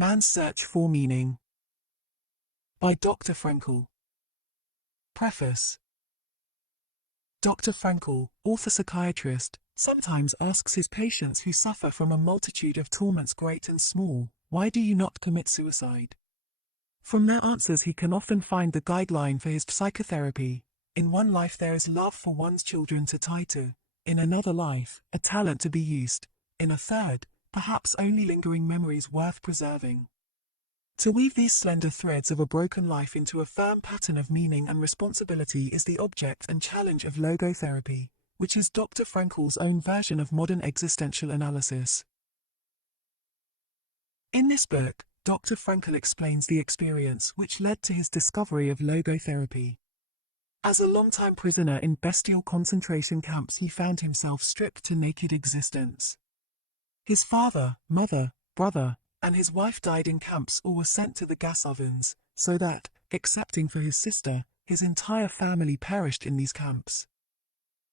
Man's Search for Meaning by Dr. Frankl. Preface. Dr. Frankl, author psychiatrist, sometimes asks his patients who suffer from a multitude of torments great and small, "Why do you not commit suicide?" From their answers he can often find the guideline for his psychotherapy. In one life there is love for one's children to tie to, in another life, a talent to be used, in a third, perhaps only lingering memories worth preserving. To weave these slender threads of a broken life into a firm pattern of meaning and responsibility is the object and challenge of logotherapy, which is Dr. Frankl's own version of modern existential analysis. In this book, Dr. Frankl explains the experience which led to his discovery of logotherapy. As a longtime prisoner in bestial concentration camps, he found himself stripped to naked existence. His father, mother, brother, and his wife died in camps or were sent to the gas ovens, so that, excepting for his sister, his entire family perished in these camps.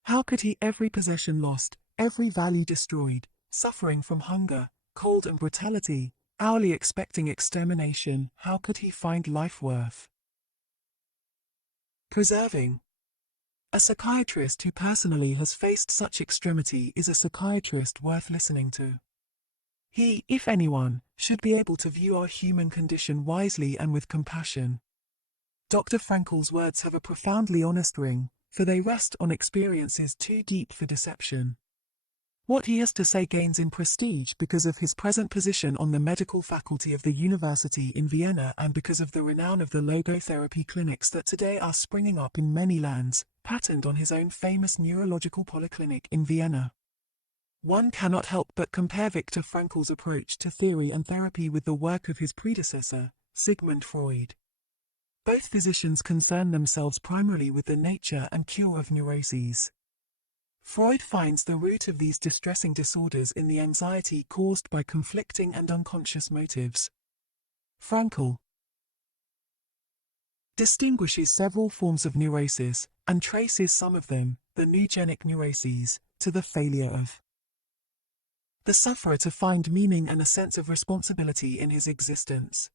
How could he, every possession lost, every value destroyed, suffering from hunger, cold and brutality, hourly expecting extermination, how could he find life worth preserving? A psychiatrist who personally has faced such extremity is a psychiatrist worth listening to. He, if anyone, should be able to view our human condition wisely and with compassion. Dr. Frankl's words have a profoundly honest ring, for they rest on experiences too deep for deception. What he has to say gains in prestige because of his present position on the medical faculty of the University in Vienna and because of the renown of the logotherapy clinics that today are springing up in many lands, patterned on his own famous neurological polyclinic in Vienna. One cannot help but compare Viktor Frankl's approach to theory and therapy with the work of his predecessor, Sigmund Freud. Both physicians concern themselves primarily with the nature and cure of neuroses. Freud finds the root of these distressing disorders in the anxiety caused by conflicting and unconscious motives. Frankl distinguishes several forms of neurosis and traces some of them, the neurogenic neuroses, to the failure of the sufferer to find meaning and a sense of responsibility in his existence.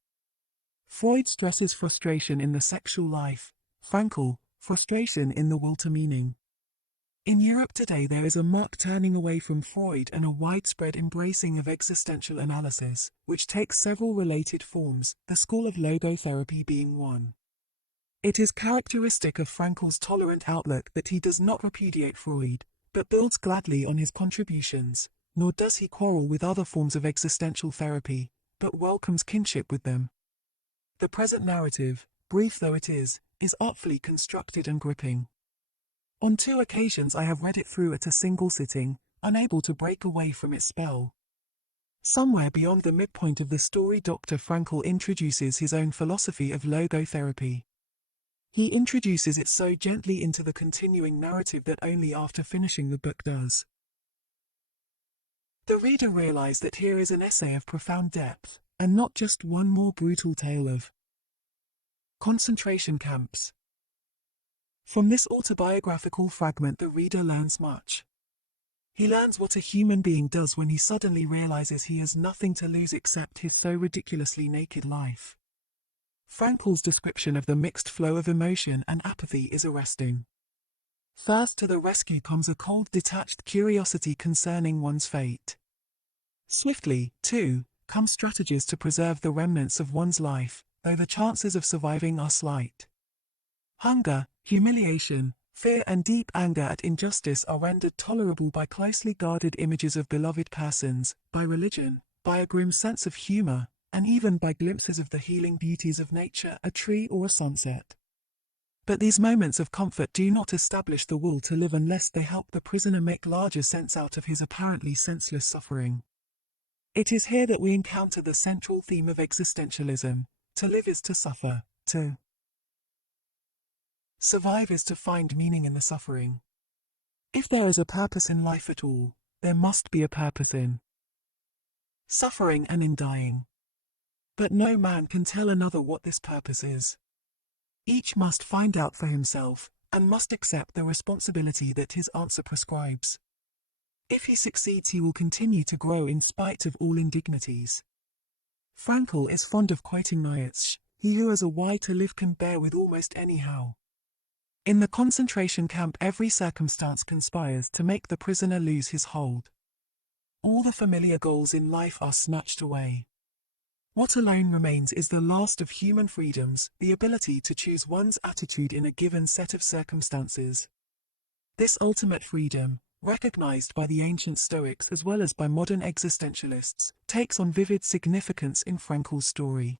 Freud stresses frustration in the sexual life, Frankl, frustration in the will to meaning. In Europe today there is a marked turning away from Freud and a widespread embracing of existential analysis, which takes several related forms, the school of logotherapy being one. It is characteristic of Frankl's tolerant outlook that he does not repudiate Freud, but builds gladly on his contributions, nor does he quarrel with other forms of existential therapy, but welcomes kinship with them. The present narrative, brief though it is artfully constructed and gripping. On 2 occasions I have read it through at a single sitting, unable to break away from its spell. Somewhere beyond the midpoint of the story, Dr. Frankl introduces his own philosophy of logotherapy. He introduces it so gently into the continuing narrative that only after finishing the book does the reader realize that here is an essay of profound depth, and not just one more brutal tale of concentration camps. From this autobiographical fragment the reader learns much. He learns what a human being does when he suddenly realizes he has nothing to lose except his so ridiculously naked life. Frankl's description of the mixed flow of emotion and apathy is arresting. First to the rescue comes a cold, detached curiosity concerning one's fate. Swiftly, too, come strategies to preserve the remnants of one's life, though the chances of surviving are slight. Hunger, humiliation, fear and deep anger at injustice are rendered tolerable by closely guarded images of beloved persons, by religion, by a grim sense of humor, and even by glimpses of the healing beauties of nature, a tree or a sunset. But these moments of comfort do not establish the will to live unless they help the prisoner make larger sense out of his apparently senseless suffering. It is here that we encounter the central theme of existentialism. To live is to suffer, to survive is to find meaning in the suffering. If there is a purpose in life at all, there must be a purpose in suffering and in dying. But no man can tell another what this purpose is. Each must find out for himself, and must accept the responsibility that his answer prescribes. If he succeeds, he will continue to grow in spite of all indignities. Frankl is fond of quoting Nietzsche, "He who has a why to live can bear with almost any how." In the concentration camp, every circumstance conspires to make the prisoner lose his hold. All the familiar goals in life are snatched away. What alone remains is the last of human freedoms, the ability to choose one's attitude in a given set of circumstances. This ultimate freedom, recognized by the ancient Stoics as well as by modern existentialists, takes on vivid significance in Frankl's story.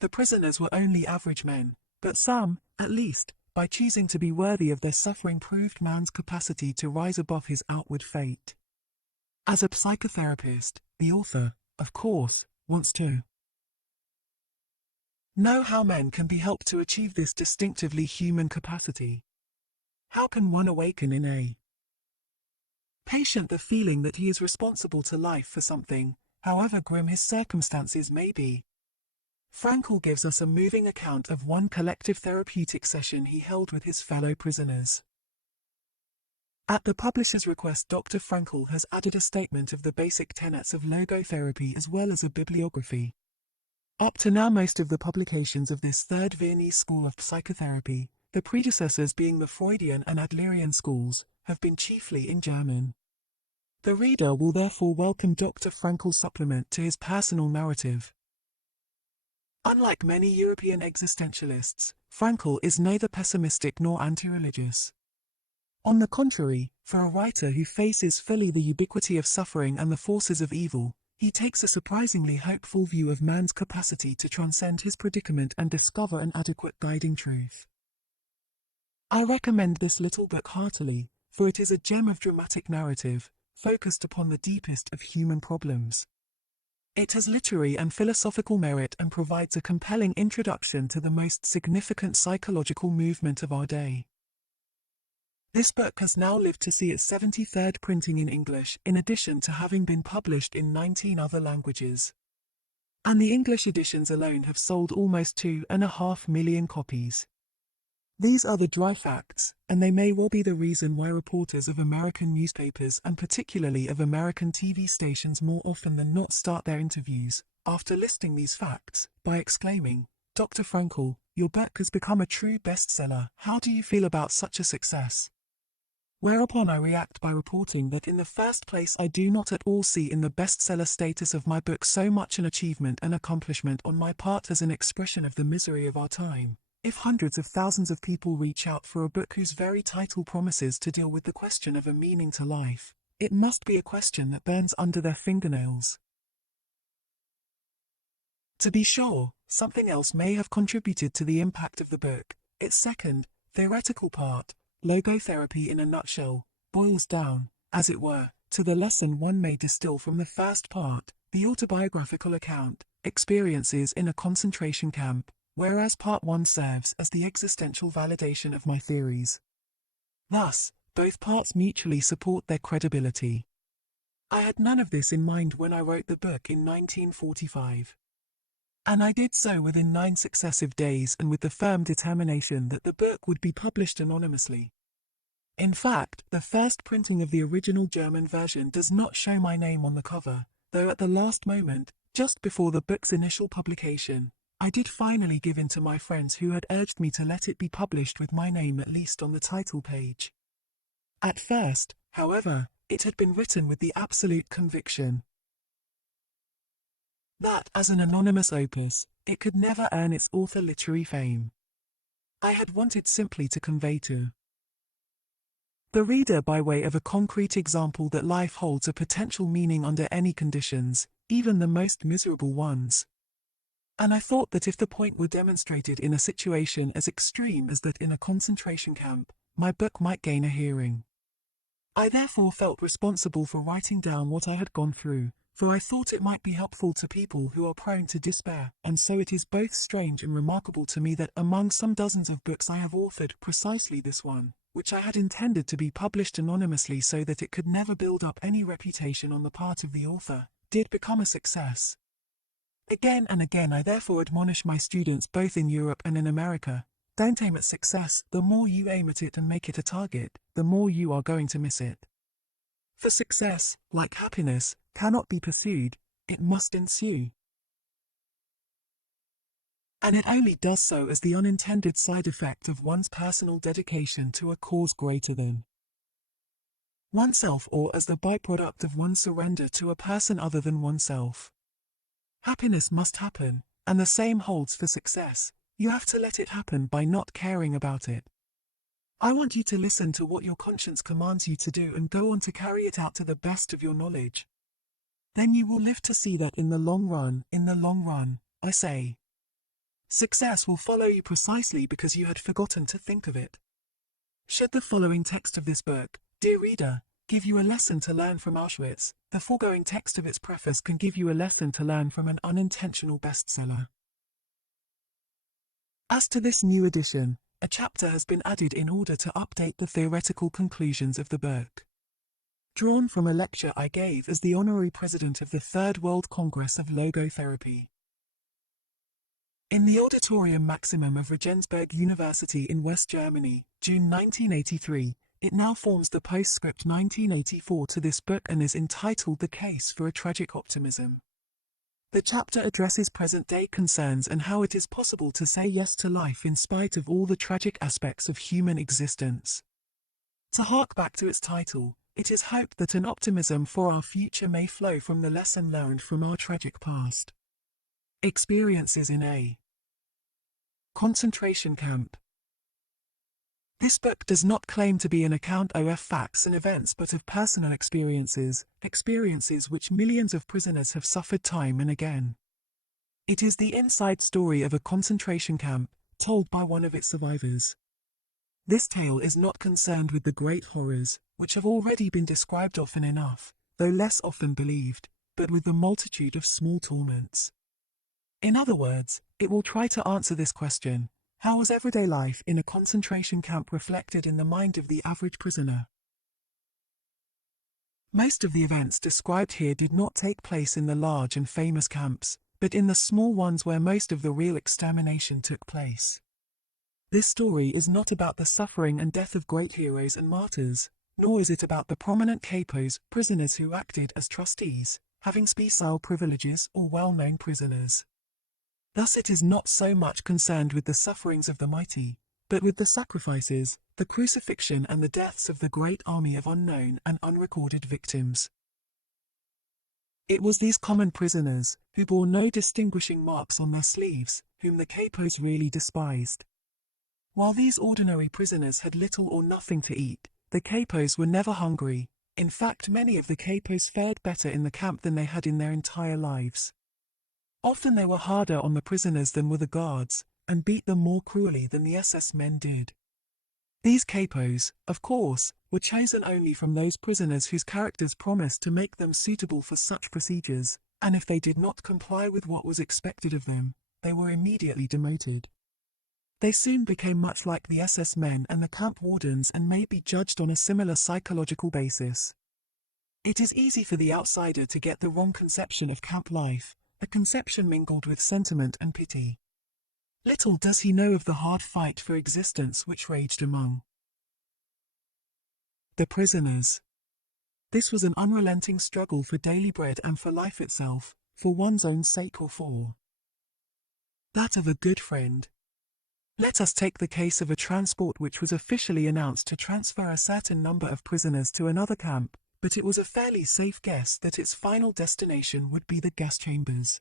The prisoners were only average men, but some, at least, by choosing to be worthy of their suffering, proved man's capacity to rise above his outward fate. As a psychotherapist, the author, of course, wants to know how men can be helped to achieve this distinctively human capacity. How can one awaken in a patient the feeling that he is responsible to life for something, however grim his circumstances may be? Frankl gives us a moving account of one collective therapeutic session he held with his fellow prisoners. At the publisher's request, Dr. Frankl has added a statement of the basic tenets of logotherapy as well as a bibliography. Up to now, most of the publications of this third Viennese school of psychotherapy, the predecessors being the Freudian and Adlerian schools, have been chiefly in German. The reader will therefore welcome Dr. Frankl's supplement to his personal narrative. Unlike many European existentialists, Frankl is neither pessimistic nor anti-religious. On the contrary, for a writer who faces fully the ubiquity of suffering and the forces of evil, he takes a surprisingly hopeful view of man's capacity to transcend his predicament and discover an adequate guiding truth. I recommend this little book heartily, for it is a gem of dramatic narrative, focused upon the deepest of human problems. It has literary and philosophical merit and provides a compelling introduction to the most significant psychological movement of our day. This book has now lived to see its 73rd printing in English, in addition to having been published in 19 other languages. And the English editions alone have sold almost 2.5 million copies. These are the dry facts, and they may well be the reason why reporters of American newspapers and particularly of American TV stations more often than not start their interviews, after listing these facts, by exclaiming, "Dr. Frankl, your book has become a true bestseller. How do you feel about such a success?" Whereupon I react by reporting that in the first place, I do not at all see in the bestseller status of my book so much an achievement and accomplishment on my part as an expression of the misery of our time. If hundreds of thousands of people reach out for a book whose very title promises to deal with the question of a meaning to life, it must be a question that burns under their fingernails. To be sure, something else may have contributed to the impact of the book. Its second, theoretical part, logotherapy in a nutshell, boils down, as it were, to the lesson one may distill from the first part, the autobiographical account, experiences in a concentration camp, whereas part 1 serves as the existential validation of my theories. Thus, both parts mutually support their credibility. I had none of this in mind when I wrote the book in 1945. And I did so within 9 successive days and with the firm determination that the book would be published anonymously. In fact, the first printing of the original German version does not show my name on the cover, though at the last moment, just before the book's initial publication, I did finally give in to my friends who had urged me to let it be published with my name at least on the title page. At first, however, it had been written with the absolute conviction that, as an anonymous opus, it could never earn its author literary fame. I had wanted simply to convey to the reader, by way of a concrete example, that life holds a potential meaning under any conditions, even the most miserable ones. And I thought that if the point were demonstrated in a situation as extreme as that in a concentration camp, my book might gain a hearing. I therefore felt responsible for writing down what I had gone through, for I thought it might be helpful to people who are prone to despair, and so it is both strange and remarkable to me that among some dozens of books I have authored, precisely this one, which I had intended to be published anonymously so that it could never build up any reputation on the part of the author, did become a success. Again and again I therefore admonish my students both in Europe and in America, don't aim at success. The more you aim at it and make it a target, the more you are going to miss it. For success, like happiness, cannot be pursued, it must ensue. And it only does so as the unintended side effect of one's personal dedication to a cause greater than oneself, or as the byproduct of one's surrender to a person other than oneself. Happiness must happen, and the same holds for success. You have to let it happen by not caring about it. I want you to listen to what your conscience commands you to do and go on to carry it out to the best of your knowledge. Then you will live to see that in the long run, I say, success will follow you precisely because you had forgotten to think of it. Should the following text of this book, dear reader, give you a lesson to learn from Auschwitz, the foregoing text of its preface can give you a lesson to learn from an unintentional bestseller. As to this new edition, a chapter has been added in order to update the theoretical conclusions of the book. Drawn from a lecture I gave as the honorary president of the Third World Congress of Logotherapy in the Auditorium Maximum of Regensburg University in West Germany, June 1983, it now forms the postscript 1984 to this book and is entitled The Case for a Tragic Optimism. The chapter addresses present-day concerns and how it is possible to say yes to life in spite of all the tragic aspects of human existence. To hark back to its title, it is hoped that an optimism for our future may flow from the lesson learned from our tragic past. Experiences in a concentration camp. This book does not claim to be an account of facts and events but of personal experiences which millions of prisoners have suffered time and again. It is the inside story of a concentration camp, told by one of its survivors. This tale is not concerned with the great horrors, which have already been described often enough, though less often believed, but with the multitude of small torments. In other words, it will try to answer this question: how was everyday life in a concentration camp reflected in the mind of the average prisoner? Most of the events described here did not take place in the large and famous camps, but in the small ones where most of the real extermination took place. This story is not about the suffering and death of great heroes and martyrs, nor is it about the prominent capos, prisoners who acted as trustees, having special privileges, or well-known prisoners. Thus it is not so much concerned with the sufferings of the mighty, but with the sacrifices, the crucifixion and the deaths of the great army of unknown and unrecorded victims. It was these common prisoners, who bore no distinguishing marks on their sleeves, whom the capos really despised. While these ordinary prisoners had little or nothing to eat, the capos were never hungry. In fact, many of the capos fared better in the camp than they had in their entire lives. Often they were harder on the prisoners than were the guards, and beat them more cruelly than the SS men did. These capos, of course, were chosen only from those prisoners whose characters promised to make them suitable for such procedures, and if they did not comply with what was expected of them, they were immediately demoted. They soon became much like the SS men and the camp wardens and may be judged on a similar psychological basis. It is easy for the outsider to get the wrong conception of camp life, a conception mingled with sentiment and pity. Little does he know of the hard fight for existence which raged among the prisoners. This was an unrelenting struggle for daily bread and for life itself, for one's own sake or for that of a good friend. Let us take the case of a transport which was officially announced to transfer a certain number of prisoners to another camp, but it was a fairly safe guess that its final destination would be the gas chambers.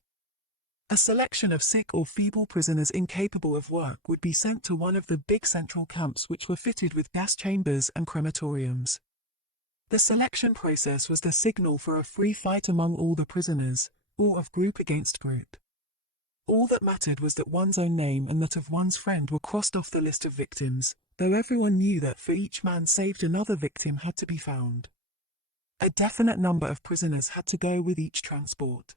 A selection of sick or feeble prisoners incapable of work would be sent to one of the big central camps which were fitted with gas chambers and crematoriums. The selection process was the signal for a free fight among all the prisoners, or of group against group. All that mattered was that one's own name and that of one's friend were crossed off the list of victims, though everyone knew that for each man saved another victim had to be found. A definite number of prisoners had to go with each transport.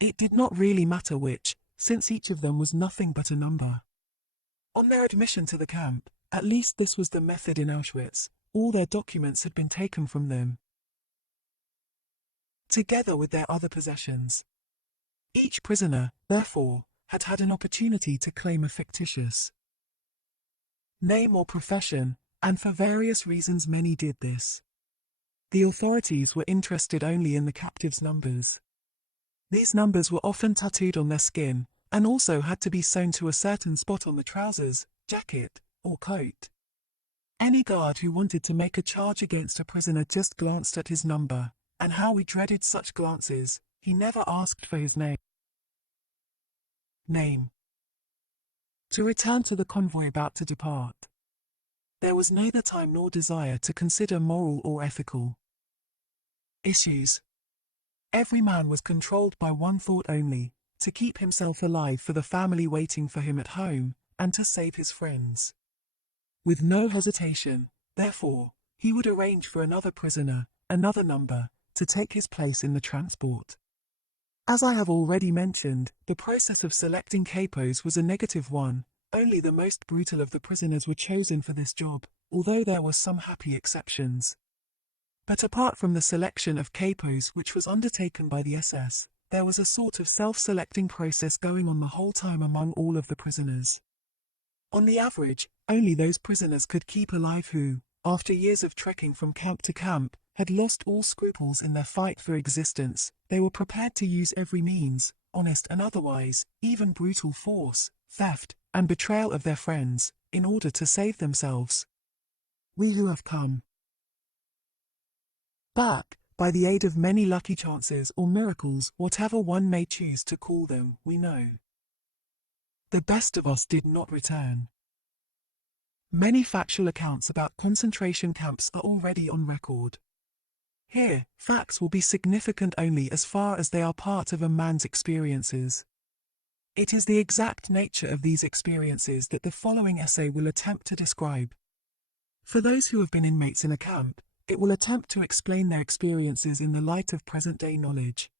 It did not really matter which, since each of them was nothing but a number. On their admission to the camp, at least this was the method in Auschwitz, all their documents had been taken from them, together with their other possessions. Each prisoner, therefore, had had an opportunity to claim a fictitious name or profession, and for various reasons many did this. The authorities were interested only in the captives' numbers. These numbers were often tattooed on their skin, and also had to be sewn to a certain spot on the trousers, jacket, or coat. Any guard who wanted to make a charge against a prisoner just glanced at his number, and how we dreaded such glances. He never asked for his name. To return to the convoy about to depart. There was neither time nor desire to consider moral or ethical issues. Every man was controlled by one thought only, to keep himself alive for the family waiting for him at home, and to save his friends. With no hesitation, therefore, he would arrange for another prisoner, another number, to take his place in the transport. As I have already mentioned, the process of selecting capos was a negative one. Only the most brutal of the prisoners were chosen for this job, although there were some happy exceptions. But apart from the selection of capos which was undertaken by the SS, there was a sort of self-selecting process going on the whole time among all of the prisoners. On the average, only those prisoners could keep alive who, after years of trekking from camp to camp, had lost all scruples in their fight for existence. They were prepared to use every means, honest and otherwise, even brutal force, theft, and betrayal of their friends, in order to save themselves. We who have come back, by the aid of many lucky chances or miracles, whatever one may choose to call them, we know. The best of us did not return. Many factual accounts about concentration camps are already on record. Here, facts will be significant only as far as they are part of a man's experiences. It is the exact nature of these experiences that the following essay will attempt to describe. For those who have been inmates in a camp, it will attempt to explain their experiences in the light of present-day knowledge.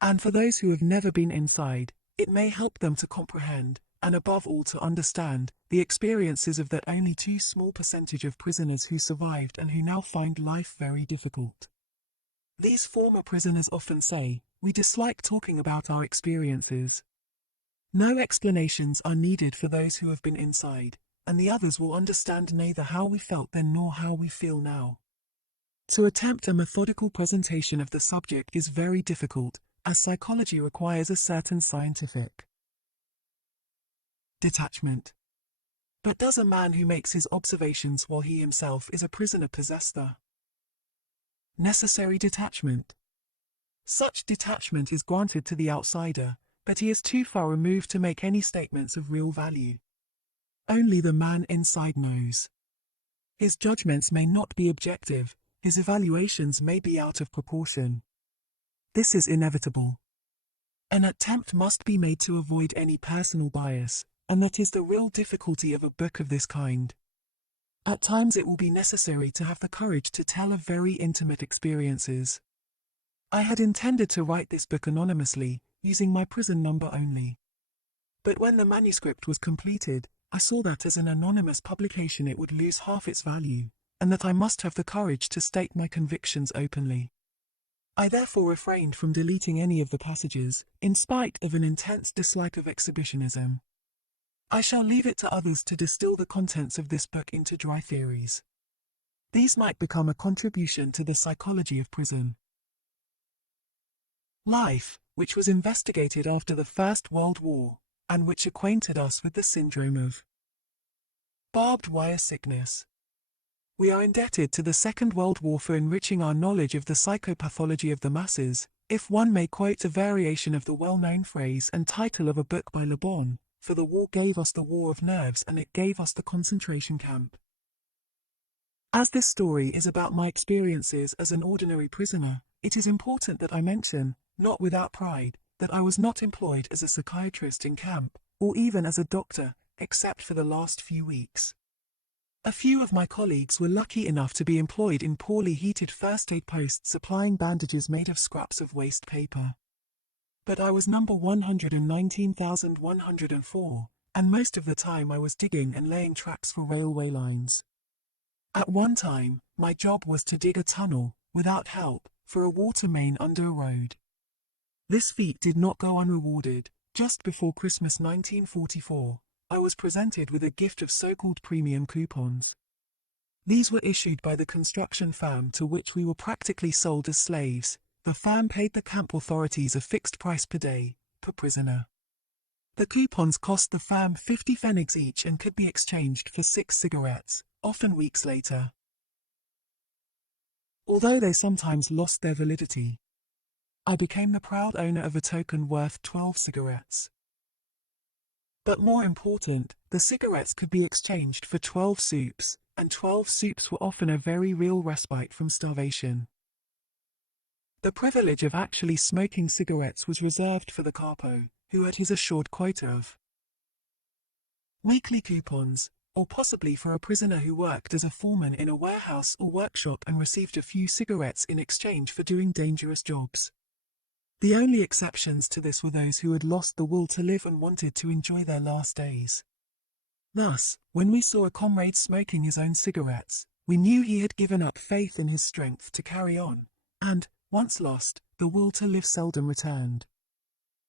And for those who have never been inside, it may help them to comprehend, and above all to understand, the experiences of that only too small percentage of prisoners who survived and who now find life very difficult. These former prisoners often say, "We dislike talking about our experiences." No explanations are needed for those who have been inside, and the others will understand neither how we felt then nor how we feel now. To attempt a methodical presentation of the subject is very difficult, as psychology requires a certain scientific detachment. But does a man who makes his observations while he himself is a prisoner possess the necessary detachment? Such detachment is granted to the outsider, but he is too far removed to make any statements of real value. Only the man inside knows. His judgments may not be objective, his evaluations may be out of proportion. This is inevitable. An attempt must be made to avoid any personal bias, and that is the real difficulty of a book of this kind. At times it will be necessary to have the courage to tell of very intimate experiences. I had intended to write this book anonymously, using my prison number only. But when the manuscript was completed, I saw that as an anonymous publication it would lose half its value, and that I must have the courage to state my convictions openly. I therefore refrained from deleting any of the passages, in spite of an intense dislike of exhibitionism. I shall leave it to others to distill the contents of this book into dry theories. These might become a contribution to the psychology of prison life, which was investigated after the First World War, and which acquainted us with the syndrome of barbed wire sickness. We are indebted to the Second World War for enriching our knowledge of the psychopathology of the masses, if one may quote a variation of the well-known phrase and title of a book by Le Bon, for the war gave us the war of nerves and it gave us the concentration camp. As this story is about my experiences as an ordinary prisoner, it is important that I mention, not without pride, that I was not employed as a psychiatrist in camp, or even as a doctor, except for the last few weeks. A few of my colleagues were lucky enough to be employed in poorly heated first aid posts supplying bandages made of scraps of waste paper. But I was number 119,104, and most of the time I was digging and laying tracks for railway lines. At one time, my job was to dig a tunnel, without help, for a water main under a road. This feat did not go unrewarded. Just before Christmas 1944, I was presented with a gift of so-called premium coupons. These were issued by the construction firm to which we were practically sold as slaves. The firm paid the camp authorities a fixed price per day, per prisoner. The coupons cost the firm 50 pfennigs each and could be exchanged for 6 cigarettes, often weeks later. Although they sometimes lost their validity, I became the proud owner of a token worth 12 cigarettes. But more important, the cigarettes could be exchanged for 12 soups, and 12 soups were often a very real respite from starvation. The privilege of actually smoking cigarettes was reserved for the capo, who had his assured quota of weekly coupons, or possibly for a prisoner who worked as a foreman in a warehouse or workshop and received a few cigarettes in exchange for doing dangerous jobs. The only exceptions to this were those who had lost the will to live and wanted to enjoy their last days. Thus, when we saw a comrade smoking his own cigarettes, we knew he had given up faith in his strength to carry on, and, once lost, the will to live seldom returned.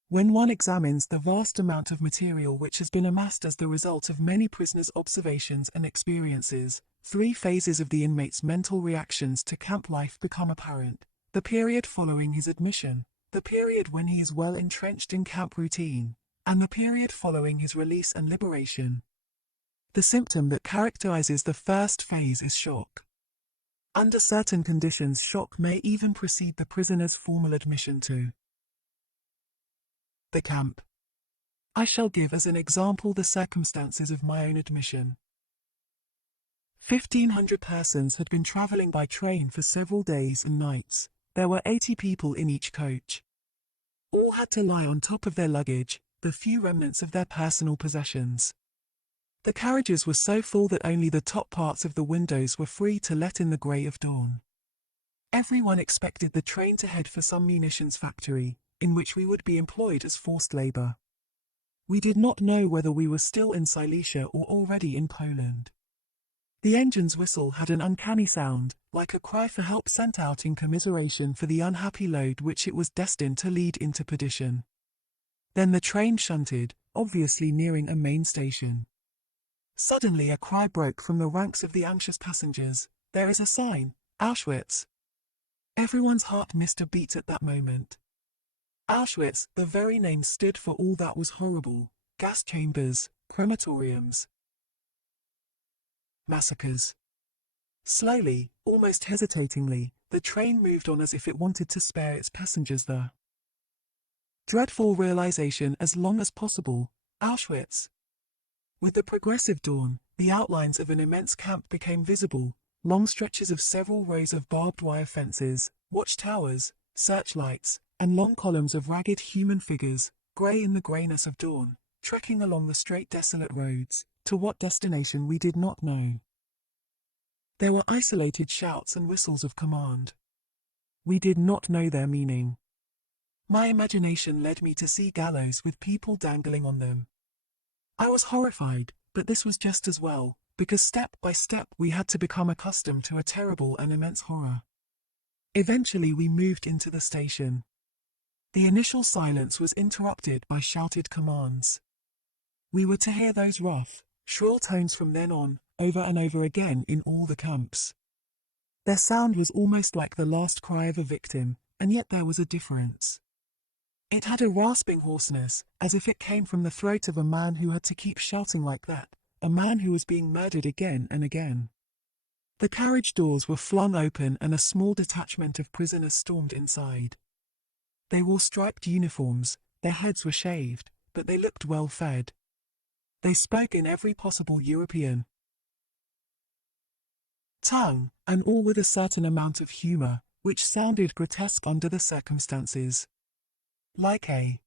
When one examines the vast amount of material which has been amassed as the result of many prisoners' observations and experiences, 3 phases of the inmate's mental reactions to camp life become apparent: the period following his admission, the period when he is well entrenched in camp routine, and the period following his release and liberation. The symptom that characterizes the first phase is shock. Under certain conditions, shock may even precede the prisoner's formal admission to the camp. I shall give as an example the circumstances of my own admission. 1,500 persons had been traveling by train for several days and nights. There were 80 people in each coach. All had to lie on top of their luggage, the few remnants of their personal possessions. The carriages were so full that only the top parts of the windows were free to let in the grey of dawn. Everyone expected the train to head for some munitions factory, in which we would be employed as forced labour. We did not know whether we were still in Silesia or already in Poland. The engine's whistle had an uncanny sound, like a cry for help sent out in commiseration for the unhappy load which it was destined to lead into perdition. Then the train shunted, obviously nearing a main station. Suddenly a cry broke from the ranks of the anxious passengers: "There is a sign, Auschwitz!" Everyone's heart missed a beat at that moment. Auschwitz, the very name, stood for all that was horrible: gas chambers, crematoriums, massacres. Slowly, almost hesitatingly, the train moved on as if it wanted to spare its passengers the dreadful realization as long as possible: Auschwitz. With the progressive dawn, the outlines of an immense camp became visible: long stretches of several rows of barbed wire fences, watchtowers, searchlights, and long columns of ragged human figures, grey in the greyness of dawn, trekking along the straight desolate roads, to what destination we did not know. There were isolated shouts and whistles of command. We did not know their meaning. My imagination led me to see gallows with people dangling on them. I was horrified, but this was just as well, because step by step we had to become accustomed to a terrible and immense horror. Eventually we moved into the station. The initial silence was interrupted by shouted commands. We were to hear those rough, shrill tones from then on, over and over again in all the camps. Their sound was almost like the last cry of a victim, and yet there was a difference. It had a rasping hoarseness, as if it came from the throat of a man who had to keep shouting like that, a man who was being murdered again and again. The carriage doors were flung open and a small detachment of prisoners stormed inside. They wore striped uniforms, their heads were shaved, but they looked well fed. They spoke in every possible European tongue, and all with a certain amount of humour, which sounded grotesque under the circumstances. Like a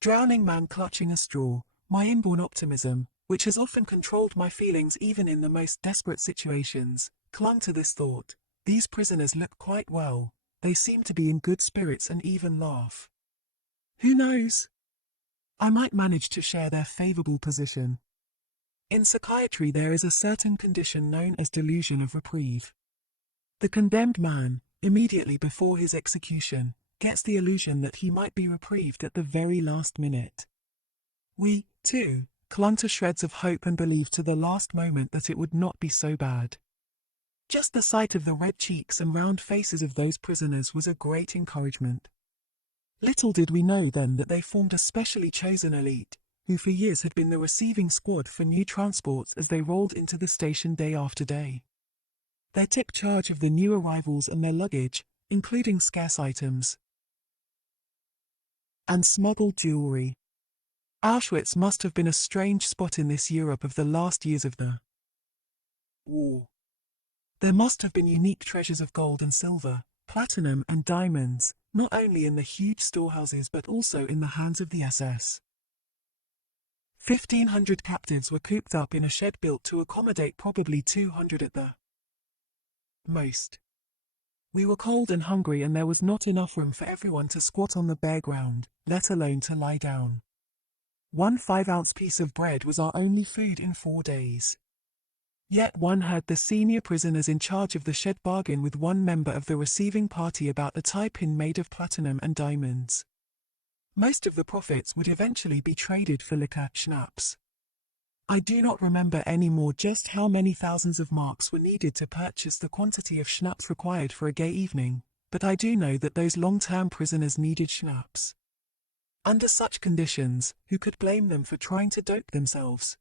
drowning man clutching a straw, my inborn optimism, which has often controlled my feelings even in the most desperate situations, clung to this thought: these prisoners look quite well, they seem to be in good spirits and even laugh. Who knows? I might manage to share their favourable position. In psychiatry there is a certain condition known as delusion of reprieve. The condemned man, immediately before his execution, gets the illusion that he might be reprieved at the very last minute. We, too, clung to shreds of hope and believed to the last moment that it would not be so bad. Just the sight of the red cheeks and round faces of those prisoners was a great encouragement. Little did we know then that they formed a specially chosen elite, who for years had been the receiving squad for new transports as they rolled into the station day after day. They took charge of the new arrivals and their luggage, including scarce items, and smuggled jewelry. Auschwitz must have been a strange spot in this Europe of the last years of the war. There must have been unique treasures of gold and silver, platinum and diamonds, not only in the huge storehouses but also in the hands of the SS. 1,500 captives were cooped up in a shed built to accommodate probably 200 at the most. We were cold and hungry and there was not enough room for everyone to squat on the bare ground, let alone to lie down. One 5-ounce piece of bread was our only food in 4 days. Yet one heard the senior prisoners in charge of the shed bargain with one member of the receiving party about a tie pin made of platinum and diamonds. Most of the profits would eventually be traded for liquor, schnapps. I do not remember anymore just how many thousands of marks were needed to purchase the quantity of schnapps required for a gay evening, but I do know that those long-term prisoners needed schnapps. Under such conditions, who could blame them for trying to dope themselves?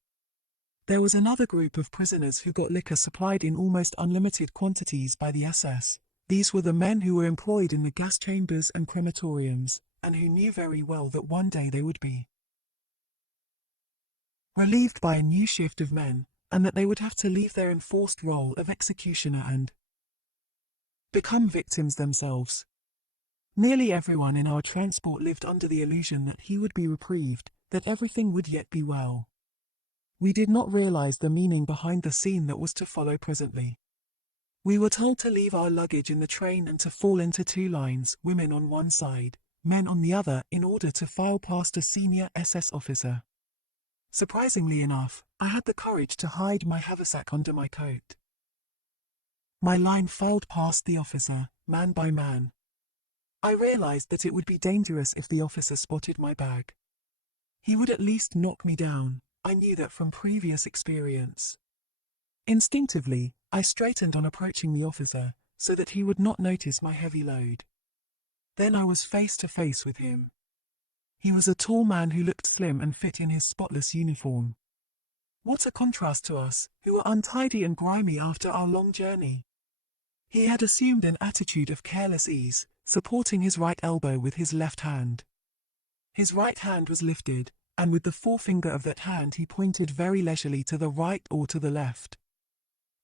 There was another group of prisoners who got liquor supplied in almost unlimited quantities by the SS. These were the men who were employed in the gas chambers and crematoriums, and who knew very well that one day they would be relieved by a new shift of men, and that they would have to leave their enforced role of executioner and become victims themselves. Nearly everyone in our transport lived under the illusion that he would be reprieved, that everything would yet be well. We did not realize the meaning behind the scene that was to follow presently. We were told to leave our luggage in the train and to fall into 2 lines, women on one side, men on the other, in order to file past a senior SS officer. Surprisingly enough, I had the courage to hide my haversack under my coat. My line filed past the officer, man by man. I realized that it would be dangerous if the officer spotted my bag. He would at least knock me down. I knew that from previous experience. Instinctively, I straightened on approaching the officer, so that he would not notice my heavy load. Then I was face to face with him. He was a tall man who looked slim and fit in his spotless uniform. What a contrast to us, who were untidy and grimy after our long journey. He had assumed an attitude of careless ease, supporting his right elbow with his left hand. His right hand was lifted, and with the forefinger of that hand he pointed very leisurely to the right or to the left.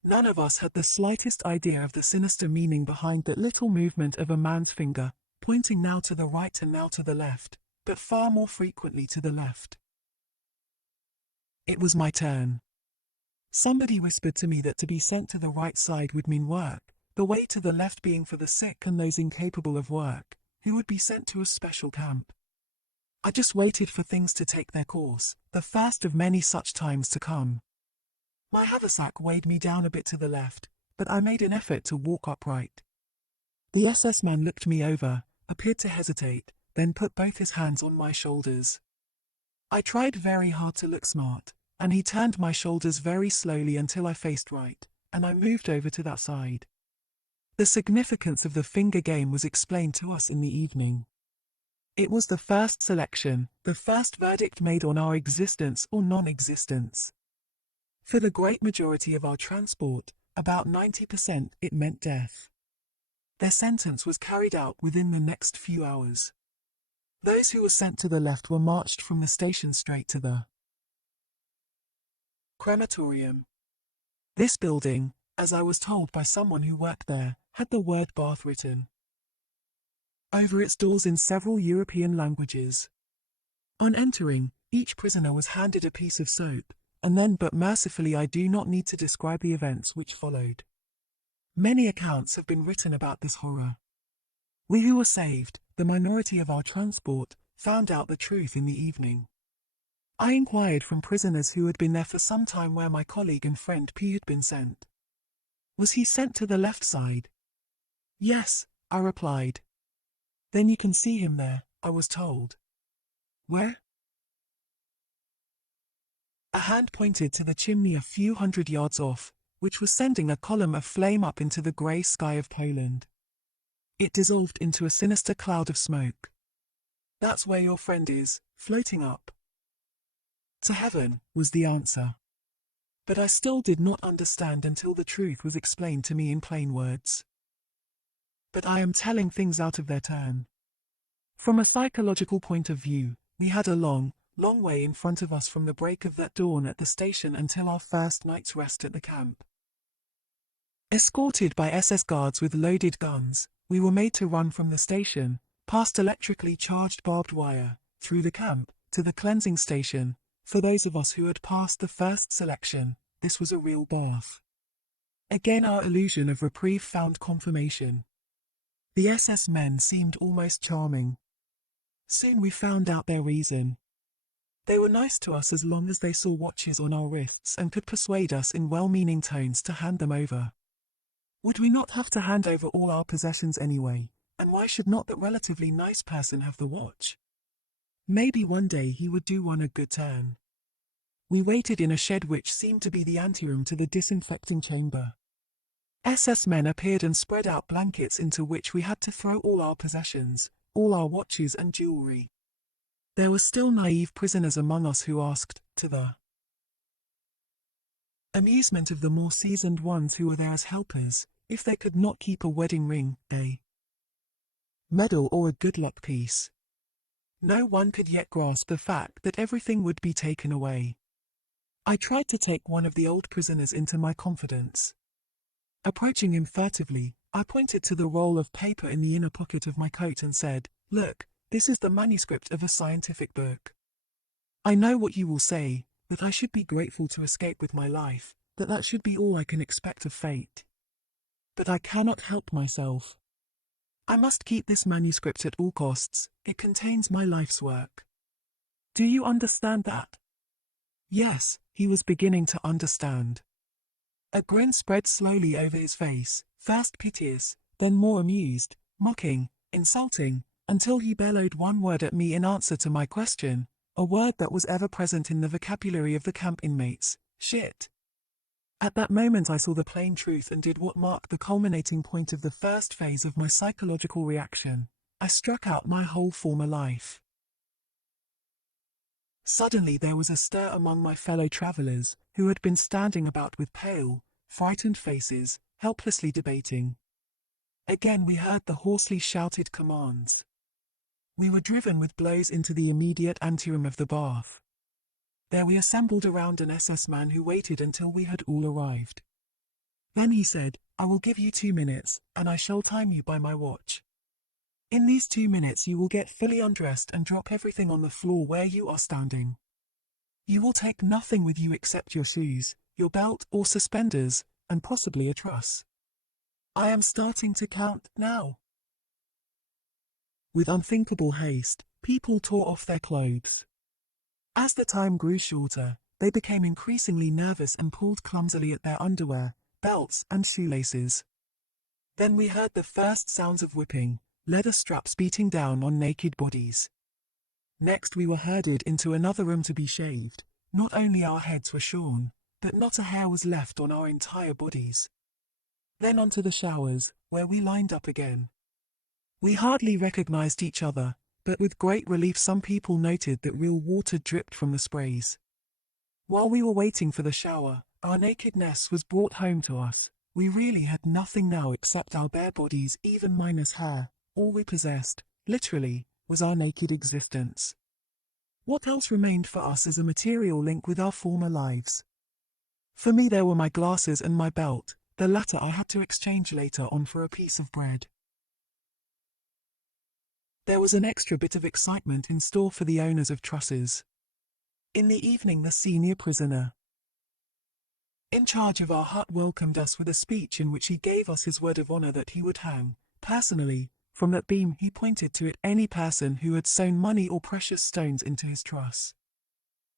None of us had the slightest idea of the sinister meaning behind that little movement of a man's finger, pointing now to the right and now to the left, but far more frequently to the left. It was my turn. Somebody whispered to me that to be sent to the right side would mean work, the way to the left being for the sick and those incapable of work, who would be sent to a special camp. I just waited for things to take their course, the first of many such times to come. My haversack weighed me down a bit to the left, but I made an effort to walk upright. The SS man looked me over, appeared to hesitate, then put both his hands on my shoulders. I tried very hard to look smart, and he turned my shoulders very slowly until I faced right, and I moved over to that side. The significance of the finger game was explained to us in the evening. It was the first selection, the first verdict made on our existence or non-existence. For the great majority of our transport, about 90%, it meant death. Their sentence was carried out within the next few hours. Those who were sent to the left were marched from the station straight to the crematorium. This building, as I was told by someone who worked there, had the word bath written over its doors in several European languages. On entering, each prisoner was handed a piece of soap, and then, but mercifully I do not need to describe the events which followed. Many accounts have been written about this horror. We who were saved, the minority of our transport, found out the truth in the evening. I inquired from prisoners who had been there for some time where my colleague and friend P had been sent. Was he sent to the left side? Yes, I replied. Then you can see him there, I was told. Where? A hand pointed to the chimney a few hundred yards off, which was sending a column of flame up into the grey sky of Poland. It dissolved into a sinister cloud of smoke. That's where your friend is, floating up to heaven, was the answer. But I still did not understand until the truth was explained to me in plain words. But I am telling things out of their turn. From a psychological point of view, we had a long, long way in front of us from the break of that dawn at the station until our first night's rest at the camp. Escorted by SS guards with loaded guns, we were made to run from the station, past electrically charged barbed wire, through the camp, to the cleansing station. For those of us who had passed the first selection, this was a real bath. Again our illusion of reprieve found confirmation. The SS men seemed almost charming. Soon we found out their reason. They were nice to us as long as they saw watches on our wrists and could persuade us in well-meaning tones to hand them over. Would we not have to hand over all our possessions anyway, and why should not that relatively nice person have the watch? Maybe one day he would do one a good turn. We waited in a shed which seemed to be the anteroom to the disinfecting chamber. SS men appeared and spread out blankets into which we had to throw all our possessions, all our watches and jewelry. There were still naive prisoners among us who asked, to the amusement of the more seasoned ones who were there as helpers, if they could not keep a wedding ring, a medal or a good luck piece. No one could yet grasp the fact that everything would be taken away. I tried to take one of the old prisoners into my confidence. Approaching him furtively, I pointed to the roll of paper in the inner pocket of my coat and said, "Look, this is the manuscript of a scientific book. I know what you will say, that I should be grateful to escape with my life, that should be all I can expect of fate. But I cannot help myself. I must keep this manuscript at all costs, it contains my life's work. Do you understand that?" Yes, he was beginning to understand. A grin spread slowly over his face, first piteous, then more amused, mocking, insulting, until he bellowed one word at me in answer to my question, a word that was ever present in the vocabulary of the camp inmates: shit. At that moment I saw the plain truth and did what marked the culminating point of the first phase of my psychological reaction. I struck out my whole former life. Suddenly there was a stir among my fellow travelers, who had been standing about with pale, frightened faces, helplessly debating. Again we heard the hoarsely shouted commands. We were driven with blows into the immediate anteroom of the bath. There we assembled around an SS man who waited until we had all arrived. Then he said, "I will give you 2 minutes, and I shall time you by my watch. In these 2 minutes you will get fully undressed and drop everything on the floor where you are standing. You will take nothing with you except your shoes, your belt or suspenders, and possibly a truss. I am starting to count now." With unthinkable haste, people tore off their clothes. As the time grew shorter, they became increasingly nervous and pulled clumsily at their underwear, belts and shoelaces. Then we heard the first sounds of whipping, leather straps beating down on naked bodies. Next we were herded into another room to be shaved. Not only our heads were shorn, but not a hair was left on our entire bodies. Then onto the showers, where we lined up again. We hardly recognized each other, but with great relief some people noted that real water dripped from the sprays. While we were waiting for the shower, our nakedness was brought home to us. We really had nothing now except our bare bodies, even minus hair. All we possessed, literally, was our naked existence. What else remained for us as a material link with our former lives? For me there were my glasses and my belt, the latter I had to exchange later on for a piece of bread. There was an extra bit of excitement in store for the owners of trusses. In the evening the senior prisoner in charge of our hut welcomed us with a speech in which he gave us his word of honor that he would hang, personally, from that beam he pointed to it, any person who had sewn money or precious stones into his truss.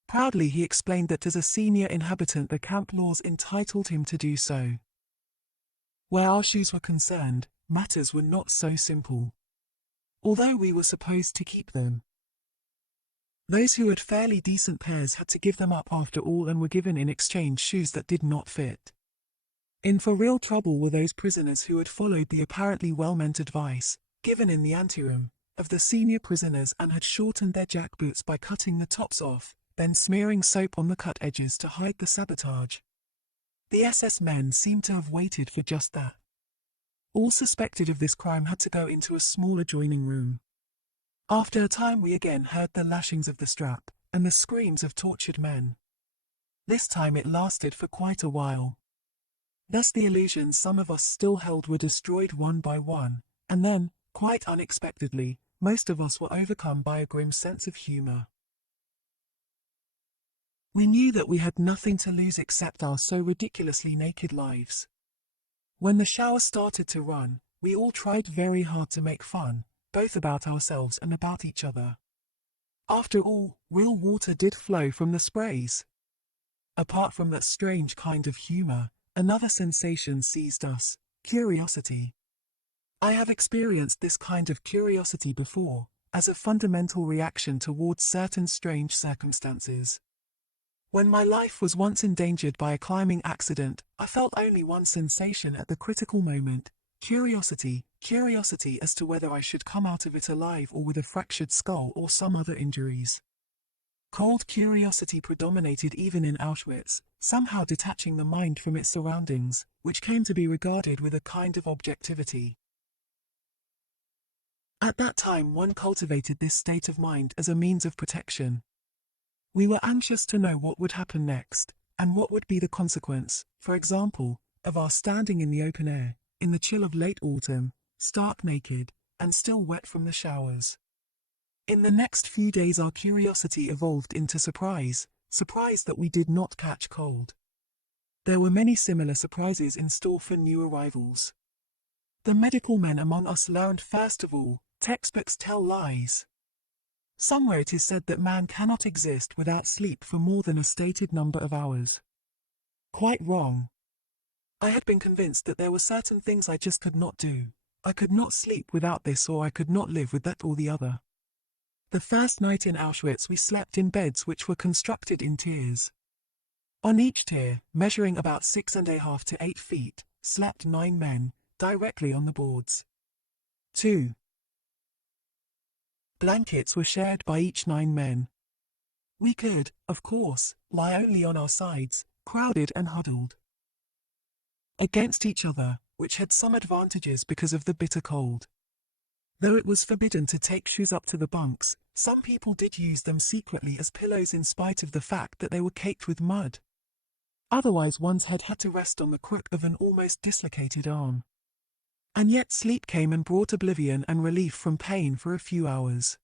Proudly he explained that as a senior inhabitant the camp laws entitled him to do so. Where our shoes were concerned, matters were not so simple. Although we were supposed to keep them, those who had fairly decent pairs had to give them up after all and were given in exchange shoes that did not fit. In for real trouble were those prisoners who had followed the apparently well-meant advice, given in the anteroom, of the senior prisoners and had shortened their jackboots by cutting the tops off, then smearing soap on the cut edges to hide the sabotage. The SS men seemed to have waited for just that. All suspected of this crime had to go into a small adjoining room. After a time we again heard the lashings of the strap, and the screams of tortured men. This time it lasted for quite a while. Thus the illusions some of us still held were destroyed one by one, and then, quite unexpectedly, most of us were overcome by a grim sense of humor. We knew that we had nothing to lose except our so ridiculously naked lives. When the shower started to run, we all tried very hard to make fun, both about ourselves and about each other. After all, real water did flow from the sprays. Apart from that strange kind of humor, another sensation seized us: curiosity. I have experienced this kind of curiosity before, as a fundamental reaction towards certain strange circumstances. When my life was once endangered by a climbing accident, I felt only one sensation at the critical moment: curiosity as to whether I should come out of it alive or with a fractured skull or some other injuries. Cold curiosity predominated even in Auschwitz, somehow detaching the mind from its surroundings, which came to be regarded with a kind of objectivity. At that time one cultivated this state of mind as a means of protection. We were anxious to know what would happen next, and what would be the consequence, for example, of our standing in the open air, in the chill of late autumn, stark naked, and still wet from the showers. In the next few days our curiosity evolved into surprise that we did not catch cold. There were many similar surprises in store for new arrivals. The medical men among us learned first of all, textbooks tell lies. Somewhere it is said that man cannot exist without sleep for more than a stated number of hours. Quite wrong. I had been convinced that there were certain things I just could not do. I could not sleep without this, or I could not live with that or the other. The first night in Auschwitz we slept in beds which were constructed in tiers. On each tier, measuring about 6.5 to 8 feet, slept 9 men, directly on the boards. 2 blankets were shared by each 9 men. We could, of course, lie only on our sides, crowded and huddled against each other, which had some advantages because of the bitter cold. Though it was forbidden to take shoes up to the bunks, some people did use them secretly as pillows in spite of the fact that they were caked with mud. Otherwise one's head had to rest on the crook of an almost dislocated arm. And yet sleep came and brought oblivion and relief from pain for a few hours.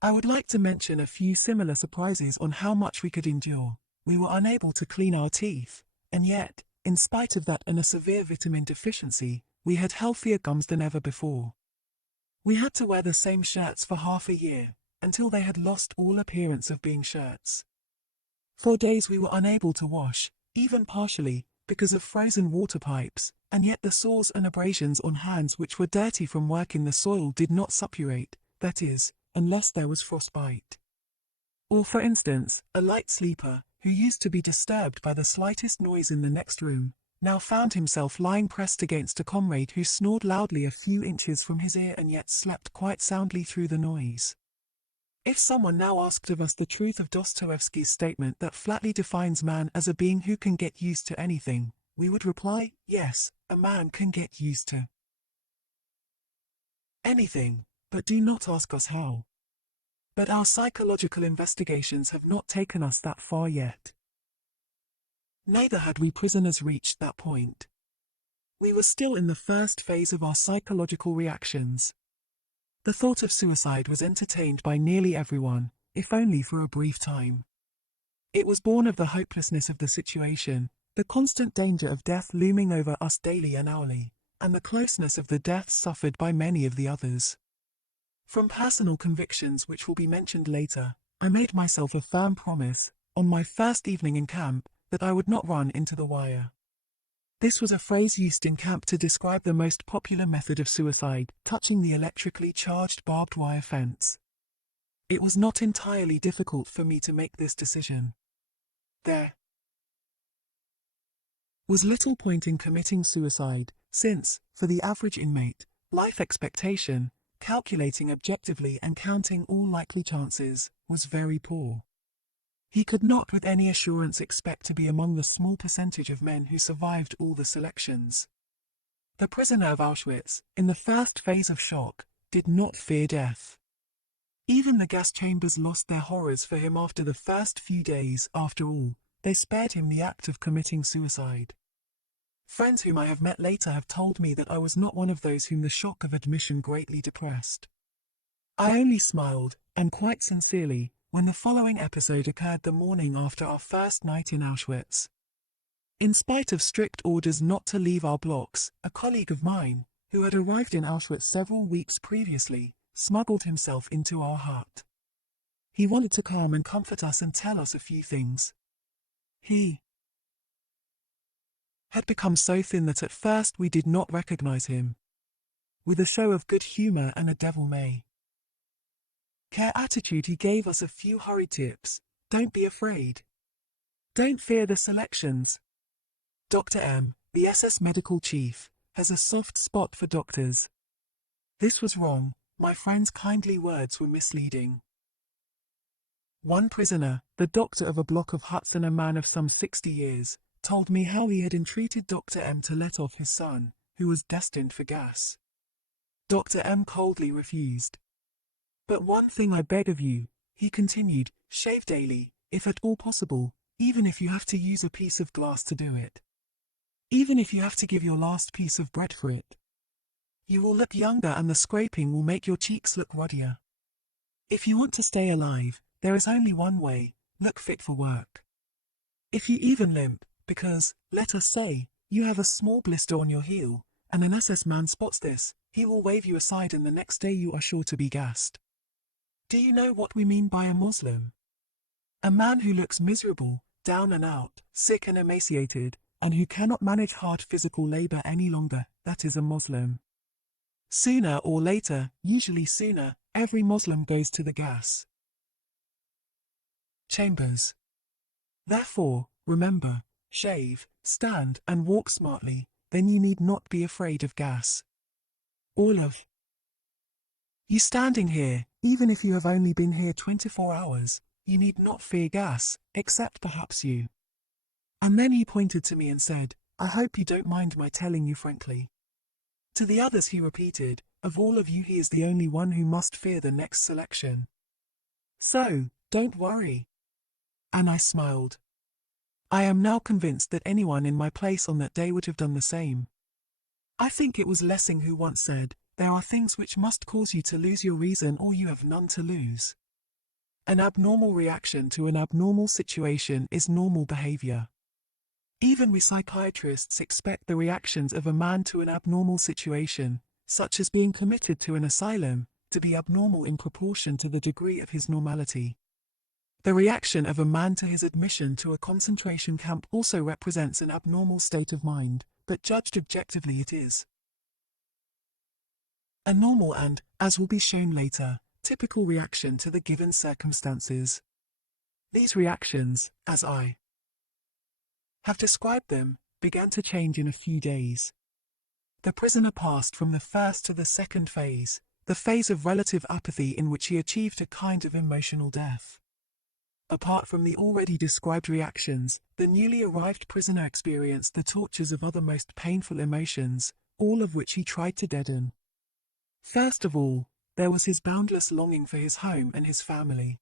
I would like to mention a few similar surprises on how much we could endure. We were unable to clean our teeth, and yet, in spite of that and a severe vitamin deficiency, we had healthier gums than ever before. We had to wear the same shirts for half a year, until they had lost all appearance of being shirts. For days we were unable to wash, even partially, because of frozen water pipes, and yet the sores and abrasions on hands which were dirty from work in the soil did not suppurate, that is, unless there was frostbite. Or for instance, a light sleeper, who used to be disturbed by the slightest noise in the next room, now found himself lying pressed against a comrade who snored loudly a few inches from his ear and yet slept quite soundly through the noise. If someone now asked of us the truth of Dostoevsky's statement that flatly defines man as a being who can get used to anything, we would reply, yes, a man can get used to anything, but do not ask us how. But our psychological investigations have not taken us that far yet. Neither had we prisoners reached that point. We were still in the first phase of our psychological reactions. The thought of suicide was entertained by nearly everyone, if only for a brief time. It was born of the hopelessness of the situation, the constant danger of death looming over us daily and hourly, and the closeness of the deaths suffered by many of the others. From personal convictions which will be mentioned later, I made myself a firm promise, on my first evening in camp, that I would not run into the wire. This was a phrase used in camp to describe the most popular method of suicide, touching the electrically charged barbed wire fence. It was not entirely difficult for me to make this decision. There was little point in committing suicide, since, for the average inmate, life expectation, calculating objectively and counting all likely chances, was very poor. He could not with any assurance expect to be among the small percentage of men who survived all the selections. The prisoner of Auschwitz, in the first phase of shock, did not fear death. Even the gas chambers lost their horrors for him after the first few days. After all, they spared him the act of committing suicide. Friends whom I have met later have told me that I was not one of those whom the shock of admission greatly depressed. I only smiled, and quite sincerely, when the following episode occurred the morning after our first night in Auschwitz. In spite of strict orders not to leave our blocks, a colleague of mine, who had arrived in Auschwitz several weeks previously, smuggled himself into our hut. He wanted to calm and comfort us and tell us a few things. He had become so thin that at first we did not recognize him. With a show of good humor and a devil-may-care attitude, he gave us a few hurried tips. Don't be afraid. Don't fear the selections. Dr. M, the SS medical chief, has a soft spot for doctors. This was wrong. My friend's kindly words were misleading. One prisoner, the doctor of a block of huts and a man of some 60 years, told me how he had entreated Dr. M to let off his son, who was destined for gas. Dr. M coldly refused. But one thing I beg of you, he continued, shave daily, if at all possible, even if you have to use a piece of glass to do it. Even if you have to give your last piece of bread for it. You will look younger and the scraping will make your cheeks look ruddier. If you want to stay alive, there is only one way, look fit for work. If you even limp, because, let us say, you have a small blister on your heel, and an SS man spots this, he will wave you aside and the next day you are sure to be gassed. Do you know what we mean by a Muslim? A man who looks miserable, down and out, sick and emaciated, and who cannot manage hard physical labor any longer, that is a Muslim. Sooner or later, usually sooner, every Muslim goes to the gas chambers. Therefore, remember, shave, stand, and walk smartly, then you need not be afraid of gas. All of you standing here, even if you have only been here 24 hours, you need not fear gas, except perhaps you. And then he pointed to me and said, I hope you don't mind my telling you frankly. To the others he repeated, of all of you he is the only one who must fear the next selection. So, don't worry. And I smiled. I am now convinced that anyone in my place on that day would have done the same. I think it was Lessing who once said, there are things which must cause you to lose your reason or you have none to lose. An abnormal reaction to an abnormal situation is normal behavior. Even we psychiatrists expect the reactions of a man to an abnormal situation, such as being committed to an asylum, to be abnormal in proportion to the degree of his normality. The reaction of a man to his admission to a concentration camp also represents an abnormal state of mind, but judged objectively it is a normal and, as will be shown later, typical reaction to the given circumstances. These reactions, as I have described them, began to change in a few days. The prisoner passed from the first to the second phase, the phase of relative apathy in which he achieved a kind of emotional death. Apart from the already described reactions, the newly arrived prisoner experienced the tortures of other most painful emotions, all of which he tried to deaden. First of all, there was his boundless longing for his home and his family.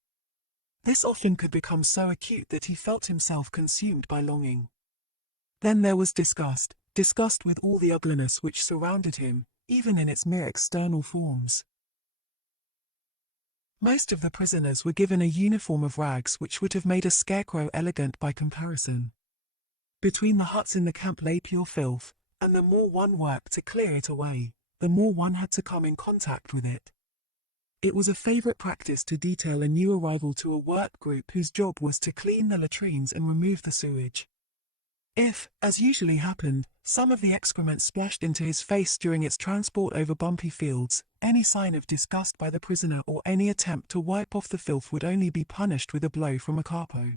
This often could become so acute that he felt himself consumed by longing. Then there was disgust with all the ugliness which surrounded him, even in its mere external forms. Most of the prisoners were given a uniform of rags which would have made a scarecrow elegant by comparison. Between the huts in the camp lay pure filth, and the more one worked to clear it away, the more one had to come in contact with it. It was a favorite practice to detail a new arrival to a work group whose job was to clean the latrines and remove the sewage. If, as usually happened, some of the excrement splashed into his face during its transport over bumpy fields, any sign of disgust by the prisoner or any attempt to wipe off the filth would only be punished with a blow from a capo.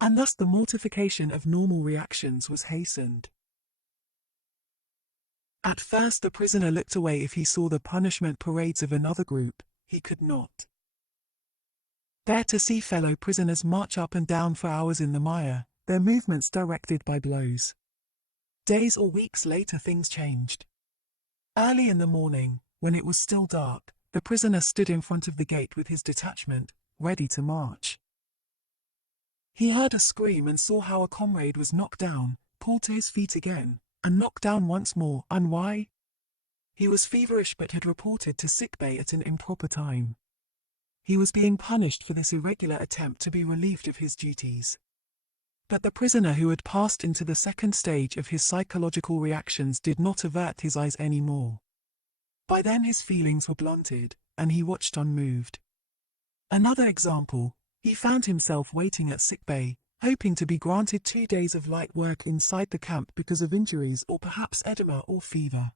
And thus the mortification of normal reactions was hastened. At first the prisoner looked away if he saw the punishment parades of another group. He could not bear to see fellow prisoners march up and down for hours in the mire, their movements directed by blows. Days or weeks later things changed. Early in the morning, when it was still dark, the prisoner stood in front of the gate with his detachment, ready to march. He heard a scream and saw how a comrade was knocked down, pulled to his feet again, and knocked down once more. And why? He was feverish but had reported to sickbay at an improper time. He was being punished for this irregular attempt to be relieved of his duties. But the prisoner who had passed into the second stage of his psychological reactions did not avert his eyes anymore. By then his feelings were blunted, and he watched unmoved. Another example, he found himself waiting at sickbay, hoping to be granted 2 days of light work inside the camp because of injuries or perhaps edema or fever.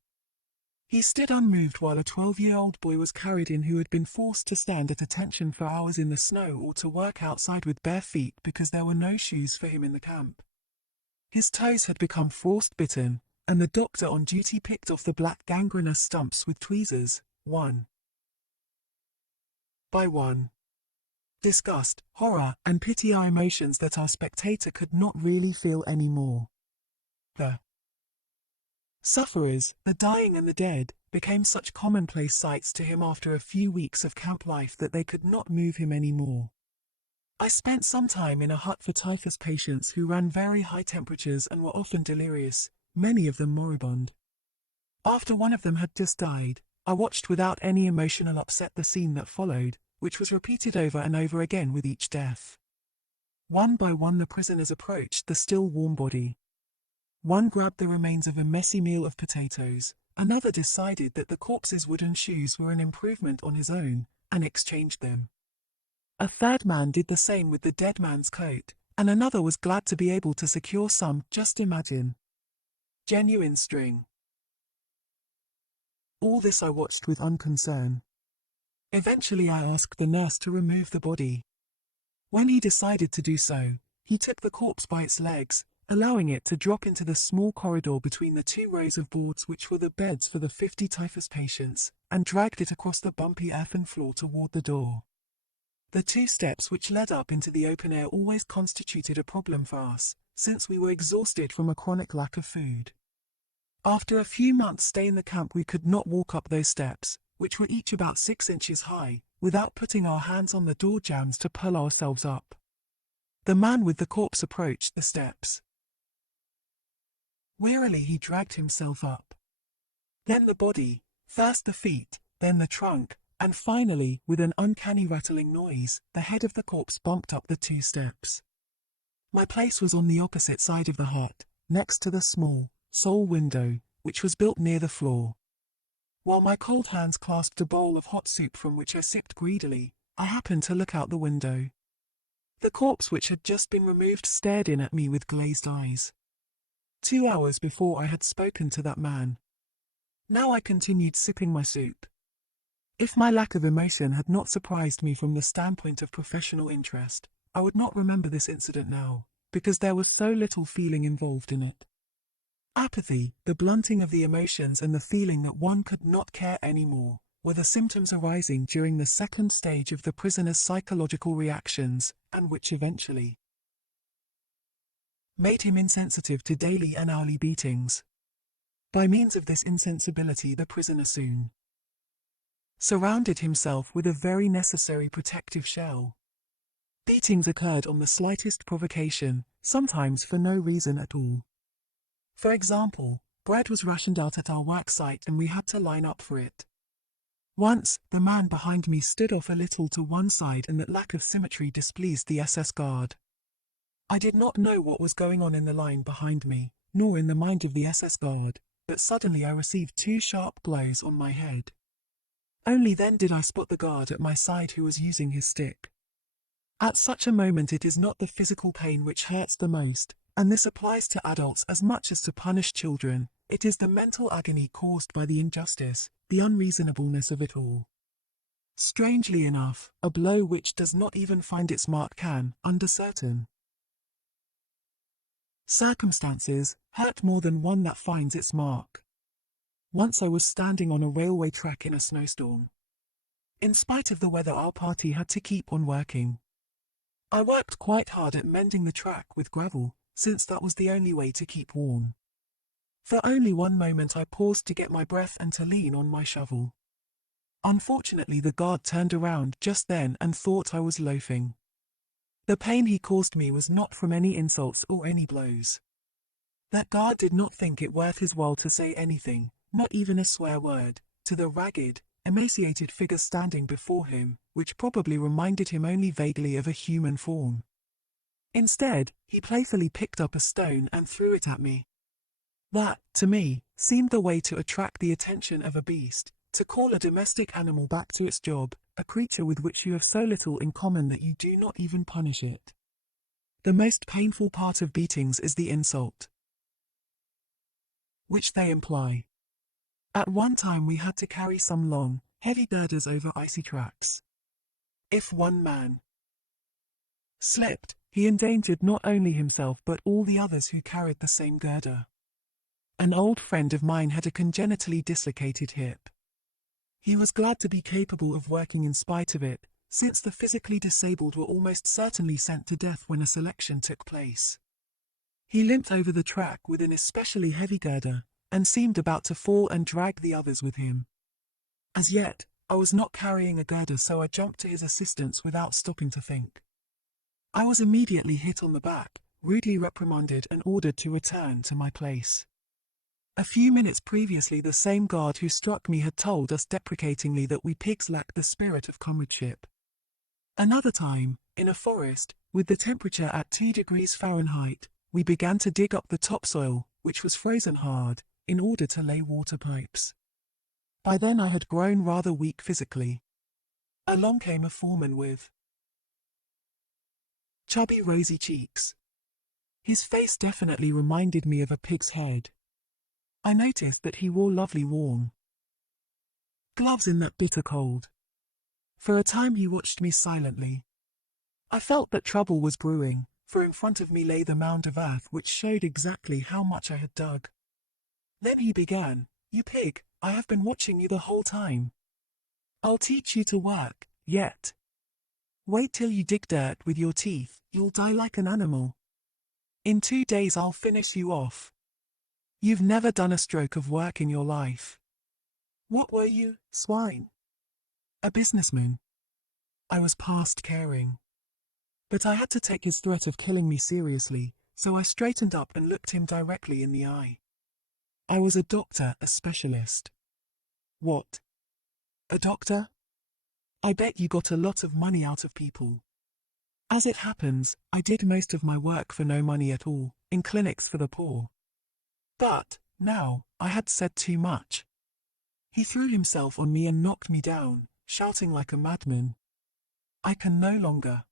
He stood unmoved while a 12-year-old boy was carried in who had been forced to stand at attention for hours in the snow or to work outside with bare feet because there were no shoes for him in the camp. His toes had become frostbitten, and the doctor on duty picked off the black gangrenous stumps with tweezers, one by one. Disgust, horror, and pity are emotions that our spectator could not really feel anymore. The sufferers, the dying and the dead, became such commonplace sights to him after a few weeks of camp life that they could not move him anymore. I spent some time in a hut for typhus patients who ran very high temperatures and were often delirious, many of them moribund. After one of them had just died, I watched without any emotional upset the scene that followed, which was repeated over and over again with each death. One by one the prisoners approached the still warm body. One grabbed the remains of a messy meal of potatoes, another decided that the corpse's wooden shoes were an improvement on his own, and exchanged them. A third man did the same with the dead man's coat, and another was glad to be able to secure some, just imagine, genuine string. All this I watched with unconcern. Eventually I asked the nurse to remove the body. When he decided to do so, he took the corpse by its legs, allowing it to drop into the small corridor between the 2 rows of boards which were the beds for the 50 typhus patients, and dragged it across the bumpy earthen floor toward the door. The 2 steps which led up into the open air always constituted a problem for us, since we were exhausted from a chronic lack of food. After a few months' stay in the camp we could not walk up those steps, which were each about 6 inches high, without putting our hands on the door jambs to pull ourselves up. The man with the corpse approached the steps. Wearily he dragged himself up. Then the body, first the feet, then the trunk, and finally, with an uncanny rattling noise, the head of the corpse bumped up the 2 steps. My place was on the opposite side of the hut, next to the small, sole window, which was built near the floor. While my cold hands clasped a bowl of hot soup from which I sipped greedily, I happened to look out the window. The corpse which had just been removed stared in at me with glazed eyes. 2 hours before I had spoken to that man. Now I continued sipping my soup. If my lack of emotion had not surprised me from the standpoint of professional interest, I would not remember this incident now, because there was so little feeling involved in it. Apathy, the blunting of the emotions and the feeling that one could not care anymore, were the symptoms arising during the second stage of the prisoner's psychological reactions, and which eventually made him insensitive to daily and hourly beatings. By means of this insensibility the prisoner soon surrounded himself with a very necessary protective shell. Beatings occurred on the slightest provocation, sometimes for no reason at all. For example, bread was rationed out at our work site and we had to line up for it. Once, the man behind me stood off a little to one side and that lack of symmetry displeased the SS guard. I did not know what was going on in the line behind me, nor in the mind of the SS guard, but suddenly I received 2 sharp blows on my head. Only then did I spot the guard at my side who was using his stick. At such a moment it is not the physical pain which hurts the most, and this applies to adults as much as to punished children. It is the mental agony caused by the injustice, the unreasonableness of it all. Strangely enough, a blow which does not even find its mark can, under certain circumstances, hurt more than one that finds its mark. Once I was standing on a railway track in a snowstorm. In spite of the weather, our party had to keep on working. I worked quite hard at mending the track with gravel, since that was the only way to keep warm. For only one moment I paused to get my breath and to lean on my shovel. Unfortunately, the guard turned around just then and thought I was loafing. The pain he caused me was not from any insults or any blows. That guard did not think it worth his while to say anything, not even a swear word, to the ragged, emaciated figure standing before him, which probably reminded him only vaguely of a human form. Instead, he playfully picked up a stone and threw it at me. That, to me, seemed the way to attract the attention of a beast, to call a domestic animal back to its job, a creature with which you have so little in common that you do not even punish it. The most painful part of beatings is the insult, which they imply. At one time we had to carry some long, heavy girders over icy tracks. If one man slipped, he endangered not only himself but all the others who carried the same girder. An old friend of mine had a congenitally dislocated hip. He was glad to be capable of working in spite of it, since the physically disabled were almost certainly sent to death when a selection took place. He limped over the track with an especially heavy girder, and seemed about to fall and drag the others with him. As yet, I was not carrying a girder, so I jumped to his assistance without stopping to think. I was immediately hit on the back, rudely reprimanded and ordered to return to my place. A few minutes previously, the same guard who struck me had told us deprecatingly that we pigs lacked the spirit of comradeship. Another time, in a forest, with the temperature at 2 degrees Fahrenheit, we began to dig up the topsoil, which was frozen hard, in order to lay water pipes. By then I had grown rather weak physically. Along came a foreman with chubby rosy cheeks. His face definitely reminded me of a pig's head. I noticed that he wore lovely warm gloves in that bitter cold. For a time he watched me silently. I felt that trouble was brewing, for in front of me lay the mound of earth which showed exactly how much I had dug. Then he began, "You pig, I have been watching you the whole time. I'll teach you to work, yet. Wait till you dig dirt with your teeth, you'll die like an animal. In 2 days I'll finish you off. You've never done a stroke of work in your life. What were you, swine?" A businessman. I was past caring. But I had to take his threat of killing me seriously, so I straightened up and looked him directly in the eye. I was a doctor, a specialist. What? A doctor? I bet you got a lot of money out of people. As it happens, I did most of my work for no money at all, in clinics for the poor. But, now, I had said too much. He threw himself on me and knocked me down, shouting like a madman. I can no longer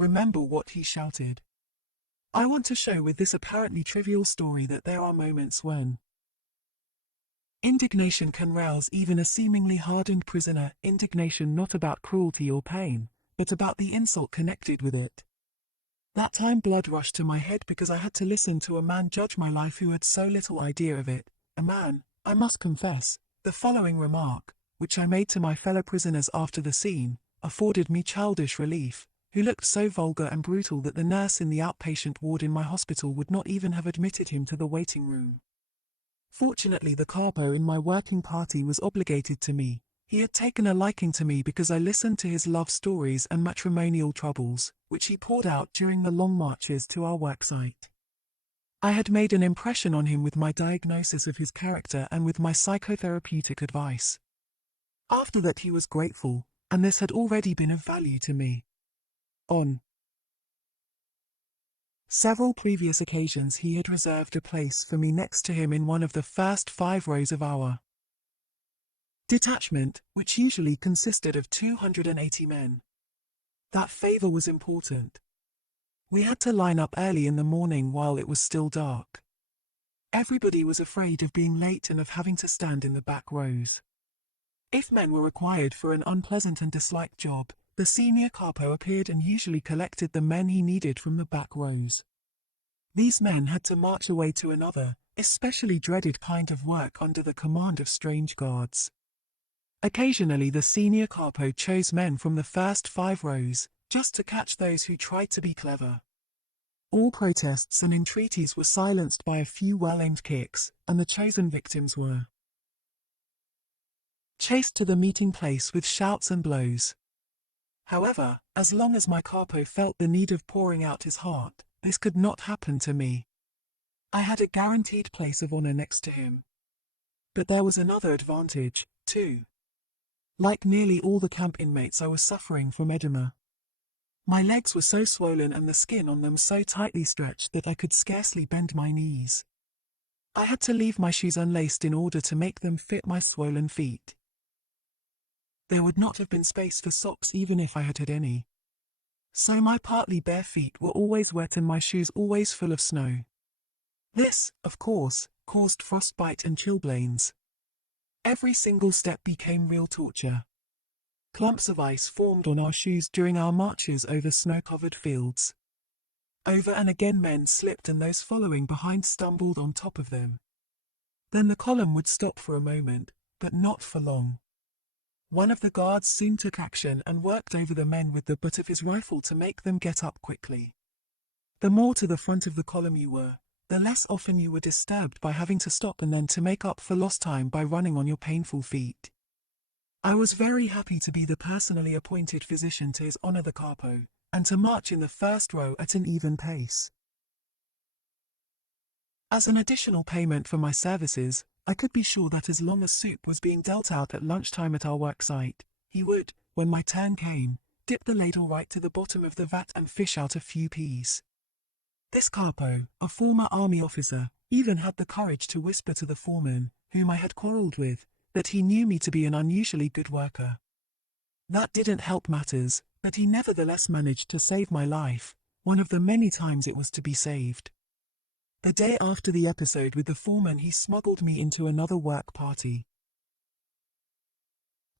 remember what he shouted. I want to show with this apparently trivial story that there are moments when indignation can rouse even a seemingly hardened prisoner, indignation not about cruelty or pain, but about the insult connected with it. That time blood rushed to my head because I had to listen to a man judge my life who had so little idea of it. A man, I must confess, the following remark, which I made to my fellow prisoners after the scene, afforded me childish relief, who looked so vulgar and brutal that the nurse in the outpatient ward in my hospital would not even have admitted him to the waiting room. Fortunately, the capo in my working party was obligated to me. He had taken a liking to me because I listened to his love stories and matrimonial troubles, which he poured out during the long marches to our worksite. I had made an impression on him with my diagnosis of his character and with my psychotherapeutic advice. After that he was grateful, and this had already been of value to me. On several previous occasions he had reserved a place for me next to him in one of the first 5 rows of our detachment, which usually consisted of 280 men. That favor was important. We had to line up early in the morning while it was still dark. Everybody was afraid of being late and of having to stand in the back rows. If men were required for an unpleasant and disliked job, the senior capo appeared and usually collected the men he needed from the back rows. These men had to march away to another, especially dreaded kind of work under the command of strange guards. Occasionally the senior capo chose men from the first 5 rows, just to catch those who tried to be clever. All protests and entreaties were silenced by a few well-aimed kicks, and the chosen victims were chased to the meeting place with shouts and blows. However, as long as my capo felt the need of pouring out his heart, this could not happen to me. I had a guaranteed place of honor next to him. But there was another advantage, too. Like nearly all the camp inmates, I was suffering from edema. My legs were so swollen and the skin on them so tightly stretched that I could scarcely bend my knees. I had to leave my shoes unlaced in order to make them fit my swollen feet. There would not have been space for socks even if I had had any. So my partly bare feet were always wet and my shoes always full of snow. This, of course, caused frostbite and chilblains. Every single step became real torture. Clumps of ice formed on our shoes during our marches over snow-covered fields. Over and again men slipped and those following behind stumbled on top of them. Then the column would stop for a moment, but not for long. One of the guards soon took action and worked over the men with the butt of his rifle to make them get up quickly. The more to the front of the column you were, the less often you were disturbed by having to stop and then to make up for lost time by running on your painful feet. I was very happy to be the personally appointed physician to His Honor the Capo, and to march in the first row at an even pace. As an additional payment for my services, I could be sure that as long as soup was being dealt out at lunchtime at our work site, he would, when my turn came, dip the ladle right to the bottom of the vat and fish out a few peas. This capo, a former army officer, even had the courage to whisper to the foreman, whom I had quarreled with, that he knew me to be an unusually good worker. That didn't help matters, but he nevertheless managed to save my life, one of the many times it was to be saved. The day after the episode with the foreman, he smuggled me into another work party.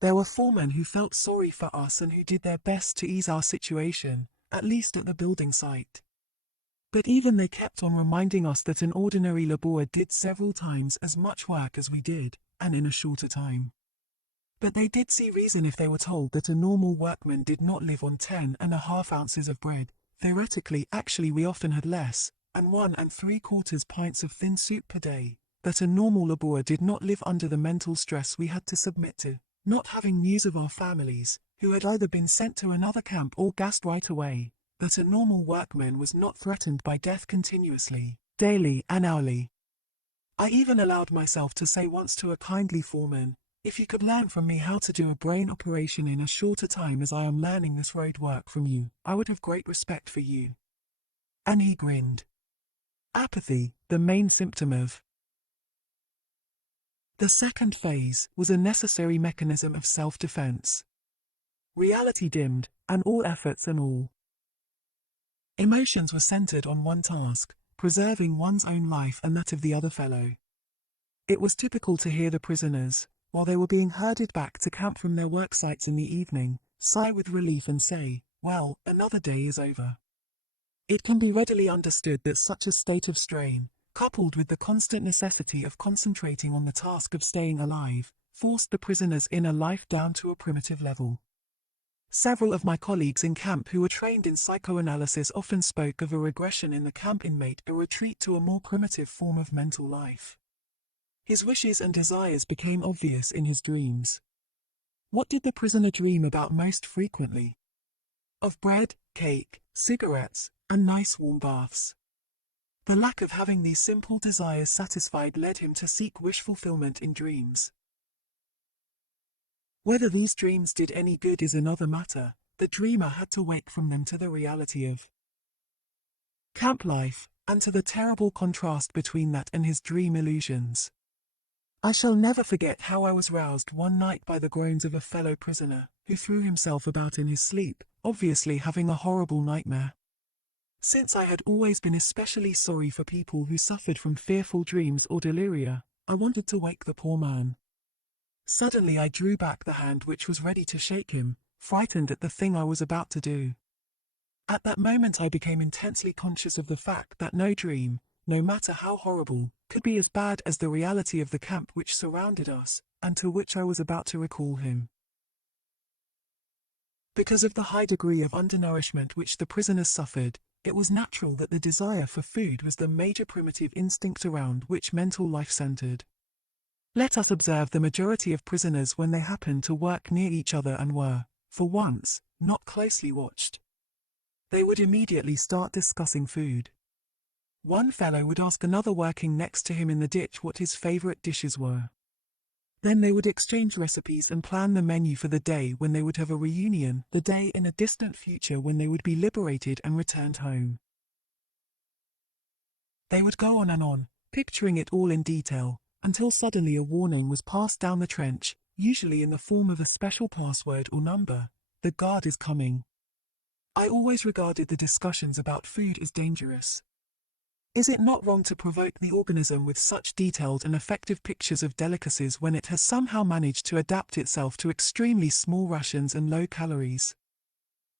There were foremen who felt sorry for us and who did their best to ease our situation, at least at the building site. But even they kept on reminding us that an ordinary laborer did several times as much work as we did, and in a shorter time. But they did see reason if they were told that a normal workman did not live on 10.5 ounces of bread. Theoretically, actually we often had less, and 1 3/4 pints of thin soup per day, that a normal laborer did not live under the mental stress we had to submit to, not having news of our families, who had either been sent to another camp or gassed right away, that a normal workman was not threatened by death continuously, daily and hourly. I even allowed myself to say once to a kindly foreman, "If you could learn from me how to do a brain operation in a shorter time as I am learning this road work from you, I would have great respect for you." And he grinned. Apathy, the main symptom of. The second phase was a necessary mechanism of self-defense. Reality dimmed, and all efforts and all emotions were centered on one task, preserving one's own life and that of the other fellow. It was typical to hear the prisoners, while they were being herded back to camp from their work sites in the evening, sigh with relief and say, "Well, another day is over." It can be readily understood that such a state of strain, coupled with the constant necessity of concentrating on the task of staying alive, forced the prisoner's inner life down to a primitive level. Several of my colleagues in camp who were trained in psychoanalysis often spoke of a regression in the camp inmate, a retreat to a more primitive form of mental life. His wishes and desires became obvious in his dreams. What did the prisoner dream about most frequently? Of bread, cake, cigarettes, and nice warm baths. The lack of having these simple desires satisfied led him to seek wish fulfillment in dreams. Whether these dreams did any good is another matter. The dreamer had to wake from them to the reality of camp life, and to the terrible contrast between that and his dream illusions. I shall never forget how I was roused one night by the groans of a fellow prisoner, who threw himself about in his sleep, obviously having a horrible nightmare. Since I had always been especially sorry for people who suffered from fearful dreams or deliria, I wanted to wake the poor man. Suddenly I drew back the hand which was ready to shake him, frightened at the thing I was about to do. At that moment I became intensely conscious of the fact that no dream, no matter how horrible, could be as bad as the reality of the camp which surrounded us, and to which I was about to recall him. Because of the high degree of undernourishment which the prisoners suffered, it was natural that the desire for food was the major primitive instinct around which mental life centered. Let us observe the majority of prisoners when they happened to work near each other and were, for once, not closely watched. They would immediately start discussing food. One fellow would ask another working next to him in the ditch what his favorite dishes were. Then they would exchange recipes and plan the menu for the day when they would have a reunion, the day in a distant future when they would be liberated and returned home. They would go on and on, picturing it all in detail, until suddenly a warning was passed down the trench, usually in the form of a special password or number: "The guard is coming." I always regarded the discussions about food as dangerous. Is it not wrong to provoke the organism with such detailed and effective pictures of delicacies when it has somehow managed to adapt itself to extremely small rations and low calories?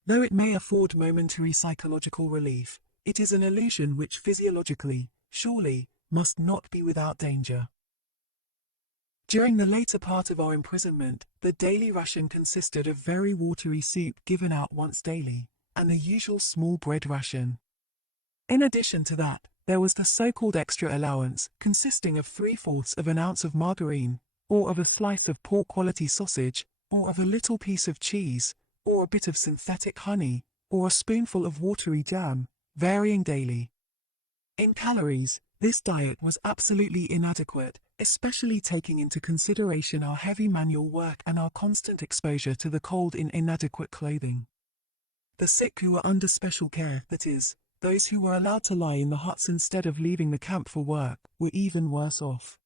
Though it may afford momentary psychological relief, it is an illusion which physiologically, surely, must not be without danger. During the later part of our imprisonment, the daily ration consisted of very watery soup given out once daily, and the usual small bread ration. In addition to that, there was the so-called extra allowance, consisting of 3/4 of an ounce of margarine, or of a slice of poor-quality sausage, or of a little piece of cheese, or a bit of synthetic honey, or a spoonful of watery jam, varying daily. In calories, this diet was absolutely inadequate, especially taking into consideration our heavy manual work and our constant exposure to the cold in inadequate clothing. The sick who were under special care, that is, those who were allowed to lie in the huts instead of leaving the camp for work, were even worse off.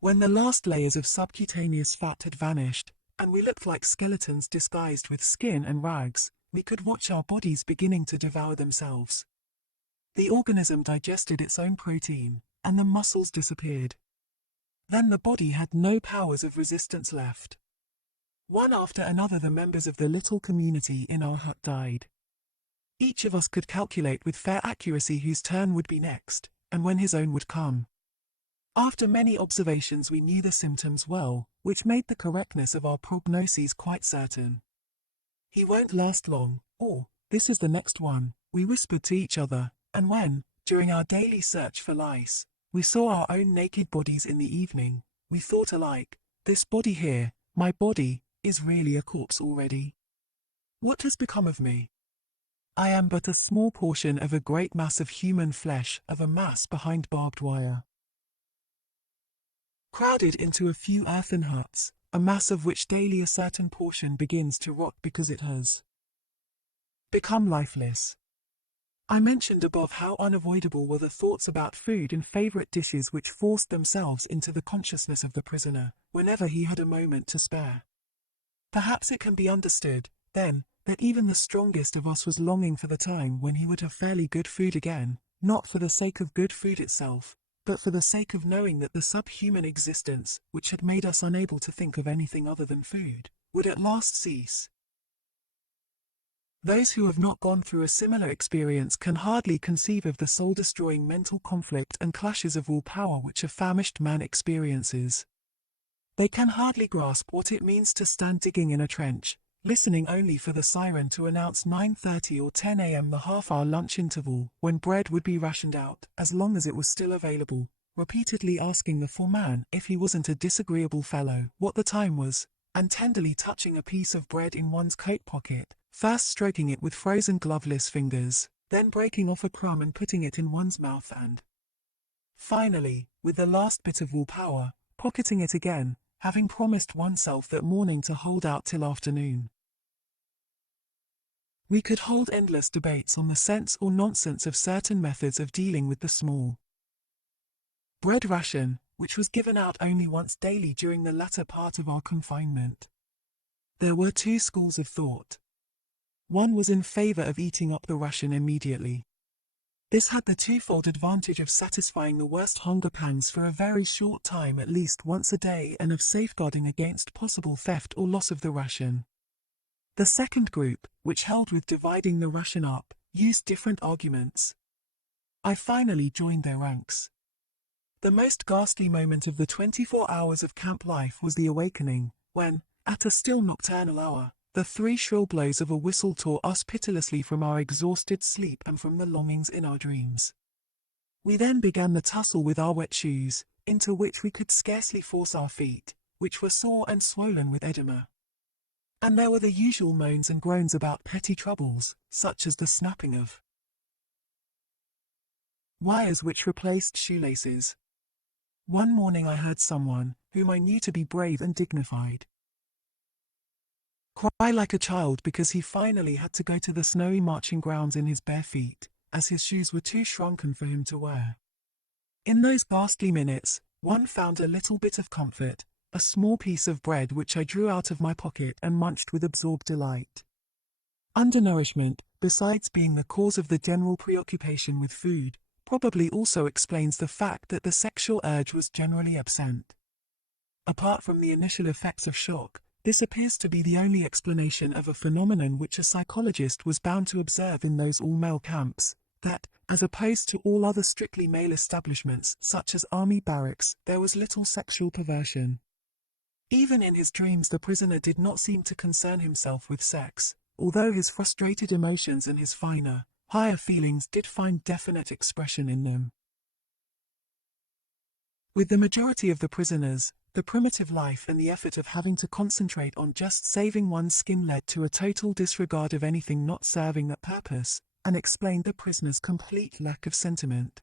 When the last layers of subcutaneous fat had vanished, and we looked like skeletons disguised with skin and rags, we could watch our bodies beginning to devour themselves. The organism digested its own protein, and the muscles disappeared. Then the body had no powers of resistance left. One after another the members of the little community in our hut died. Each of us could calculate with fair accuracy whose turn would be next, and when his own would come. After many observations we knew the symptoms well, which made the correctness of our prognoses quite certain. "He won't last long," or "this is the next one," we whispered to each other, and when, during our daily search for lice, we saw our own naked bodies in the evening, we thought alike, "This body here, my body, is really a corpse already. What has become of me? I am but a small portion of a great mass of human flesh, of a mass behind barbed wire. Crowded into a few earthen huts, a mass of which daily a certain portion begins to rot because it has become lifeless." I mentioned above how unavoidable were the thoughts about food and favorite dishes which forced themselves into the consciousness of the prisoner, whenever he had a moment to spare. Perhaps it can be understood, then, that even the strongest of us was longing for the time when he would have fairly good food again, not for the sake of good food itself, but for the sake of knowing that the subhuman existence, which had made us unable to think of anything other than food, would at last cease. Those who have not gone through a similar experience can hardly conceive of the soul-destroying mental conflict and clashes of will power which a famished man experiences. They can hardly grasp what it means to stand digging in a trench, listening only for the siren to announce 9:30 or 10 a.m. the half-hour lunch interval, when bread would be rationed out, as long as it was still available, repeatedly asking the foreman if he wasn't a disagreeable fellow, what the time was, and tenderly touching a piece of bread in one's coat pocket, first stroking it with frozen gloveless fingers, then breaking off a crumb and putting it in one's mouth and, finally, with the last bit of will power, pocketing it again, having promised oneself that morning to hold out till afternoon. We could hold endless debates on the sense or nonsense of certain methods of dealing with the small bread ration, which was given out only once daily during the latter part of our confinement. There were two schools of thought. One was in favor of eating up the ration immediately. This had the twofold advantage of satisfying the worst hunger pangs for a very short time at least once a day and of safeguarding against possible theft or loss of the ration. The second group, which held with dividing the ration up, used different arguments. I finally joined their ranks. The most ghastly moment of the 24 hours of camp life was the awakening, when, at a still nocturnal hour, the 3 shrill blows of a whistle tore us pitilessly from our exhausted sleep and from the longings in our dreams. We then began the tussle with our wet shoes, into which we could scarcely force our feet, which were sore and swollen with edema. And there were the usual moans and groans about petty troubles, such as the snapping of wires which replaced shoelaces. One morning I heard someone, whom I knew to be brave and dignified, cry like a child because he finally had to go to the snowy marching grounds in his bare feet, as his shoes were too shrunken for him to wear. In those ghastly minutes, one found a little bit of comfort, a small piece of bread which I drew out of my pocket and munched with absorbed delight. Undernourishment, besides being the cause of the general preoccupation with food, probably also explains the fact that the sexual urge was generally absent. Apart from the initial effects of shock, this appears to be the only explanation of a phenomenon which a psychologist was bound to observe in those all-male camps, that, as opposed to all other strictly male establishments such as army barracks, there was little sexual perversion. Even in his dreams the prisoner did not seem to concern himself with sex, although his frustrated emotions and his finer, higher feelings did find definite expression in them. With the majority of the prisoners, the primitive life and the effort of having to concentrate on just saving one's skin led to a total disregard of anything not serving that purpose, and explained the prisoner's complete lack of sentiment.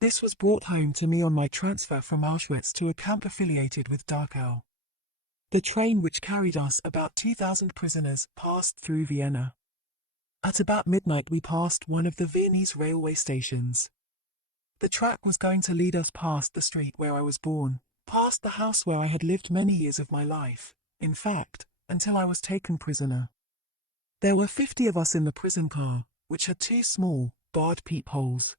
This was brought home to me on my transfer from Auschwitz to a camp affiliated with Dachau. The train which carried us, about 2,000 prisoners, passed through Vienna. At about midnight we passed one of the Viennese railway stations. The track was going to lead us past the street where I was born, past the house where I had lived many years of my life, in fact, until I was taken prisoner. There were 50 of us in the prison car, which had 2 small, barred peepholes.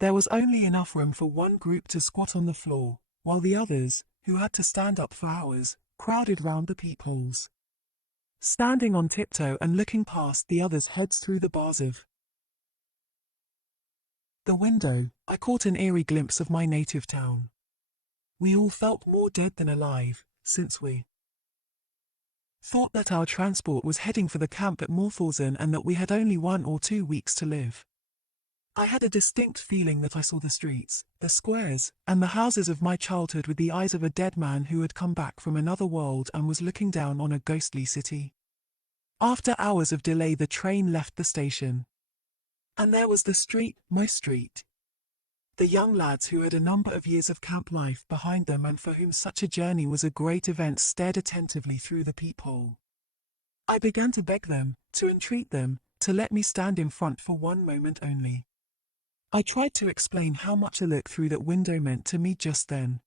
There was only enough room for one group to squat on the floor, while the others, who had to stand up for hours, crowded round the peepholes. Standing on tiptoe and looking past the others' heads through the bars of the window, I caught an eerie glimpse of my native town. We all felt more dead than alive, since we thought that our transport was heading for the camp at Mauthausen and that we had only 1 or 2 weeks to live. I had a distinct feeling that I saw the streets, the squares, and the houses of my childhood with the eyes of a dead man who had come back from another world and was looking down on a ghostly city. After hours of delay the train left the station. And there was the street, my street. The young lads who had a number of years of camp life behind them and for whom such a journey was a great event stared attentively through the peephole. I began to beg them, to entreat them, to let me stand in front for one moment only. I tried to explain how much a look through that window meant to me just then.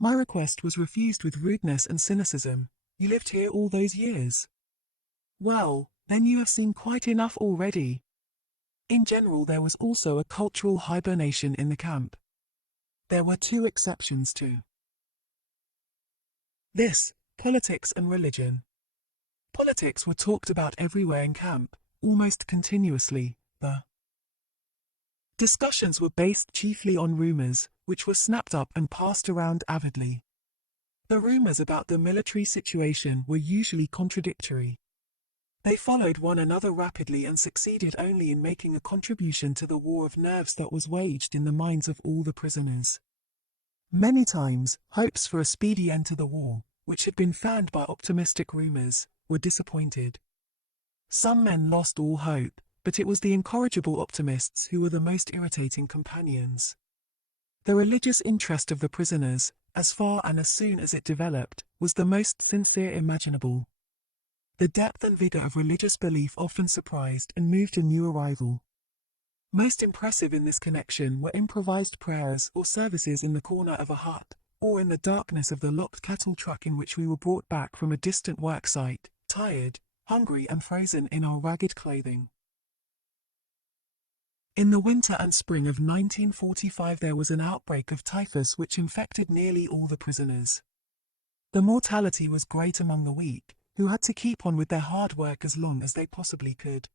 My request was refused with rudeness and cynicism. You lived here all those years. Well, then you have seen quite enough already. In general there was also a cultural hibernation in the camp. There were 2 exceptions to this: politics and religion. Politics were talked about everywhere in camp, almost continuously. The discussions were based chiefly on rumors, which were snapped up and passed around avidly. The rumors about the military situation were usually contradictory. They followed one another rapidly and succeeded only in making a contribution to the war of nerves that was waged in the minds of all the prisoners. Many times, hopes for a speedy end to the war, which had been fanned by optimistic rumors, were disappointed. Some men lost all hope, but it was the incorrigible optimists who were the most irritating companions. The religious interest of the prisoners, as far and as soon as it developed, was the most sincere imaginable. The depth and vigor of religious belief often surprised and moved a new arrival. Most impressive in this connection were improvised prayers or services in the corner of a hut, or in the darkness of the locked cattle truck in which we were brought back from a distant worksite, tired, hungry and frozen in our ragged clothing. In the winter and spring of 1945 there was an outbreak of typhus which infected nearly all the prisoners. The mortality was great among the weak, who had to keep on with their hard work as long as they possibly could.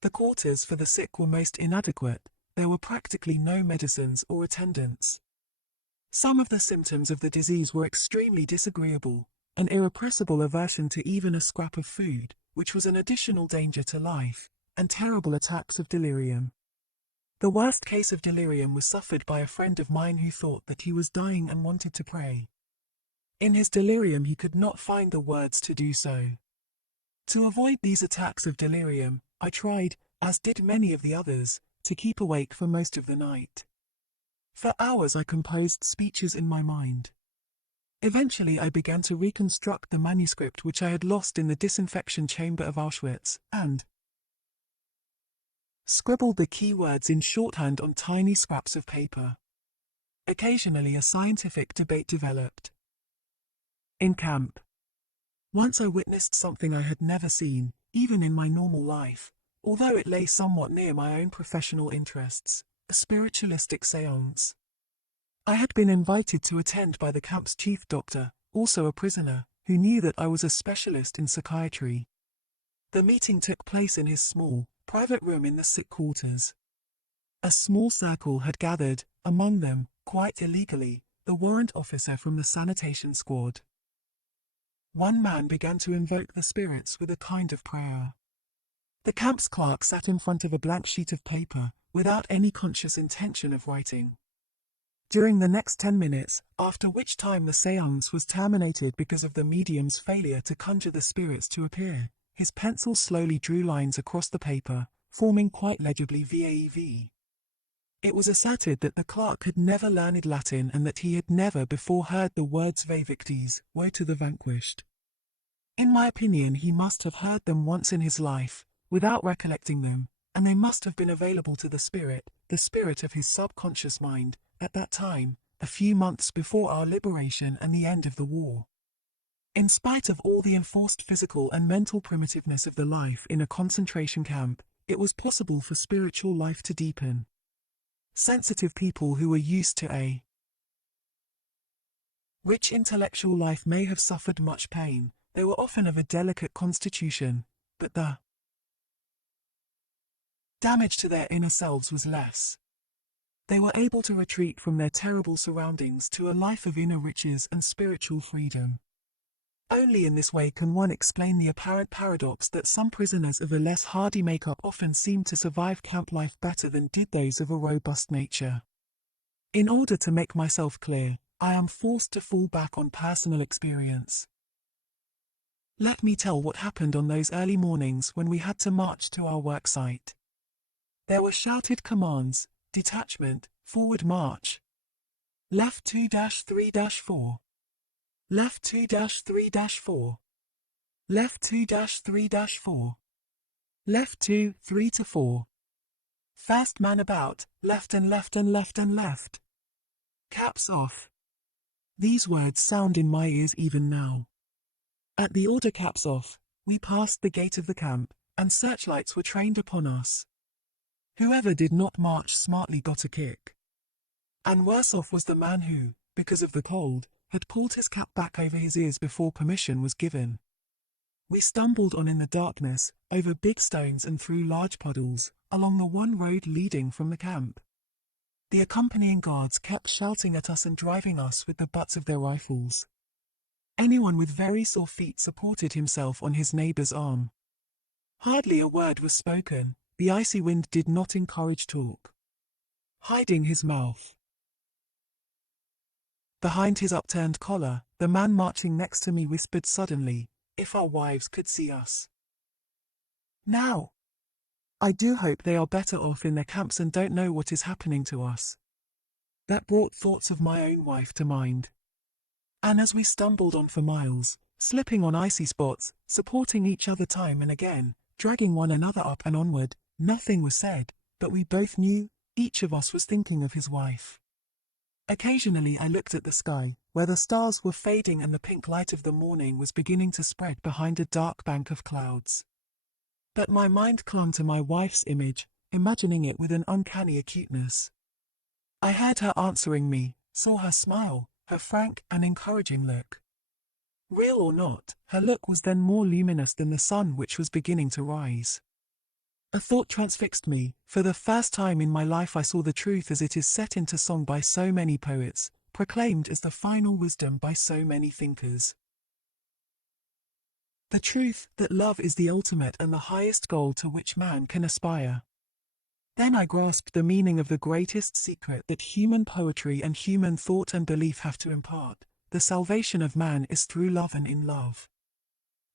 The quarters for the sick were most inadequate, there were practically no medicines or attendants. Some of the symptoms of the disease were extremely disagreeable, an irrepressible aversion to even a scrap of food, which was an additional danger to life, and terrible attacks of delirium. The worst case of delirium was suffered by a friend of mine who thought that he was dying and wanted to pray. In his delirium he could not find the words to do so. To avoid these attacks of delirium, I tried, as did many of the others, to keep awake for most of the night. For hours I composed speeches in my mind. Eventually I began to reconstruct the manuscript which I had lost in the disinfection chamber of Auschwitz, and scribbled the key words in shorthand on tiny scraps of paper. Occasionally a scientific debate developed. In camp. Once I witnessed something I had never seen, even in my normal life, although it lay somewhat near my own professional interests, a spiritualistic séance. I had been invited to attend by the camp's chief doctor, also a prisoner, who knew that I was a specialist in psychiatry. The meeting took place in his small, private room in the sick quarters. A small circle had gathered, among them, quite illegally, the warrant officer from the sanitation squad. One man began to invoke the spirits with a kind of prayer. The camp's clerk sat in front of a blank sheet of paper, without any conscious intention of writing. During the next 10 minutes, after which time the séance was terminated because of the medium's failure to conjure the spirits to appear, his pencil slowly drew lines across the paper, forming quite legibly WWII. It was asserted that the clerk had never learned Latin and that he had never before heard the words Vae Victis, woe to the vanquished. In my opinion he must have heard them once in his life, without recollecting them, and they must have been available to the spirit of his subconscious mind, at that time, a few months before our liberation and the end of the war. In spite of all the enforced physical and mental primitiveness of the life in a concentration camp, it was possible for spiritual life to deepen. Sensitive people who were used to a rich intellectual life may have suffered much pain. They were often of a delicate constitution, but the damage to their inner selves was less. They were able to retreat from their terrible surroundings to a life of inner riches and spiritual freedom. Only in this way can one explain the apparent paradox that some prisoners of a less hardy makeup often seem to survive camp life better than did those of a robust nature. In order to make myself clear, I am forced to fall back on personal experience. Let me tell what happened on those early mornings when we had to march to our work site. There were shouted commands: detachment, forward march. Left 2-3-4. Left 2-3-4. Left 2-3-4. Left 2, 3 to 4. Fast man about, left and left and left and left. Caps off. These words sound in my ears even now. At the order caps off, we passed the gate of the camp, and searchlights were trained upon us. Whoever did not march smartly got a kick. And worse off was the man who, because of the cold, had pulled his cap back over his ears before permission was given. We stumbled on in the darkness, over big stones and through large puddles, along the one road leading from the camp. The accompanying guards kept shouting at us and driving us with the butts of their rifles. Anyone with very sore feet supported himself on his neighbor's arm. Hardly a word was spoken. The icy wind did not encourage talk. Hiding his mouth behind his upturned collar, the man marching next to me whispered suddenly, "If our wives could see us now! I do hope they are better off in their camps and don't know what is happening to us." That brought thoughts of my own wife to mind. And as we stumbled on for miles, slipping on icy spots, supporting each other time and again, dragging one another up and onward, nothing was said, but we both knew, each of us was thinking of his wife. Occasionally I looked at the sky, where the stars were fading and the pink light of the morning was beginning to spread behind a dark bank of clouds. But my mind clung to my wife's image, imagining it with an uncanny acuteness. I heard her answering me, saw her smile, her frank and encouraging look. Real or not, her look was then more luminous than the sun which was beginning to rise. A thought transfixed me. For the first time in my life I saw the truth as it is set into song by so many poets, proclaimed as the final wisdom by so many thinkers. The truth that love is the ultimate and the highest goal to which man can aspire. Then I grasped the meaning of the greatest secret that human poetry and human thought and belief have to impart. The salvation of man is through love and in love.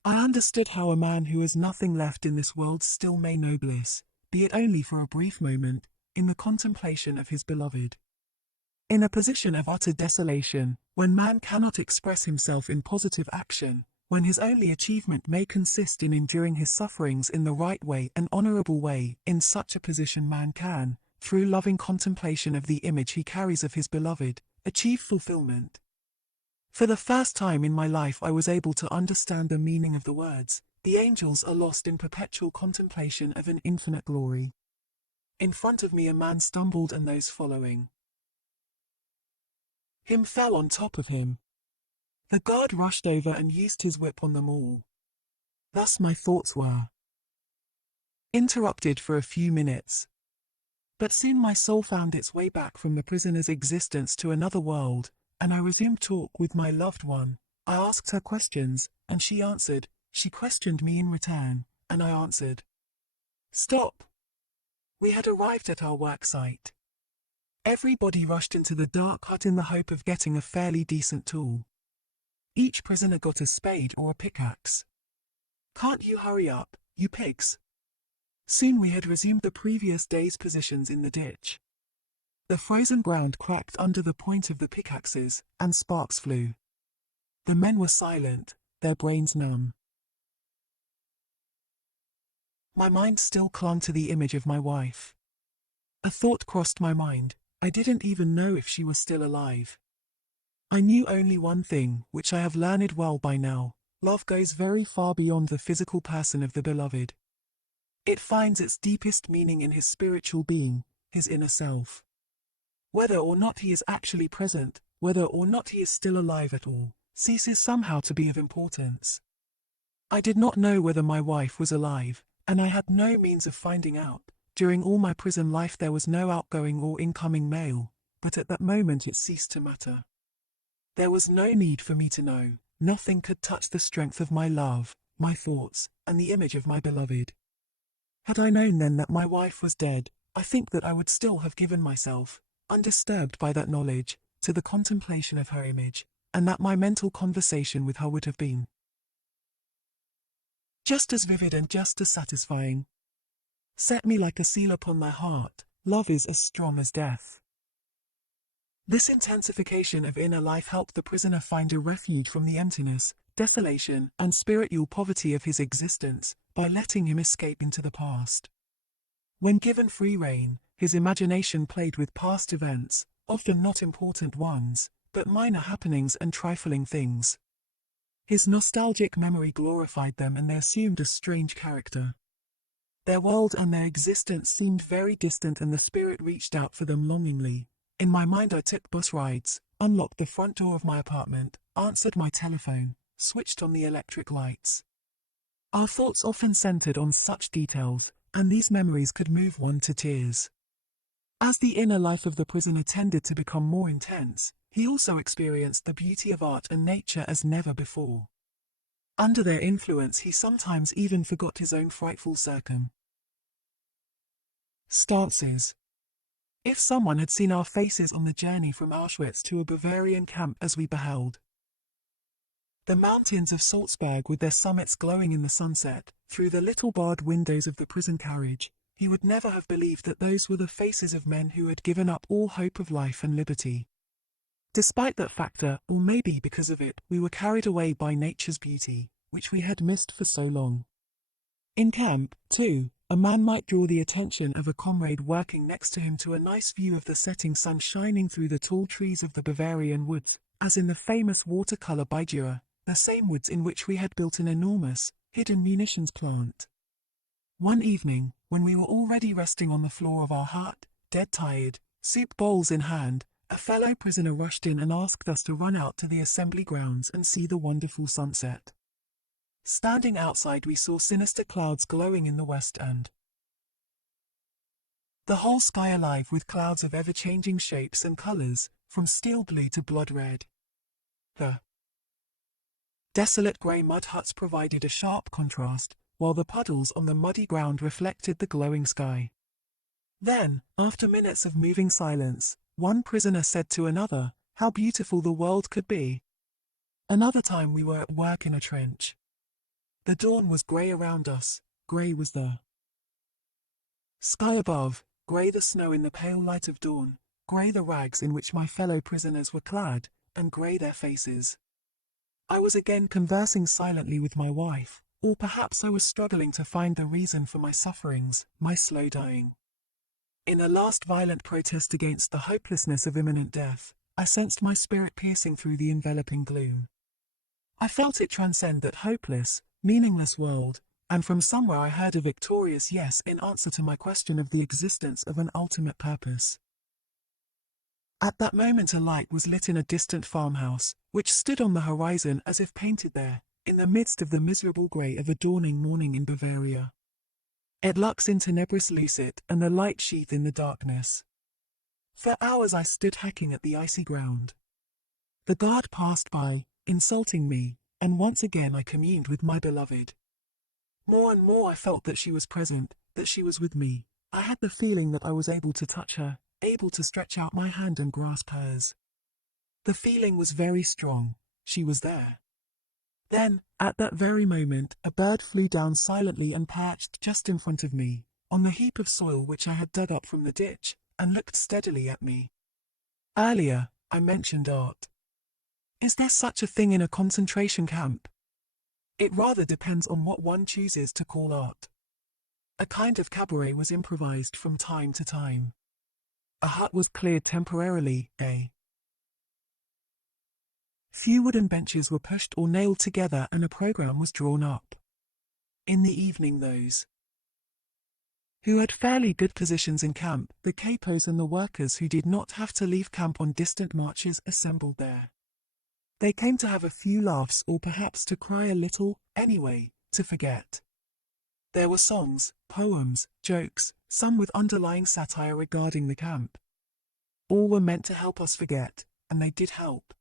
I understood how a man who has nothing left in this world still may know bliss, be it only for a brief moment, in the contemplation of his beloved. In a position of utter desolation, when man cannot express himself in positive action, when his only achievement may consist in enduring his sufferings in the right way and honorable way, in such a position man can, through loving contemplation of the image he carries of his beloved, achieve fulfillment. For the first time in my life I was able to understand the meaning of the words, "The angels are lost in perpetual contemplation of an infinite glory." In front of me a man stumbled and those following him fell on top of him. The guard rushed over and used his whip on them all. Thus my thoughts were interrupted for a few minutes. But soon my soul found its way back from the prisoner's existence to another world, and I resumed talk with my loved one. I asked her questions, and she answered. She questioned me in return, and I answered. Stop! We had arrived at our work site. Everybody rushed into the dark hut in the hope of getting a fairly decent tool. Each prisoner got a spade or a pickaxe. Can't you hurry up, you pigs? Soon we had resumed the previous day's positions in the ditch. The frozen ground cracked under the point of the pickaxes, and sparks flew. The men were silent, their brains numb. My mind still clung to the image of my wife. A thought crossed my mind. I didn't even know if she was still alive. I knew only one thing, which I have learned well by now. Love goes very far beyond the physical person of the beloved. It finds its deepest meaning in his spiritual being, his inner self. Whether or not he is actually present, whether or not he is still alive at all, ceases somehow to be of importance. I did not know whether my wife was alive, and I had no means of finding out. During all my prison life there was no outgoing or incoming mail, but at that moment it ceased to matter. There was no need for me to know. Nothing could touch the strength of my love, my thoughts, and the image of my beloved. Had I known then that my wife was dead, I think that I would still have given myself, undisturbed by that knowledge, to the contemplation of her image, and that my mental conversation with her would have been just as vivid and just as satisfying. Set me like a seal upon thy heart, love is as strong as death. This intensification of inner life helped the prisoner find a refuge from the emptiness, desolation, and spiritual poverty of his existence, by letting him escape into the past. When given free rein, his imagination played with past events, often not important ones, but minor happenings and trifling things. His nostalgic memory glorified them and they assumed a strange character. Their world and their existence seemed very distant and the spirit reached out for them longingly. In my mind I took bus rides, unlocked the front door of my apartment, answered my telephone, switched on the electric lights. Our thoughts often centered on such details, and these memories could move one to tears. As the inner life of the prisoner tended to become more intense, he also experienced the beauty of art and nature as never before. Under their influence he sometimes even forgot his own frightful circumstances. If someone had seen our faces on the journey from Auschwitz to a Bavarian camp as we beheld the mountains of Salzburg with their summits glowing in the sunset, through the little barred windows of the prison carriage, he would never have believed that those were the faces of men who had given up all hope of life and liberty. Despite that factor, or maybe because of it, we were carried away by nature's beauty, which we had missed for so long. In camp, too, a man might draw the attention of a comrade working next to him to a nice view of the setting sun shining through the tall trees of the Bavarian woods, as in the famous watercolor by Dürer, the same woods in which we had built an enormous, hidden munitions plant. One evening, when we were already resting on the floor of our hut, dead tired, soup bowls in hand, a fellow prisoner rushed in and asked us to run out to the assembly grounds and see the wonderful sunset. Standing outside we saw sinister clouds glowing in the west and The whole sky alive with clouds of ever-changing shapes and colors, from steel blue to blood red. The desolate grey mud huts provided a sharp contrast, while the puddles on the muddy ground reflected the glowing sky. Then, after minutes of moving silence, one prisoner said to another, "How beautiful the world could be." Another time we were at work in a trench. The dawn was grey around us, grey was the sky above, grey the snow in the pale light of dawn, grey the rags in which my fellow prisoners were clad, and grey their faces. I was again conversing silently with my wife, or perhaps I was struggling to find the reason for my sufferings, my slow dying. In a last violent protest against the hopelessness of imminent death, I sensed my spirit piercing through the enveloping gloom. I felt it transcend that hopeless, meaningless world, and from somewhere I heard a victorious yes in answer to my question of the existence of an ultimate purpose. At that moment a light was lit in a distant farmhouse, which stood on the horizon as if painted there, in the midst of the miserable grey of a dawning morning in Bavaria. Et lux in tenebris lucet, and the light sheath in the darkness. For hours I stood hacking at the icy ground. The guard passed by, insulting me, and once again I communed with my beloved. More and more I felt that she was present, that she was with me. I had the feeling that I was able to touch her, able to stretch out my hand and grasp hers. The feeling was very strong. She was there. Then, at that very moment, a bird flew down silently and perched just in front of me, on the heap of soil which I had dug up from the ditch, and looked steadily at me. Earlier, I mentioned art. Is there such a thing in a concentration camp? It rather depends on what one chooses to call art. A kind of cabaret was improvised from time to time. A hut was cleared temporarily, a few wooden benches were pushed or nailed together and a program was drawn up. In the evening those who had fairly good positions in camp, the capos and the workers who did not have to leave camp on distant marches assembled there. They came to have a few laughs or perhaps to cry a little, anyway, to forget. There were songs, poems, jokes, some with underlying satire regarding the camp. All were meant to help us forget, and they did help.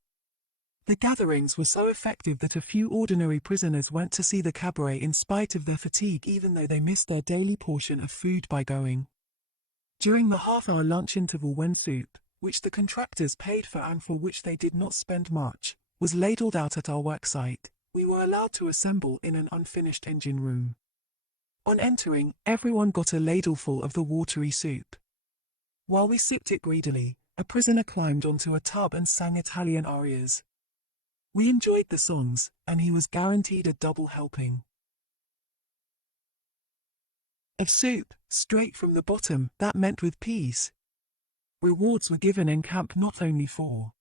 The gatherings were so effective that a few ordinary prisoners went to see the cabaret in spite of their fatigue even though they missed their daily portion of food by going. During the half-hour lunch interval when soup, which the contractors paid for and for which they did not spend much, was ladled out at our worksite, we were allowed to assemble in an unfinished engine room. On entering, everyone got a ladleful of the watery soup. While we sipped it greedily, a prisoner climbed onto a tub and sang Italian arias. We enjoyed the songs, and he was guaranteed a double helping of soup, straight from the bottom, that meant with peas. Rewards were given in camp not only for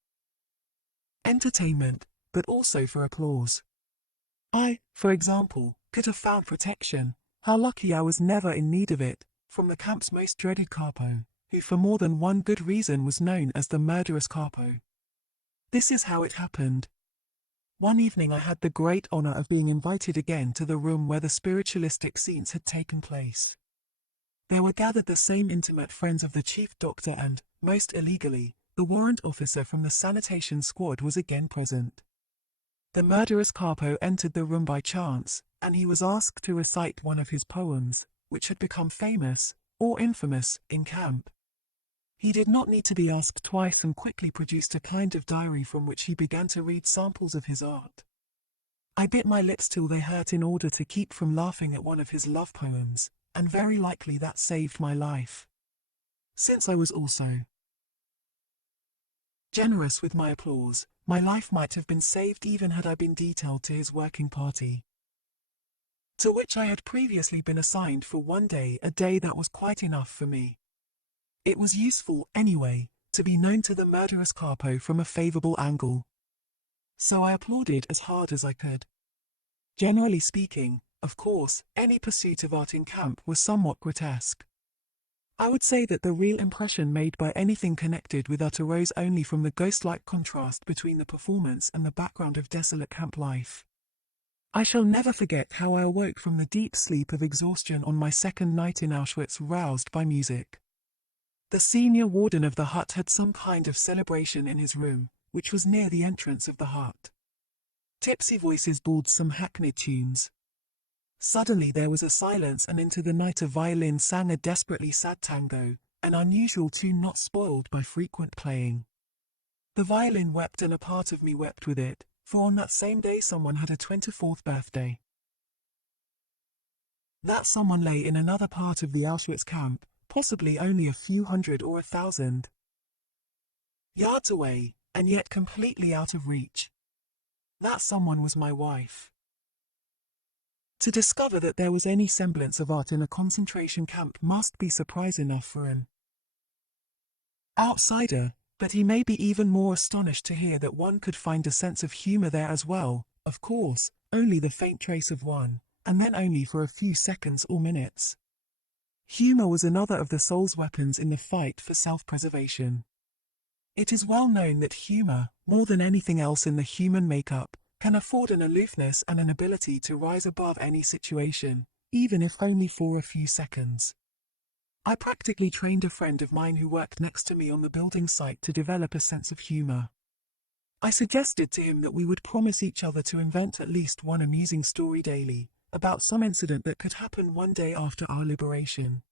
entertainment, but also for applause. I, for example, could have found protection, how lucky I was never in need of it, from the camp's most dreaded capo, who for more than one good reason was known as the murderous capo. This is how it happened. One evening I had the great honor of being invited again to the room where the spiritualistic scenes had taken place. There were gathered the same intimate friends of the chief doctor and, most illegally, the warrant officer from the sanitation squad was again present. The murderous capo entered the room by chance, and he was asked to recite one of his poems, which had become famous, or infamous, in camp. He did not need to be asked twice and quickly produced a kind of diary from which he began to read samples of his art. I bit my lips till they hurt in order to keep from laughing at one of his love poems, and very likely that saved my life. Since I was also generous with my applause, my life might have been saved even had I been detailed to his working party, to which I had previously been assigned for one day, a day that was quite enough for me. It was useful, anyway, to be known to the murderous capo from a favorable angle. So I applauded as hard as I could. Generally speaking, of course, any pursuit of art in camp was somewhat grotesque. I would say that the real impression made by anything connected with art arose only from the ghost-like contrast between the performance and the background of desolate camp life. I shall never forget how I awoke from the deep sleep of exhaustion on my second night in Auschwitz roused by music. The senior warden of the hut had some kind of celebration in his room, which was near the entrance of the hut. Tipsy voices bawled some hackneyed tunes. Suddenly there was a silence, and into the night a violin sang a desperately sad tango, an unusual tune not spoiled by frequent playing. The violin wept, and a part of me wept with it, for on that same day someone had a 24th birthday. That someone lay in another part of the Auschwitz camp, possibly only a few hundred or 1,000 yards away, and yet completely out of reach. That someone was my wife. To discover that there was any semblance of art in a concentration camp must be surprise enough for an outsider, but he may be even more astonished to hear that one could find a sense of humor there as well, of course, only the faint trace of one, and then only for a few seconds or minutes. Humor was another of the soul's weapons in the fight for self-preservation. It is well known that humor, more than anything else in the human makeup, can afford an aloofness and an ability to rise above any situation, even if only for a few seconds. I practically trained a friend of mine who worked next to me on the building site to develop a sense of humor. I suggested to him that we would promise each other to invent at least one amusing story daily, about some incident that could happen one day after our liberation.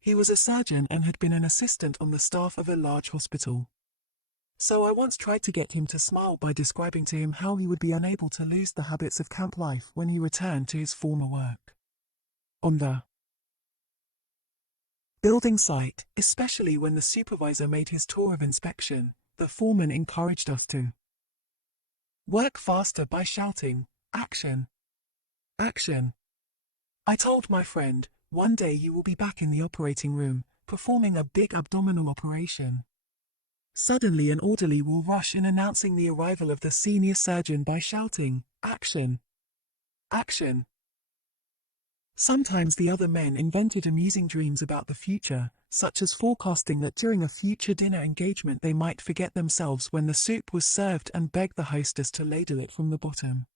He was a surgeon and had been an assistant on the staff of a large hospital. So I once tried to get him to smile by describing to him how he would be unable to lose the habits of camp life when he returned to his former work. On the building site, especially when the supervisor made his tour of inspection, the foreman encouraged us to work faster by shouting, "Action! Action!" I told my friend, "One day you will be back in the operating room, performing a big abdominal operation." Suddenly an orderly will rush in announcing the arrival of the senior surgeon by shouting, "Action! Action!" Sometimes the other men invented amusing dreams about the future, such as forecasting that during a future dinner engagement they might forget themselves when the soup was served and beg the hostess to ladle it from the bottom.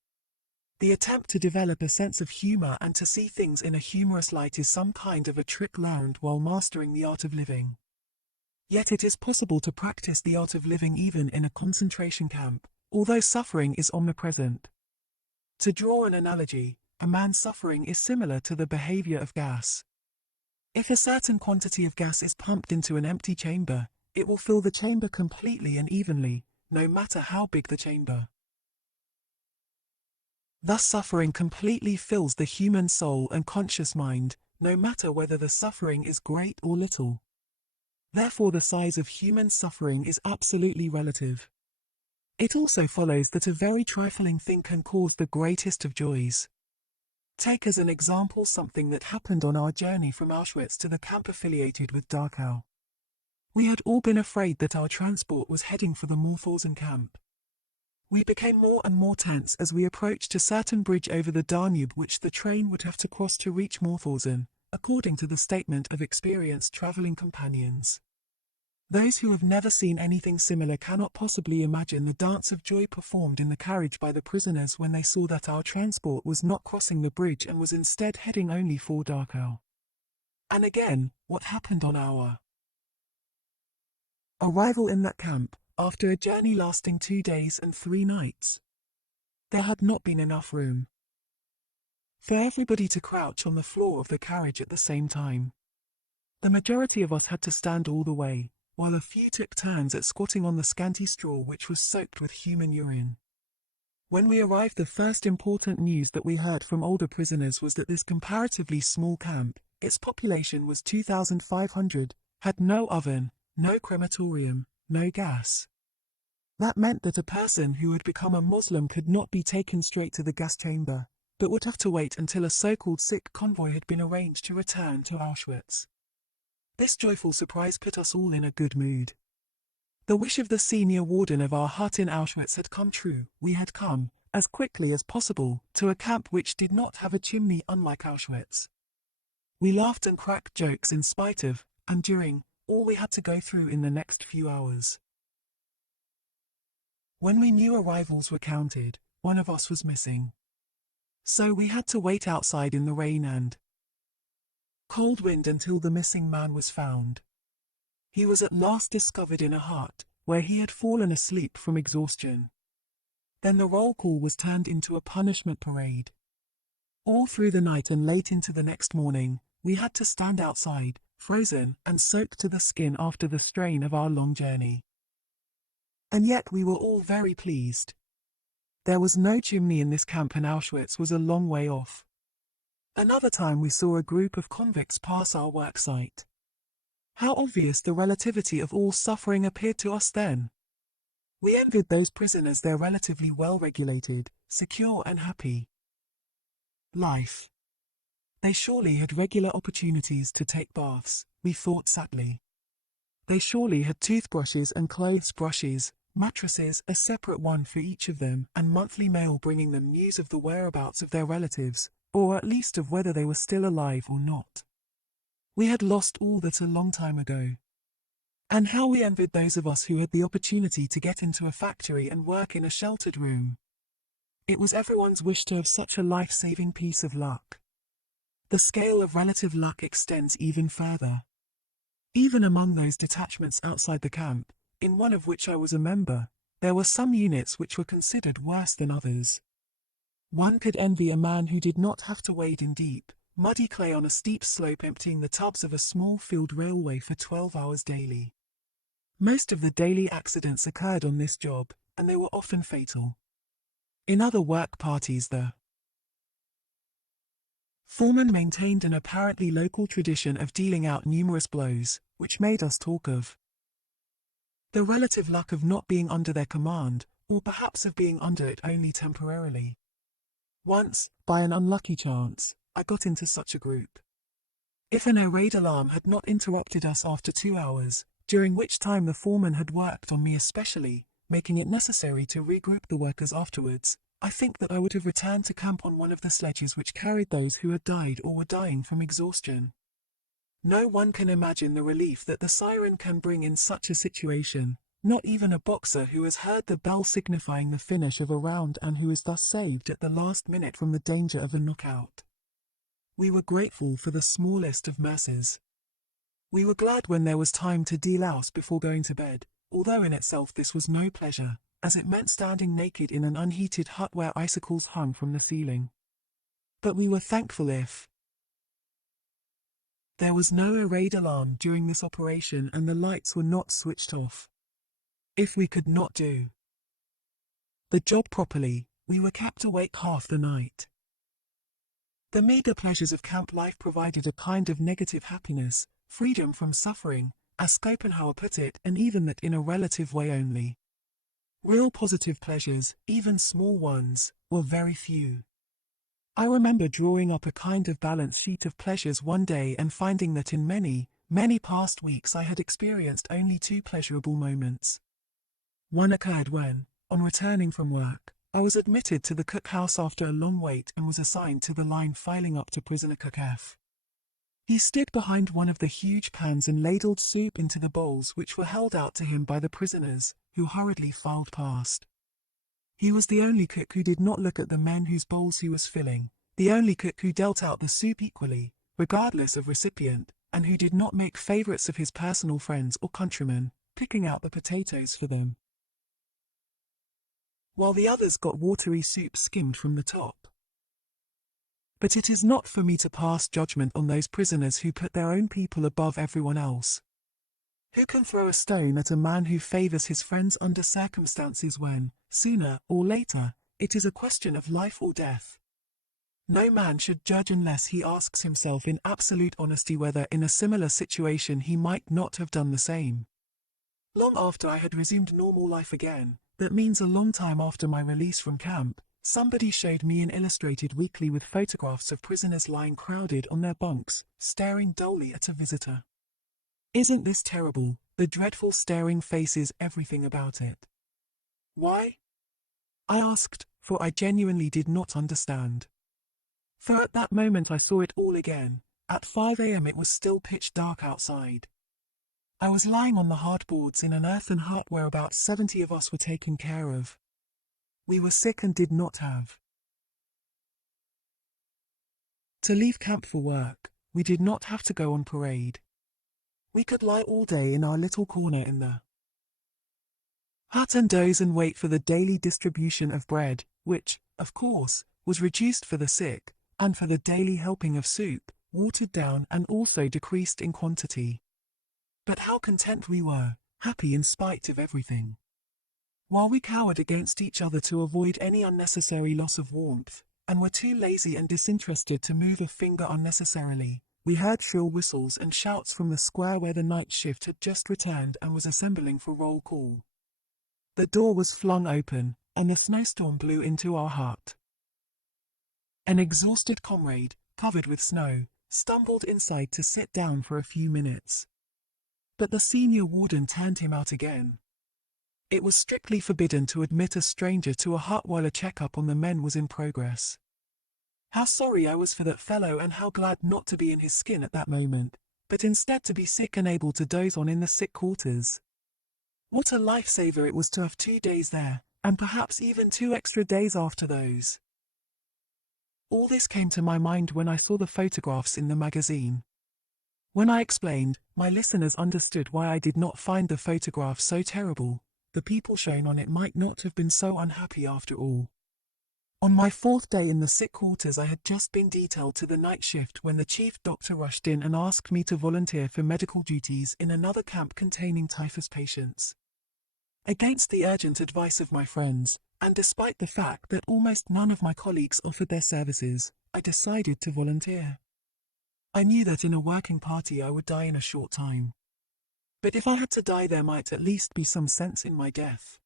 The attempt to develop a sense of humor and to see things in a humorous light is some kind of a trick learned while mastering the art of living. Yet it is possible to practice the art of living even in a concentration camp, although suffering is omnipresent. To draw an analogy, a man's suffering is similar to the behavior of gas. If a certain quantity of gas is pumped into an empty chamber, it will fill the chamber completely and evenly, no matter how big the chamber. Thus suffering completely fills the human soul and conscious mind, no matter whether the suffering is great or little. Therefore the size of human suffering is absolutely relative. It also follows that a very trifling thing can cause the greatest of joys. Take as an example something that happened on our journey from Auschwitz to the camp affiliated with Dachau. We had all been afraid that our transport was heading for the Mauthausen camp. We became more and more tense as we approached a certain bridge over the Danube which the train would have to cross to reach Mauthausen, according to the statement of experienced traveling companions. Those who have never seen anything similar cannot possibly imagine the dance of joy performed in the carriage by the prisoners when they saw that our transport was not crossing the bridge and was instead heading only for Dachau. And again, what happened on our arrival in that camp, after a journey lasting 2 days and 3 nights? There had not been enough room for everybody to crouch on the floor of the carriage at the same time. The majority of us had to stand all the way, while a few took turns at squatting on the scanty straw which was soaked with human urine. When we arrived, the first important news that we heard from older prisoners was that this comparatively small camp, its population was 2,500, had no oven, no crematorium, no gas. That meant that a person who had become a Muslim could not be taken straight to the gas chamber, but would have to wait until a so-called sick convoy had been arranged to return to Auschwitz. This joyful surprise put us all in a good mood. The wish of the senior warden of our hut in Auschwitz had come true. We had come, as quickly as possible, to a camp which did not have a chimney, unlike Auschwitz. We laughed and cracked jokes in spite of, and during, all we had to go through in the next few hours. When we knew arrivals were counted, one of us was missing. So we had to wait outside in the rain and cold wind until the missing man was found. He was at last discovered in a hut, where he had fallen asleep from exhaustion. Then the roll call was turned into a punishment parade. All through the night and late into the next morning, we had to stand outside, frozen and soaked to the skin after the strain of our long journey. And yet we were all very pleased. There was no chimney in this camp, and Auschwitz was a long way off. Another time we saw a group of convicts pass our work site. How obvious the relativity of all suffering appeared to us then. We envied those prisoners their relatively well-regulated, secure and happy life. They surely had regular opportunities to take baths, we thought sadly. They surely had toothbrushes and clothes brushes, mattresses, a separate one for each of them, and monthly mail bringing them news of the whereabouts of their relatives, or at least of whether they were still alive or not. We had lost all that a long time ago. And how we envied those of us who had the opportunity to get into a factory and work in a sheltered room. It was everyone's wish to have such a life-saving piece of luck. The scale of relative luck extends even further. Even among those detachments outside the camp, in one of which I was a member, there were some units which were considered worse than others. One could envy a man who did not have to wade in deep, muddy clay on a steep slope emptying the tubs of a small field railway for 12 hours daily. Most of the daily accidents occurred on this job, and they were often fatal. In other work parties, the foreman maintained an apparently local tradition of dealing out numerous blows, which made us talk of the relative luck of not being under their command, or perhaps of being under it only temporarily. Once, by an unlucky chance, I got into such a group. If an air raid alarm had not interrupted us after 2 hours, during which time the foreman had worked on me especially, making it necessary to regroup the workers afterwards, I think that I would have returned to camp on one of the sledges which carried those who had died or were dying from exhaustion. No one can imagine the relief that the siren can bring in such a situation, not even a boxer who has heard the bell signifying the finish of a round and who is thus saved at the last minute from the danger of a knockout. We were grateful for the smallest of mercies. We were glad when there was time to deal out before going to bed, although in itself this was no pleasure, as it meant standing naked in an unheated hut where icicles hung from the ceiling. But we were thankful if there was no air raid alarm during this operation and the lights were not switched off. If we could not do the job properly, we were kept awake half the night. The meager pleasures of camp life provided a kind of negative happiness, freedom from suffering, as Schopenhauer put it, and even that in a relative way only. Real positive pleasures, even small ones, were very few. I remember drawing up a kind of balance sheet of pleasures one day and finding that in many, many past weeks I had experienced only 2 pleasurable moments. One occurred when, on returning from work, I was admitted to the cookhouse after a long wait and was assigned to the line filing up to prisoner cook F. He stood behind one of the huge pans and ladled soup into the bowls which were held out to him by the prisoners, who hurriedly filed past. He was the only cook who did not look at the men whose bowls he was filling, the only cook who dealt out the soup equally, regardless of recipient, and who did not make favorites of his personal friends or countrymen, picking out the potatoes for them, while the others got watery soup skimmed from the top. But it is not for me to pass judgment on those prisoners who put their own people above everyone else. Who can throw a stone at a man who favors his friends under circumstances when, sooner or later, it is a question of life or death? No man should judge unless he asks himself in absolute honesty whether in a similar situation he might not have done the same. Long after I had resumed normal life again, that means a long time after my release from camp, somebody showed me an illustrated weekly with photographs of prisoners lying crowded on their bunks, staring dully at a visitor. Isn't this terrible, the dreadful staring faces, everything about it? Why? I asked, for I genuinely did not understand. For at that moment I saw it all again. At 5 a.m. it was still pitch dark outside. I was lying on the hardboards in an earthen hut where about 70 of us were taken care of. We were sick and did not have to leave camp for work. We did not have to go on parade. We could lie all day in our little corner in the hut and doze and wait for the daily distribution of bread, which, of course, was reduced for the sick, and for the daily helping of soup, watered down and also decreased in quantity. But how content we were, happy in spite of everything. While we cowered against each other to avoid any unnecessary loss of warmth, and were too lazy and disinterested to move a finger unnecessarily, we heard shrill whistles and shouts from the square where the night shift had just returned and was assembling for roll call. The door was flung open, and the snowstorm blew into our hut. An exhausted comrade, covered with snow, stumbled inside to sit down for a few minutes. But the senior warden turned him out again. It was strictly forbidden to admit a stranger to a hut while a checkup on the men was in progress. How sorry I was for that fellow, and how glad not to be in his skin at that moment, but instead to be sick and able to doze on in the sick quarters. What a lifesaver it was to have 2 days there, and perhaps even 2 extra days after those. All this came to my mind when I saw the photographs in the magazine. When I explained, my listeners understood why I did not find the photograph so terrible. The people shown on it might not have been so unhappy after all. On my 4th day in the sick quarters, I had just been detailed to the night shift when the chief doctor rushed in and asked me to volunteer for medical duties in another camp containing typhus patients. Against the urgent advice of my friends, and despite the fact that almost none of my colleagues offered their services, I decided to volunteer. I knew that in a working party I would die in a short time. But if I had to die, there might at least be some sense in my death.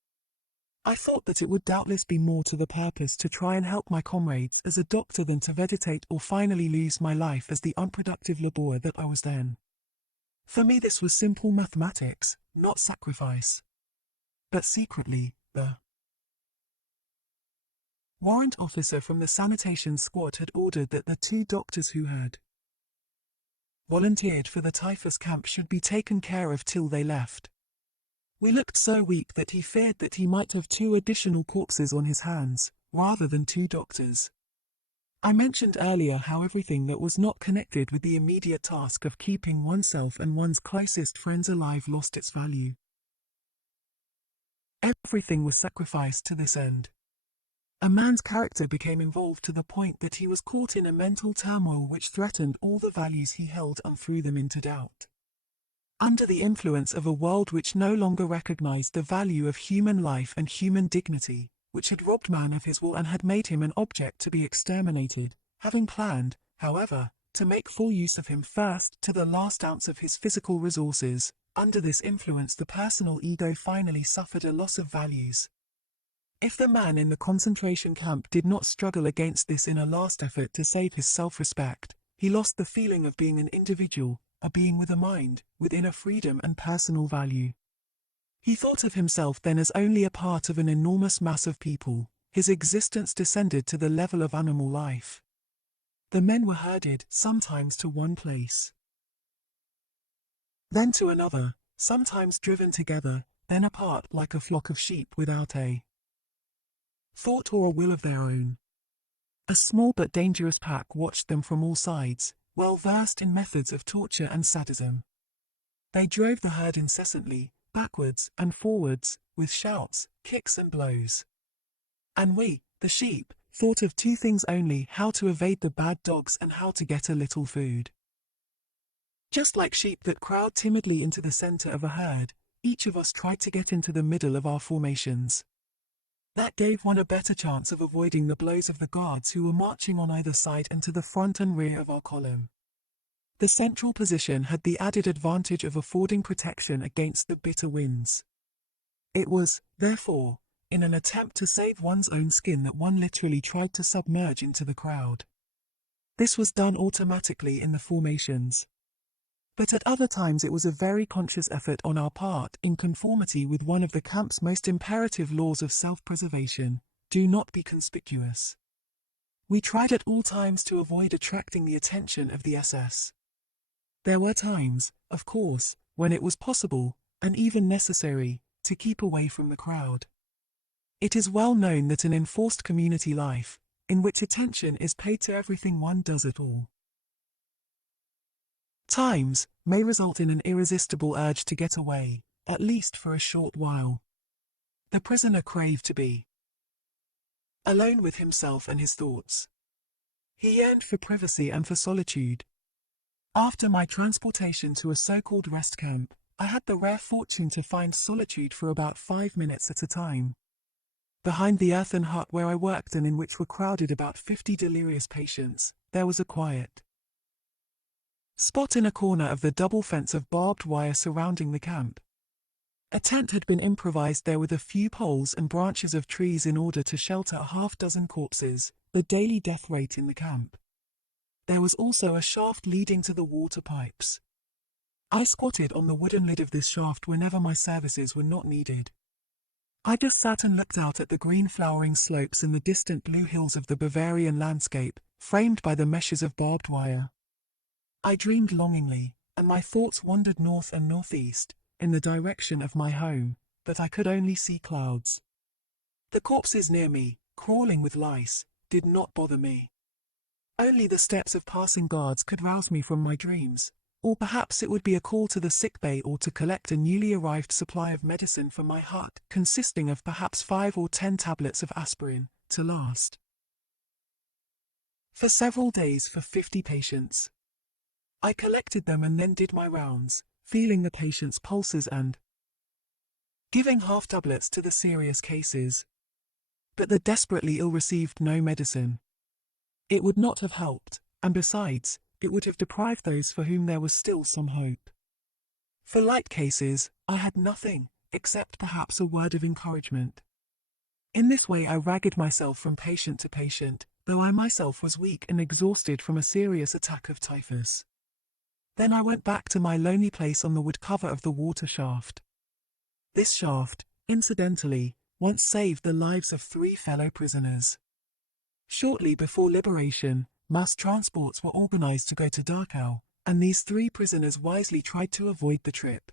I thought that it would doubtless be more to the purpose to try and help my comrades as a doctor than to vegetate or finally lose my life as the unproductive laborer that I was then. For me this was simple mathematics, not sacrifice. But secretly, the warrant officer from the sanitation squad had ordered that the 2 doctors who had volunteered for the typhus camp should be taken care of till they left. We looked so weak that he feared that he might have 2 additional corpses on his hands, rather than 2 doctors. I mentioned earlier how everything that was not connected with the immediate task of keeping oneself and one's closest friends alive lost its value. Everything was sacrificed to this end. A man's character became involved to the point that he was caught in a mental turmoil which threatened all the values he held and threw them into doubt. Under the influence of a world which no longer recognized the value of human life and human dignity, which had robbed man of his will and had made him an object to be exterminated, having planned, however, to make full use of him first to the last ounce of his physical resources, under this influence the personal ego finally suffered a loss of values. If the man in the concentration camp did not struggle against this in a last effort to save his self-respect, he lost the feeling of being an individual, a being with a mind, with inner freedom and personal value. He thought of himself then as only a part of an enormous mass of people. His existence descended to the level of animal life. The men were herded, sometimes to one place, then to another, sometimes driven together, then apart like a flock of sheep without a thought or a will of their own. A small but dangerous pack watched them from all sides, well versed in methods of torture and sadism. They drove the herd incessantly, backwards and forwards, with shouts, kicks and blows. And we, the sheep, thought of 2 things only: how to evade the bad dogs and how to get a little food. Just like sheep that crowd timidly into the center of a herd, each of us tried to get into the middle of our formations. That gave one a better chance of avoiding the blows of the guards who were marching on either side and to the front and rear of our column. The central position had the added advantage of affording protection against the bitter winds. It was, therefore, in an attempt to save one's own skin that one literally tried to submerge into the crowd. This was done automatically in the formations. But at other times it was a very conscious effort on our part, in conformity with one of the camp's most imperative laws of self-preservation: do not be conspicuous. We tried at all times to avoid attracting the attention of the SS. There were times, of course, when it was possible, and even necessary, to keep away from the crowd. It is well known that an enforced community life, in which attention is paid to everything one does at all times may result in an irresistible urge to get away, at least for a short while. The prisoner craved to be alone with himself and his thoughts. He yearned for privacy and for solitude. After my transportation to a so-called rest camp, I had the rare fortune to find solitude for about 5 minutes at a time. Behind the earthen hut where I worked and in which were crowded about 50 delirious patients, there was a quiet spot in a corner of the double fence of barbed wire surrounding the camp. A tent had been improvised there with a few poles and branches of trees in order to shelter a half-dozen corpses, the daily death rate in the camp. There was also a shaft leading to the water pipes. I squatted on the wooden lid of this shaft whenever my services were not needed. I just sat and looked out at the green flowering slopes and the distant blue hills of the Bavarian landscape, framed by the meshes of barbed wire. I dreamed longingly, and my thoughts wandered north and northeast, in the direction of my home, but I could only see clouds. The corpses near me, crawling with lice, did not bother me. Only the steps of passing guards could rouse me from my dreams, or perhaps it would be a call to the sickbay or to collect a newly arrived supply of medicine for my hut, consisting of perhaps 5 or 10 tablets of aspirin, to last for several days for 50 patients. I collected them and then did my rounds, feeling the patients' pulses and giving half tablets to the serious cases. But the desperately ill received no medicine. It would not have helped, and besides, it would have deprived those for whom there was still some hope. For light cases, I had nothing, except perhaps a word of encouragement. In this way I ragged myself from patient to patient, though I myself was weak and exhausted from a serious attack of typhus. Then I went back to my lonely place on the wood cover of the water shaft. This shaft, incidentally, once saved the lives of 3 fellow prisoners. Shortly before liberation, mass transports were organized to go to Dachau, and these 3 prisoners wisely tried to avoid the trip.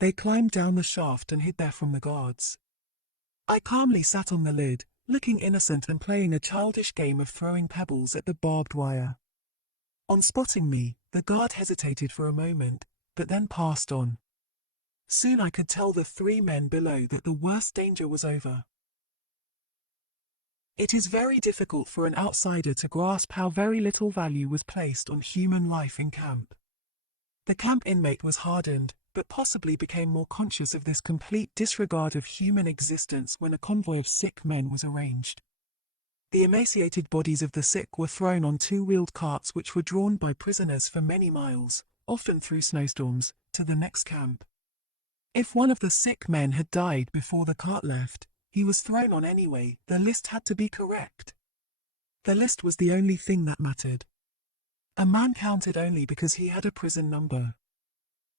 They climbed down the shaft and hid there from the guards. I calmly sat on the lid, looking innocent and playing a childish game of throwing pebbles at the barbed wire. On spotting me, the guard hesitated for a moment, but then passed on. Soon I could tell the 3 men below that the worst danger was over. It is very difficult for an outsider to grasp how very little value was placed on human life in camp. The camp inmate was hardened, but possibly became more conscious of this complete disregard of human existence when a convoy of sick men was arranged. The emaciated bodies of the sick were thrown on 2-wheeled carts which were drawn by prisoners for many miles, often through snowstorms, to the next camp. If one of the sick men had died before the cart left, he was thrown on anyway. The list had to be correct. The list was the only thing that mattered. A man counted only because he had a prison number.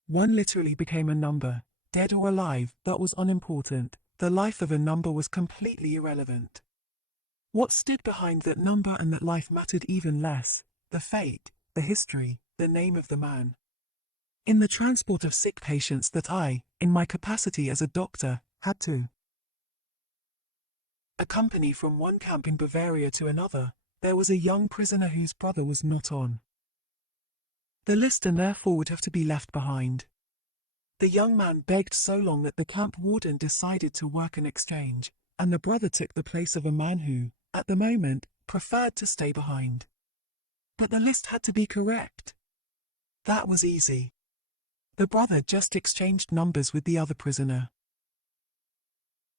One literally became a number, dead or alive, that was unimportant. The life of a number was completely irrelevant. What stood behind that number and that life mattered even less: the fate, the history, the name of the man. In the transport of sick patients that I, in my capacity as a doctor, had to accompany from one camp in Bavaria to another, there was a young prisoner whose brother was not on the list and therefore would have to be left behind. The young man begged so long that the camp warden decided to work an exchange, and the brother took the place of a man who, at the moment, preferred to stay behind. But the list had to be correct. That was easy. The brother just exchanged numbers with the other prisoner.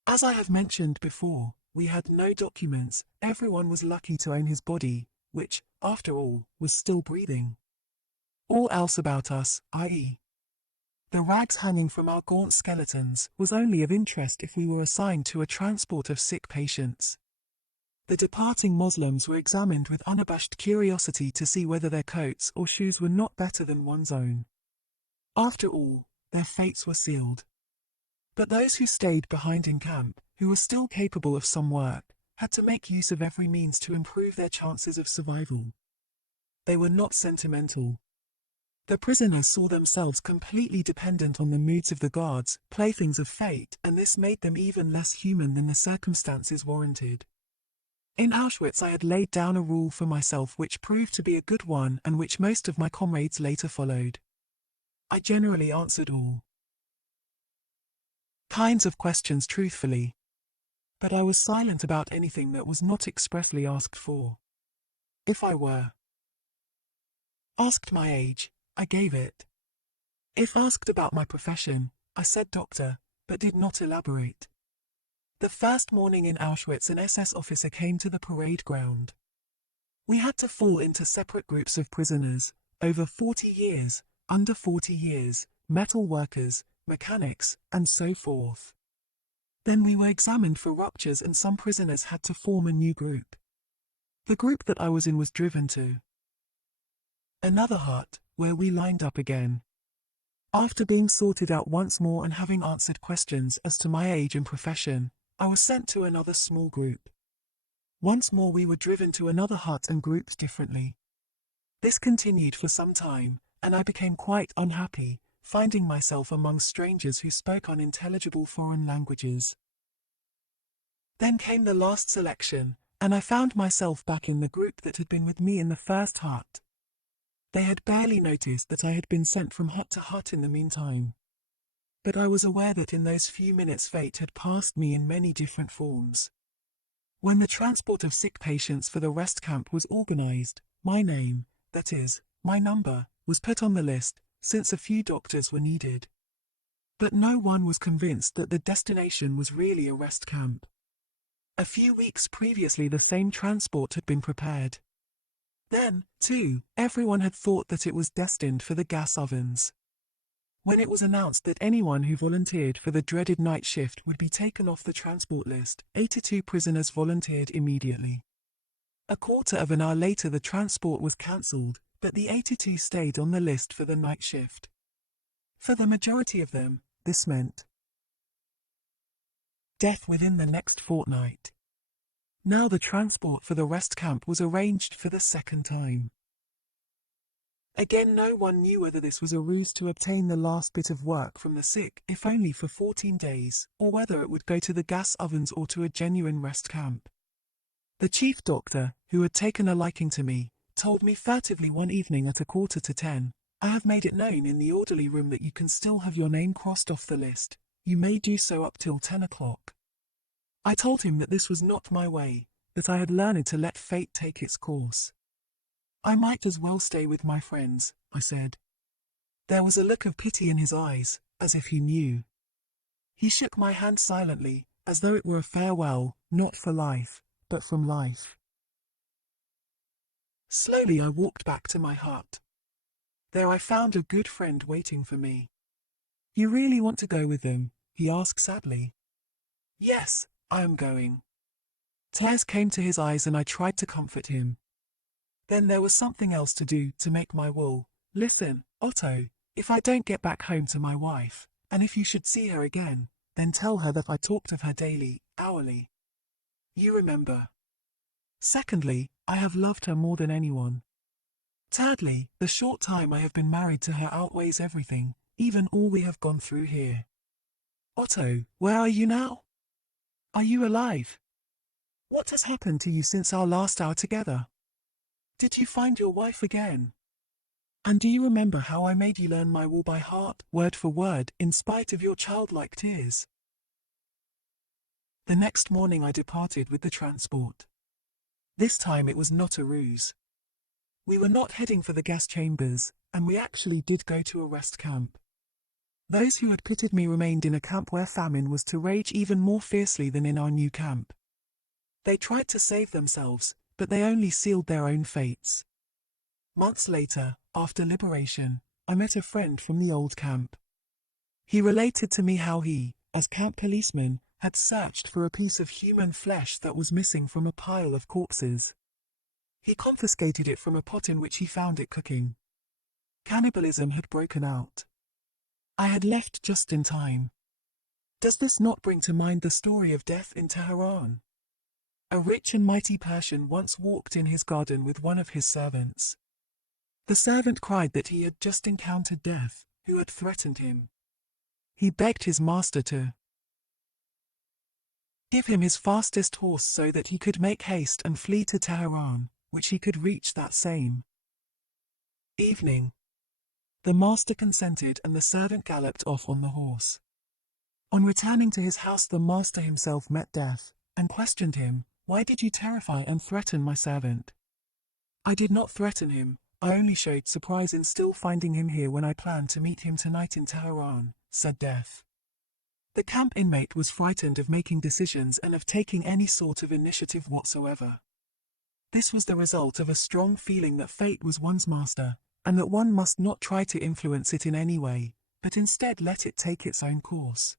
As I have mentioned before, we had no documents. Everyone was lucky to own his body, which, after all, was still breathing. All else about us, i.e., the rags hanging from our gaunt skeletons, was only of interest if we were assigned to a transport of sick patients. The departing Moslems were examined with unabashed curiosity to see whether their coats or shoes were not better than one's own. After all, their fates were sealed. But those who stayed behind in camp, who were still capable of some work, had to make use of every means to improve their chances of survival. They were not sentimental. The prisoners saw themselves completely dependent on the moods of the guards, playthings of fate, and this made them even less human than the circumstances warranted. In Auschwitz I had laid down a rule for myself which proved to be a good one and which most of my comrades later followed. I generally answered all kinds of questions truthfully, but I was silent about anything that was not expressly asked for. If I were asked my age, I gave it. If asked about my profession, I said doctor, but did not elaborate. The first morning in Auschwitz, an SS officer came to the parade ground. We had to fall into separate groups of prisoners, over 40 years, under 40 years, metal workers, mechanics, and so forth. Then we were examined for ruptures and some prisoners had to form a new group. The group that I was in was driven to another hut, where we lined up again. After being sorted out once more and having answered questions as to my age and profession, I was sent to another small group. Once more we were driven to another hut and grouped differently. This continued for some time, and I became quite unhappy, finding myself among strangers who spoke unintelligible foreign languages. Then came the last selection, and I found myself back in the group that had been with me in the first hut. They had barely noticed that I had been sent from hut to hut in the meantime. But I was aware that in those few minutes fate had passed me in many different forms. When the transport of sick patients for the rest camp was organized, my name, that is, my number, was put on the list, since a few doctors were needed. But no one was convinced that the destination was really a rest camp. A few weeks previously the same transport had been prepared. Then, too, everyone had thought that it was destined for the gas ovens. When it was announced that anyone who volunteered for the dreaded night shift would be taken off the transport list, 82 prisoners volunteered immediately. A quarter of an hour later the transport was cancelled, but the 82 stayed on the list for the night shift. For the majority of them, this meant death within the next fortnight. Now the transport for the rest camp was arranged for the second time. Again, no one knew whether this was a ruse to obtain the last bit of work from the sick, if only for 14 days, or whether it would go to the gas ovens or to a genuine rest camp. The chief doctor, who had taken a liking to me, told me furtively one evening at 9:45, "I have made it known in the orderly room that you can still have your name crossed off the list. You may do so up till 10 o'clock. I told him that this was not my way, that I had learned to let fate take its course. I might as well stay with my friends, I said. There was a look of pity in his eyes, as if he knew. He shook my hand silently, as though it were a farewell, not for life, but from life. Slowly I walked back to my hut. There I found a good friend waiting for me. "You really want to go with them?" he asked sadly. "Yes, I am going." Tears came to his eyes and I tried to comfort him. Then there was something else to do to make my wool. "Listen, Otto, if I don't get back home to my wife, and if you should see her again, then tell her that I talked of her daily, hourly. You remember. Secondly, I have loved her more than anyone. Thirdly, the short time I have been married to her outweighs everything, even all we have gone through here. Otto, where are you now? Are you alive? What has happened to you since our last hour together? Did you find your wife again? And do you remember how I made you learn my will by heart, word for word, in spite of your childlike tears?" The next morning I departed with the transport. This time it was not a ruse. We were not heading for the gas chambers, and we actually did go to a rest camp. Those who had pitied me remained in a camp where famine was to rage even more fiercely than in our new camp. They tried to save themselves, but they only sealed their own fates. Months later, after liberation, I met a friend from the old camp. He related to me how he, as camp policeman, had searched for a piece of human flesh that was missing from a pile of corpses. He confiscated it from a pot in which he found it cooking. Cannibalism had broken out. I had left just in time. Does this not bring to mind the story of death in Tehran? A rich and mighty Persian once walked in his garden with one of his servants. The servant cried that he had just encountered death, who had threatened him. He begged his master to Give him his fastest horse so that he could make haste and flee to Tehran, which he could reach that same evening. The master consented and the servant galloped off on the horse. On returning to his house, the master himself met death, and questioned him, "Why did you terrify and threaten my servant?" "I did not threaten him, I only showed surprise in still finding him here when I planned to meet him tonight in Tehran," said Death. The camp inmate was frightened of making decisions and of taking any sort of initiative whatsoever. This was the result of a strong feeling that fate was one's master, and that one must not try to influence it in any way, but instead let it take its own course.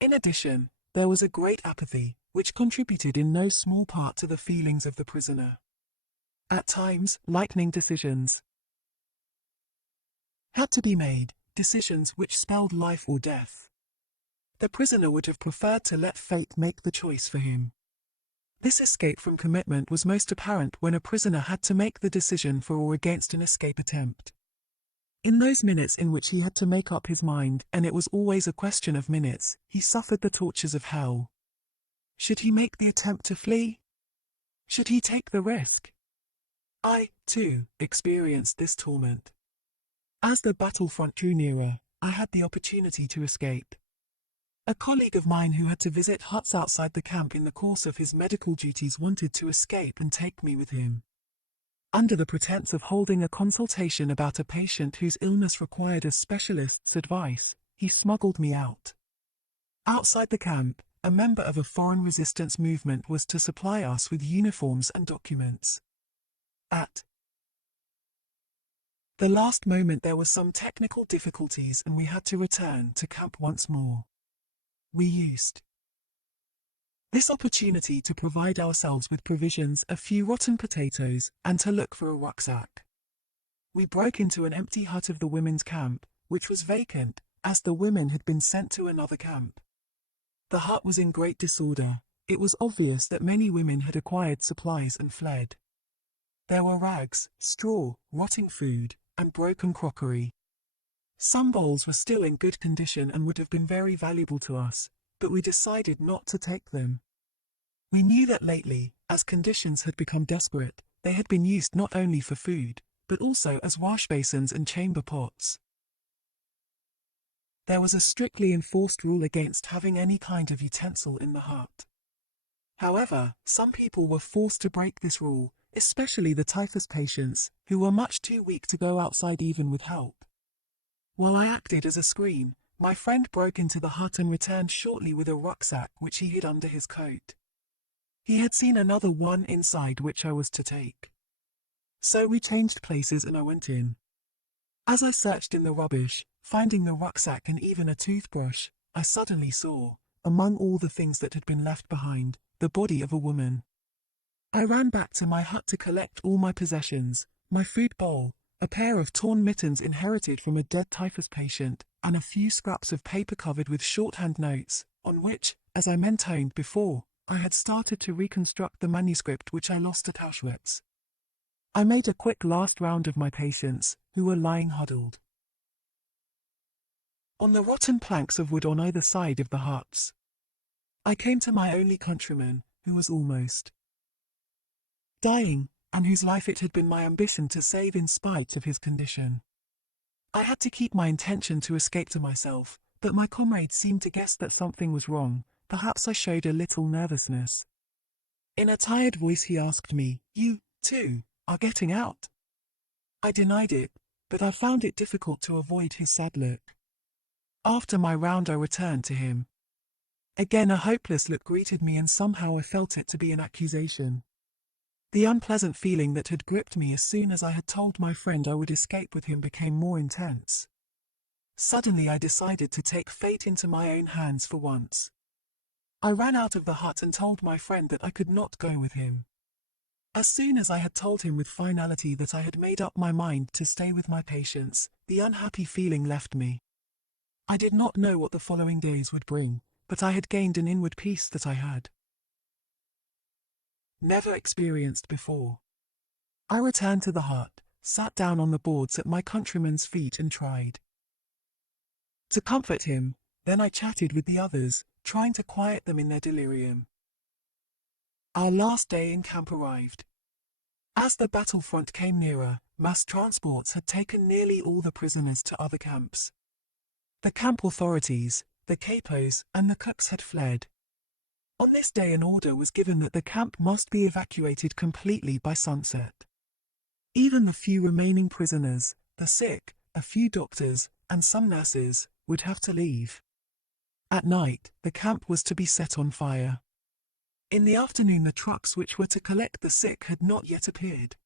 In addition, there was a great apathy, which contributed in no small part to the feelings of the prisoner. At times, lightning decisions had to be made, decisions which spelled life or death. The prisoner would have preferred to let fate make the choice for him. This escape from commitment was most apparent when a prisoner had to make the decision for or against an escape attempt. In those minutes in which he had to make up his mind, and it was always a question of minutes, he suffered the tortures of hell. Should he make the attempt to flee? Should he take the risk? I, too, experienced this torment. As the battlefront drew nearer, I had the opportunity to escape. A colleague of mine who had to visit huts outside the camp in the course of his medical duties wanted to escape and take me with him. Under the pretense of holding a consultation about a patient whose illness required a specialist's advice, he smuggled me out. Outside the camp, a member of a foreign resistance movement was to supply us with uniforms and documents. At the last moment there were some technical difficulties and we had to return to camp once more. We used this opportunity to provide ourselves with provisions, a few rotten potatoes, and to look for a rucksack. We broke into an empty hut of the women's camp, which was vacant, as the women had been sent to another camp. The hut was in great disorder. It was obvious that many women had acquired supplies and fled. There were rags, straw, rotting food, and broken crockery. Some bowls were still in good condition and would have been very valuable to us, but we decided not to take them. We knew that lately, as conditions had become desperate, they had been used not only for food, but also as wash basins and chamber pots. There was a strictly enforced rule against having any kind of utensil in the hut. However, some people were forced to break this rule, especially the typhus patients, who were much too weak to go outside even with help. While I acted as a screen, my friend broke into the hut and returned shortly with a rucksack which he hid under his coat. He had seen another one inside which I was to take. So we changed places and I went in. As I searched in the rubbish, finding the rucksack and even a toothbrush, I suddenly saw, among all the things that had been left behind, the body of a woman. I ran back to my hut to collect all my possessions, my food bowl, a pair of torn mittens inherited from a dead typhus patient, and a few scraps of paper covered with shorthand notes, on which, as I mentioned before, I had started to reconstruct the manuscript which I lost at Auschwitz. I made a quick last round of my patients, who were lying huddled on the rotten planks of wood on either side of the huts. I came to my only countryman, who was almost dying, and whose life it had been my ambition to save in spite of his condition. I had to keep my intention to escape to myself, but my comrades seemed to guess that something was wrong. Perhaps I showed a little nervousness. In a tired voice he asked me, "You, too, are getting out?" I denied it, but I found it difficult to avoid his sad look. After my round I returned to him. Again a hopeless look greeted me and somehow I felt it to be an accusation. The unpleasant feeling that had gripped me as soon as I had told my friend I would escape with him became more intense. Suddenly I decided to take fate into my own hands for once. I ran out of the hut and told my friend that I could not go with him. As soon as I had told him with finality that I had made up my mind to stay with my patients, the unhappy feeling left me. I did not know what the following days would bring, but I had gained an inward peace that I had never experienced before. I returned to the hut, sat down on the boards at my countryman's feet and tried to comfort him, Then I chatted with the others, trying to quiet them in their delirium. Our last day in camp arrived. As the battlefront came nearer, mass transports had taken nearly all the prisoners to other camps. The camp authorities, the capos, and the cooks had fled. On this day an order was given that the camp must be evacuated completely by sunset. Even the few remaining prisoners, the sick, a few doctors, and some nurses, would have to leave. At night, the camp was to be set on fire. In the afternoon the trucks which were to collect the sick had not yet appeared.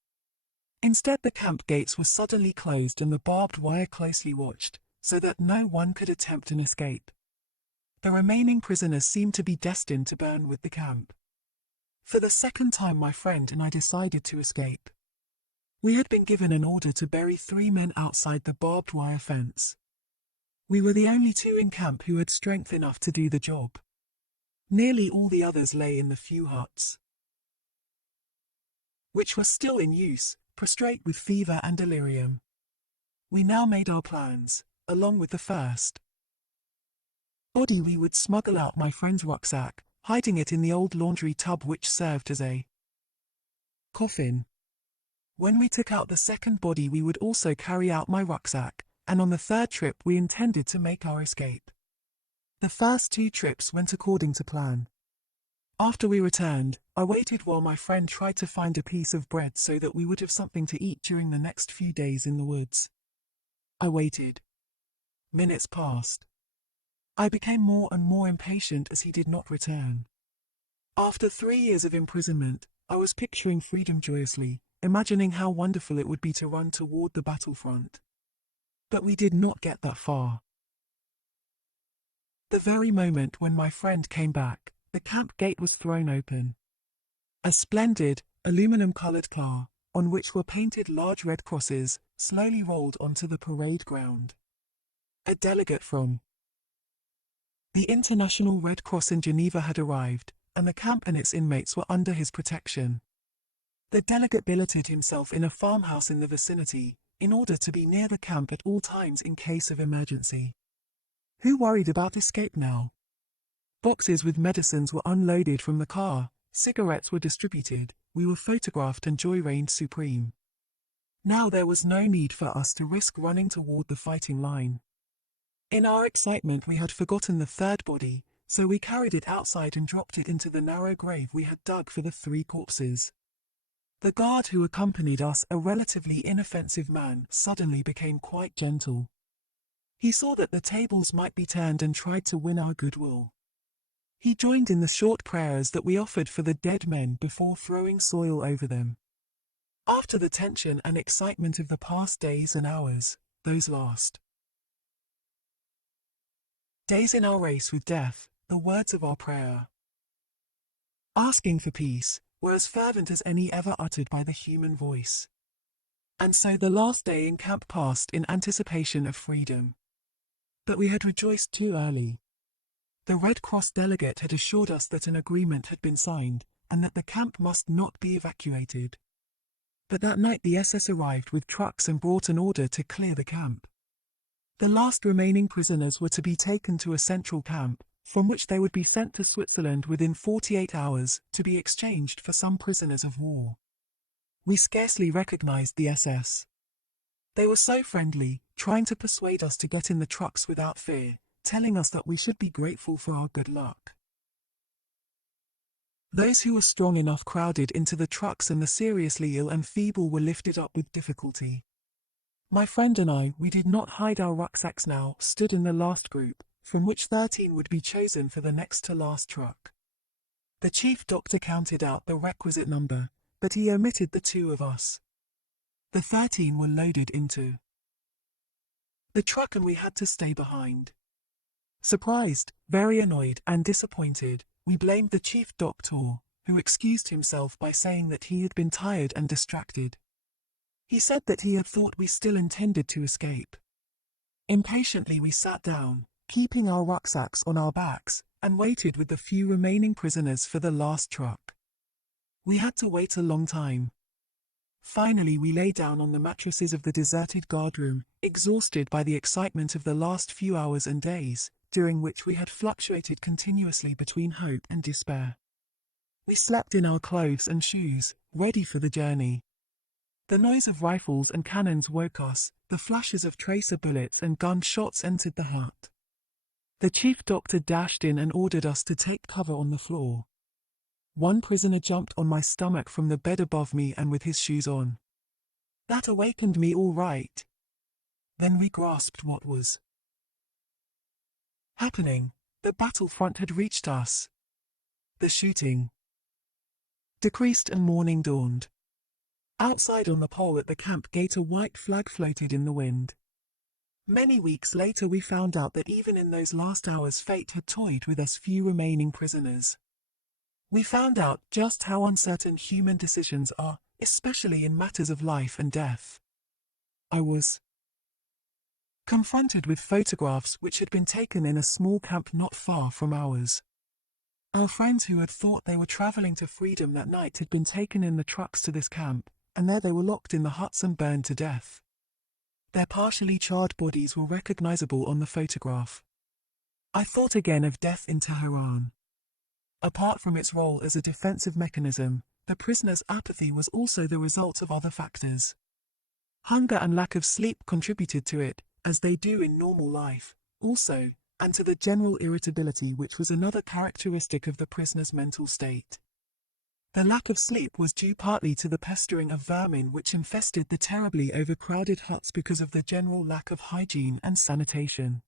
Instead the camp gates were suddenly closed and the barbed wire closely watched, so that no one could attempt an escape. The remaining prisoners seemed to be destined to burn with the camp. For the second time my friend and I decided to escape. We had been given an order to bury 3 men outside the barbed wire fence. We were the only 2 in camp who had strength enough to do the job. Nearly all the others lay in the few huts, which were still in use, prostrate with fever and delirium. We now made our plans, along with the first body we would smuggle out my friend's rucksack, hiding it in the old laundry tub which served as a coffin. When we took out the second body we would also carry out my rucksack, and on the third trip we intended to make our escape. The first 2 trips went according to plan. After we returned, I waited while my friend tried to find a piece of bread so that we would have something to eat during the next few days in the woods. I waited. Minutes passed. I became more and more impatient as he did not return. After 3 years of imprisonment, I was picturing freedom joyously, imagining how wonderful it would be to run toward the battlefront. But we did not get that far. The very moment when my friend came back, the camp gate was thrown open. A splendid, aluminum-colored car, on which were painted large red crosses, slowly rolled onto the parade ground. A delegate from the International Red Cross in Geneva had arrived, and the camp and its inmates were under his protection. The delegate billeted himself in a farmhouse in the vicinity, in order to be near the camp at all times in case of emergency. Who worried about escape now? Boxes with medicines were unloaded from the car, cigarettes were distributed, we were photographed and joy reigned supreme. Now there was no need for us to risk running toward the fighting line. In our excitement we had forgotten the third body, so we carried it outside and dropped it into the narrow grave we had dug for the 3 corpses. The guard who accompanied us, a relatively inoffensive man, suddenly became quite gentle. He saw that the tables might be turned and tried to win our goodwill. He joined in the short prayers that we offered for the dead men before throwing soil over them. After the tension and excitement of the past days and hours, those last days in our race with death, the words of our prayer, asking for peace, were as fervent as any ever uttered by the human voice. And so the last day in camp passed in anticipation of freedom. But we had rejoiced too early. The Red Cross delegate had assured us that an agreement had been signed, and that the camp must not be evacuated. But that night the SS arrived with trucks and brought an order to clear the camp. The last remaining prisoners were to be taken to a central camp, from which they would be sent to Switzerland within 48 hours, to be exchanged for some prisoners of war. We scarcely recognized the SS. They were so friendly, trying to persuade us to get in the trucks without fear, telling us that we should be grateful for our good luck. Those who were strong enough crowded into the trucks and the seriously ill and feeble were lifted up with difficulty. My friend and I, we did not hide our rucksacks now, stood in the last group, from which 13 would be chosen for the next to last truck. The chief doctor counted out the requisite number, but he omitted the 2 of us. The 13 were loaded into the truck and we had to stay behind. Surprised, very annoyed and disappointed, we blamed the chief doctor, who excused himself by saying that he had been tired and distracted. He said that he had thought we still intended to escape. Impatiently we sat down, keeping our rucksacks on our backs, and waited with the few remaining prisoners for the last truck. We had to wait a long time. Finally we lay down on the mattresses of the deserted guardroom, exhausted by the excitement of the last few hours and days, during which we had fluctuated continuously between hope and despair. We slept in our clothes and shoes, ready for the journey. The noise of rifles and cannons woke us, the flashes of tracer bullets and gunshots entered the hut. The chief doctor dashed in and ordered us to take cover on the floor. One prisoner jumped on my stomach from the bed above me and with his shoes on. That awakened me all right. Then we grasped what was happening. The battlefront had reached us. The shooting decreased and morning dawned. Outside on the pole at the camp gate a white flag floated in the wind. Many weeks later we found out that even in those last hours fate had toyed with us few remaining prisoners. We found out just how uncertain human decisions are, especially in matters of life and death. I was confronted with photographs which had been taken in a small camp not far from ours. Our friends who had thought they were traveling to freedom that night had been taken in the trucks to this camp, and there they were locked in the huts and burned to death. Their partially charred bodies were recognizable on the photograph. I thought again of death in Tehran. Apart from its role as a defensive mechanism, the prisoner's apathy was also the result of other factors. Hunger and lack of sleep contributed to it, as they do in normal life, also, and to the general irritability which was another characteristic of the prisoner's mental state. The lack of sleep was due partly to the pestering of vermin which infested the terribly overcrowded huts because of the general lack of hygiene and sanitation.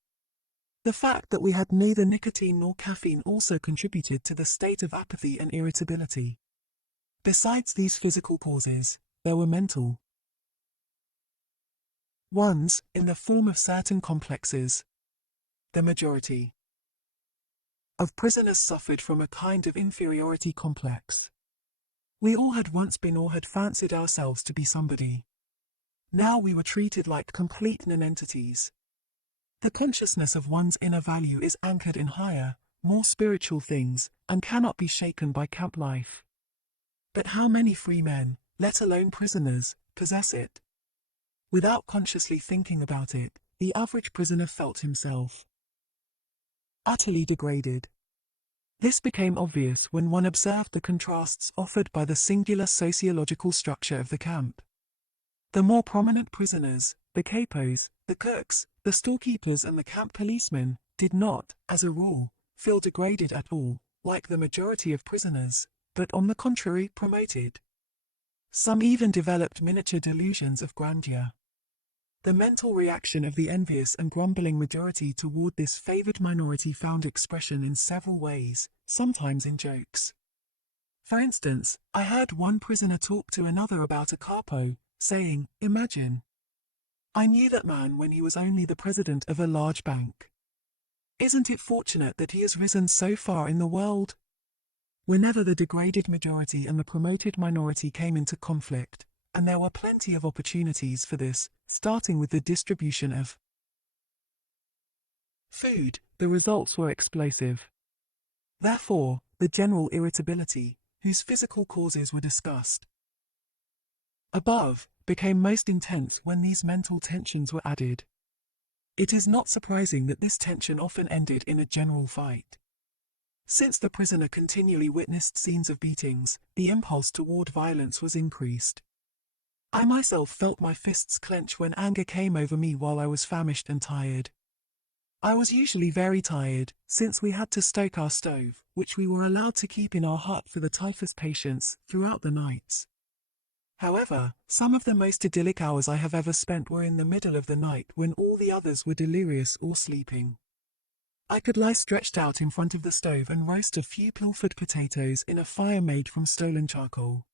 The fact that we had neither nicotine nor caffeine also contributed to the state of apathy and irritability. Besides these physical causes, there were mental ones, in the form of certain complexes. The majority of prisoners suffered from a kind of inferiority complex. We all had once been or had fancied ourselves to be somebody. Now we were treated like complete nonentities. The consciousness of one's inner value is anchored in higher, more spiritual things, and cannot be shaken by camp life. But how many free men, let alone prisoners, possess it? Without consciously thinking about it, the average prisoner felt himself utterly degraded. This became obvious when one observed the contrasts offered by the singular sociological structure of the camp. The more prominent prisoners, the capos, the cooks, the storekeepers and the camp policemen, did not, as a rule, feel degraded at all, like the majority of prisoners, but on the contrary promoted. Some even developed miniature delusions of grandeur. The mental reaction of the envious and grumbling majority toward this favored minority found expression in several ways, sometimes in jokes. For instance, I heard one prisoner talk to another about a capo, saying, "Imagine. I knew that man when he was only the president of a large bank. Isn't it fortunate that he has risen so far in the world?" Whenever the degraded majority and the promoted minority came into conflict, and there were plenty of opportunities for this, starting with the distribution of food, the results were explosive. Therefore, the general irritability, whose physical causes were discussed above, became most intense when these mental tensions were added. It is not surprising that this tension often ended in a general fight. Since the prisoner continually witnessed scenes of beatings, the impulse toward violence was increased. I myself felt my fists clench when anger came over me while I was famished and tired. I was usually very tired, since we had to stoke our stove, which we were allowed to keep in our hut for the typhus patients, throughout the nights. However, some of the most idyllic hours I have ever spent were in the middle of the night when all the others were delirious or sleeping. I could lie stretched out in front of the stove and roast a few pilfered potatoes in a fire made from stolen charcoal.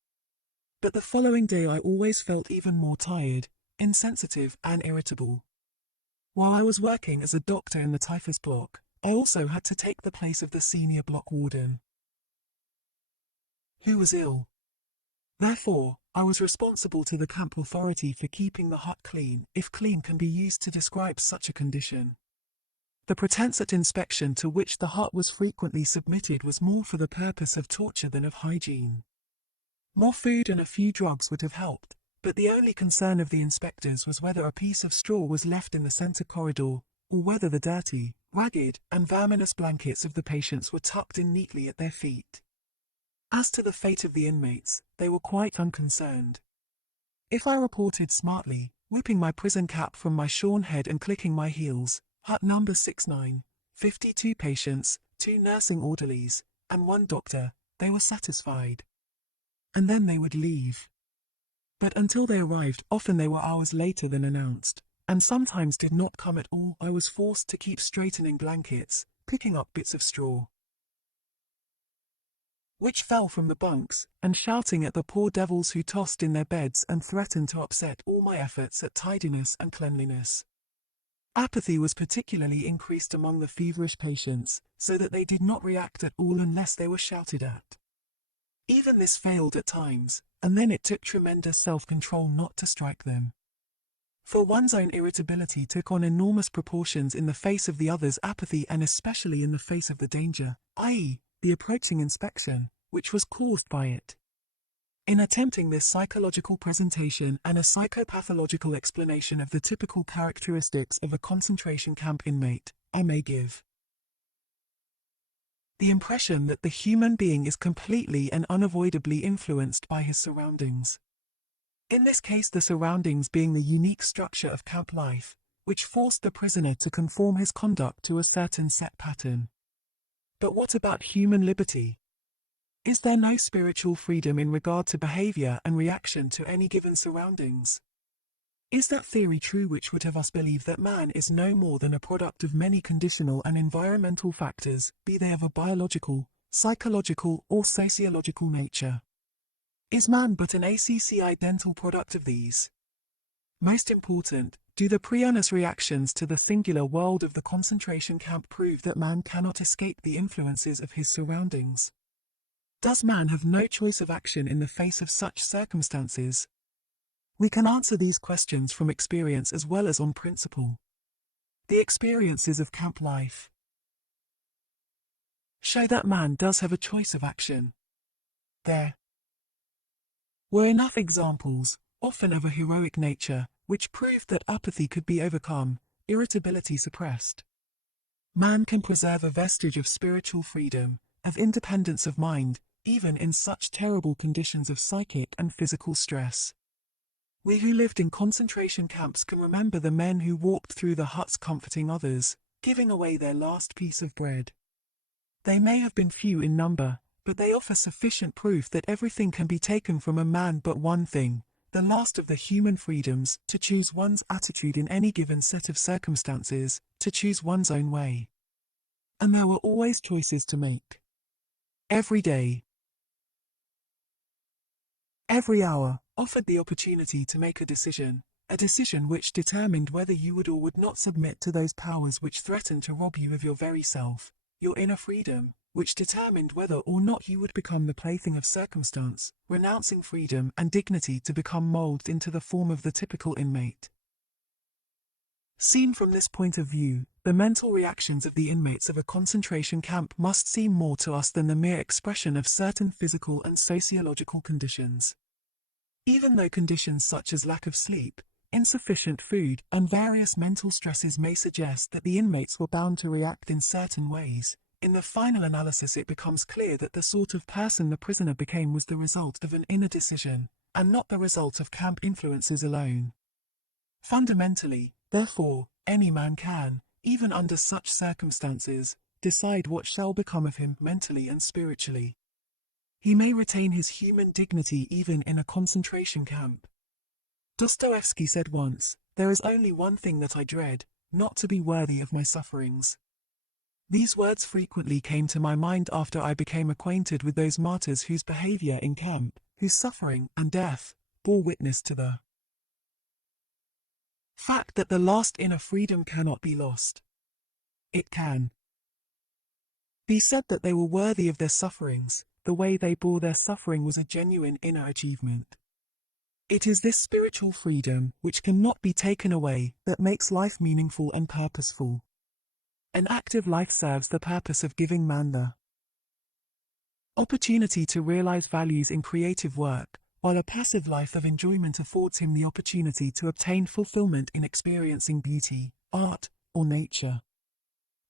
But the following day I always felt even more tired, insensitive and irritable. While I was working as a doctor in the typhus block, I also had to take the place of the senior block warden, who was ill. Therefore, I was responsible to the camp authority for keeping the hut clean, if clean can be used to describe such a condition. The pretense at inspection to which the hut was frequently submitted was more for the purpose of torture than of hygiene. More food and a few drugs would have helped, but the only concern of the inspectors was whether a piece of straw was left in the center corridor, or whether the dirty, Ragged and verminous blankets of the patients were tucked in neatly at their feet. As to the fate of the inmates, they were quite unconcerned. If I reported smartly, whipping my prison cap from my shorn head and clicking my heels, hut number 69, 52 patients, 2 nursing orderlies, and 1 doctor, they were satisfied. And then they would leave. But until they arrived, often they were hours later than announced, and sometimes did not come at all. I was forced to keep straightening blankets, picking up bits of straw which fell from the bunks, and shouting at the poor devils who tossed in their beds and threatened to upset all my efforts at tidiness and cleanliness. Apathy was particularly increased among the feverish patients, so that they did not react at all unless they were shouted at. Even this failed at times, and then it took tremendous self-control not to strike them. For one's own irritability took on enormous proportions in the face of the other's apathy, and especially in the face of the danger, i.e., the approaching inspection, which was caused by it. In attempting this psychological presentation and a psychopathological explanation of the typical characteristics of a concentration camp inmate, I may give the impression that the human being is completely and unavoidably influenced by his surroundings. In this case, the surroundings being the unique structure of camp life, which forced the prisoner to conform his conduct to a certain set pattern. But what about human liberty? Is there no spiritual freedom in regard to behavior and reaction to any given surroundings? Is that theory true which would have us believe that man is no more than a product of many conditional and environmental factors, be they of a biological, psychological, or sociological nature? Is man but an accidental product of these? Most important, do the previous reactions to the singular world of the concentration camp prove that man cannot escape the influences of his surroundings? Does man have no choice of action in the face of such circumstances? We can answer these questions from experience as well as on principle. The experiences of camp life show that man does have a choice of action. There were enough examples, often of a heroic nature, which proved that apathy could be overcome, irritability suppressed. Man can preserve a vestige of spiritual freedom, of independence of mind, even in such terrible conditions of psychic and physical stress. We who lived in concentration camps can remember the men who walked through the huts comforting others, giving away their last piece of bread. They may have been few in number, but they offer sufficient proof that everything can be taken from a man but one thing, the last of the human freedoms, to choose one's attitude in any given set of circumstances, to choose one's own way. And there were always choices to make. Every day, every hour, offered the opportunity to make a decision which determined whether you would or would not submit to those powers which threatened to rob you of your very self, your inner freedom, which determined whether or not you would become the plaything of circumstance, renouncing freedom and dignity to become molded into the form of the typical inmate. Seen from this point of view, the mental reactions of the inmates of a concentration camp must seem more to us than the mere expression of certain physical and sociological conditions. Even though conditions such as lack of sleep, insufficient food, and various mental stresses may suggest that the inmates were bound to react in certain ways, in the final analysis it becomes clear that the sort of person the prisoner became was the result of an inner decision, and not the result of camp influences alone. Fundamentally, therefore, any man can, even under such circumstances, decide what shall become of him mentally and spiritually. He may retain his human dignity even in a concentration camp. Dostoevsky said once, "There is only one thing that I dread, not to be worthy of my sufferings." These words frequently came to my mind after I became acquainted with those martyrs whose behavior in camp, whose suffering and death, bore witness to the fact that the last inner freedom cannot be lost. It can be said that they were worthy of their sufferings. The way they bore their suffering was a genuine inner achievement. It is this spiritual freedom, which cannot be taken away, that makes life meaningful and purposeful. An active life serves the purpose of giving man the opportunity to realize values in creative work, while a passive life of enjoyment affords him the opportunity to obtain fulfillment in experiencing beauty, art, or nature.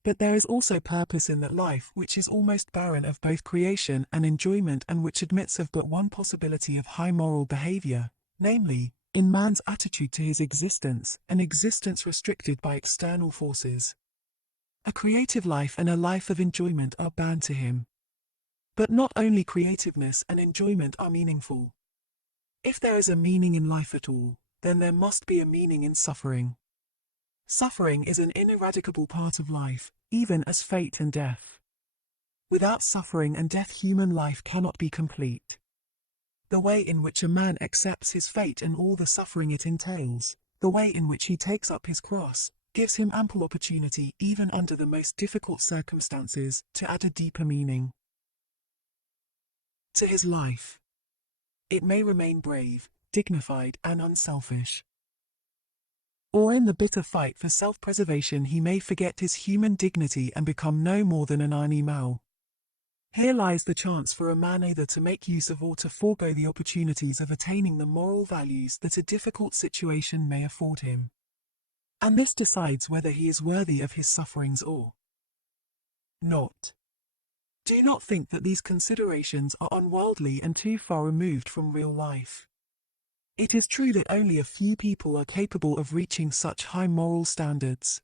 But there is also purpose in that life which is almost barren of both creation and enjoyment, and which admits of but one possibility of high moral behavior, namely, in man's attitude to his existence, an existence restricted by external forces. A creative life and a life of enjoyment are bound to him. But not only creativeness and enjoyment are meaningful. If there is a meaning in life at all, then there must be a meaning in suffering. Suffering is an ineradicable part of life, even as fate and death. Without suffering and death, human life cannot be complete. The way in which a man accepts his fate and all the suffering it entails, the way in which he takes up his cross, gives him ample opportunity, even under the most difficult circumstances, to add a deeper meaning to his life. It may remain brave, dignified, and unselfish. Or in the bitter fight for self-preservation he may forget his human dignity and become no more than an animal. Here lies the chance for a man either to make use of or to forego the opportunities of attaining the moral values that a difficult situation may afford him. And this decides whether he is worthy of his sufferings or not. Do not think that these considerations are unworldly and too far removed from real life. It is true that only a few people are capable of reaching such high moral standards.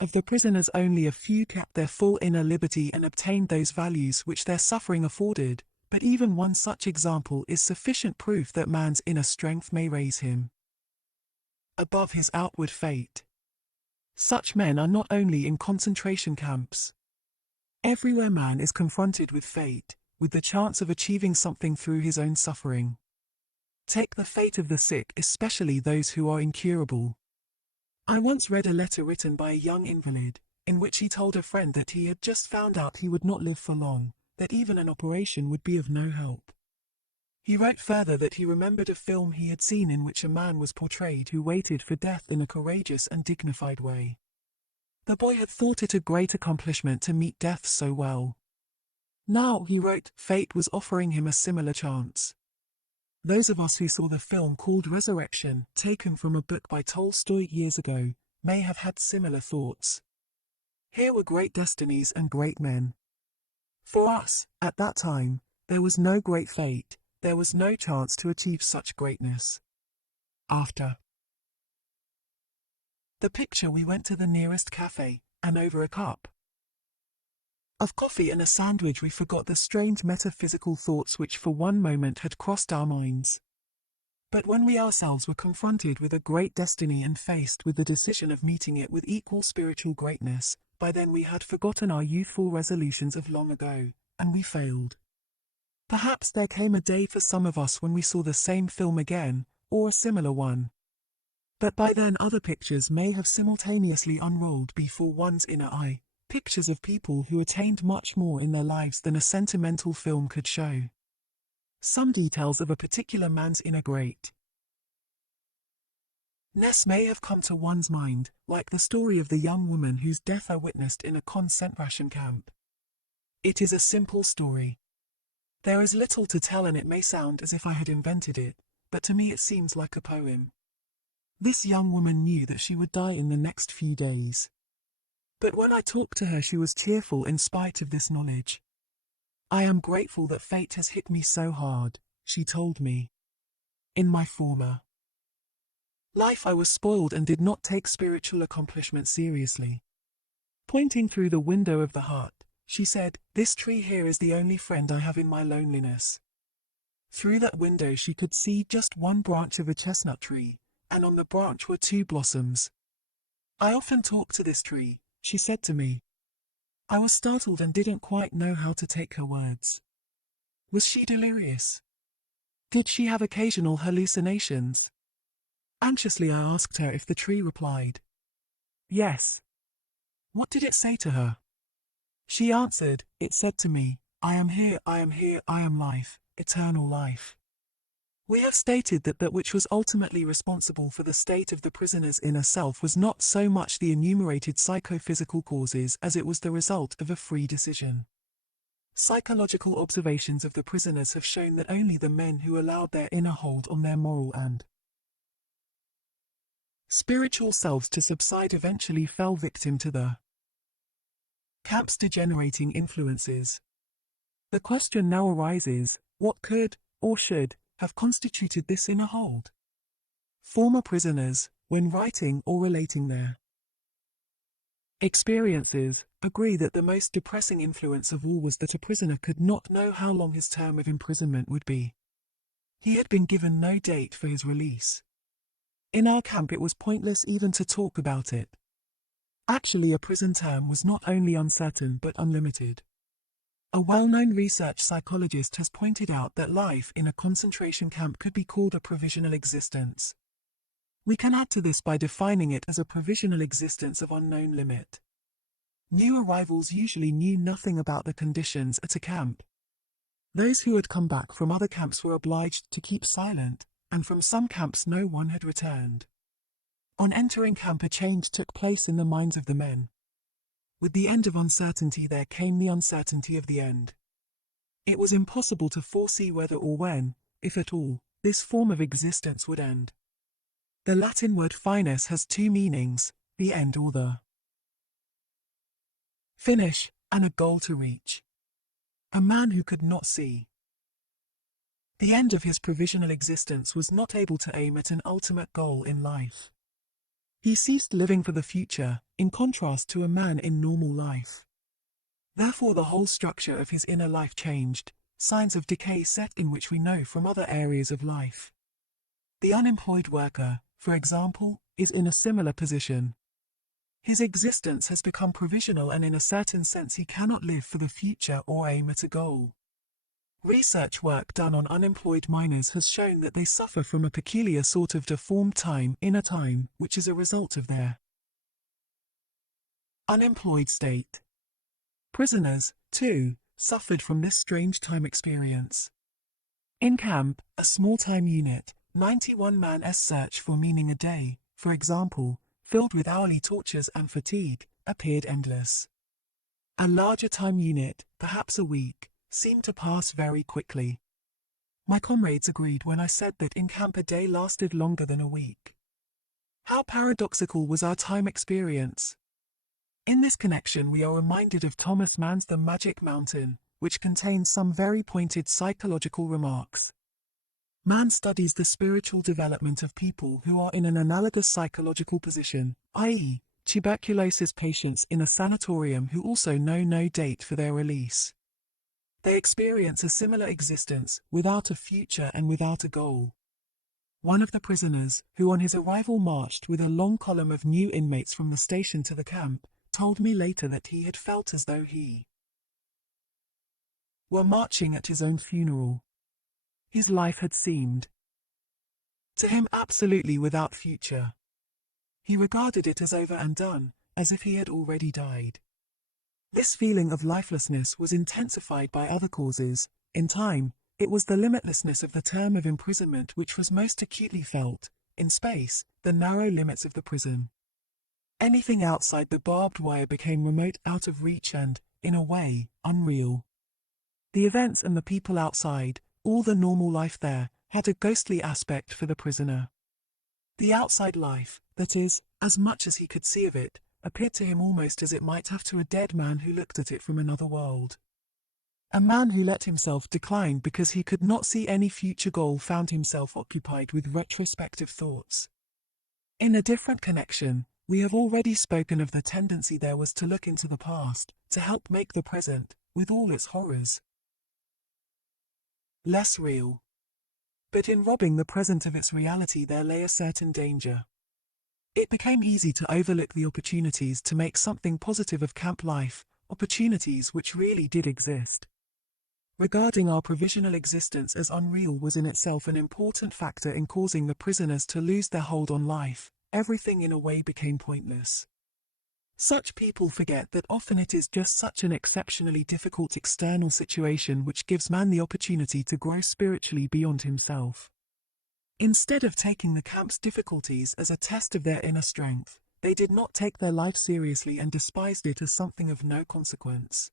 Of the prisoners, only a few kept their full inner liberty and obtained those values which their suffering afforded, but even one such example is sufficient proof that man's inner strength may raise him above his outward fate. Such men are not only in concentration camps. Everywhere man is confronted with fate, with the chance of achieving something through his own suffering. Take the fate of the sick, especially those who are incurable. I once read a letter written by a young invalid, in which he told a friend that he had just found out he would not live for long, that even an operation would be of no help. He wrote further that he remembered a film he had seen in which a man was portrayed who waited for death in a courageous and dignified way. The boy had thought it a great accomplishment to meet death so well. Now, he wrote, fate was offering him a similar chance. Those of us who saw the film called Resurrection, taken from a book by Tolstoy years ago, may have had similar thoughts. Here were great destinies and great men. For us, at that time, there was no great fate, there was no chance to achieve such greatness. After the picture, we went to the nearest cafe, and over a cup of coffee and a sandwich we forgot the strange metaphysical thoughts which for one moment had crossed our minds. But when we ourselves were confronted with a great destiny and faced with the decision of meeting it with equal spiritual greatness, by then we had forgotten our youthful resolutions of long ago, and we failed. Perhaps there came a day for some of us when we saw the same film again, or a similar one. But by then other pictures may have simultaneously unrolled before one's inner eye, pictures of people who attained much more in their lives than a sentimental film could show. Some details of a particular man's inner greatness may have come to one's mind, like the story of the young woman whose death I witnessed in a concentration camp. It is a simple story. There is little to tell, and it may sound as if I had invented it, but to me it seems like a poem. This young woman knew that she would die in the next few days. But when I talked to her, she was cheerful in spite of this knowledge. I am grateful that fate has hit me so hard, she told me. In my former life I was spoiled and did not take spiritual accomplishment seriously. Pointing through the window of the hut, she said, this tree here is the only friend I have in my loneliness. Through that window she could see just one branch of a chestnut tree, and on the branch were 2 blossoms. I often talk to this tree, she said to me. I was startled and didn't quite know how to take her words. Was she delirious? Did she have occasional hallucinations? Anxiously I asked her if the tree replied, yes. What did it say to her? She answered, it said to me, I am here, I am here, I am life, eternal life. We have stated that that which was ultimately responsible for the state of the prisoner's inner self was not so much the enumerated psychophysical causes as it was the result of a free decision. Psychological observations of the prisoners have shown that only the men who allowed their inner hold on their moral and spiritual selves to subside eventually fell victim to the Camp's degenerating influences. The question now arises, what could, or should, have constituted this inner hold? Former prisoners, when writing or relating their experiences, agree that the most depressing influence of all was that a prisoner could not know how long his term of imprisonment would be. He had been given no date for his release. In our camp it was pointless even to talk about it. Actually, a prison term was not only uncertain but unlimited. A well-known research psychologist has pointed out that life in a concentration camp could be called a provisional existence. We can add to this by defining it as a provisional existence of unknown limit. New arrivals usually knew nothing about the conditions at a camp. Those who had come back from other camps were obliged to keep silent, and from some camps no one had returned. On entering camp, a change took place in the minds of the men. With the end of uncertainty there came the uncertainty of the end. It was impossible to foresee whether or when, if at all, this form of existence would end. The Latin word finis has two meanings, the end or the finish, and a goal to reach. A man who could not see the end of his provisional existence was not able to aim at an ultimate goal in life. He ceased living for the future, in contrast to a man in normal life. Therefore the whole structure of his inner life changed, signs of decay set in which we know from other areas of life. The unemployed worker, for example, is in a similar position. His existence has become provisional, and in a certain sense he cannot live for the future or aim at a goal. Research work done on unemployed miners has shown that they suffer from a peculiar sort of deformed inner time, which is a result of their unemployed state. Prisoners, too, suffered from this strange time experience. In camp, a small-time unit, 91 man's search for meaning a day, for example, filled with hourly tortures and fatigue, appeared endless. A larger time unit, perhaps a week, seemed to pass very quickly. My comrades agreed when I said that in camp a day lasted longer than a week. How paradoxical was our time experience! In this connection we are reminded of Thomas Mann's The Magic Mountain, which contains some very pointed psychological remarks. Mann studies the spiritual development of people who are in an analogous psychological position, i.e., tuberculosis patients in a sanatorium who also know no date for their release. They experience a similar existence, without a future and without a goal. One of the prisoners, who on his arrival marched with a long column of new inmates from the station to the camp, told me later that he had felt as though he were marching at his own funeral. His life had seemed to him absolutely without future. He regarded it as over and done, as if he had already died. This feeling of lifelessness was intensified by other causes. In time, it was the limitlessness of the term of imprisonment which was most acutely felt. In space, the narrow limits of the prison. Anything outside the barbed wire became remote, out of reach and, in a way, unreal. The events and the people outside, all the normal life there, had a ghostly aspect for the prisoner. The outside life, that is, as much as he could see of it, appeared to him almost as it might have to a dead man who looked at it from another world. A man who let himself decline because he could not see any future goal found himself occupied with retrospective thoughts. In a different connection, we have already spoken of the tendency there was to look into the past, to help make the present, with all its horrors, less real. But in robbing the present of its reality there lay a certain danger. It became easy to overlook the opportunities to make something positive of camp life, opportunities which really did exist. Regarding our provisional existence as unreal was in itself an important factor in causing the prisoners to lose their hold on life. Everything in a way became pointless. Such people forget that often it is just such an exceptionally difficult external situation which gives man the opportunity to grow spiritually beyond himself. Instead of taking the camp's difficulties as a test of their inner strength, they did not take their life seriously and despised it as something of no consequence.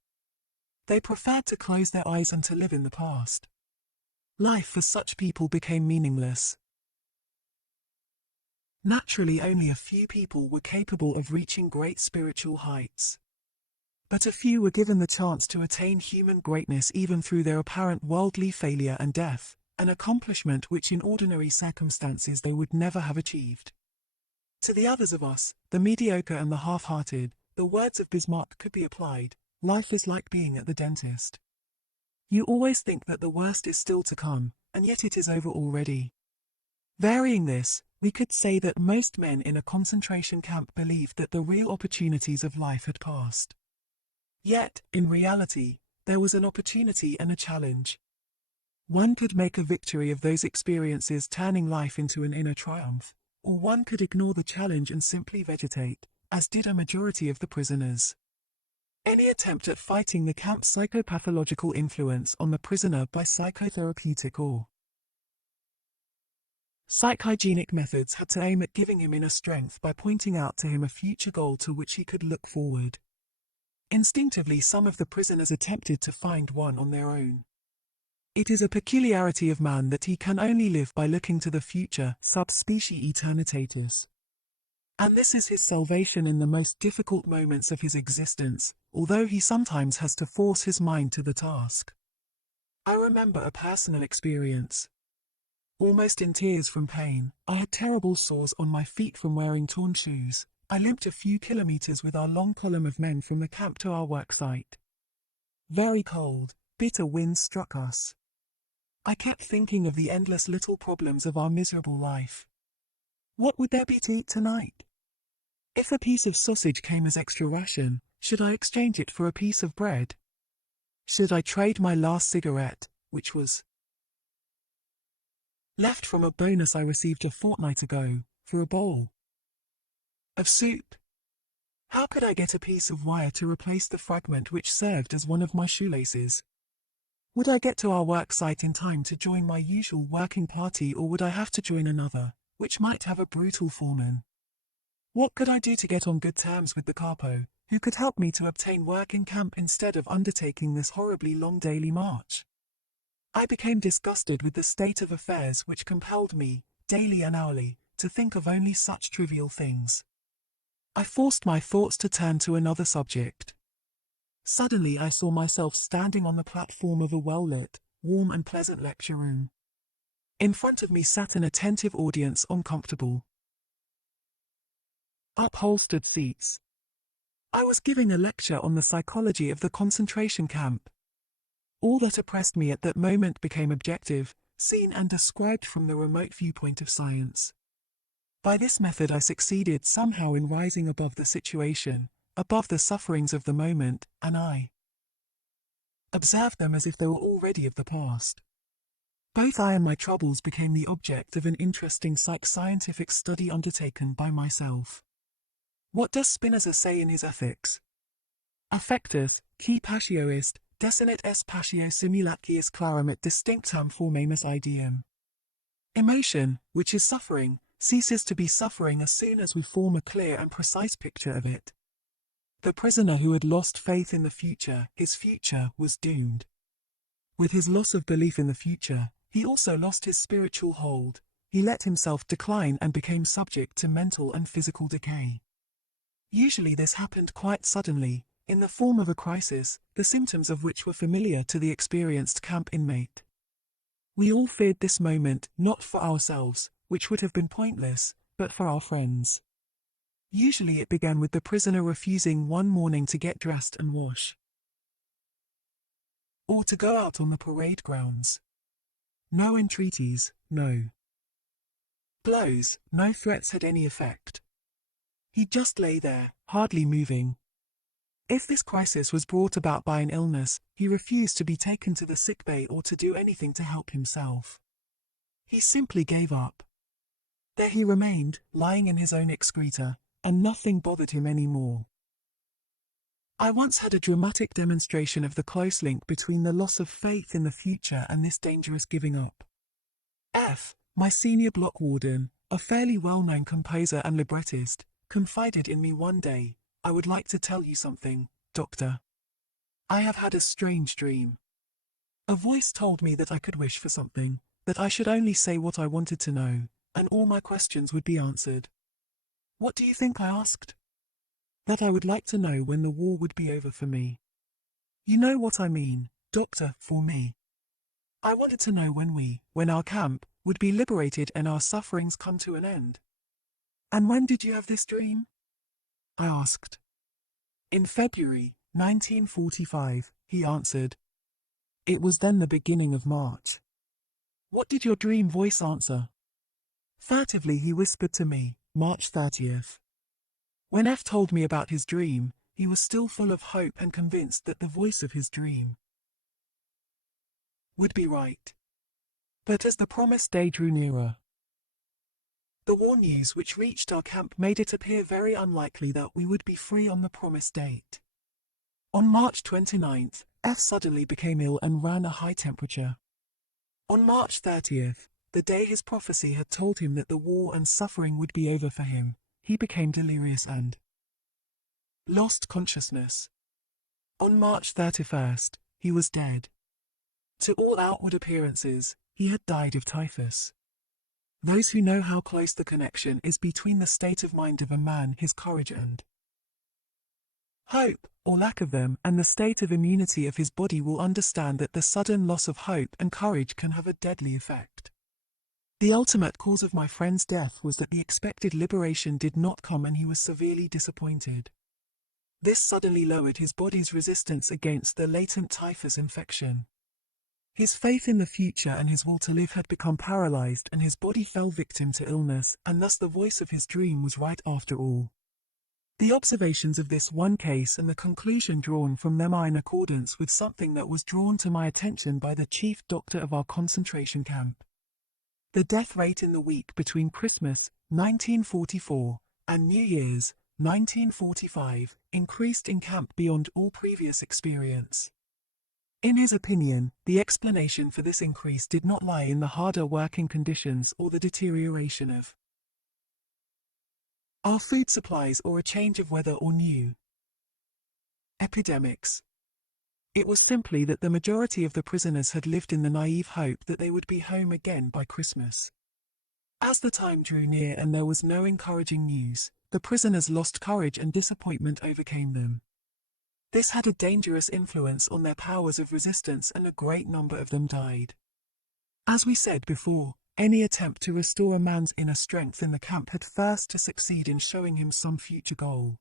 They preferred to close their eyes and to live in the past. Life for such people became meaningless. Naturally, only a few people were capable of reaching great spiritual heights. But a few were given the chance to attain human greatness even through their apparent worldly failure and death, an accomplishment which in ordinary circumstances they would never have achieved. To the others of us, the mediocre and the half-hearted, the words of Bismarck could be applied: life is like being at the dentist. You always think that the worst is still to come, and yet it is over already. Varying this, we could say that most men in a concentration camp believed that the real opportunities of life had passed. Yet, in reality, there was an opportunity and a challenge. One could make a victory of those experiences, turning life into an inner triumph, or one could ignore the challenge and simply vegetate, as did a majority of the prisoners. Any attempt at fighting the camp's psychopathological influence on the prisoner by psychotherapeutic or psychhygienic methods had to aim at giving him inner strength by pointing out to him a future goal to which he could look forward. Instinctively, some of the prisoners attempted to find one on their own. It is a peculiarity of man that he can only live by looking to the future, sub specie eternitatis. And this is his salvation in the most difficult moments of his existence, although he sometimes has to force his mind to the task. I remember a personal experience. Almost in tears from pain, I had terrible sores on my feet from wearing torn shoes. I limped a few kilometers with our long column of men from the camp to our work site. Very cold, bitter winds struck us. I kept thinking of the endless little problems of our miserable life. What would there be to eat tonight? If a piece of sausage came as extra ration, should I exchange it for a piece of bread? Should I trade my last cigarette, which was left from a bonus I received a fortnight ago, for a bowl of soup? How could I get a piece of wire to replace the fragment which served as one of my shoelaces? Would I get to our work site in time to join my usual working party, or would I have to join another, which might have a brutal foreman? What could I do to get on good terms with the capo, who could help me to obtain work in camp instead of undertaking this horribly long daily march? I became disgusted with the state of affairs which compelled me, daily and hourly, to think of only such trivial things. I forced my thoughts to turn to another subject. Suddenly I saw myself standing on the platform of a well-lit, warm and pleasant lecture room. In front of me sat an attentive audience on comfortable, upholstered seats. I was giving a lecture on the psychology of the concentration camp. All that oppressed me at that moment became objective, seen and described from the remote viewpoint of science. By this method I succeeded somehow in rising above the situation, above the sufferings of the moment, and I observed them as if they were already of the past. Both I and my troubles became the object of an interesting scientific study undertaken by myself. What does Spinoza say in his Ethics? Affectus, qui patio est, desinit est patio simulacius clarum et distinctam formamus ideum. Emotion, which is suffering, ceases to be suffering as soon as we form a clear and precise picture of it. The prisoner who had lost faith in the future, his future was doomed. With his loss of belief in the future, he also lost his spiritual hold. He let himself decline and became subject to mental and physical decay. Usually this happened quite suddenly, in the form of a crisis, the symptoms of which were familiar to the experienced camp inmate. We all feared this moment, not for ourselves, which would have been pointless, but for our friends. Usually it began with the prisoner refusing one morning to get dressed and wash, or to go out on the parade grounds. No entreaties, no blows, no threats had any effect. He just lay there, hardly moving. If this crisis was brought about by an illness, he refused to be taken to the sickbay or to do anything to help himself. He simply gave up. There he remained, lying in his own excreta, and nothing bothered him any more. I once had a dramatic demonstration of the close link between the loss of faith in the future and this dangerous giving up. My senior block warden, a fairly well-known composer and librettist, confided in me one day, "I would like to tell you something, Doctor. I have had a strange dream. A voice told me that I could wish for something, that I should only say what I wanted to know, and all my questions would be answered." "What do you think?" I asked. that I would like to know when the war would be over for me. You know what I mean, doctor, for me. I wanted to know when our camp, would be liberated and our sufferings come to an end. And when did you have this dream? I asked. In February, 1945, he answered. It was then the beginning of March. What did your dream voice answer? Furtively he whispered to me, March 30th. When F told me about his dream, he was still full of hope and convinced that the voice of his dream would be right. But as the promised day drew nearer, the war news which reached our camp made it appear very unlikely that we would be free on the promised date. On March 29th, F suddenly became ill and ran a high temperature. On March 30th, the day his prophecy had told him that the war and suffering would be over for him, he became delirious and lost consciousness. On March 31st, he was dead. To all outward appearances, he had died of typhus. Those who know how close the connection is between the state of mind of a man, his courage and hope, or lack of them, and the state of immunity of his body will understand that the sudden loss of hope and courage can have a deadly effect. The ultimate cause of my friend's death was that the expected liberation did not come and he was severely disappointed. This suddenly lowered his body's resistance against the latent typhus infection. His faith in the future and his will to live had become paralyzed and his body fell victim to illness, and thus the voice of his dream was right after all. The observations of this one case and the conclusion drawn from them are in accordance with something that was drawn to my attention by the chief doctor of our concentration camp. The death rate in the week between Christmas, 1944, and New Year's, 1945, increased in camp beyond all previous experience. In his opinion, the explanation for this increase did not lie in the harder working conditions or the deterioration of our food supplies or a change of weather or new epidemics. It was simply that the majority of the prisoners had lived in the naive hope that they would be home again by Christmas. As the time drew near and there was no encouraging news, the prisoners lost courage and disappointment overcame them. This had a dangerous influence on their powers of resistance and a great number of them died. As we said before, any attempt to restore a man's inner strength in the camp had first to succeed in showing him some future goal.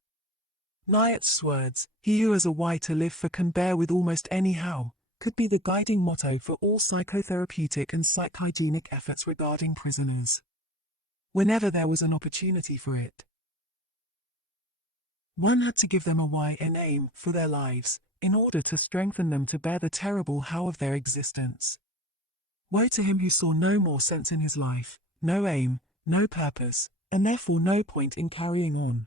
Nietzsche's words, "He who has a why to live for can bear with almost any how," could be the guiding motto for all psychotherapeutic and psychohygienic efforts regarding prisoners. Whenever there was an opportunity for it, one had to give them a why and aim for their lives, in order to strengthen them to bear the terrible how of their existence. Woe to him who saw no more sense in his life, no aim, no purpose, and therefore no point in carrying on.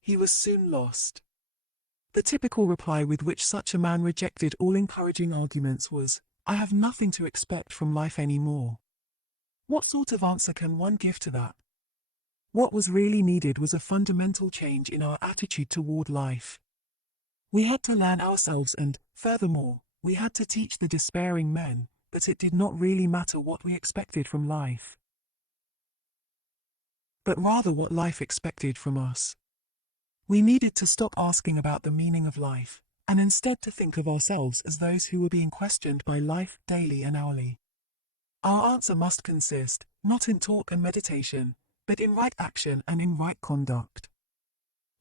He was soon lost. The typical reply with which such a man rejected all encouraging arguments was, "I have nothing to expect from life anymore." What sort of answer can one give to that? What was really needed was a fundamental change in our attitude toward life. We had to learn ourselves and, furthermore, we had to teach the despairing men that it did not really matter what we expected from life, but rather what life expected from us. We needed to stop asking about the meaning of life, and instead to think of ourselves as those who were being questioned by life daily and hourly. Our answer must consist, not in talk and meditation, but in right action and in right conduct.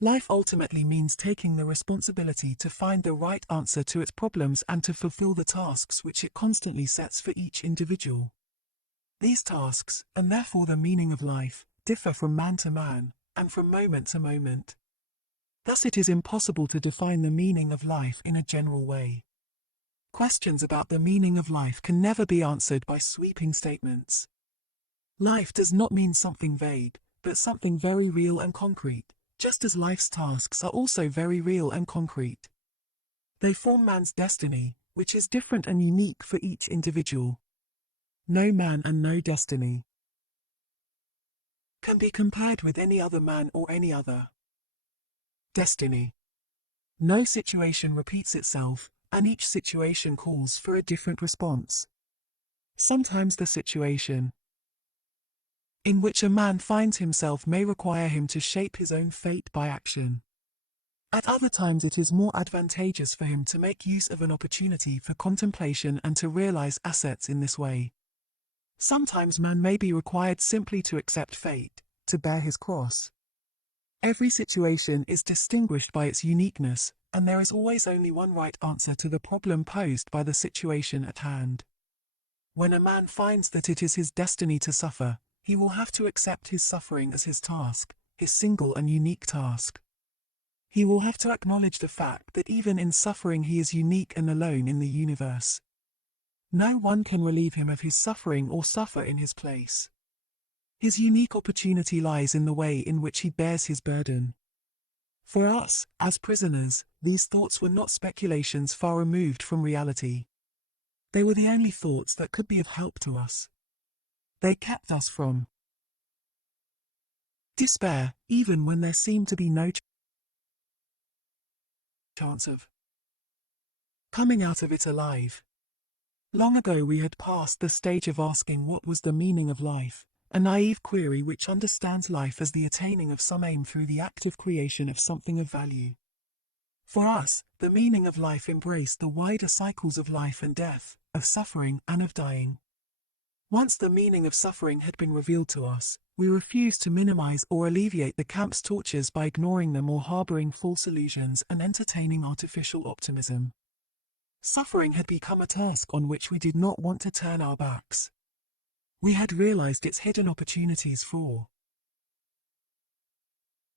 Life ultimately means taking the responsibility to find the right answer to its problems and to fulfill the tasks which it constantly sets for each individual. These tasks, and therefore the meaning of life, differ from man to man, and from moment to moment. Thus it is impossible to define the meaning of life in a general way. Questions about the meaning of life can never be answered by sweeping statements. Life does not mean something vague, but something very real and concrete, just as life's tasks are also very real and concrete. They form man's destiny, which is different and unique for each individual. No man and no destiny can be compared with any other man or any other destiny. No situation repeats itself, and each situation calls for a different response. Sometimes the situation in which a man finds himself may require him to shape his own fate by action. At other times it is more advantageous for him to make use of an opportunity for contemplation and to realize assets in this way. Sometimes man may be required simply to accept fate, to bear his cross. Every situation is distinguished by its uniqueness, and there is always only one right answer to the problem posed by the situation at hand. When a man finds that it is his destiny to suffer, he will have to accept his suffering as his task, his single and unique task. He will have to acknowledge the fact that even in suffering he is unique and alone in the universe. No one can relieve him of his suffering or suffer in his place. His unique opportunity lies in the way in which he bears his burden. For us, as prisoners, these thoughts were not speculations far removed from reality. They were the only thoughts that could be of help to us. They kept us from despair, even when there seemed to be no chance of coming out of it alive. Long ago we had passed the stage of asking what was the meaning of life, a naive query which understands life as the attaining of some aim through the active creation of something of value. For us, the meaning of life embraced the wider cycles of life and death, of suffering and of dying. Once the meaning of suffering had been revealed to us, we refused to minimize or alleviate the camp's tortures by ignoring them or harboring false illusions and entertaining artificial optimism. Suffering had become a task on which we did not want to turn our backs. We had realized its hidden opportunities for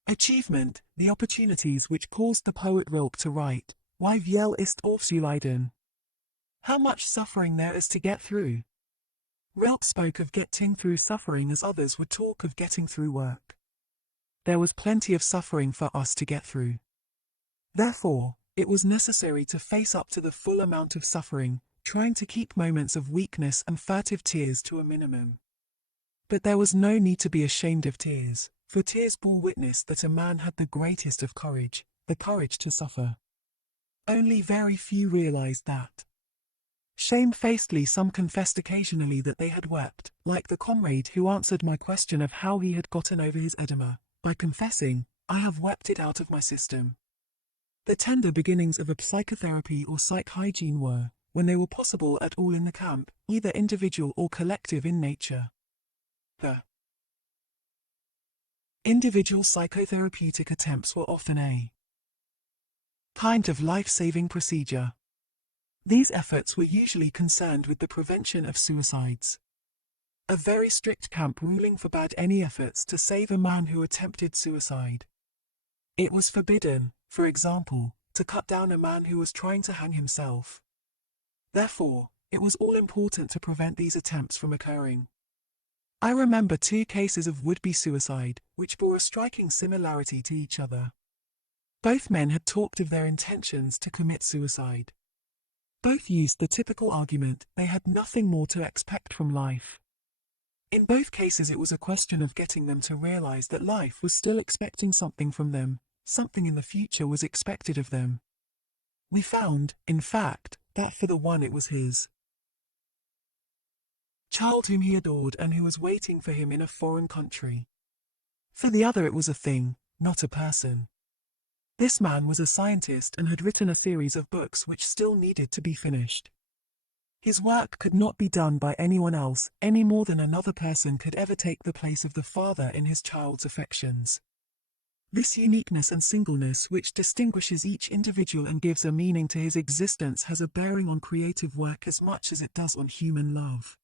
achievement, the opportunities which caused the poet Rilke to write, "Wie viel ist aufzuleiden?" How much suffering there is to get through. Rilke spoke of getting through suffering as others would talk of getting through work. There was plenty of suffering for us to get through. Therefore, it was necessary to face up to the full amount of suffering, trying to keep moments of weakness and furtive tears to a minimum. But there was no need to be ashamed of tears, for tears bore witness that a man had the greatest of courage, the courage to suffer. Only very few realized that. Shamefacedly some confessed occasionally that they had wept, like the comrade who answered my question of how he had gotten over his edema, by confessing, "I have wept it out of my system." The tender beginnings of a psychotherapy or psych hygiene were, when they were possible at all in the camp, either individual or collective in nature. The individual psychotherapeutic attempts were often a kind of life-saving procedure. These efforts were usually concerned with the prevention of suicides. A very strict camp ruling forbade any efforts to save a man who attempted suicide. It was forbidden, for example, to cut down a man who was trying to hang himself. Therefore, it was all important to prevent these attempts from occurring. I remember 2 cases of would-be suicide, which bore a striking similarity to each other. Both men had talked of their intentions to commit suicide. Both used the typical argument they had nothing more to expect from life. In both cases it was a question of getting them to realize that life was still expecting something from them, something in the future was expected of them. We found, in fact, that for the one it was his child whom he adored and who was waiting for him in a foreign country. For the other it was a thing, not a person. This man was a scientist and had written a series of books which still needed to be finished. His work could not be done by anyone else, any more than another person could ever take the place of the father in his child's affections. This uniqueness and singleness which distinguishes each individual and gives a meaning to his existence has a bearing on creative work as much as it does on human love.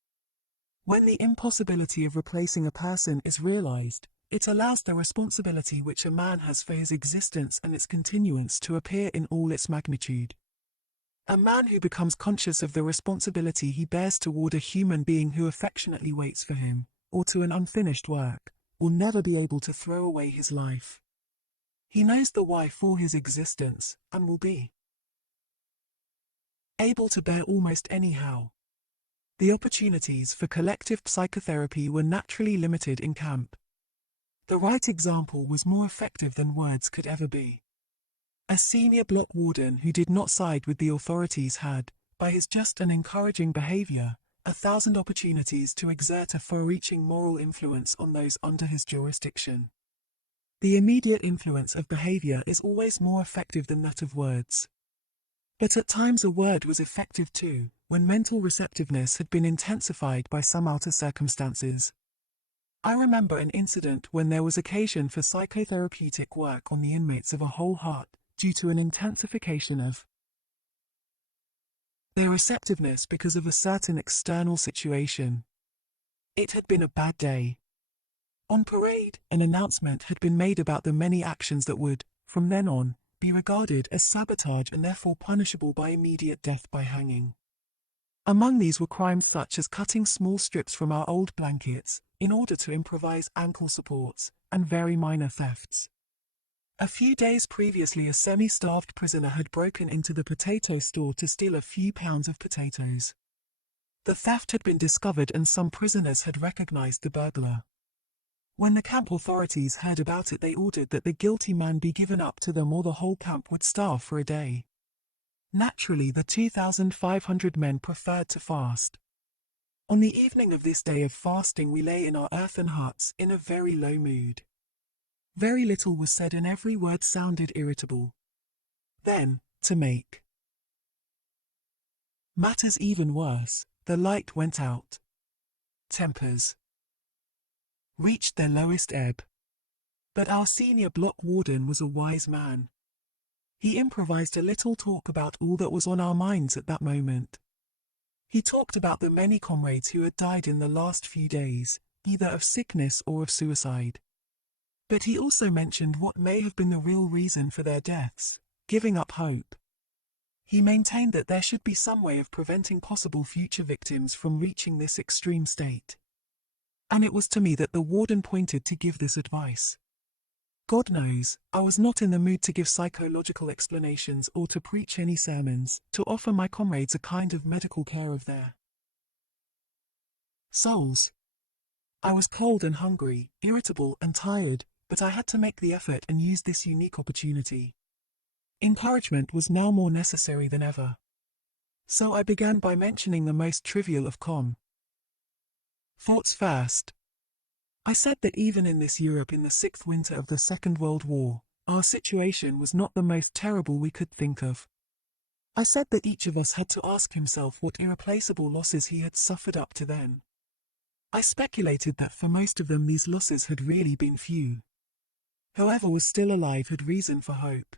When the impossibility of replacing a person is realized, it allows the responsibility which a man has for his existence and its continuance to appear in all its magnitude. A man who becomes conscious of the responsibility he bears toward a human being who affectionately waits for him, or to an unfinished work, will never be able to throw away his life. He knows the why for his existence, and will be able to bear almost anyhow. The opportunities for collective psychotherapy were naturally limited in camp. The right example was more effective than words could ever be. A senior block warden who did not side with the authorities had, by his just and encouraging behavior, 1,000 opportunities to exert a far-reaching moral influence on those under his jurisdiction. The immediate influence of behavior is always more effective than that of words. But at times a word was effective too, when mental receptiveness had been intensified by some outer circumstances. I remember an incident when there was occasion for psychotherapeutic work on the inmates of a whole heart, due to an intensification of their receptiveness because of a certain external situation. It had been a bad day. On parade, an announcement had been made about the many actions that would, from then on, be regarded as sabotage and therefore punishable by immediate death by hanging. Among these were crimes such as cutting small strips from our old blankets, in order to improvise ankle supports, and very minor thefts. A few days previously a semi-starved prisoner had broken into the potato store to steal a few pounds of potatoes. The theft had been discovered and some prisoners had recognized the burglar. When the camp authorities heard about it, they ordered that the guilty man be given up to them or the whole camp would starve for a day. Naturally, the 2,500 men preferred to fast. On the evening of this day of fasting we lay in our earthen huts in a very low mood. Very little was said and every word sounded irritable. Then, to make matters even worse, the light went out. Tempers reached their lowest ebb. But our senior block warden was a wise man. He improvised a little talk about all that was on our minds at that moment. He talked about the many comrades who had died in the last few days, either of sickness or of suicide. But he also mentioned what may have been the real reason for their deaths, giving up hope. He maintained that there should be some way of preventing possible future victims from reaching this extreme state. And it was to me that the warden pointed to give this advice. God knows, I was not in the mood to give psychological explanations or to preach any sermons, to offer my comrades a kind of medical care of their souls. I was cold and hungry, irritable and tired, but I had to make the effort and use this unique opportunity. Encouragement was now more necessary than ever. So I began by mentioning the most trivial of thoughts first. I said that even in this Europe in the 6th winter of the Second World War, our situation was not the most terrible we could think of. I said that each of us had to ask himself what irreplaceable losses he had suffered up to then. I speculated that for most of them these losses had really been few. Whoever was still alive had reason for hope.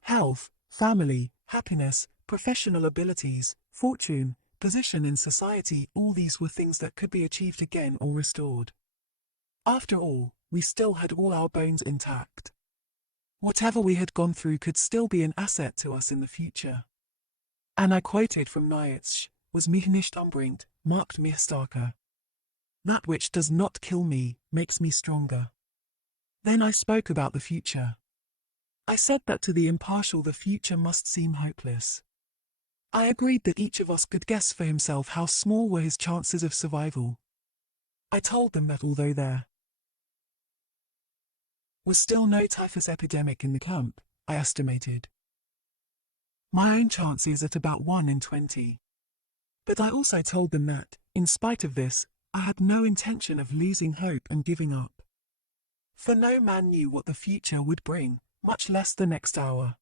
Health, family, happiness, professional abilities, fortune, position in society, all these were things that could be achieved again or restored. After all, we still had all our bones intact. Whatever we had gone through could still be an asset to us in the future. And I quoted from Nietzsche, was mich nicht umbringt, macht mich stärker. That which does not kill me, makes me stronger. Then I spoke about the future. I said that to the impartial the future must seem hopeless. I agreed that each of us could guess for himself how small were his chances of survival. I told them that although there was still no typhus epidemic in the camp, I estimated my own chances at about 1 in 20. But I also told them that, in spite of this, I had no intention of losing hope and giving up. For no man knew what the future would bring, much less the next hour.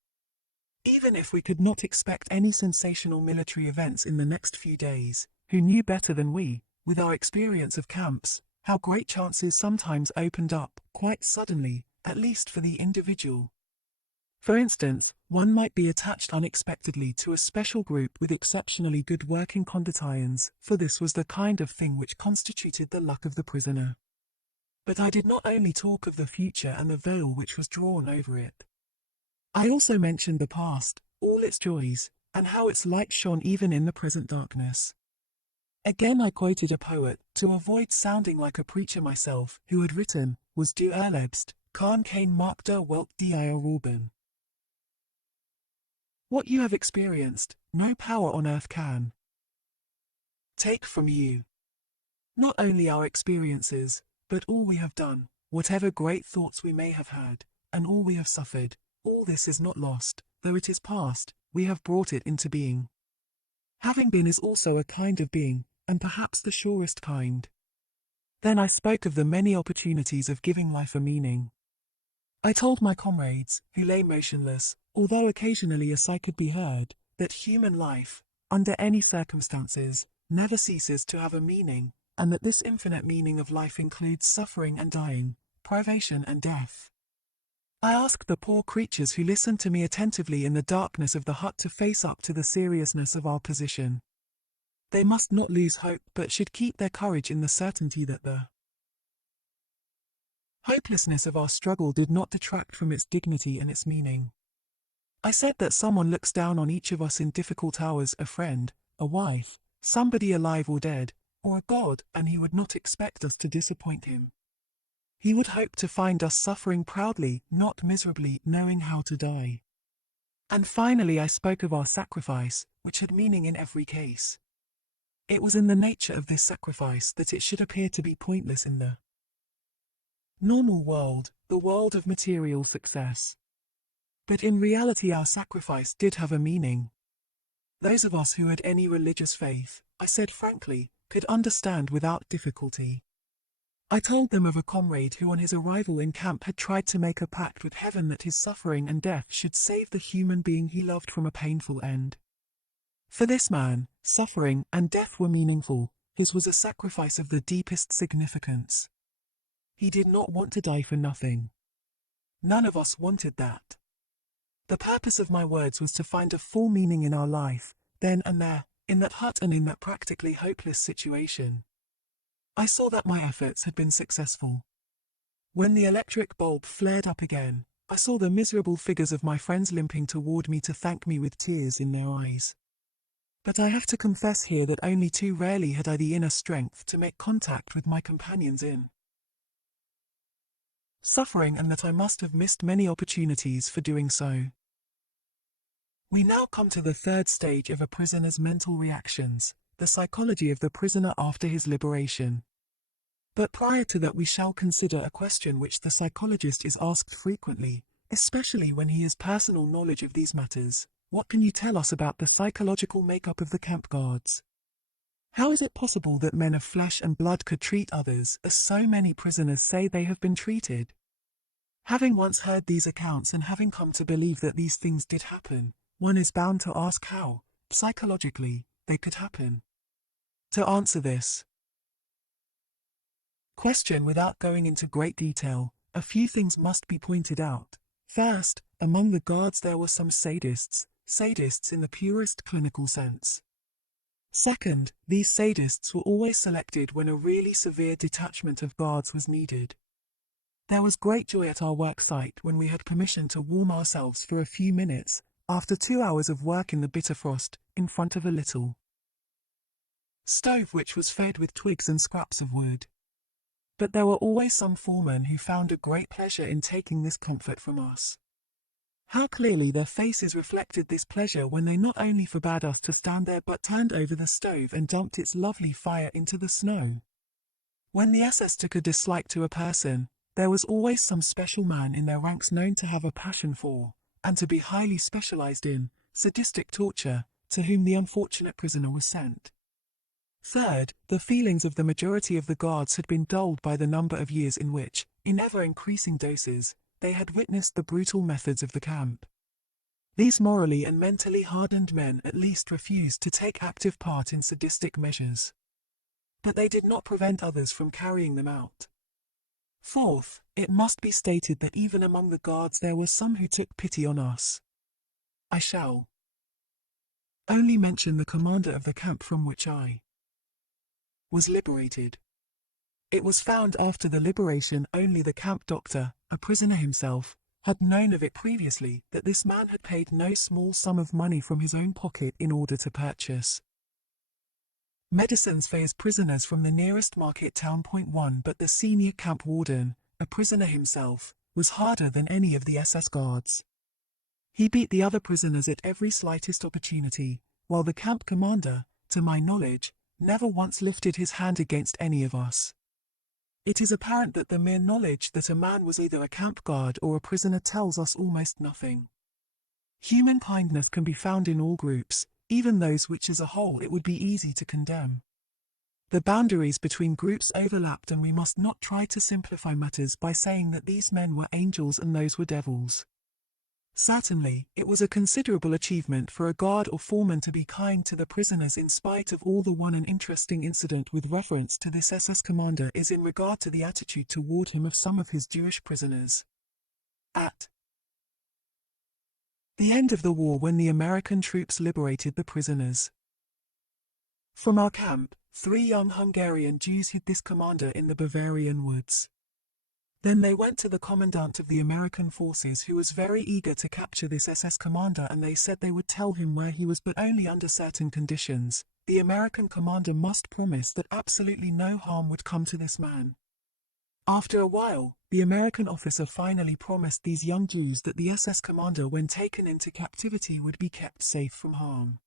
Even if we could not expect any sensational military events in the next few days, who knew better than we, with our experience of camps, how great chances sometimes opened up, quite suddenly, at least for the individual. For instance, one might be attached unexpectedly to a special group with exceptionally good working conditions, for this was the kind of thing which constituted the luck of the prisoner. But I did not only talk of the future and the veil which was drawn over it. I also mentioned the past, all its joys, and how its light shone even in the present darkness. Again I quoted a poet, to avoid sounding like a preacher myself, who had written, was du erlebst, kan kein Mark der Welt dir rauben. What you have experienced, no power on earth can take from you. Not only our experiences, but all we have done, whatever great thoughts we may have had, and all we have suffered, all this is not lost, though it is past, we have brought it into being. Having been is also a kind of being, and perhaps the surest kind. Then I spoke of the many opportunities of giving life a meaning. I told my comrades, who lay motionless, although occasionally a sigh could be heard, that human life, under any circumstances, never ceases to have a meaning, and that this infinite meaning of life includes suffering and dying, privation and death. I asked the poor creatures who listened to me attentively in the darkness of the hut to face up to the seriousness of our position. They must not lose hope but should keep their courage in the certainty that the hopelessness of our struggle did not detract from its dignity and its meaning. I said that someone looks down on each of us in difficult hours, a friend, a wife, somebody alive or dead, or a God, and he would not expect us to disappoint him. He would hope to find us suffering proudly, not miserably, knowing how to die. And finally I spoke of our sacrifice, which had meaning in every case. It was in the nature of this sacrifice that it should appear to be pointless in the normal world, the world of material success. But in reality our sacrifice did have a meaning. Those of us who had any religious faith, I said frankly, could understand without difficulty. I told them of a comrade who on his arrival in camp had tried to make a pact with heaven that his suffering and death should save the human being he loved from a painful end. For this man, suffering and death were meaningful, his was a sacrifice of the deepest significance. He did not want to die for nothing. None of us wanted that. The purpose of my words was to find a full meaning in our life, then and there, in that hut and in that practically hopeless situation. I saw that my efforts had been successful. When the electric bulb flared up again, I saw the miserable figures of my friends limping toward me to thank me with tears in their eyes. But I have to confess here that only too rarely had I the inner strength to make contact with my companions in suffering, and that I must have missed many opportunities for doing so. We now come to the third stage of a prisoner's mental reactions, the psychology of the prisoner after his liberation. But prior to that we shall consider a question which the psychologist is asked frequently, especially when he has personal knowledge of these matters. What can you tell us about the psychological makeup of the camp guards? How is it possible that men of flesh and blood could treat others as so many prisoners say they have been treated? Having once heard these accounts and having come to believe that these things did happen, one is bound to ask how, psychologically, they could happen. To answer this question without going into great detail, a few things must be pointed out. First, among the guards there were some sadists in the purest clinical sense. Second, these sadists were always selected when a really severe detachment of guards was needed. There was great joy at our work site when we had permission to warm ourselves for a few minutes, after 2 hours of work in the bitter frost, in front of a little stove which was fed with twigs and scraps of wood. But there were always some foremen who found a great pleasure in taking this comfort from us. How clearly their faces reflected this pleasure when they not only forbade us to stand there but turned over the stove and dumped its lovely fire into the snow. When the SS took a dislike to a person, there was always some special man in their ranks known to have a passion for, and to be highly specialized in, sadistic torture, to whom the unfortunate prisoner was sent. Third, the feelings of the majority of the guards had been dulled by the number of years in which, in ever-increasing doses, they had witnessed the brutal methods of the camp. These morally and mentally hardened men at least refused to take active part in sadistic measures. But they did not prevent others from carrying them out. Fourth, it must be stated that even among the guards there were some who took pity on us. I shall only mention the commander of the camp from which I was liberated. It was found after the liberation only the camp doctor, a prisoner himself, had known of it previously, that this man had paid no small sum of money from his own pocket in order to purchase medicines for his prisoners from the nearest market town. 1. But the senior camp warden, a prisoner himself, was harder than any of the SS guards. He beat the other prisoners at every slightest opportunity, while the camp commander, to my knowledge, never once lifted his hand against any of us. It is apparent that the mere knowledge that a man was either a camp guard or a prisoner tells us almost nothing. Human kindness can be found in all groups, even those which as a whole it would be easy to condemn. The boundaries between groups overlapped, and we must not try to simplify matters by saying that these men were angels and those were devils. Certainly, it was a considerable achievement for a guard or foreman to be kind to the prisoners in spite of all the one. An interesting incident with reference to this SS commander is in regard to the attitude toward him of some of his Jewish prisoners. At the end of the war, when the American troops liberated the prisoners from our camp, 3 young Hungarian Jews hid this commander in the Bavarian woods. Then they went to the commandant of the American forces, who was very eager to capture this SS commander, and they said they would tell him where he was, but only under certain conditions. The American commander must promise that absolutely no harm would come to this man. After a while, the American officer finally promised these young Jews that the SS commander, when taken into captivity, would be kept safe from harm.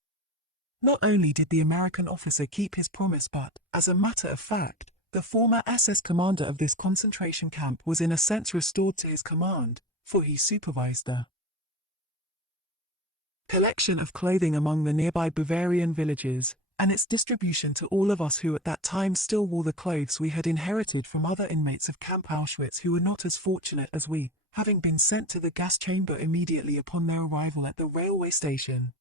Not only did the American officer keep his promise, but, as a matter of fact, the former SS commander of this concentration camp was in a sense restored to his command, for he supervised the collection of clothing among the nearby Bavarian villages, and its distribution to all of us who at that time still wore the clothes we had inherited from other inmates of Camp Auschwitz who were not as fortunate as we, having been sent to the gas chamber immediately upon their arrival at the railway station.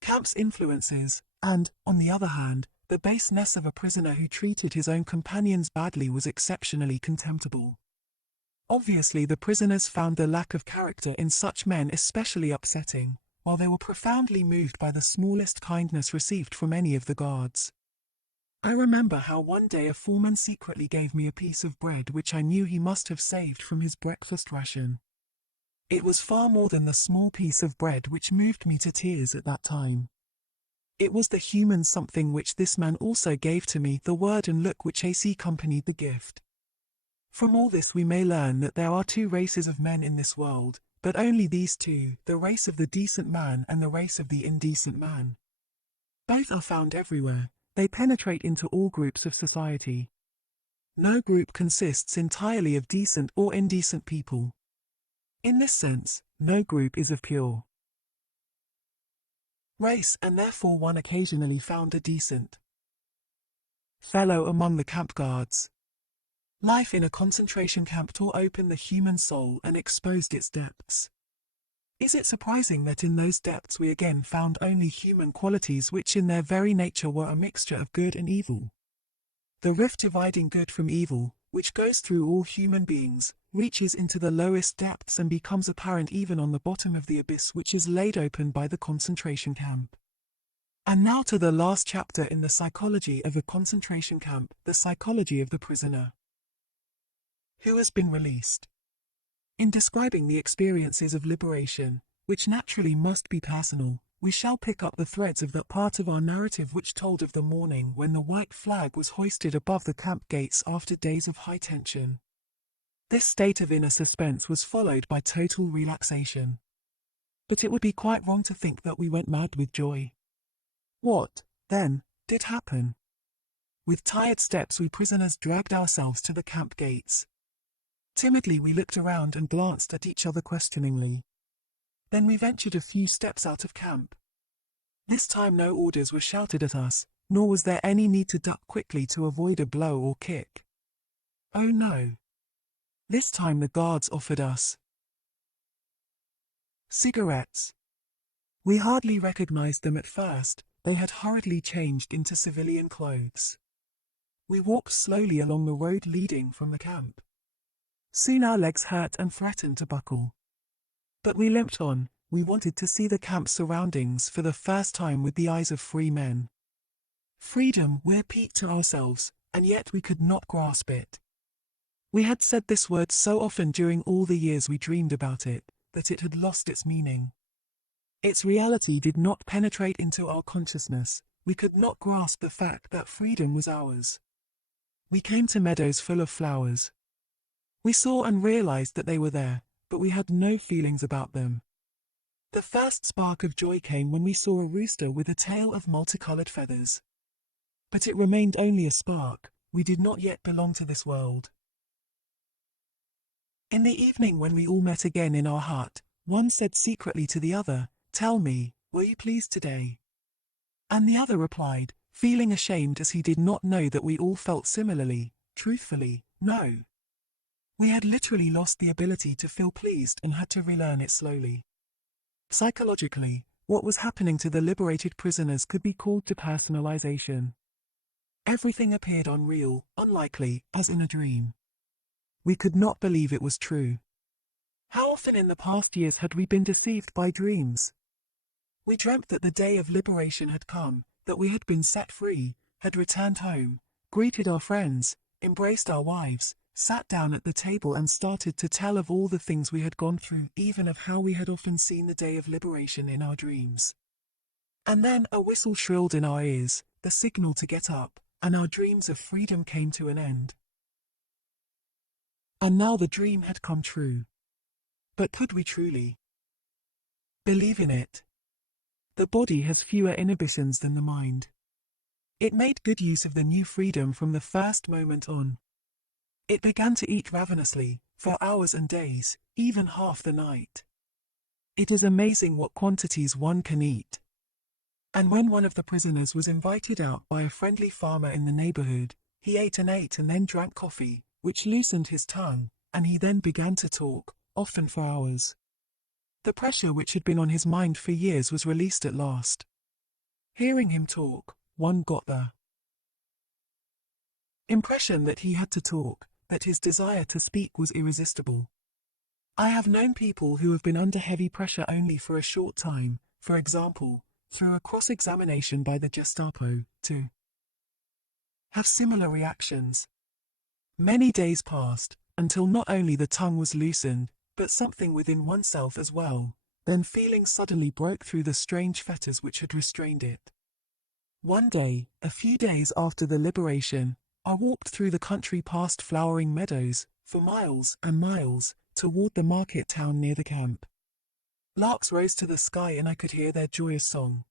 Camp's influences, and, on the other hand, the baseness of a prisoner who treated his own companions badly was exceptionally contemptible. Obviously, the prisoners found the lack of character in such men especially upsetting, while they were profoundly moved by the smallest kindness received from any of the guards. I remember how one day a foreman secretly gave me a piece of bread which I knew he must have saved from his breakfast ration. It was far more than the small piece of bread which moved me to tears at that time. It was the human something which this man also gave to me, the word and look which accompanied the gift. From all this we may learn that there are 2 races of men in this world, but only these 2, the race of the decent man and the race of the indecent man. Both are found everywhere. They penetrate into all groups of society. No group consists entirely of decent or indecent people. In this sense, no group is of pure race, and therefore one occasionally found a decent fellow among the camp guards. Life in a concentration camp tore open the human soul and exposed its depths. Is it surprising that in those depths we again found only human qualities which in their very nature were a mixture of good and evil? The rift dividing good from evil, which goes through all human beings, reaches into the lowest depths and becomes apparent even on the bottom of the abyss which is laid open by the concentration camp. And now to the last chapter in the psychology of a concentration camp, the psychology of the prisoner who has been released. In describing the experiences of liberation, which naturally must be personal, we shall pick up the threads of that part of our narrative which told of the morning when the white flag was hoisted above the camp gates after days of high tension. This state of inner suspense was followed by total relaxation. But it would be quite wrong to think that we went mad with joy. What, then, did happen? With tired steps we prisoners dragged ourselves to the camp gates. Timidly we looked around and glanced at each other questioningly. Then we ventured a few steps out of camp. This time no orders were shouted at us, nor was there any need to duck quickly to avoid a blow or kick. Oh no. This time the guards offered us cigarettes. We hardly recognized them at first. They had hurriedly changed into civilian clothes. We walked slowly along the road leading from the camp. Soon our legs hurt and threatened to buckle. But we limped on. We wanted to see the camp surroundings for the first time with the eyes of free men. Freedom, we repeated to ourselves, and yet we could not grasp it. We had said this word so often during all the years we dreamed about it, that it had lost its meaning. Its reality did not penetrate into our consciousness. We could not grasp the fact that freedom was ours. We came to meadows full of flowers. We saw and realized that they were there, but we had no feelings about them. The first spark of joy came when we saw a rooster with a tail of multicolored feathers. But it remained only a spark. We did not yet belong to this world. In the evening when we all met again in our hut, one said secretly to the other, "Tell me, were you pleased today?" And the other replied, feeling ashamed as he did not know that we all felt similarly. Truthfully, no. We had literally lost the ability to feel pleased and had to relearn it slowly. Psychologically, what was happening to the liberated prisoners could be called depersonalization. Everything appeared unreal, unlikely, as in a dream. We could not believe it was true. How often in the past years had we been deceived by dreams? We dreamt that the day of liberation had come, that we had been set free, had returned home, greeted our friends, embraced our wives, sat down at the table and started to tell of all the things we had gone through, even of how we had often seen the day of liberation in our dreams. And then a whistle shrilled in our ears, the signal to get up, and our dreams of freedom came to an end. And now the dream had come true. But could we truly believe in it? The body has fewer inhibitions than the mind. It made good use of the new freedom from the first moment on. It began to eat ravenously, for hours and days, even half the night. It is amazing what quantities one can eat. And when one of the prisoners was invited out by a friendly farmer in the neighborhood, he ate and then drank coffee, which loosened his tongue, and he then began to talk, often for hours. The pressure which had been on his mind for years was released at last. Hearing him talk, one got the impression that he had to talk, that his desire to speak was irresistible. I have known people who have been under heavy pressure only for a short time, for example, through a cross-examination by the Gestapo, to have similar reactions. Many days passed, until not only the tongue was loosened, but something within oneself as well. Then feeling suddenly broke through the strange fetters which had restrained it. One day, a few days after the liberation, I walked through the country past flowering meadows, for miles and miles, toward the market town near the camp. Larks rose to the sky and I could hear their joyous song.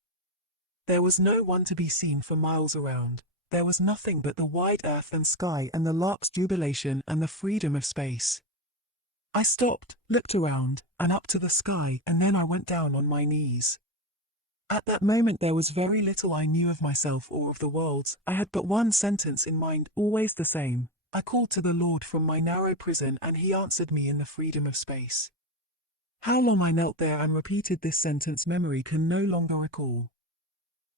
There was no one to be seen for miles around. There was nothing but the wide earth and sky and the lark's jubilation and the freedom of space. I stopped, looked around, and up to the sky, and then I went down on my knees. At that moment there was very little I knew of myself or of the world. I had but one sentence in mind, always the same. I called to the Lord from my narrow prison and he answered me in the freedom of space. How long I knelt there and repeated this sentence memory can no longer recall.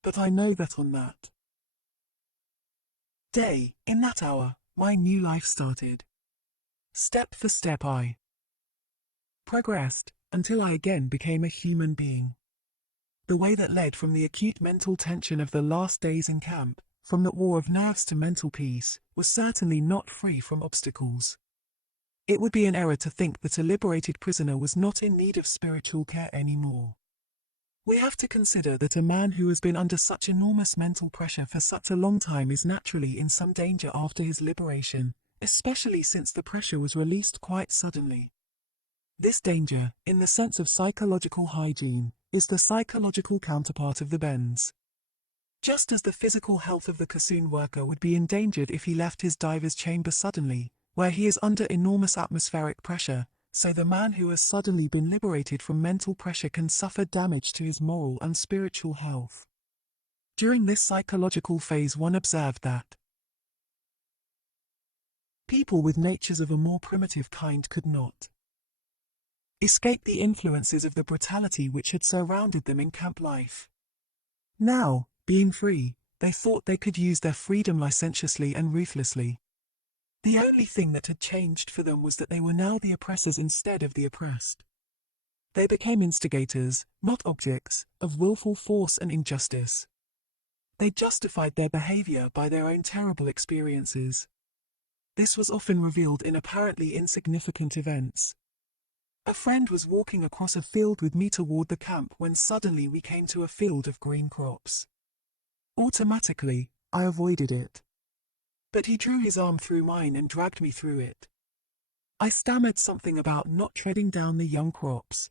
But I know that on that day, in that hour, my new life started. Step for step I progressed, until I again became a human being. The way that led from the acute mental tension of the last days in camp, from the war of nerves to mental peace, was certainly not free from obstacles. It would be an error to think that a liberated prisoner was not in need of spiritual care anymore. We have to consider that a man who has been under such enormous mental pressure for such a long time is naturally in some danger after his liberation, especially since the pressure was released quite suddenly. This danger, in the sense of psychological hygiene, is the psychological counterpart of the bends. Just as the physical health of the casoon worker would be endangered if he left his diver's chamber suddenly, where he is under enormous atmospheric pressure, so the man who has suddenly been liberated from mental pressure can suffer damage to his moral and spiritual health. During this psychological phase one observed that people with natures of a more primitive kind could not escape the influences of the brutality which had surrounded them in camp life. Now, being free, they thought they could use their freedom licentiously and ruthlessly. The only thing that had changed for them was that they were now the oppressors instead of the oppressed. They became instigators, not objects, of willful force and injustice. They justified their behavior by their own terrible experiences. This was often revealed in apparently insignificant events. A friend was walking across a field with me toward the camp when suddenly we came to a field of green crops. Automatically, I avoided it. But he drew his arm through mine and dragged me through it. I stammered something about not treading down the young crops.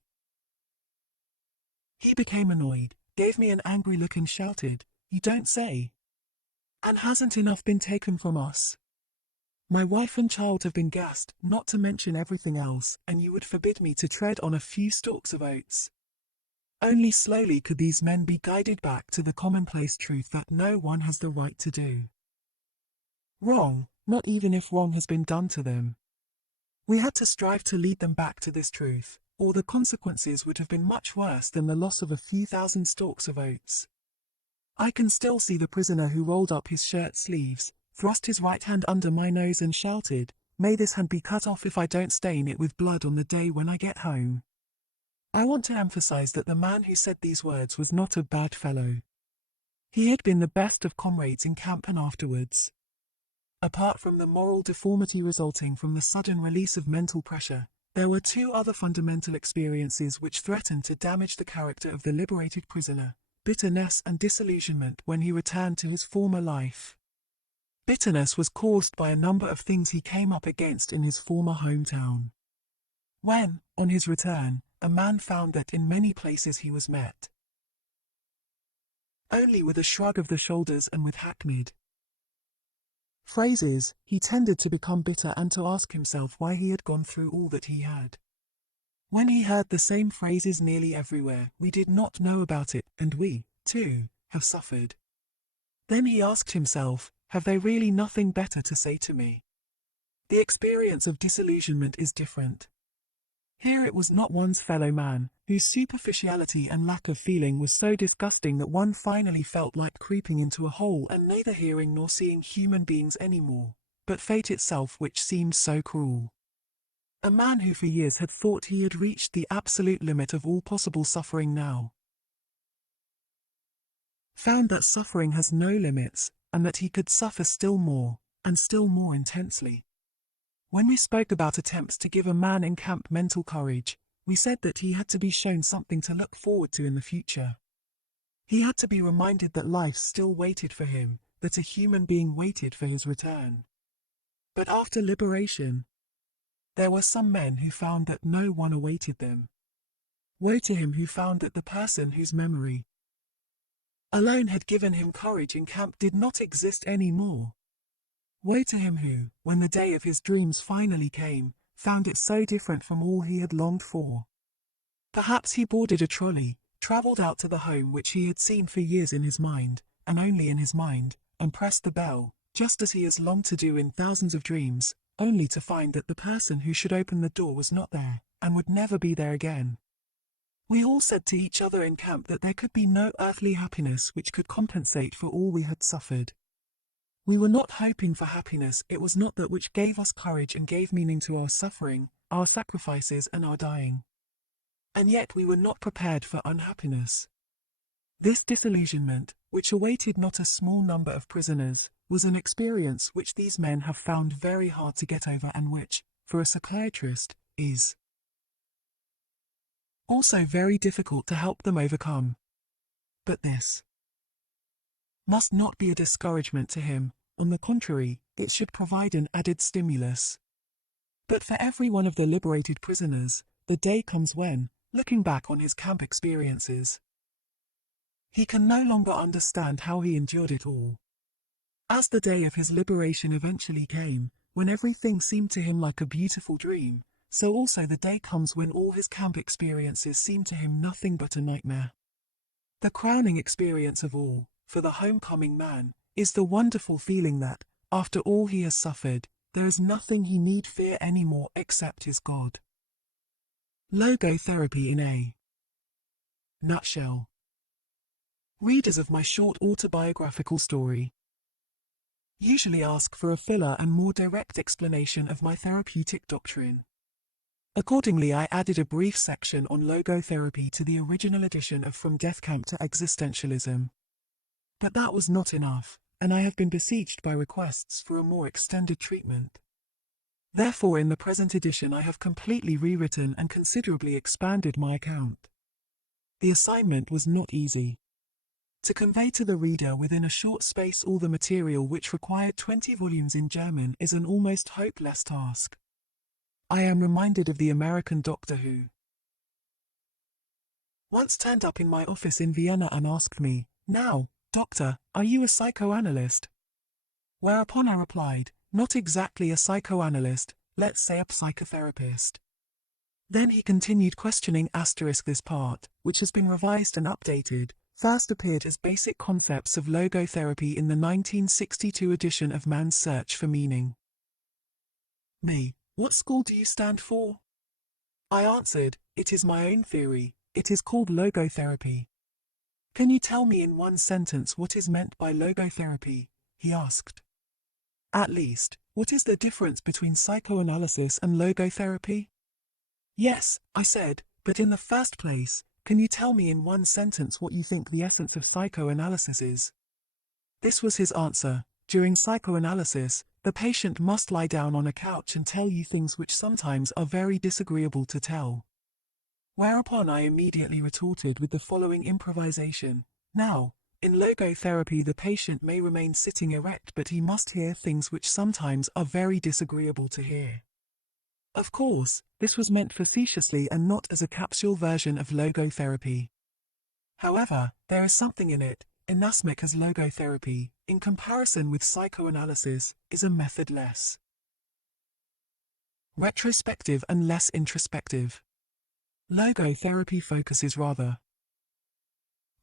He became annoyed, gave me an angry look and shouted, "You don't say! And hasn't enough been taken from us? My wife and child have been gassed, not to mention everything else, and you would forbid me to tread on a few stalks of oats." Only slowly could these men be guided back to the commonplace truth that no one has the right to do wrong, not even if wrong has been done to them. We had to strive to lead them back to this truth, or the consequences would have been much worse than the loss of a few thousand stalks of oats. I can still see the prisoner who rolled up his shirt sleeves, thrust his right hand under my nose and shouted, "May this hand be cut off if I don't stain it with blood on the day when I get home." I want to emphasize that the man who said these words was not a bad fellow. He had been the best of comrades in camp and afterwards. Apart from the moral deformity resulting from the sudden release of mental pressure, there were two other fundamental experiences which threatened to damage the character of the liberated prisoner: bitterness and disillusionment when he returned to his former life. Bitterness was caused by a number of things he came up against in his former hometown. When, on his return, a man found that in many places he was met only with a shrug of the shoulders and with hackneyed phrases, he tended to become bitter and to ask himself why he had gone through all that he had. When he heard the same phrases nearly everywhere, "We did not know about it, and we, too, have suffered." Then he asked himself, "Have they really nothing better to say to me?" The experience of disillusionment is different. Here it was not one's fellow man, whose superficiality and lack of feeling was so disgusting that one finally felt like creeping into a hole and neither hearing nor seeing human beings anymore, but fate itself which seemed so cruel. A man who for years had thought he had reached the absolute limit of all possible suffering now found that suffering has no limits, and that he could suffer still more, and still more intensely. When we spoke about attempts to give a man in camp mental courage, we said that he had to be shown something to look forward to in the future. He had to be reminded that life still waited for him, that a human being waited for his return. But after liberation, there were some men who found that no one awaited them. Woe to him who found that the person whose memory alone had given him courage in camp did not exist anymore. Woe to him who, when the day of his dreams finally came, found it so different from all he had longed for. Perhaps he boarded a trolley, travelled out to the home which he had seen for years in his mind, and only in his mind, and pressed the bell, just as he has longed to do in thousands of dreams, only to find that the person who should open the door was not there, and would never be there again. We all said to each other in camp that there could be no earthly happiness which could compensate for all we had suffered. We were not hoping for happiness, it was not that which gave us courage and gave meaning to our suffering, our sacrifices and our dying. And yet we were not prepared for unhappiness. This disillusionment, which awaited not a small number of prisoners, was an experience which these men have found very hard to get over and which, for a psychiatrist, is also very difficult to help them overcome. But this must not be a discouragement to him, on the contrary, it should provide an added stimulus. But for every one of the liberated prisoners, the day comes when, looking back on his camp experiences, he can no longer understand how he endured it all. As the day of his liberation eventually came, when everything seemed to him like a beautiful dream, so also the day comes when all his camp experiences seem to him nothing but a nightmare. The crowning experience of all, for the homecoming man, is the wonderful feeling that, after all he has suffered, there is nothing he need fear anymore except his God. Logotherapy in a nutshell. Readers of my short autobiographical story usually ask for a fuller and more direct explanation of my therapeutic doctrine. Accordingly, I added a brief section on logotherapy to the original edition of From Death Camp to Existentialism. But that was not enough, and I have been besieged by requests for a more extended treatment. Therefore, in the present edition I have completely rewritten and considerably expanded my account. The assignment was not easy. To convey to the reader within a short space all the material which required 20 volumes in German is an almost hopeless task. I am reminded of the American doctor who once turned up in my office in Vienna and asked me, "Now, doctor, are you a psychoanalyst?" Whereupon I replied, "Not exactly a psychoanalyst, let's say a psychotherapist." Then he continued questioning *. This part, which has been revised and updated, first appeared as basic concepts of logotherapy in the 1962 edition of Man's Search for Meaning. Me, what school do you stand for? I answered, it is my own theory, it is called logotherapy. Can you tell me in one sentence what is meant by logotherapy? He asked. At least, what is the difference between psychoanalysis and logotherapy? Yes, I said, but in the first place, can you tell me in one sentence what you think the essence of psychoanalysis is? This was his answer. During psychoanalysis, the patient must lie down on a couch and tell you things which sometimes are very disagreeable to tell. Whereupon I immediately retorted with the following improvisation. Now, in logotherapy the patient may remain sitting erect but he must hear things which sometimes are very disagreeable to hear. Of course, this was meant facetiously and not as a capsule version of logotherapy. However, there is something in it, inasmuch as logotherapy, in comparison with psychoanalysis, is a method less retrospective and less introspective. Logotherapy focuses rather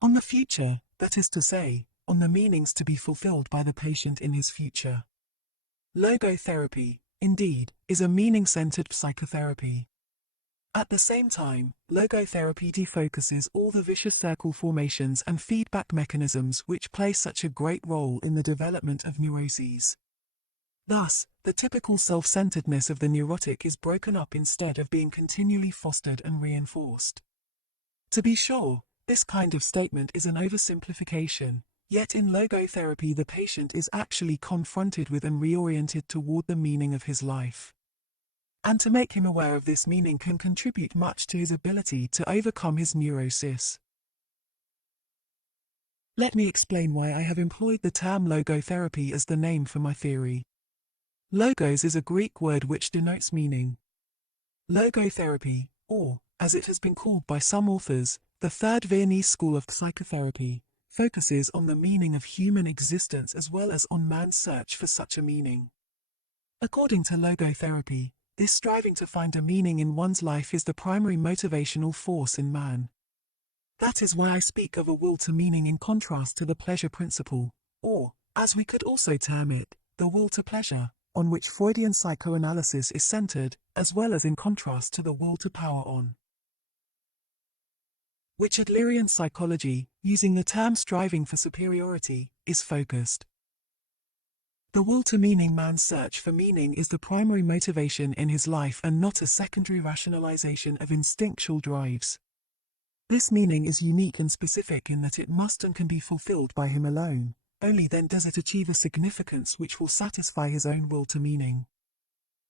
on the future, that is to say, on the meanings to be fulfilled by the patient in his future. Logotherapy, indeed, is a meaning-centered psychotherapy. At the same time, logotherapy defocuses all the vicious circle formations and feedback mechanisms which play such a great role in the development of neuroses. Thus, the typical self-centeredness of the neurotic is broken up instead of being continually fostered and reinforced. To be sure, this kind of statement is an oversimplification, yet in logotherapy the patient is actually confronted with and reoriented toward the meaning of his life. And to make him aware of this meaning can contribute much to his ability to overcome his neurosis. Let me explain why I have employed the term logotherapy as the name for my theory. Logos is a Greek word which denotes meaning. Logotherapy, or, as it has been called by some authors, the third Viennese school of psychotherapy, focuses on the meaning of human existence as well as on man's search for such a meaning. According to logotherapy, this striving to find a meaning in one's life is the primary motivational force in man. That is why I speak of a will to meaning in contrast to the pleasure principle, or, as we could also term it, the will to pleasure, on which Freudian psychoanalysis is centered, as well as in contrast to the will to power on which Adlerian psychology, using the term striving for superiority, is focused. The will to meaning man's search for meaning is the primary motivation in his life and not a secondary rationalization of instinctual drives. This meaning is unique and specific in that it must and can be fulfilled by him alone. Only then does it achieve a significance which will satisfy his own will to meaning.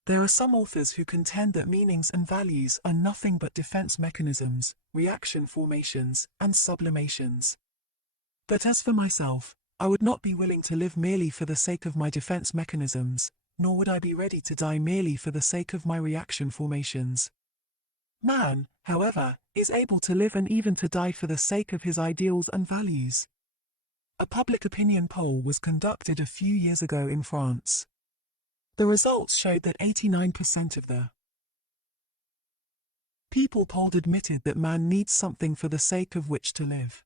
There are some authors who contend that meanings and values are nothing but defense mechanisms, reaction formations, and sublimations. But as for myself, I would not be willing to live merely for the sake of my defense mechanisms, nor would I be ready to die merely for the sake of my reaction formations. Man, however, is able to live and even to die for the sake of his ideals and values. A public opinion poll was conducted a few years ago in France. The results showed that 89% of the people polled admitted that man needs something for the sake of which to live.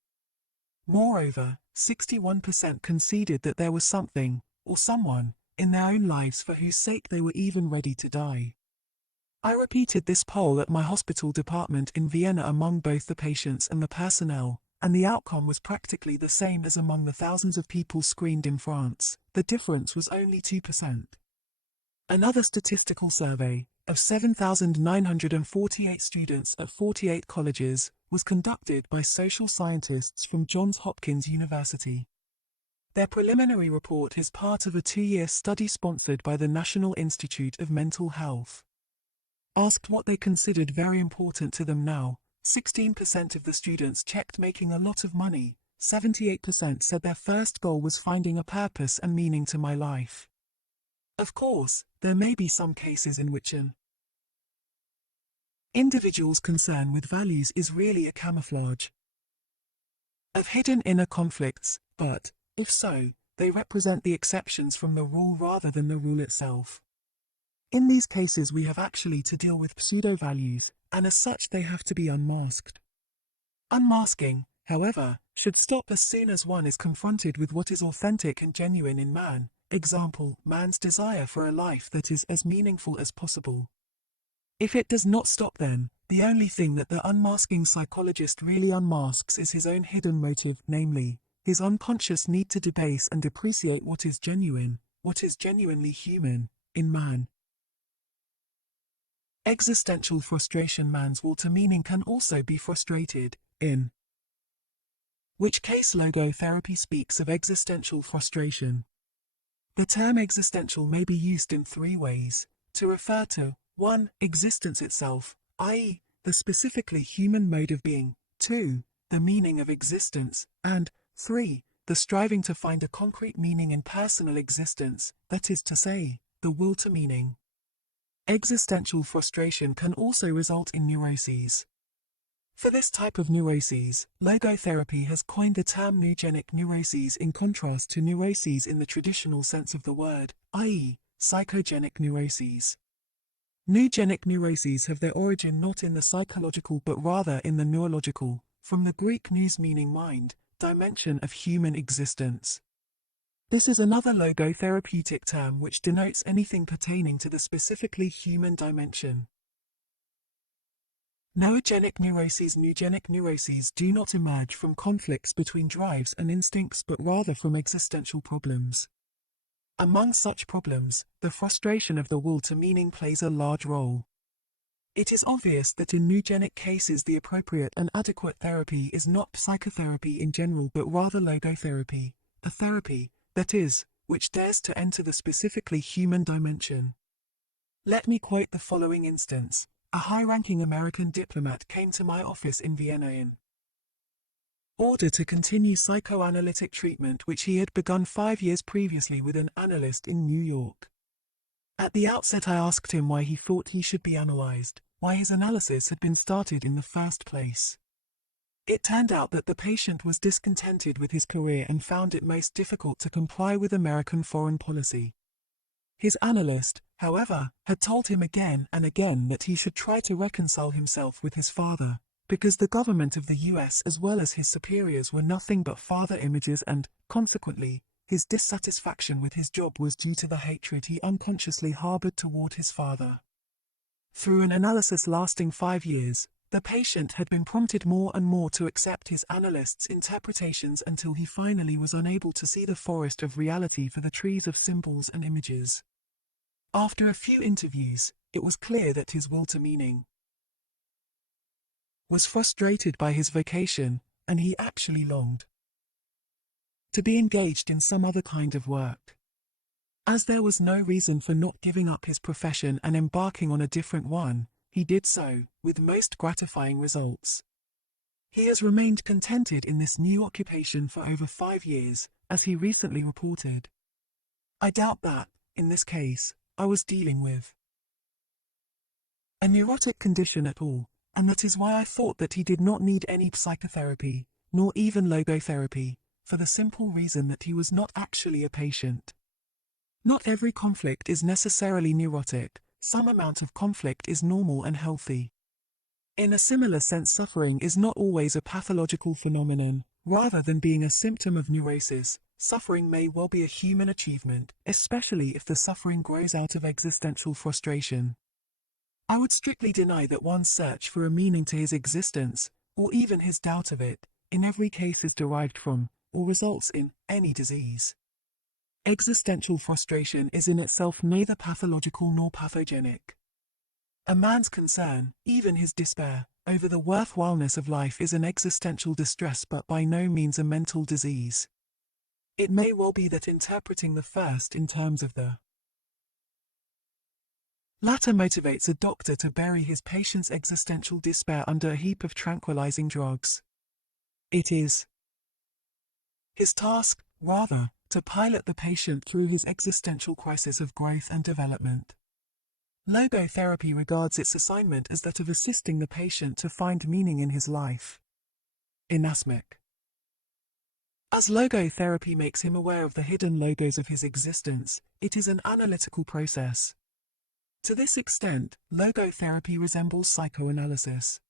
Moreover, 61% conceded that there was something, or someone, in their own lives for whose sake they were even ready to die. I repeated this poll at my hospital department in Vienna among both the patients and the personnel, and the outcome was practically the same as among the thousands of people screened in France. The difference was only 2%. Another statistical survey, of 7,948 students at 48 colleges, was conducted by social scientists from Johns Hopkins University. Their preliminary report is part of a 2-year study sponsored by the National Institute of Mental Health. Asked what they considered very important to them now, 16% of the students checked making a lot of money, 78% said their first goal was finding a purpose and meaning to my life. Of course, there may be some cases in which an individual's concern with values is really a camouflage of hidden inner conflicts, but, if so, they represent the exceptions from the rule rather than the rule itself. In these cases we have actually to deal with pseudo-values, and as such they have to be unmasked. Unmasking, however, should stop as soon as one is confronted with what is authentic and genuine in man. Example, man's desire for a life that is as meaningful as possible. If it does not stop then, the only thing that the unmasking psychologist really unmasks is his own hidden motive, namely, his unconscious need to debase and depreciate what is genuine, what is genuinely human, in man. Existential frustration. Man's will to meaning can also be frustrated, in which case logotherapy speaks of existential frustration. The term existential may be used in three ways, to refer to 1. Existence itself, i.e., the specifically human mode of being, 2. The meaning of existence, and 3. The striving to find a concrete meaning in personal existence, that is to say, the will to meaning. Existential frustration can also result in neuroses. For this type of neuroses, logotherapy has coined the term neurogenic neuroses in contrast to neuroses in the traditional sense of the word, i.e., psychogenic neuroses. Neurogenic neuroses have their origin not in the psychological but rather in the neurological, from the Greek nous meaning mind, dimension of human existence. This is another logotherapeutic term which denotes anything pertaining to the specifically human dimension. Neurogenic neuroses do not emerge from conflicts between drives and instincts but rather from existential problems. Among such problems, the frustration of the will to meaning plays a large role. It is obvious that in neurogenic cases the appropriate and adequate therapy is not psychotherapy in general but rather logotherapy, a therapy, that is, which dares to enter the specifically human dimension. Let me quote the following instance. A high-ranking American diplomat came to my office in Vienna in order to continue psychoanalytic treatment which he had begun 5 years previously with an analyst in New York. At the outset I asked him why he thought he should be analyzed, why his analysis had been started in the first place. It turned out that the patient was discontented with his career and found it most difficult to comply with American foreign policy. His analyst, however, had told him again and again that he should try to reconcile himself with his father, because the government of the US as well as his superiors were nothing but father images and, consequently, his dissatisfaction with his job was due to the hatred he unconsciously harbored toward his father. Through an analysis lasting 5 years, the patient had been prompted more and more to accept his analyst's interpretations until he finally was unable to see the forest of reality for the trees of symbols and images. After a few interviews, it was clear that his will to meaning was frustrated by his vocation, and he actually longed to be engaged in some other kind of work. As there was no reason for not giving up his profession and embarking on a different one, he did so, with most gratifying results. He has remained contented in this new occupation for over 5 years, as he recently reported. I doubt that, in this case, I was dealing with a neurotic condition at all, and that is why I thought that he did not need any psychotherapy, nor even logotherapy, for the simple reason that he was not actually a patient. Not every conflict is necessarily neurotic, some amount of conflict is normal and healthy. In a similar sense, suffering is not always a pathological phenomenon. Rather than being a symptom of neurosis, suffering may well be a human achievement, especially if the suffering grows out of existential frustration. I would strictly deny that one's search for a meaning to his existence, or even his doubt of it, in every case is derived from, or results in, any disease. Existential frustration is in itself neither pathological nor pathogenic. A man's concern, even his despair, over the worthwhileness of life is an existential distress but by no means a mental disease. It may well be that interpreting the first in terms of the latter motivates a doctor to bury his patient's existential despair under a heap of tranquilizing drugs. It is his task, rather, to pilot the patient through his existential crisis of growth and development. Logotherapy regards its assignment as that of assisting the patient to find meaning in his life. Inasmuch as logotherapy makes him aware of the hidden logos of his existence, it is an analytical process. To this extent, logotherapy resembles psychoanalysis.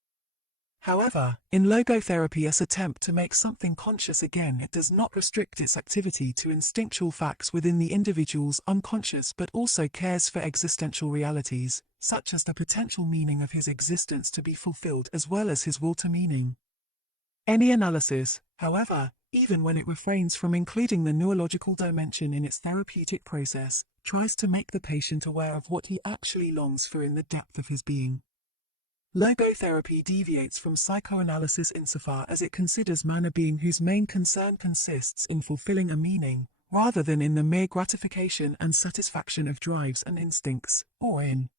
However, in logotherapy's attempt to make something conscious again, it does not restrict its activity to instinctual facts within the individual's unconscious but also cares for existential realities, such as the potential meaning of his existence to be fulfilled as well as his will to meaning. Any analysis, however, even when it refrains from including the neurological dimension in its therapeutic process, tries to make the patient aware of what he actually longs for in the depth of his being. Logotherapy deviates from psychoanalysis insofar as it considers man a being whose main concern consists in fulfilling a meaning, rather than in the mere gratification and satisfaction of drives and instincts, or in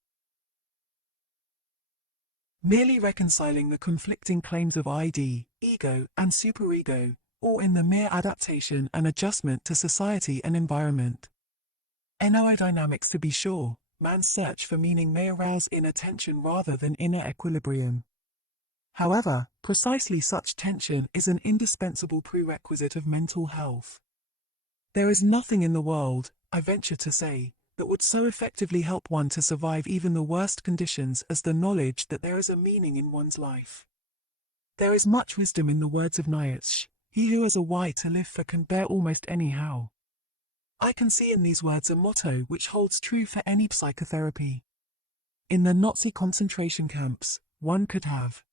merely reconciling the conflicting claims of id, ego, and superego, or in the mere adaptation and adjustment to society and environment. Aerodynamics, to be sure, man's search for meaning may arouse inner tension rather than inner equilibrium. However, precisely such tension is an indispensable prerequisite of mental health. There is nothing in the world, I venture to say, that would so effectively help one to survive even the worst conditions as the knowledge that there is a meaning in one's life. There is much wisdom in the words of Nietzsche, "He who has a why to live for can bear almost any how." I can see in these words a motto which holds true for any psychotherapy. In the Nazi concentration camps, one could have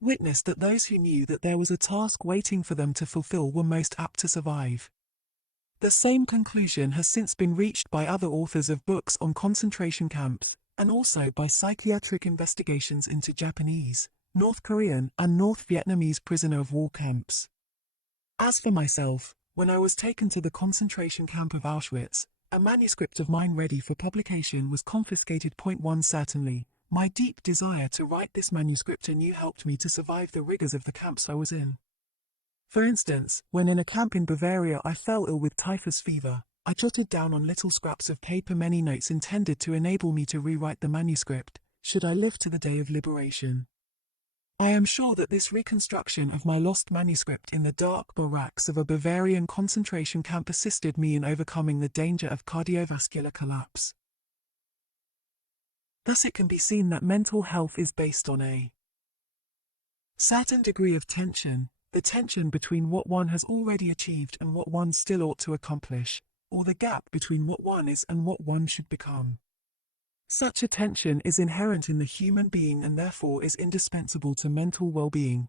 witnessed that those who knew that there was a task waiting for them to fulfill were most apt to survive. The same conclusion has since been reached by other authors of books on concentration camps, and also by psychiatric investigations into Japanese, North Korean, and North Vietnamese prisoner of war camps. As for myself, when I was taken to the concentration camp of Auschwitz, a manuscript of mine ready for publication was confiscated. 1 Certainly, my deep desire to write this manuscript anew helped me to survive the rigors of the camps I was in. For instance, when in a camp in Bavaria I fell ill with typhus fever, I jotted down on little scraps of paper many notes intended to enable me to rewrite the manuscript, should I live to the day of liberation. I am sure that this reconstruction of my lost manuscript in the dark barracks of a Bavarian concentration camp assisted me in overcoming the danger of cardiovascular collapse. Thus it can be seen that mental health is based on a certain degree of tension, the tension between what one has already achieved and what one still ought to accomplish, or the gap between what one is and what one should become. Such a tension is inherent in the human being and therefore is indispensable to mental well-being.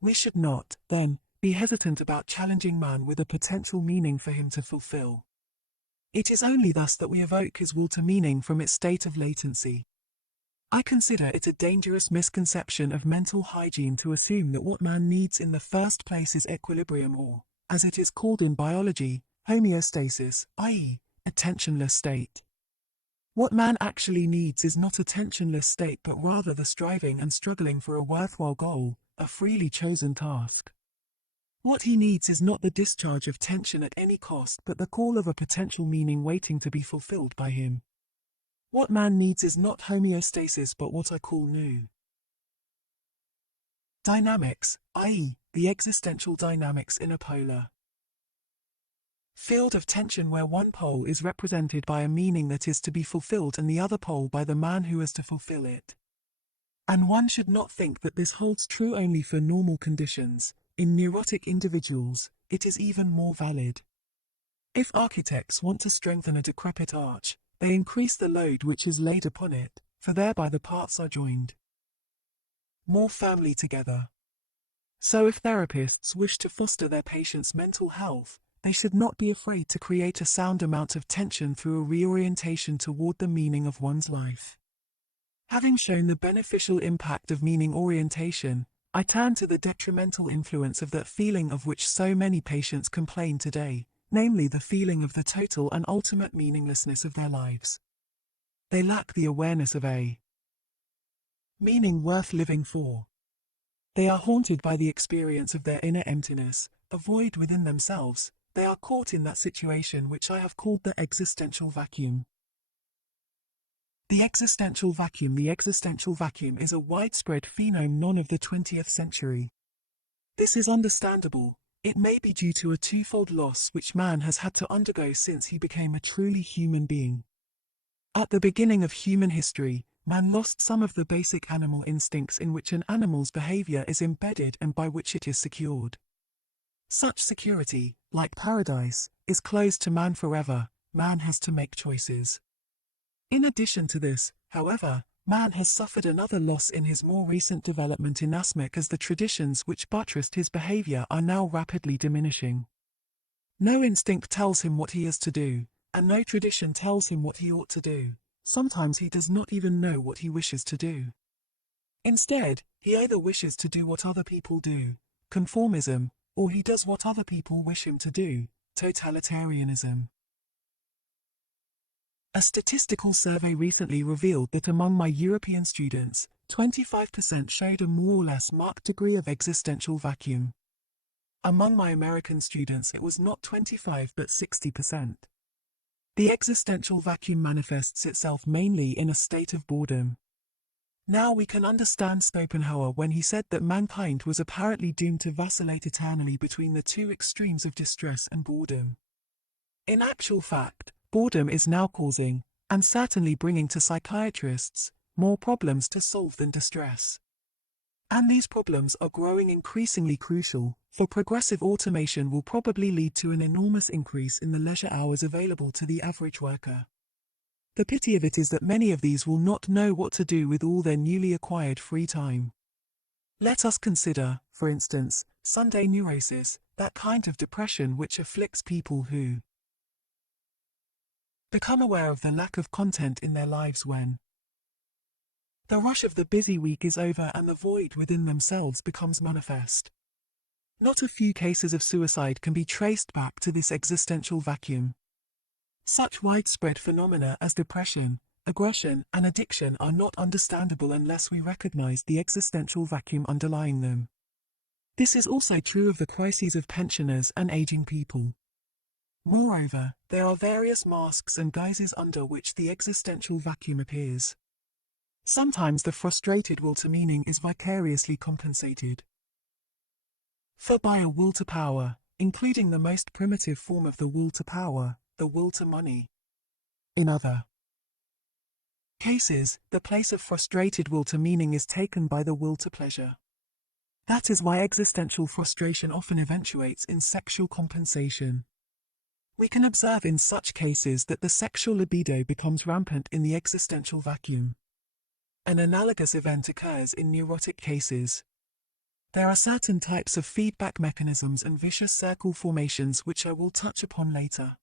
We should not, then, be hesitant about challenging man with a potential meaning for him to fulfill. It is only thus that we evoke his will to meaning from its state of latency. I consider it a dangerous misconception of mental hygiene to assume that what man needs in the first place is equilibrium or, as it is called in biology, homeostasis, i.e., a tensionless state. What man actually needs is not a tensionless state but rather the striving and struggling for a worthwhile goal, a freely chosen task. What he needs is not the discharge of tension at any cost but the call of a potential meaning waiting to be fulfilled by him. What man needs is not homeostasis but what I call new dynamics, i.e., the existential dynamics in a polar field of tension where one pole is represented by a meaning that is to be fulfilled and the other pole by the man who is to fulfill it. And one should not think that this holds true only for normal conditions. In neurotic individuals, it is even more valid. If architects want to strengthen a decrepit arch, they increase the load which is laid upon it, for thereby the parts are joined more firmly together. So if therapists wish to foster their patients' mental health, they should not be afraid to create a sound amount of tension through a reorientation toward the meaning of one's life. Having shown the beneficial impact of meaning orientation, I turn to the detrimental influence of that feeling of which so many patients complain today, namely the feeling of the total and ultimate meaninglessness of their lives. They lack the awareness of a meaning worth living for. They are haunted by the experience of their inner emptiness, a void within themselves. They are caught in that situation which I have called the existential vacuum. The existential vacuum is a widespread phenomenon of the 20th century. This is understandable. It may be due to a twofold loss which man has had to undergo since he became a truly human being. At the beginning of human history, man lost some of the basic animal instincts in which an animal's behavior is embedded and by which it is secured. Such security, like paradise, is closed to man forever. Man has to make choices. In addition to this, however, man has suffered another loss in his more recent development inasmuch as the traditions which buttressed his behavior are now rapidly diminishing. No instinct tells him what he is to do, and no tradition tells him what he ought to do. Sometimes he does not even know what he wishes to do. Instead, he either wishes to do what other people do, conformism, or he does what other people wish him to do, totalitarianism. A statistical survey recently revealed that among my European students, 25% showed a more or less marked degree of existential vacuum. Among my American students it was not 25 but 60%. The existential vacuum manifests itself mainly in a state of boredom. Now we can understand Schopenhauer when he said that mankind was apparently doomed to vacillate eternally between the two extremes of distress and boredom. In actual fact, boredom is now causing, and certainly bringing to psychiatrists, more problems to solve than distress. And these problems are growing increasingly crucial, for progressive automation will probably lead to an enormous increase in the leisure hours available to the average worker. The pity of it is that many of these will not know what to do with all their newly acquired free time. Let us consider, for instance, Sunday neurosis, that kind of depression which afflicts people who become aware of the lack of content in their lives when the rush of the busy week is over and the void within themselves becomes manifest. Not a few cases of suicide can be traced back to this existential vacuum. Such widespread phenomena as depression, aggression, and addiction are not understandable unless we recognize the existential vacuum underlying them. This is also true of the crises of pensioners and aging people. Moreover, there are various masks and guises under which the existential vacuum appears. Sometimes the frustrated will to meaning is vicariously compensated for by a will to power, including the most primitive form of the will to power, the will to money. In other cases, the place of frustrated will to meaning is taken by the will to pleasure. That is why existential frustration often eventuates in sexual compensation. We can observe in such cases that the sexual libido becomes rampant in the existential vacuum. An analogous event occurs in neurotic cases. There are certain types of feedback mechanisms and vicious circle formations which I will touch upon later.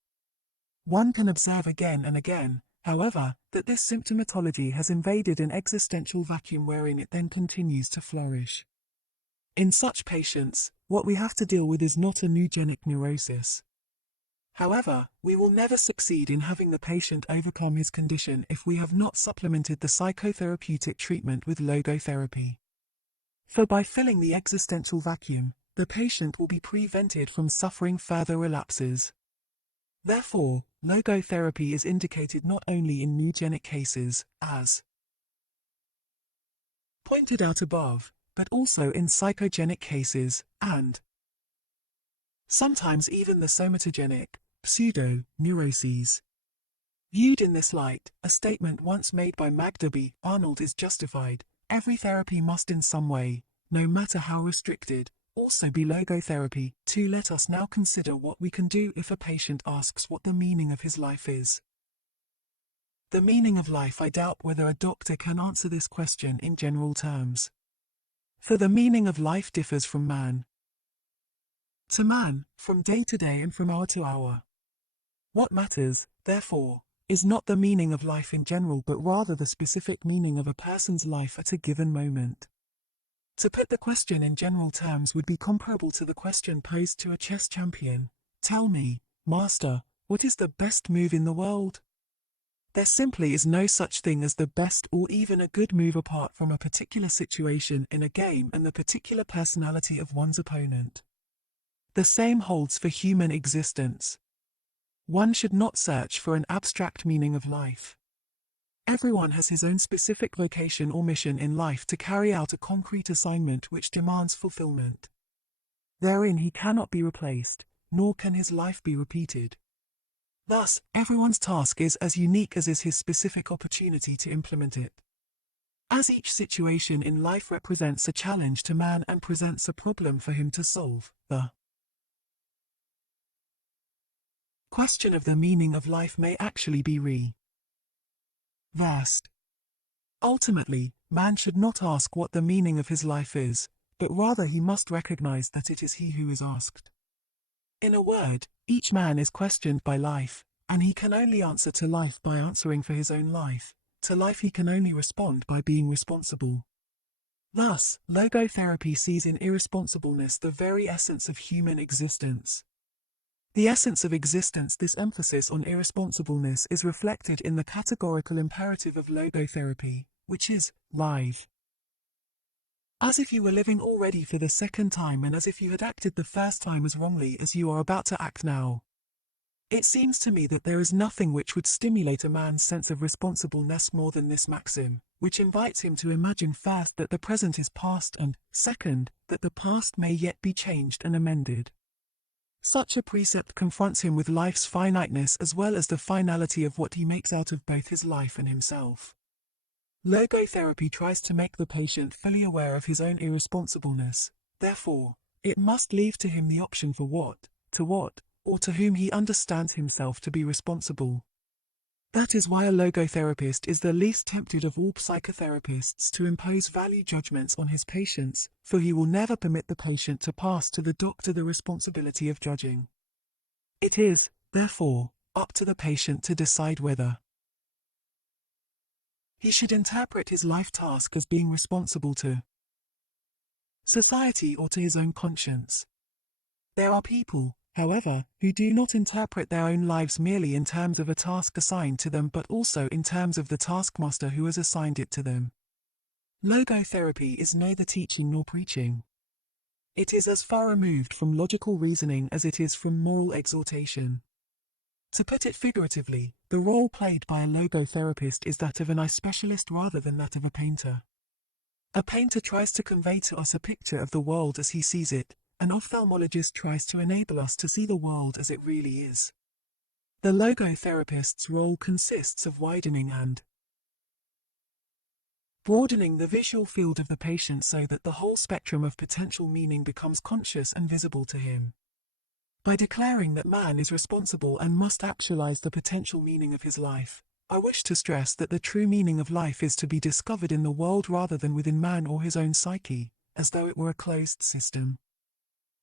One can observe again and again, however, that this symptomatology has invaded an existential vacuum wherein it then continues to flourish. In such patients, what we have to deal with is not a neurogenic neurosis. However, we will never succeed in having the patient overcome his condition if we have not supplemented the psychotherapeutic treatment with logotherapy. For by filling the existential vacuum, the patient will be prevented from suffering further relapses. Therefore, logotherapy is indicated not only in neurogenic cases, as pointed out above, but also in psychogenic cases, and sometimes even the somatogenic, pseudo-neuroses. Viewed in this light, a statement once made by Magda B. Arnold is justified: every therapy must in some way, no matter how restricted, also be logotherapy. 2. Let us now consider what we can do if a patient asks what the meaning of his life is. The meaning of life. I doubt whether a doctor can answer this question in general terms. For the meaning of life differs from man to man, from day to day and from hour to hour. What matters, therefore, is not the meaning of life in general but rather the specific meaning of a person's life at a given moment. To put the question in general terms would be comparable to the question posed to a chess champion: tell me, master, what is the best move in the world? There simply is no such thing as the best or even a good move apart from a particular situation in a game and the particular personality of one's opponent. The same holds for human existence. One should not search for an abstract meaning of life. Everyone has his own specific vocation or mission in life to carry out a concrete assignment which demands fulfillment. Therein he cannot be replaced, nor can his life be repeated. Thus, everyone's task is as unique as is his specific opportunity to implement it. As each situation in life represents a challenge to man and presents a problem for him to solve, the question of the meaning of life may actually be vast. Ultimately, man should not ask what the meaning of his life is, but rather he must recognize that it is he who is asked. In a word, each man is questioned by life, and he can only answer to life by answering for his own life. To life he can only respond by being responsible. Thus, logotherapy sees in irresponsibleness the very essence of human existence. The essence of existence. This emphasis on irresponsibleness is reflected in the categorical imperative of logotherapy, which is, live. As if you were living already for the second time and as if you had acted the first time as wrongly as you are about to act now. It seems to me that there is nothing which would stimulate a man's sense of responsibleness more than this maxim, which invites him to imagine first that the present is past and, second, that the past may yet be changed and amended. Such a precept confronts him with life's finiteness as well as the finality of what he makes out of both his life and himself. Logotherapy tries to make the patient fully aware of his own irresponsibleness. Therefore, it must leave to him the option for what, or to whom he understands himself to be responsible. That is why a logotherapist is the least tempted of all psychotherapists to impose value judgments on his patients, for he will never permit the patient to pass to the doctor the responsibility of judging. It is, therefore, up to the patient to decide whether he should interpret his life task as being responsible to society or to his own conscience. There are people, however, who do not interpret their own lives merely in terms of a task assigned to them but also in terms of the taskmaster who has assigned it to them. Logotherapy is neither teaching nor preaching. It is as far removed from logical reasoning as it is from moral exhortation. To put it figuratively, the role played by a logotherapist is that of an eye specialist rather than that of a painter. A painter tries to convey to us a picture of the world as he sees it. An ophthalmologist tries to enable us to see the world as it really is. The logotherapist's role consists of widening and broadening the visual field of the patient so that the whole spectrum of potential meaning becomes conscious and visible to him. By declaring that man is responsible and must actualize the potential meaning of his life, I wish to stress that the true meaning of life is to be discovered in the world rather than within man or his own psyche, as though it were a closed system.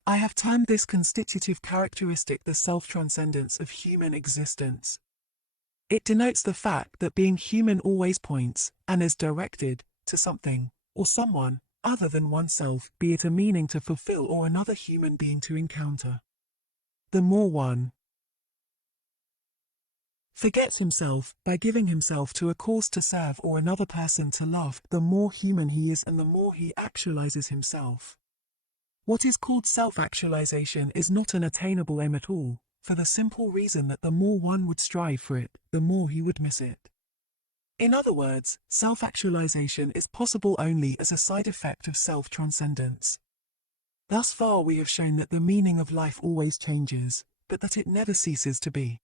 I have termed this constitutive characteristic the self-transcendence of human existence. It denotes the fact that being human always points, and is directed, to something, or someone, other than oneself, be it a meaning to fulfill or another human being to encounter. The more one forgets himself by giving himself to a cause to serve or another person to love, the more human he is and the more he actualizes himself. What is called self-actualization is not an attainable aim at all, for the simple reason that the more one would strive for it, the more he would miss it. In other words, self-actualization is possible only as a side effect of self-transcendence. Thus far we have shown that the meaning of life always changes, but that it never ceases to be.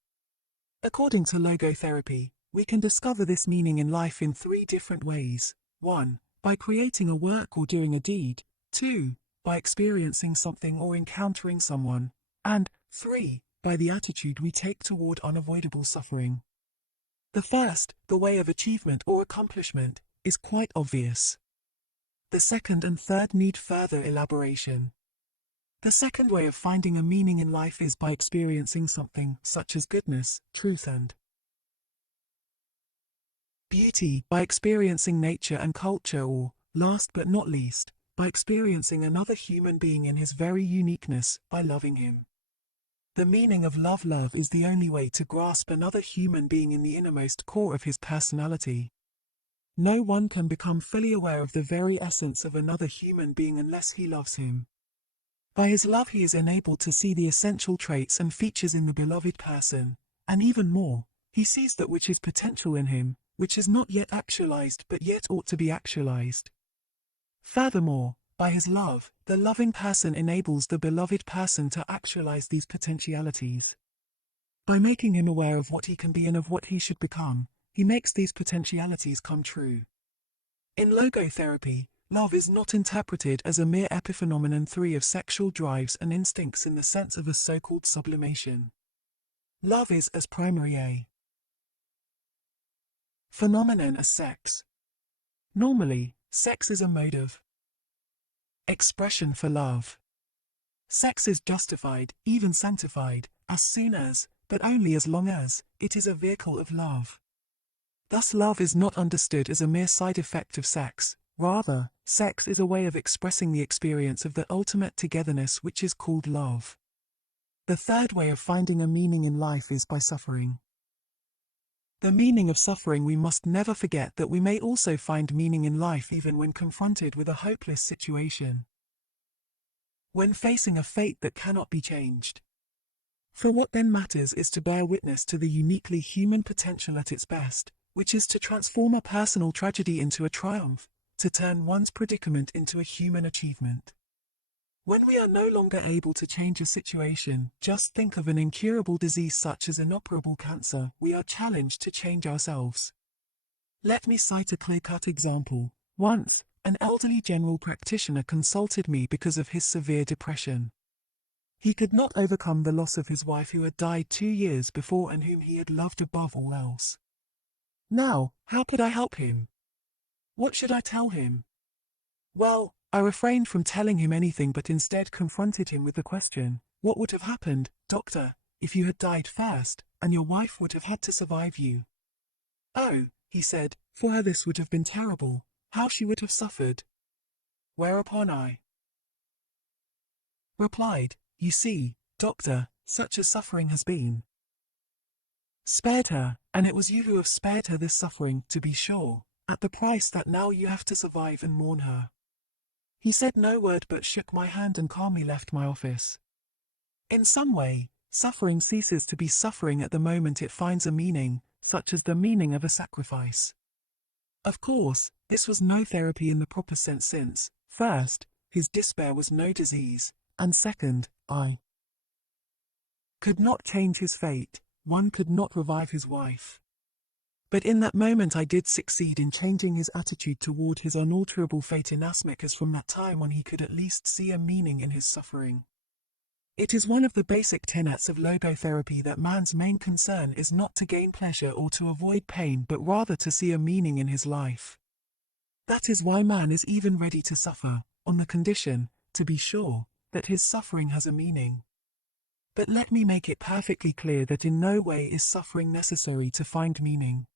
According to logotherapy, we can discover this meaning in life in three different ways. 1. By creating a work or doing a deed. 2. By experiencing something or encountering someone. And 3. By the attitude we take toward unavoidable suffering. The first, the way of achievement or accomplishment, is quite obvious. The second and third need further elaboration. The second way of finding a meaning in life is by experiencing something, such as goodness, truth and beauty, by experiencing nature and culture or, last but not least, by experiencing another human being in his very uniqueness, by loving him. The meaning of love is the only way to grasp another human being in the innermost core of his personality. No one can become fully aware of the very essence of another human being unless he loves him. By his love he is enabled to see the essential traits and features in the beloved person, and even more, he sees that which is potential in him, which is not yet actualized but yet ought to be actualized. Furthermore, by his love, the loving person enables the beloved person to actualize these potentialities. By making him aware of what he can be and of what he should become, he makes these potentialities come true. In logotherapy, love is not interpreted as a mere epiphenomenon 3 of sexual drives and instincts in the sense of a so-called sublimation. Love is as primary a phenomenon as sex. Normally, sex is a mode of expression for love. Sex is justified, even sanctified, as soon as, but only as long as, it is a vehicle of love. Thus love is not understood as a mere side effect of sex. Rather, sex is a way of expressing the experience of the ultimate togetherness which is called love. The third way of finding a meaning in life is by suffering. The meaning of suffering. We must never forget that we may also find meaning in life even when confronted with a hopeless situation. When facing a fate that cannot be changed. For what then matters is to bear witness to the uniquely human potential at its best, which is to transform a personal tragedy into a triumph, to turn one's predicament into a human achievement. When we are no longer able to change a situation, just think of an incurable disease such as inoperable cancer, we are challenged to change ourselves. Let me cite a clear-cut example. Once, an elderly general practitioner consulted me because of his severe depression. He could not overcome the loss of his wife who had died 2 years before and whom he had loved above all else. Now, how could I help him? What should I tell him? Well, I refrained from telling him anything but instead confronted him with the question, what would have happened, doctor, if you had died first, and your wife would have had to survive you? Oh, he said, for her this would have been terrible, how she would have suffered. Whereupon I replied, you see, doctor, such as suffering has been spared her, and it was you who have spared her this suffering, to be sure, at the price that now you have to survive and mourn her. He said no word but shook my hand and calmly left my office. In some way, suffering ceases to be suffering at the moment it finds a meaning, such as the meaning of a sacrifice. Of course, this was no therapy in the proper sense since, first, his despair was no disease, and second, I could not change his fate, one could not revive his wife. But in that moment I did succeed in changing his attitude toward his unalterable fate inasmuch as from that time on he could at least see a meaning in his suffering. It is one of the basic tenets of logotherapy that man's main concern is not to gain pleasure or to avoid pain but rather to see a meaning in his life. That is why man is even ready to suffer, on the condition, to be sure, that his suffering has a meaning. But let me make it perfectly clear that in no way is suffering necessary to find meaning.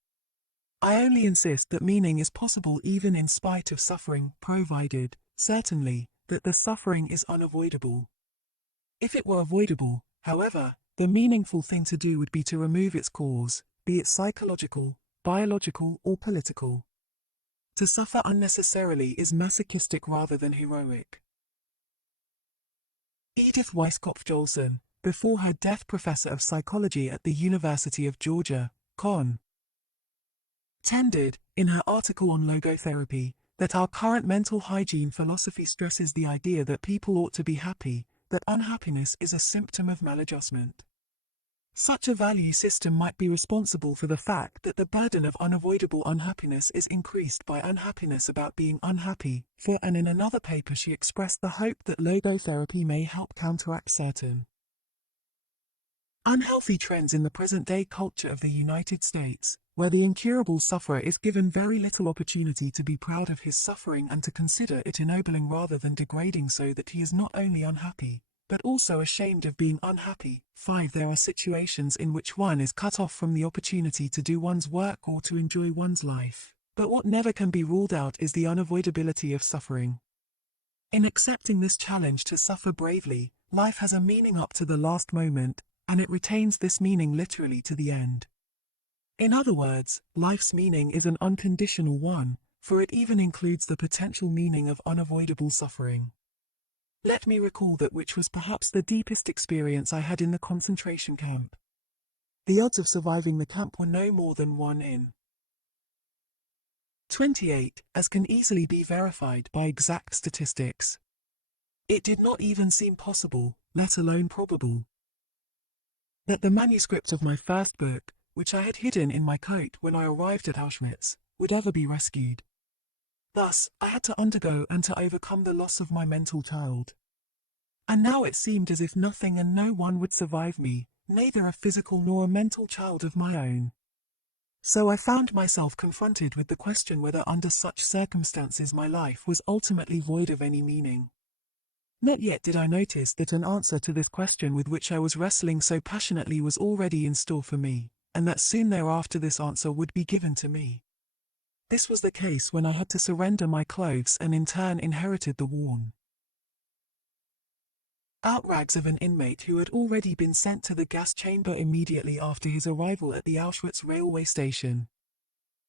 I only insist that meaning is possible even in spite of suffering, provided, certainly, that the suffering is unavoidable. If it were avoidable, however, the meaningful thing to do would be to remove its cause, be it psychological, biological, or political. To suffer unnecessarily is masochistic rather than heroic. Edith Weisskopf-Johnson, before her death professor of psychology at the University of Georgia, Con. Tended, in her article on logotherapy, that our current mental hygiene philosophy stresses the idea that people ought to be happy, that unhappiness is a symptom of maladjustment. Such a value system might be responsible for the fact that the burden of unavoidable unhappiness is increased by unhappiness about being unhappy, and in another paper she expressed the hope that logotherapy may help counteract certain unhealthy trends in the present-day culture of the United States, where the incurable sufferer is given very little opportunity to be proud of his suffering and to consider it ennobling rather than degrading, so that he is not only unhappy, but also ashamed of being unhappy. 5. There are situations in which one is cut off from the opportunity to do one's work or to enjoy one's life, but what never can be ruled out is the unavoidability of suffering. In accepting this challenge to suffer bravely, life has a meaning up to the last moment, and it retains this meaning literally to the end. In other words, life's meaning is an unconditional one, for it even includes the potential meaning of unavoidable suffering. Let me recall that which was perhaps the deepest experience I had in the concentration camp. The odds of surviving the camp were no more than 1 in 28, as can easily be verified by exact statistics. It did not even seem possible, let alone probable, that the manuscript of my first book, which I had hidden in my coat when I arrived at Auschwitz, would ever be rescued. Thus, I had to undergo and to overcome the loss of my mental child. And now it seemed as if nothing and no one would survive me, neither a physical nor a mental child of my own. So I found myself confronted with the question whether under such circumstances my life was ultimately void of any meaning. Not yet did I notice that an answer to this question with which I was wrestling so passionately was already in store for me, and that soon thereafter this answer would be given to me. This was the case when I had to surrender my clothes and in turn inherited the worn out rags of an inmate who had already been sent to the gas chamber immediately after his arrival at the Auschwitz railway station.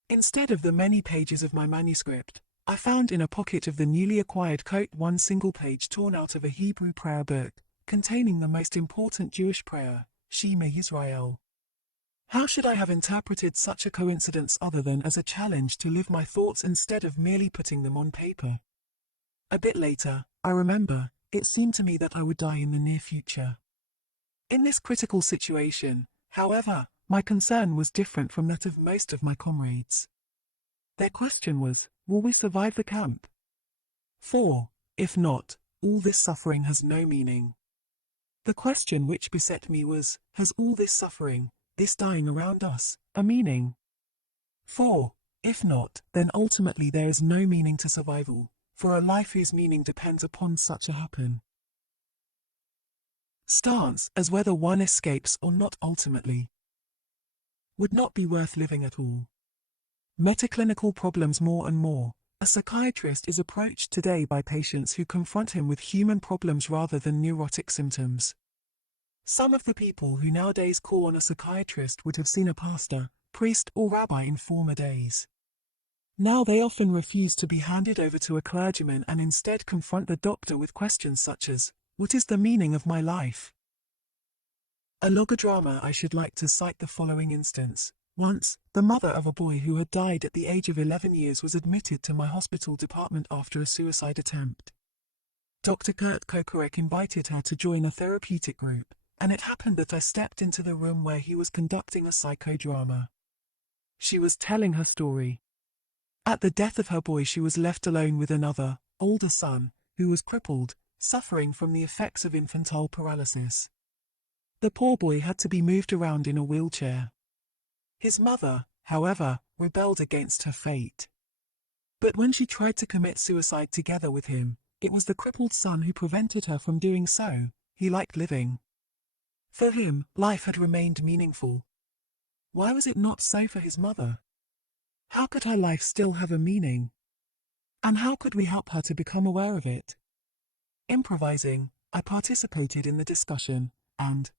Instead of the many pages of my manuscript, I found in a pocket of the newly acquired coat one single page torn out of a Hebrew prayer book, containing the most important Jewish prayer, Shema Yisrael. How should I have interpreted such a coincidence other than as a challenge to live my thoughts instead of merely putting them on paper? A bit later, I remember, it seemed to me that I would die in the near future. In this critical situation, however, my concern was different from that of most of my comrades. Their question was, will we survive the camp? For, if not, all this suffering has no meaning. The question which beset me was, has all this suffering, this dying around us, a meaning? For, if not, then ultimately there is no meaning to survival, for a life whose meaning depends upon such a happen. Stance as whether one escapes or not ultimately would not be worth living at all. Metaclinical problems more and more. A psychiatrist is approached today by patients who confront him with human problems rather than neurotic symptoms. Some of the people who nowadays call on a psychiatrist would have seen a pastor, priest or rabbi in former days. Now they often refuse to be handed over to a clergyman and instead confront the doctor with questions such as, what is the meaning of my life? A logodrama. I should like to cite the following instance. Once, the mother of a boy who had died at the age of 11 years was admitted to my hospital department after a suicide attempt. Dr. Kurt Kokorek invited her to join a therapeutic group, and it happened that I stepped into the room where he was conducting a psychodrama. She was telling her story. At the death of her boy she was left alone with another, older son, who was crippled, suffering from the effects of infantile paralysis. The poor boy had to be moved around in a wheelchair. His mother, however, rebelled against her fate. But when she tried to commit suicide together with him, it was the crippled son who prevented her from doing so. He liked living. For him, life had remained meaningful. Why was it not so for his mother? How could her life still have a meaning? And how could we help her to become aware of it? Improvising, I participated in the discussion, and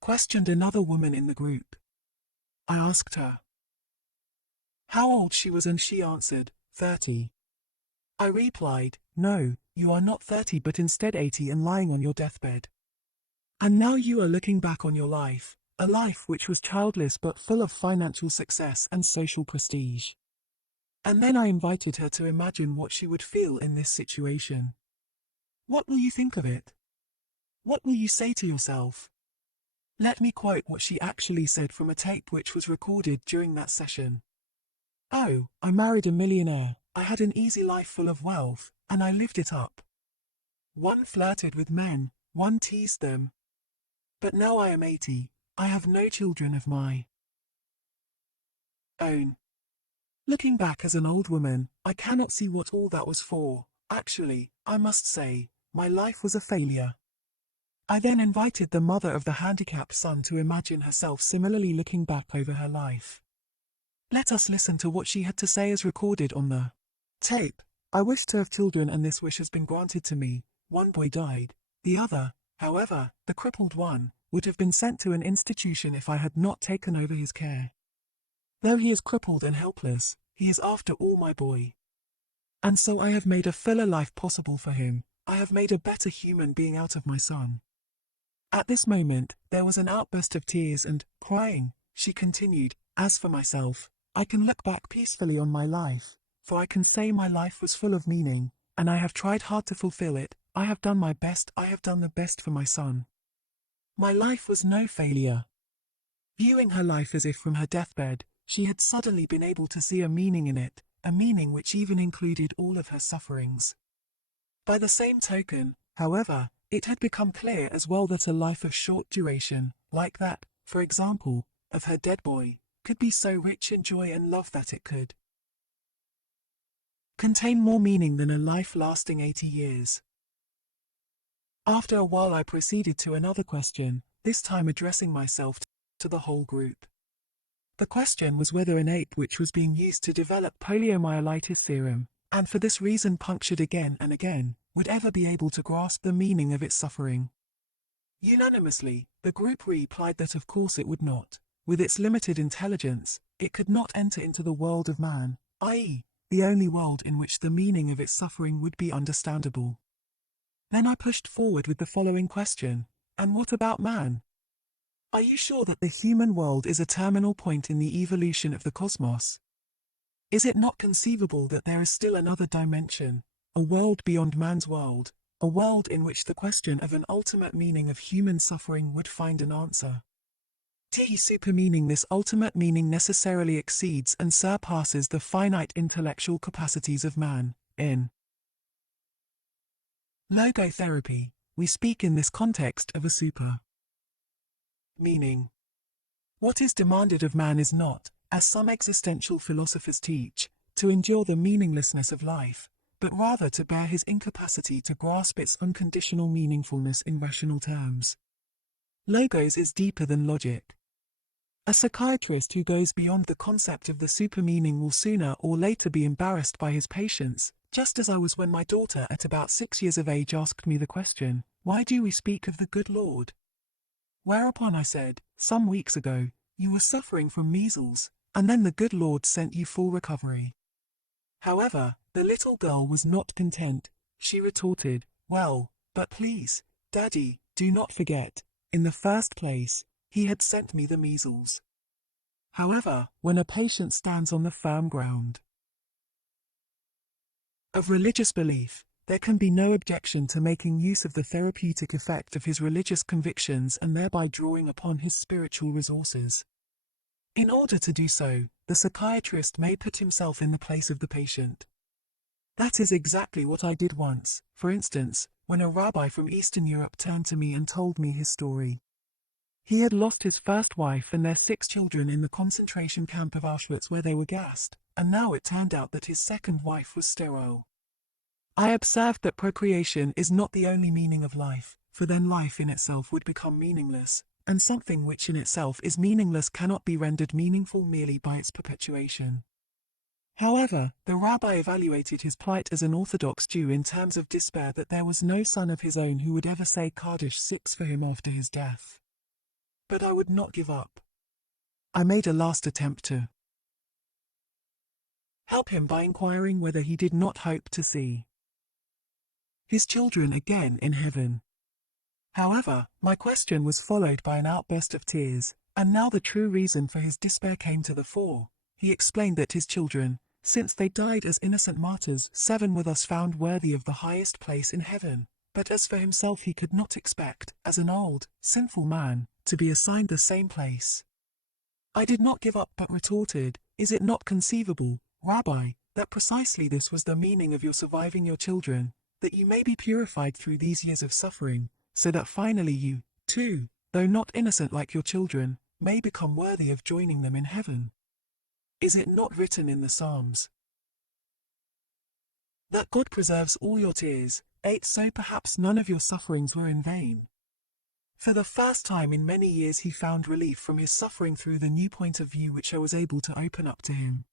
questioned another woman in the group. I asked her how old she was and she answered, 30. I replied, no, you are not 30 but instead 80 and lying on your deathbed. And now you are looking back on your life, a life which was childless but full of financial success and social prestige. And then I invited her to imagine what she would feel in this situation. What will you think of it? What will you say to yourself? Let me quote what she actually said from a tape which was recorded during that session. Oh, I married a millionaire, I had an easy life full of wealth, and I lived it up. One flirted with men, one teased them. But now I am 80, I have no children of my own. Looking back as an old woman, I cannot see what all that was for. Actually, I must say, my life was a failure. I then invited the mother of the handicapped son to imagine herself similarly looking back over her life. Let us listen to what she had to say as recorded on the tape. I wish to have children and this wish has been granted to me. One boy died. The other, however, the crippled one, would have been sent to an institution if I had not taken over his care. Though he is crippled and helpless, he is after all my boy. And so I have made a fuller life possible for him. I have made a better human being out of my son. At this moment, there was an outburst of tears and, crying, she continued, as for myself, I can look back peacefully on my life, for I can say my life was full of meaning, and I have tried hard to fulfill it. I have done my best, I have done the best for my son. My life was no failure. Viewing her life as if from her deathbed, she had suddenly been able to see a meaning in it, a meaning which even included all of her sufferings. By the same token, however, it had become clear as well that a life of short duration, like that, for example, of her dead boy, could be so rich in joy and love that it could contain more meaning than a life lasting 80 years. After a while I proceeded to another question, this time addressing myself to the whole group. The question was whether an ape which was being used to develop poliomyelitis serum, and for this reason punctured again and again, would ever be able to grasp the meaning of its suffering. Unanimously, the group replied that of course it would not. With its limited intelligence, it could not enter into the world of man, i.e., the only world in which the meaning of its suffering would be understandable. Then I pushed forward with the following question, and what about man? Are you sure that the human world is a terminal point in the evolution of the cosmos? Is it not conceivable that there is still another dimension, a world beyond man's world, a world in which the question of an ultimate meaning of human suffering would find an answer? Supermeaning, this ultimate meaning necessarily exceeds and surpasses the finite intellectual capacities of man. In logotherapy, we speak in this context of a super meaning. What is demanded of man is not, as some existential philosophers teach, to endure the meaninglessness of life, but rather to bear his incapacity to grasp its unconditional meaningfulness in rational terms. Logos is deeper than logic. A psychiatrist who goes beyond the concept of the supermeaning will sooner or later be embarrassed by his patients, just as I was when my daughter at about 6 years of age asked me the question, "Why do we speak of the good Lord?" Whereupon I said, "Some weeks ago, you were suffering from measles, and then the good Lord sent you full recovery." However, the little girl was not content. She retorted, "Well, but please, Daddy, do not forget, in the first place, he had sent me the measles." However, when a patient stands on the firm ground of religious belief, there can be no objection to making use of the therapeutic effect of his religious convictions and thereby drawing upon his spiritual resources. In order to do so, the psychiatrist may put himself in the place of the patient. That is exactly what I did once, for instance, when a rabbi from Eastern Europe turned to me and told me his story. He had lost his first wife and their 6 children in the concentration camp of Auschwitz where they were gassed, and now it turned out that his second wife was sterile. I observed that procreation is not the only meaning of life, for then life in itself would become meaningless, and something which in itself is meaningless cannot be rendered meaningful merely by its perpetuation. However, the rabbi evaluated his plight as an Orthodox Jew in terms of despair that there was no son of his own who would ever say Kaddish 6 for him after his death. But I would not give up. I made a last attempt to help him by inquiring whether he did not hope to see his children again in heaven. However, my question was followed by an outburst of tears, and now the true reason for his despair came to the fore. He explained that his children, since they died as innocent martyrs, 7 were thus found worthy of the highest place in heaven, but as for himself he could not expect, as an old, sinful man, to be assigned the same place. I did not give up but retorted, "Is it not conceivable, Rabbi, that precisely this was the meaning of your surviving your children, that you may be purified through these years of suffering, so that finally you, too, though not innocent like your children, may become worthy of joining them in heaven? Is it not written in the Psalms that God preserves all your tears, 8 so perhaps none of your sufferings were in vain?" For the first time in many years he found relief from his suffering through the new point of view which I was able to open up to him.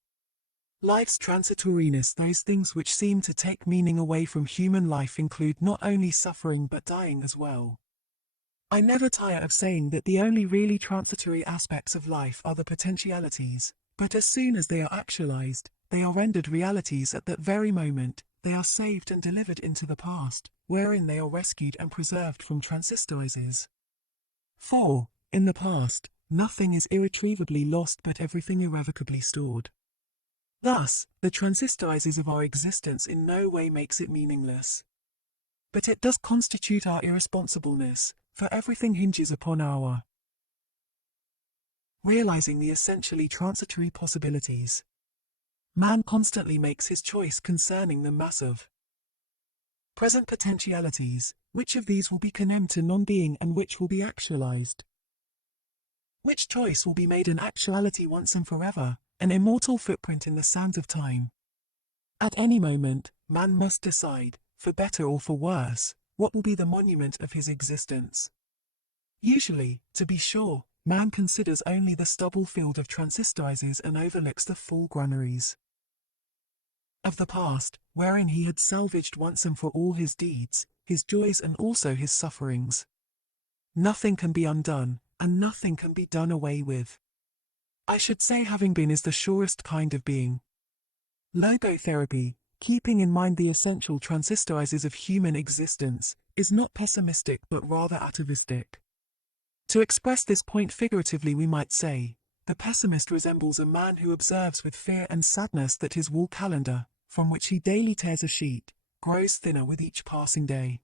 Life's transitoriness, those things which seem to take meaning away from human life, include not only suffering but dying as well. I never tire of saying that the only really transitory aspects of life are the potentialities, but as soon as they are actualized, they are rendered realities at that very moment. They are saved and delivered into the past, wherein they are rescued and preserved from transistorizes. For, in the past, nothing is irretrievably lost but everything irrevocably stored. Thus, the transistorizes of our existence in no way makes it meaningless. But it does constitute our irresponsibleness, for everything hinges upon our realizing the essentially transitory possibilities. Man constantly makes his choice concerning the mass of present potentialities. Which of these will be condemned to non-being and which will be actualized? Which choice will be made an actuality once and forever, an immortal footprint in the sands of time? At any moment, man must decide, for better or for worse, what will be the monument of his existence. Usually, to be sure, man considers only the stubble field of transistorizes and overlooks the full granaries of the past, wherein he had salvaged once and for all his deeds, his joys and also his sufferings. Nothing can be undone, and nothing can be done away with. I should say having been is the surest kind of being. Logotherapy, keeping in mind the essential transistorizes of human existence, is not pessimistic but rather atavistic. To express this point figuratively we might say, the pessimist resembles a man who observes with fear and sadness that his wall calendar, from which he daily tears a sheet, grows thinner with each passing day.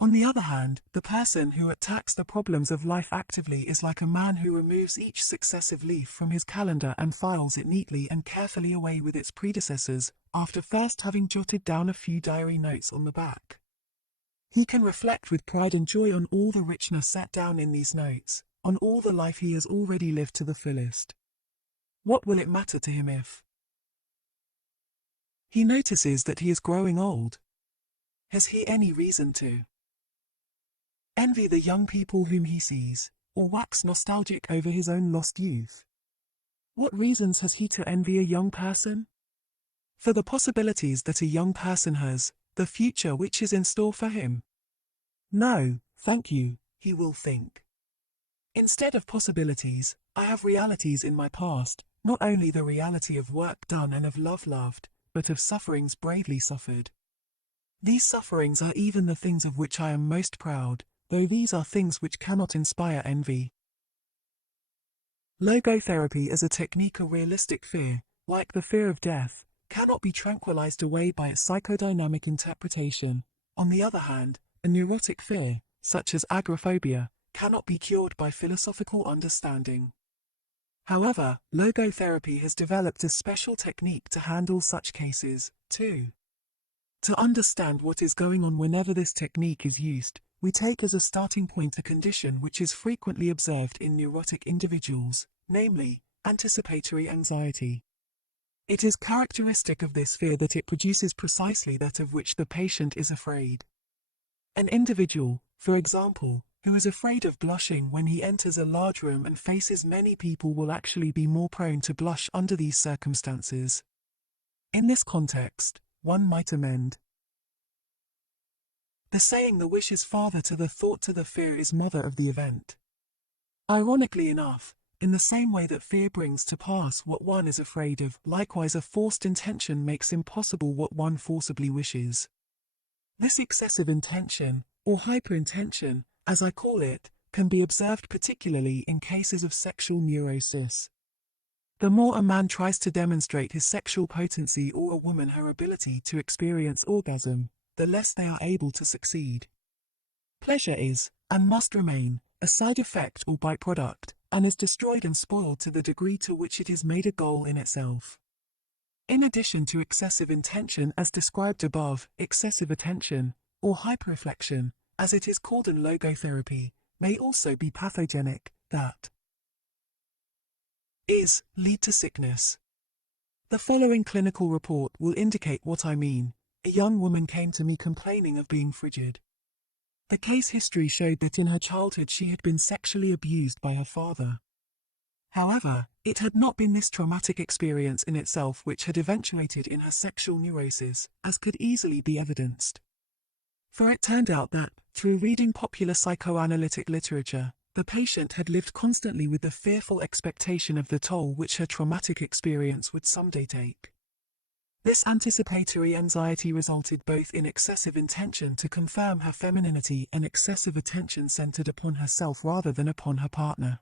On the other hand, the person who attacks the problems of life actively is like a man who removes each successive leaf from his calendar and files it neatly and carefully away with its predecessors, after first having jotted down a few diary notes on the back. He can reflect with pride and joy on all the richness set down in these notes, on all the life he has already lived to the fullest. What will it matter to him if he notices that he is growing old? Has he any reason to envy the young people whom he sees, or wax nostalgic over his own lost youth? What reasons has he to envy a young person? For the possibilities that a young person has, the future which is in store for him? No, thank you, he will think. Instead of possibilities, I have realities in my past, not only the reality of work done and of love loved, but of sufferings bravely suffered. These sufferings are even the things of which I am most proud, though these are things which cannot inspire envy. Logotherapy as a technique of realistic fear, like the fear of death, cannot be tranquilized away by a psychodynamic interpretation. On the other hand, a neurotic fear, such as agoraphobia, cannot be cured by philosophical understanding. However, logotherapy has developed a special technique to handle such cases, too. To understand what is going on whenever this technique is used, we take as a starting point a condition which is frequently observed in neurotic individuals, namely, anticipatory anxiety. It is characteristic of this fear that it produces precisely that of which the patient is afraid. An individual, for example, who is afraid of blushing when he enters a large room and faces many people will actually be more prone to blush under these circumstances. In this context, one might amend the saying the wish is father to the thought to the fear is mother of the event. Ironically enough, in the same way that fear brings to pass what one is afraid of, likewise a forced intention makes impossible what one forcibly wishes. This excessive intention, or hyperintention, as I call it, can be observed particularly in cases of sexual neurosis. The more a man tries to demonstrate his sexual potency or a woman her ability to experience orgasm, the less they are able to succeed. Pleasure is, and must remain, a side effect or byproduct, and is destroyed and spoiled to the degree to which it is made a goal in itself. In addition to excessive intention as described above, excessive attention, or hyperreflection, as it is called in logotherapy, may also be pathogenic, that is, lead to sickness. The following clinical report will indicate what I mean. A young woman came to me complaining of being frigid. The case history showed that in her childhood she had been sexually abused by her father. However, it had not been this traumatic experience in itself which had eventuated in her sexual neurosis, as could easily be evidenced. For it turned out that, through reading popular psychoanalytic literature, the patient had lived constantly with the fearful expectation of the toll which her traumatic experience would someday take. This anticipatory anxiety resulted both in excessive intention to confirm her femininity and excessive attention centered upon herself rather than upon her partner.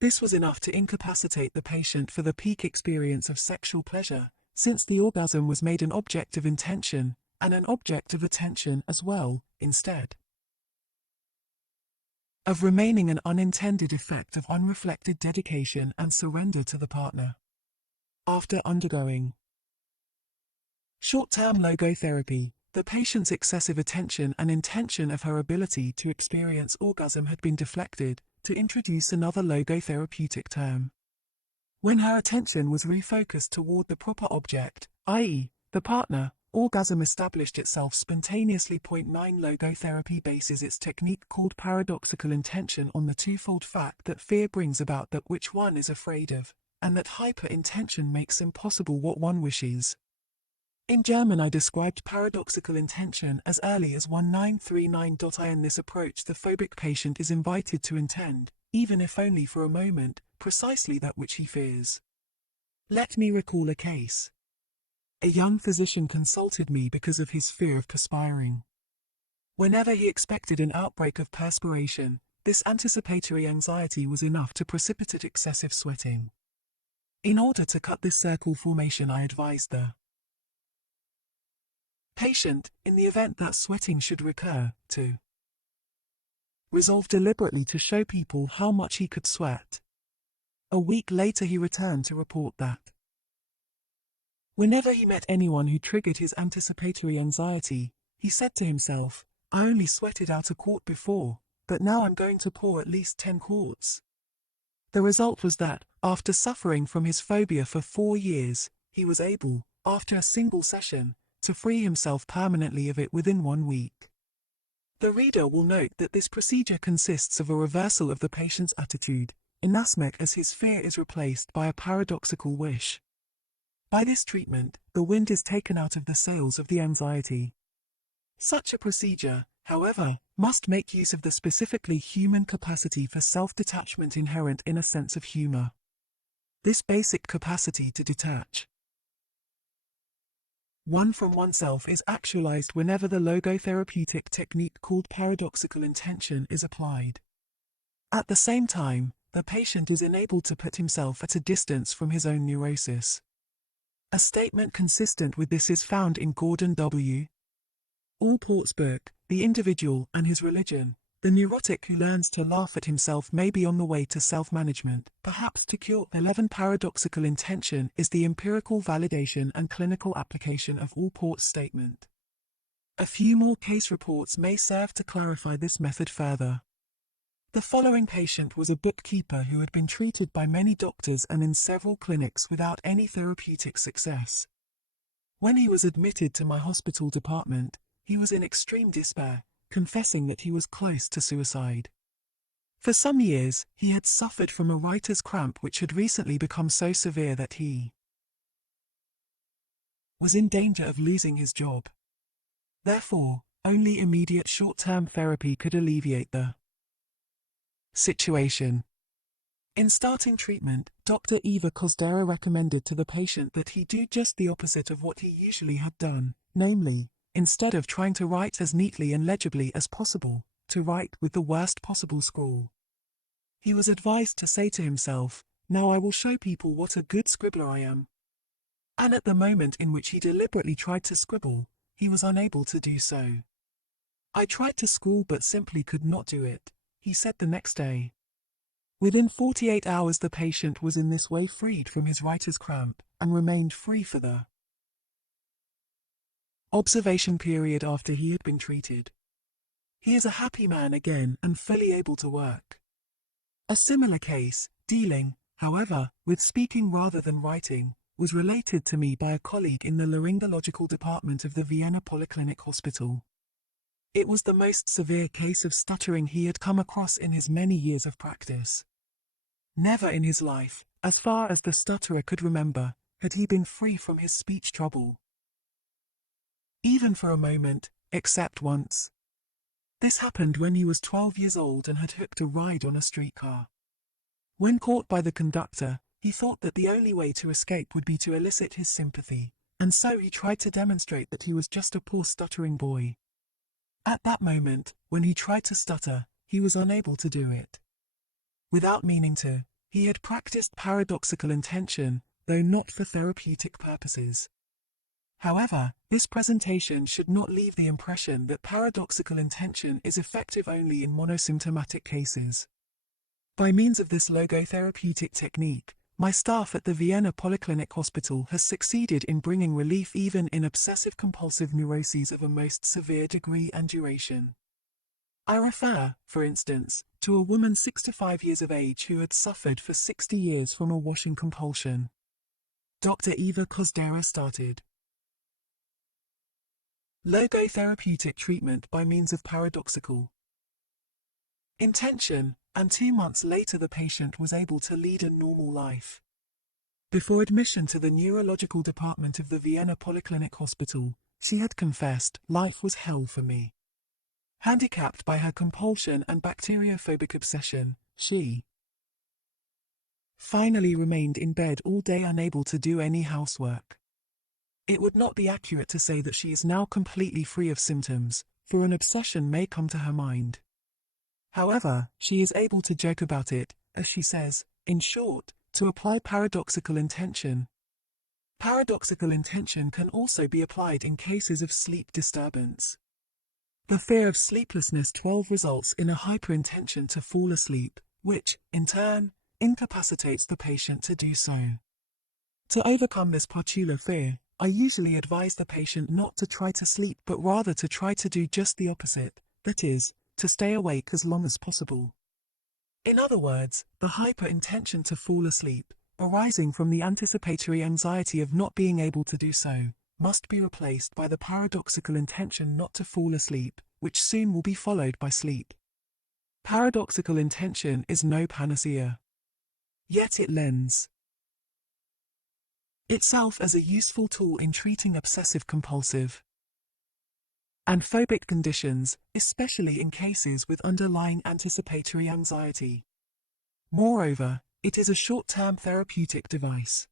This was enough to incapacitate the patient for the peak experience of sexual pleasure, since the orgasm was made an object of intention, and an object of attention as well, instead. of remaining an unintended effect of unreflected dedication and surrender to the partner. After undergoing short-term logotherapy, the patient's excessive attention and intention of her ability to experience orgasm had been deflected, to introduce another logotherapeutic term. When her attention was refocused toward the proper object, i.e., the partner, orgasm established itself spontaneously. 9 Logotherapy bases its technique called paradoxical intention on the twofold fact that fear brings about that which one is afraid of, and that hyper-intention makes impossible what one wishes. In German I described paradoxical intention as early as 1939. In this approach the phobic patient is invited to intend, even if only for a moment, precisely that which he fears. Let me recall a case. A young physician consulted me because of his fear of perspiring. Whenever he expected an outbreak of perspiration, this anticipatory anxiety was enough to precipitate excessive sweating. In order to cut this circle formation, I advised the patient, in the event that sweating should recur, to resolve deliberately to show people how much he could sweat. A week later he returned to report that whenever he met anyone who triggered his anticipatory anxiety, he said to himself, "I only sweated out a quart before, but now I'm going to pour at least 10 quarts." The result was that, after suffering from his phobia for 4 years, he was able, after a single session, to free himself permanently of it within 1 week. The reader will note that this procedure consists of a reversal of the patient's attitude, inasmuch as his fear is replaced by a paradoxical wish. By this treatment, the wind is taken out of the sails of the anxiety. Such a procedure, however, must make use of the specifically human capacity for self-detachment inherent in a sense of humor. This basic capacity to detach one from oneself is actualized whenever the logotherapeutic technique called paradoxical intention is applied. At the same time, the patient is enabled to put himself at a distance from his own neurosis. A statement consistent with this is found in Gordon W. Allport's book, The Individual and His Religion. The neurotic who learns to laugh at himself may be on the way to self-management, perhaps to cure. 11 Paradoxical intention is the empirical validation and clinical application of Allport's statement. A few more case reports may serve to clarify this method further. The following patient was a bookkeeper who had been treated by many doctors and in several clinics without any therapeutic success. When he was admitted to my hospital department, he was in extreme despair, confessing that he was close to suicide. For some years, he had suffered from a writer's cramp which had recently become so severe that he was in danger of losing his job. Therefore, only immediate short-term therapy could alleviate the situation. In starting treatment, Dr. Eva Kozdera recommended to the patient that he do just the opposite of what he usually had done, namely, instead of trying to write as neatly and legibly as possible, to write with the worst possible scrawl. He was advised to say to himself, "Now I will show people what a good scribbler I am." And at the moment in which he deliberately tried to scribble, he was unable to do so. "I tried to scrawl but simply could not do it," he said the next day. Within 48 hours the patient was in this way freed from his writer's cramp, and remained free for the observation period after he had been treated. He is a happy man again and fully able to work. A similar case, dealing, however, with speaking rather than writing, was related to me by a colleague in the laryngological department of the Vienna Polyclinic Hospital. It was the most severe case of stuttering he had come across in his many years of practice. Never in his life, as far as the stutterer could remember, had he been free from his speech trouble. Even for a moment, except once. This happened when he was 12 years old and had hooked a ride on a streetcar. When caught by the conductor, he thought that the only way to escape would be to elicit his sympathy, and so he tried to demonstrate that he was just a poor stuttering boy. At that moment, when he tried to stutter, he was unable to do it. Without meaning to, he had practiced paradoxical intention, though not for therapeutic purposes. However, this presentation should not leave the impression that paradoxical intention is effective only in monosymptomatic cases. By means of this logotherapeutic technique, my staff at the Vienna Polyclinic Hospital has succeeded in bringing relief even in obsessive-compulsive neuroses of a most severe degree and duration. I refer, for instance, to a woman 65 years of age who had suffered for 60 years from a washing compulsion. Dr. Eva Kozdera started logotherapeutic treatment by means of paradoxical intention, and 2 months later the patient was able to lead a normal life. Before admission to the neurological department of the Vienna Polyclinic Hospital, she had confessed, "Life was hell for me." Handicapped by her compulsion and bacteriophobic obsession, she finally remained in bed all day unable to do any housework. It would not be accurate to say that she is now completely free of symptoms, for an obsession may come to her mind. However, she is able to joke about it, as she says, in short, to apply paradoxical intention. Paradoxical intention can also be applied in cases of sleep disturbance. The fear of sleeplessness 12 results in a hyperintention to fall asleep, which, in turn, incapacitates the patient to do so. To overcome this particular fear, I usually advise the patient not to try to sleep but rather to try to do just the opposite, that is, to stay awake as long as possible. In other words, the hyperintention to fall asleep, arising from the anticipatory anxiety of not being able to do so, must be replaced by the paradoxical intention not to fall asleep, which soon will be followed by sleep. Paradoxical intention is no panacea. Yet it lends itself as a useful tool in treating obsessive-compulsive and phobic conditions, especially in cases with underlying anticipatory anxiety. Moreover, it is a short-term therapeutic device.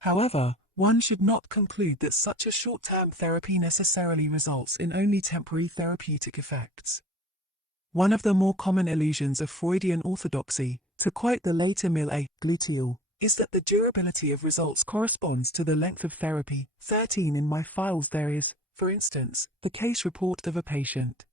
However, one should not conclude that such a short-term therapy necessarily results in only temporary therapeutic effects. One of the more common illusions of Freudian orthodoxy, to quote the late Emile A. Glutiel, is that the durability of results corresponds to the length of therapy. 13 in my files there is, for instance, the case report of a patient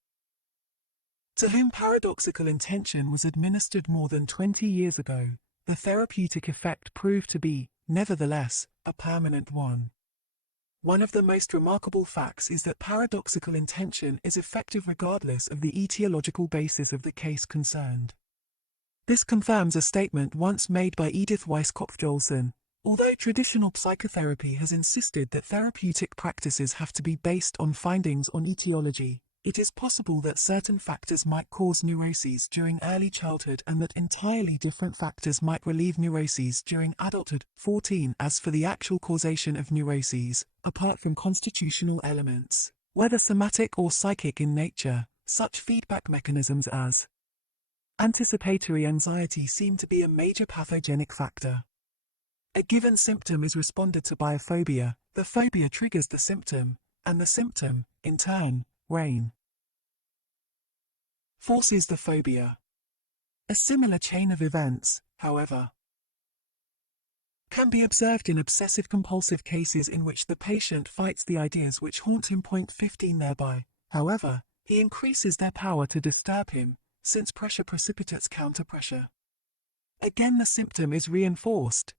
to whom paradoxical intention was administered more than 20 years ago. The therapeutic effect proved to be, nevertheless, a permanent one. One of the most remarkable facts is that paradoxical intention is effective regardless of the etiological basis of the case concerned. This confirms a statement once made by Edith Weisskopf-Joelson. Although traditional psychotherapy has insisted that therapeutic practices have to be based on findings on etiology, it is possible that certain factors might cause neuroses during early childhood and that entirely different factors might relieve neuroses during adulthood. 14 As for the actual causation of neuroses, apart from constitutional elements, whether somatic or psychic in nature, such feedback mechanisms as anticipatory anxiety seem to be a major pathogenic factor. A given symptom is responded to by a phobia, the phobia triggers the symptom, and the symptom, in turn, forces the phobia. A similar chain of events, however, can be observed in obsessive-compulsive cases in which the patient fights the ideas which haunt him. 15 Thereby, however, he increases their power to disturb him, since pressure precipitates counter-pressure. Again the symptom is reinforced.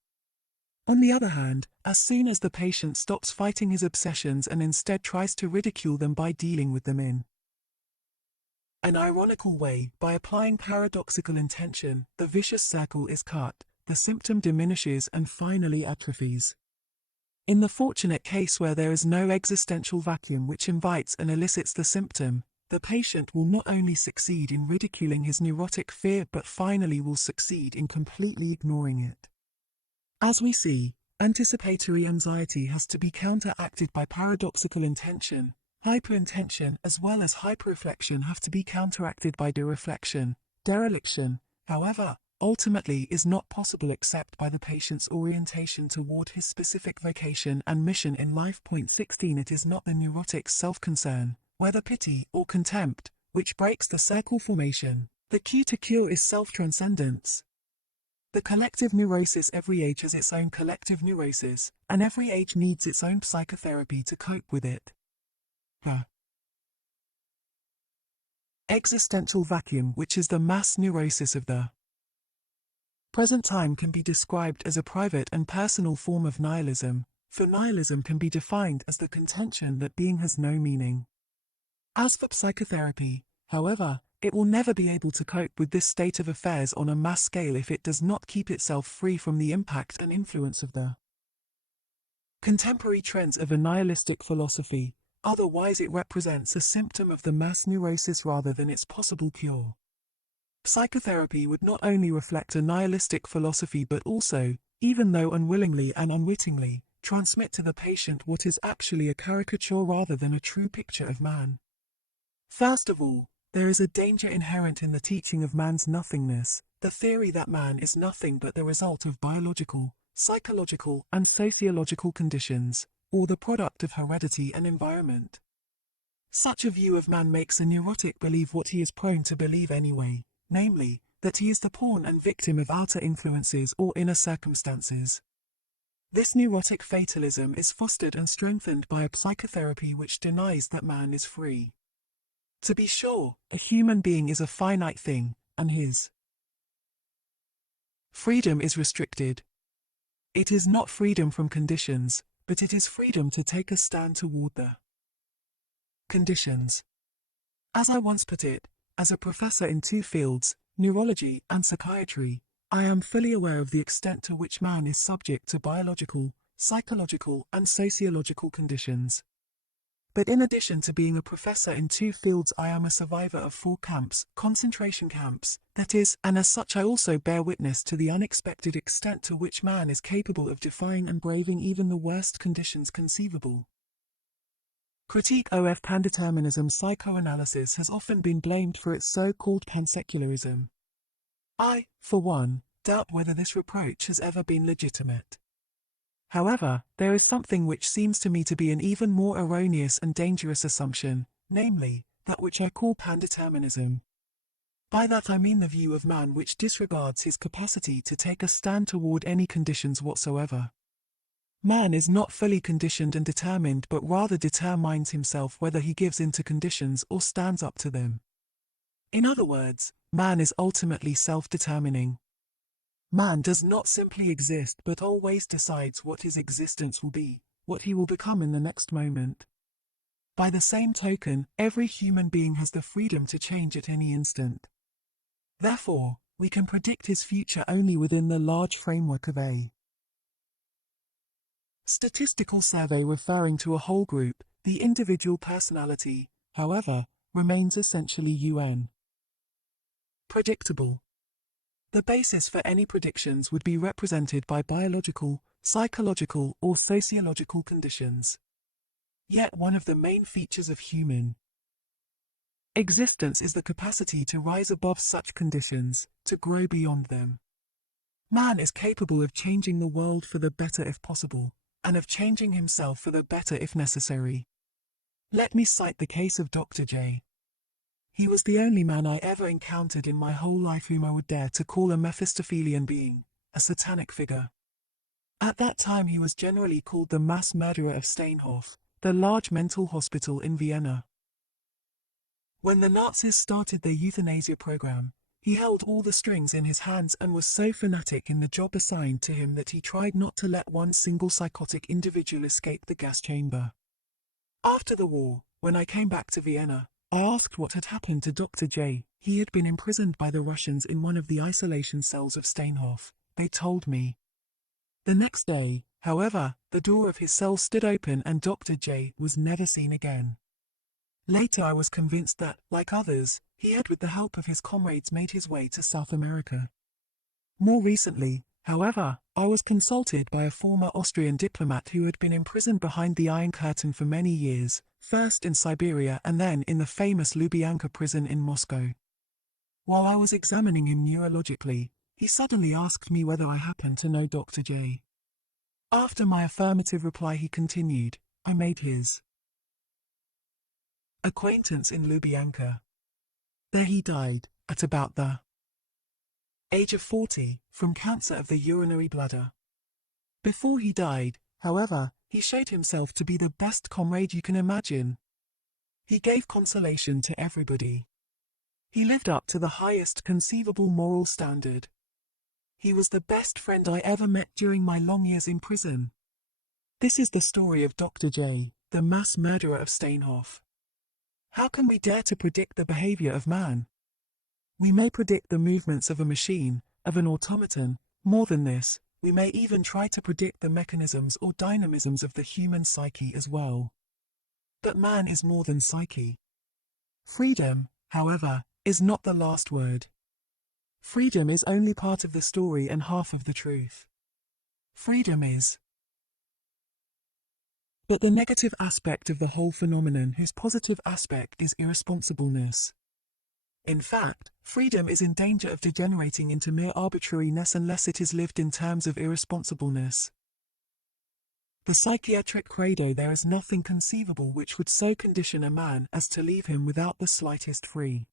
On the other hand, as soon as the patient stops fighting his obsessions and instead tries to ridicule them by dealing with them in an ironical way, by applying paradoxical intention, the vicious circle is cut, the symptom diminishes and finally atrophies. In the fortunate case where there is no existential vacuum which invites and elicits the symptom, the patient will not only succeed in ridiculing his neurotic fear but finally will succeed in completely ignoring it. As we see, anticipatory anxiety has to be counteracted by paradoxical intention. Hyperintention as well as hyperreflection have to be counteracted by dereflection. Dereliction, however, ultimately is not possible except by the patient's orientation toward his specific vocation and mission in life. 16 It is not the neurotic's self-concern, whether pity or contempt, which breaks the circle formation. The key to cure is self-transcendence. The collective neurosis. Every age has its own collective neurosis, and every age needs its own psychotherapy to cope with it. The existential vacuum, which is the mass neurosis of the present time, can be described as a private and personal form of nihilism, for nihilism can be defined as the contention that being has no meaning. As for psychotherapy, however, it will never be able to cope with this state of affairs on a mass scale if it does not keep itself free from the impact and influence of the contemporary trends of a nihilistic philosophy. Otherwise, it represents a symptom of the mass neurosis rather than its possible cure. Psychotherapy would not only reflect a nihilistic philosophy but also, even though unwillingly and unwittingly, transmit to the patient what is actually a caricature rather than a true picture of man. First of all, there is a danger inherent in the teaching of man's nothingness, the theory that man is nothing but the result of biological, psychological, and sociological conditions, or the product of heredity and environment. Such a view of man makes a neurotic believe what he is prone to believe anyway, namely, that he is the pawn and victim of outer influences or inner circumstances. This neurotic fatalism is fostered and strengthened by a psychotherapy which denies that man is free. To be sure, a human being is a finite thing, and his freedom is restricted. It is not freedom from conditions, but it is freedom to take a stand toward the conditions. As I once put it, as a professor in two fields, neurology and psychiatry, I am fully aware of the extent to which man is subject to biological, psychological, and sociological conditions. But in addition to being a professor in two fields, I am a survivor of 4 camps, concentration camps, that is, and as such I also bear witness to the unexpected extent to which man is capable of defying and braving even the worst conditions conceivable. Critique of pandeterminism. Psychoanalysis has often been blamed for its so-called pansecularism. I, for one, doubt whether this reproach has ever been legitimate. However, there is something which seems to me to be an even more erroneous and dangerous assumption, namely, that which I call pandeterminism. By that I mean the view of man which disregards his capacity to take a stand toward any conditions whatsoever. Man is not fully conditioned and determined, but rather determines himself whether he gives in to conditions or stands up to them. In other words, man is ultimately self-determining. Man does not simply exist but always decides what his existence will be, what he will become in the next moment. By the same token, every human being has the freedom to change at any instant. Therefore, we can predict his future only within the large framework of a statistical survey referring to a whole group. The individual personality, however, remains essentially predictable. The basis for any predictions would be represented by biological, psychological, or sociological conditions. Yet one of the main features of human existence is the capacity to rise above such conditions, to grow beyond them. Man is capable of changing the world for the better if possible, and of changing himself for the better if necessary. Let me cite the case of Dr. J. He was the only man I ever encountered in my whole life whom I would dare to call a Mephistophelian being, a satanic figure. At that time he was generally called the mass murderer of Steinhof, the large mental hospital in Vienna. When the Nazis started their euthanasia program, he held all the strings in his hands and was so fanatic in the job assigned to him that he tried not to let one single psychotic individual escape the gas chamber. After the war, when I came back to Vienna, I asked what had happened to Dr. J. He had been imprisoned by the Russians in one of the isolation cells of Steinhof, they told me. The next day, however, the door of his cell stood open and Dr. J. was never seen again. Later I was convinced that, like others, he had with the help of his comrades made his way to South America. More recently, however, I was consulted by a former Austrian diplomat who had been imprisoned behind the Iron Curtain for many years, first in Siberia and then in the famous Lubyanka prison in Moscow. While I was examining him neurologically, he suddenly asked me whether I happened to know Dr. J. After my affirmative reply he continued, I made his acquaintance in Lubyanka. There he died, at about the age of 40, from cancer of the urinary bladder. Before he died, however, he showed himself to be the best comrade you can imagine. He gave consolation to everybody. He lived up to the highest conceivable moral standard. He was the best friend I ever met during my long years in prison. This is the story of Dr. J, the mass murderer of Steinhoff. How can we dare to predict the behavior of man? We may predict the movements of a machine, of an automaton. More than this, we may even try to predict the mechanisms or dynamisms of the human psyche as well. But man is more than psyche. Freedom, however, is not the last word. Freedom is only part of the story and half of the truth. Freedom is but the negative aspect of the whole phenomenon, whose positive aspect is irresponsibleness. In fact, freedom is in danger of degenerating into mere arbitrariness unless it is lived in terms of irresponsibleness. The psychiatric credo: there is nothing conceivable which would so condition a man as to leave him without the slightest freedom.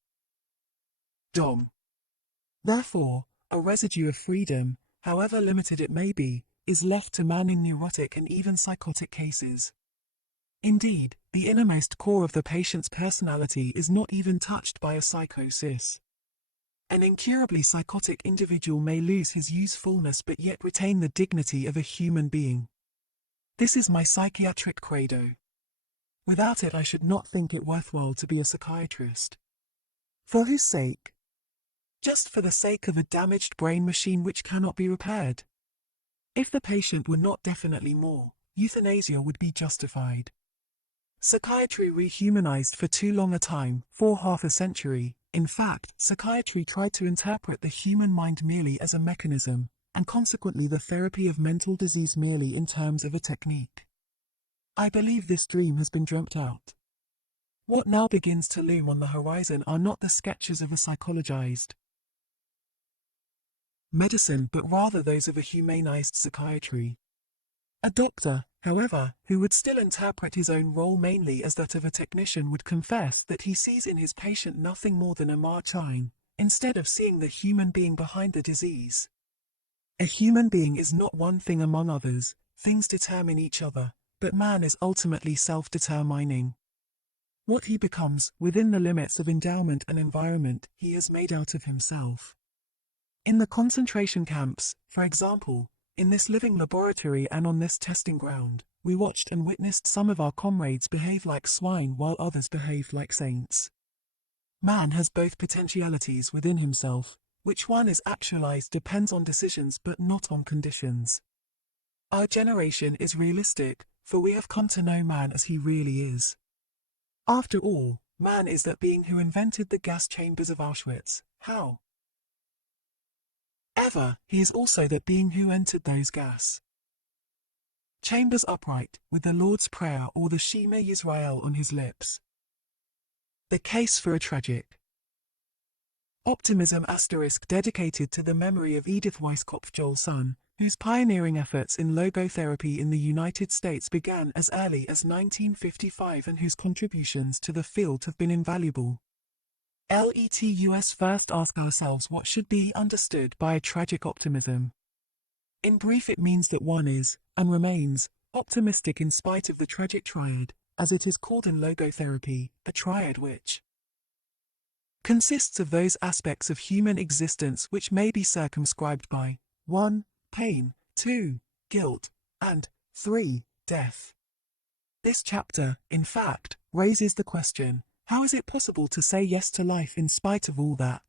Therefore, a residue of freedom, however limited it may be, is left to man in neurotic and even psychotic cases. Indeed, the innermost core of the patient's personality is not even touched by a psychosis. An incurably psychotic individual may lose his usefulness but yet retain the dignity of a human being. This is my psychiatric credo. Without it I should not think it worthwhile to be a psychiatrist. For whose sake? Just for the sake of a damaged brain machine which cannot be repaired. If the patient were not definitely more, euthanasia would be justified. Psychiatry rehumanized for too long a time, for half a century. In fact, psychiatry tried to interpret the human mind merely as a mechanism, and consequently the therapy of mental disease merely in terms of a technique. I believe this dream has been dreamt out. What now begins to loom on the horizon are not the sketches of a psychologized medicine, but rather those of a humanized psychiatry. A doctor, however, who would still interpret his own role mainly as that of a technician, would confess that he sees in his patient nothing more than a machine, instead of seeing the human being behind the disease. A human being is not one thing among others, things determine each other, but man is ultimately self-determining. What he becomes, within the limits of endowment and environment, he has made out of himself. In the concentration camps, for example, in this living laboratory and on this testing ground, we watched and witnessed some of our comrades behave like swine while others behaved like saints. Man has both potentialities within himself. Which one is actualized depends on decisions but not on conditions. Our generation is realistic, for we have come to know man as he really is. After all, man is that being who invented the gas chambers of Auschwitz. How? Ever, he is also that being who entered those gas chambers upright, with the Lord's Prayer or the Shema Yisrael on his lips. The case for a tragic optimism * dedicated to the memory of Edith Weisskopf-Joelson, whose pioneering efforts in logotherapy in the United States began as early as 1955 and whose contributions to the field have been invaluable. Let's first ask ourselves what should be understood by a tragic optimism. In brief, it means that one is, and remains, optimistic in spite of the tragic triad, as it is called in logotherapy, a triad which consists of those aspects of human existence which may be circumscribed by 1. Pain, 2. Guilt, and 3. Death. This chapter, in fact, raises the question, how is it possible to say yes to life in spite of all that?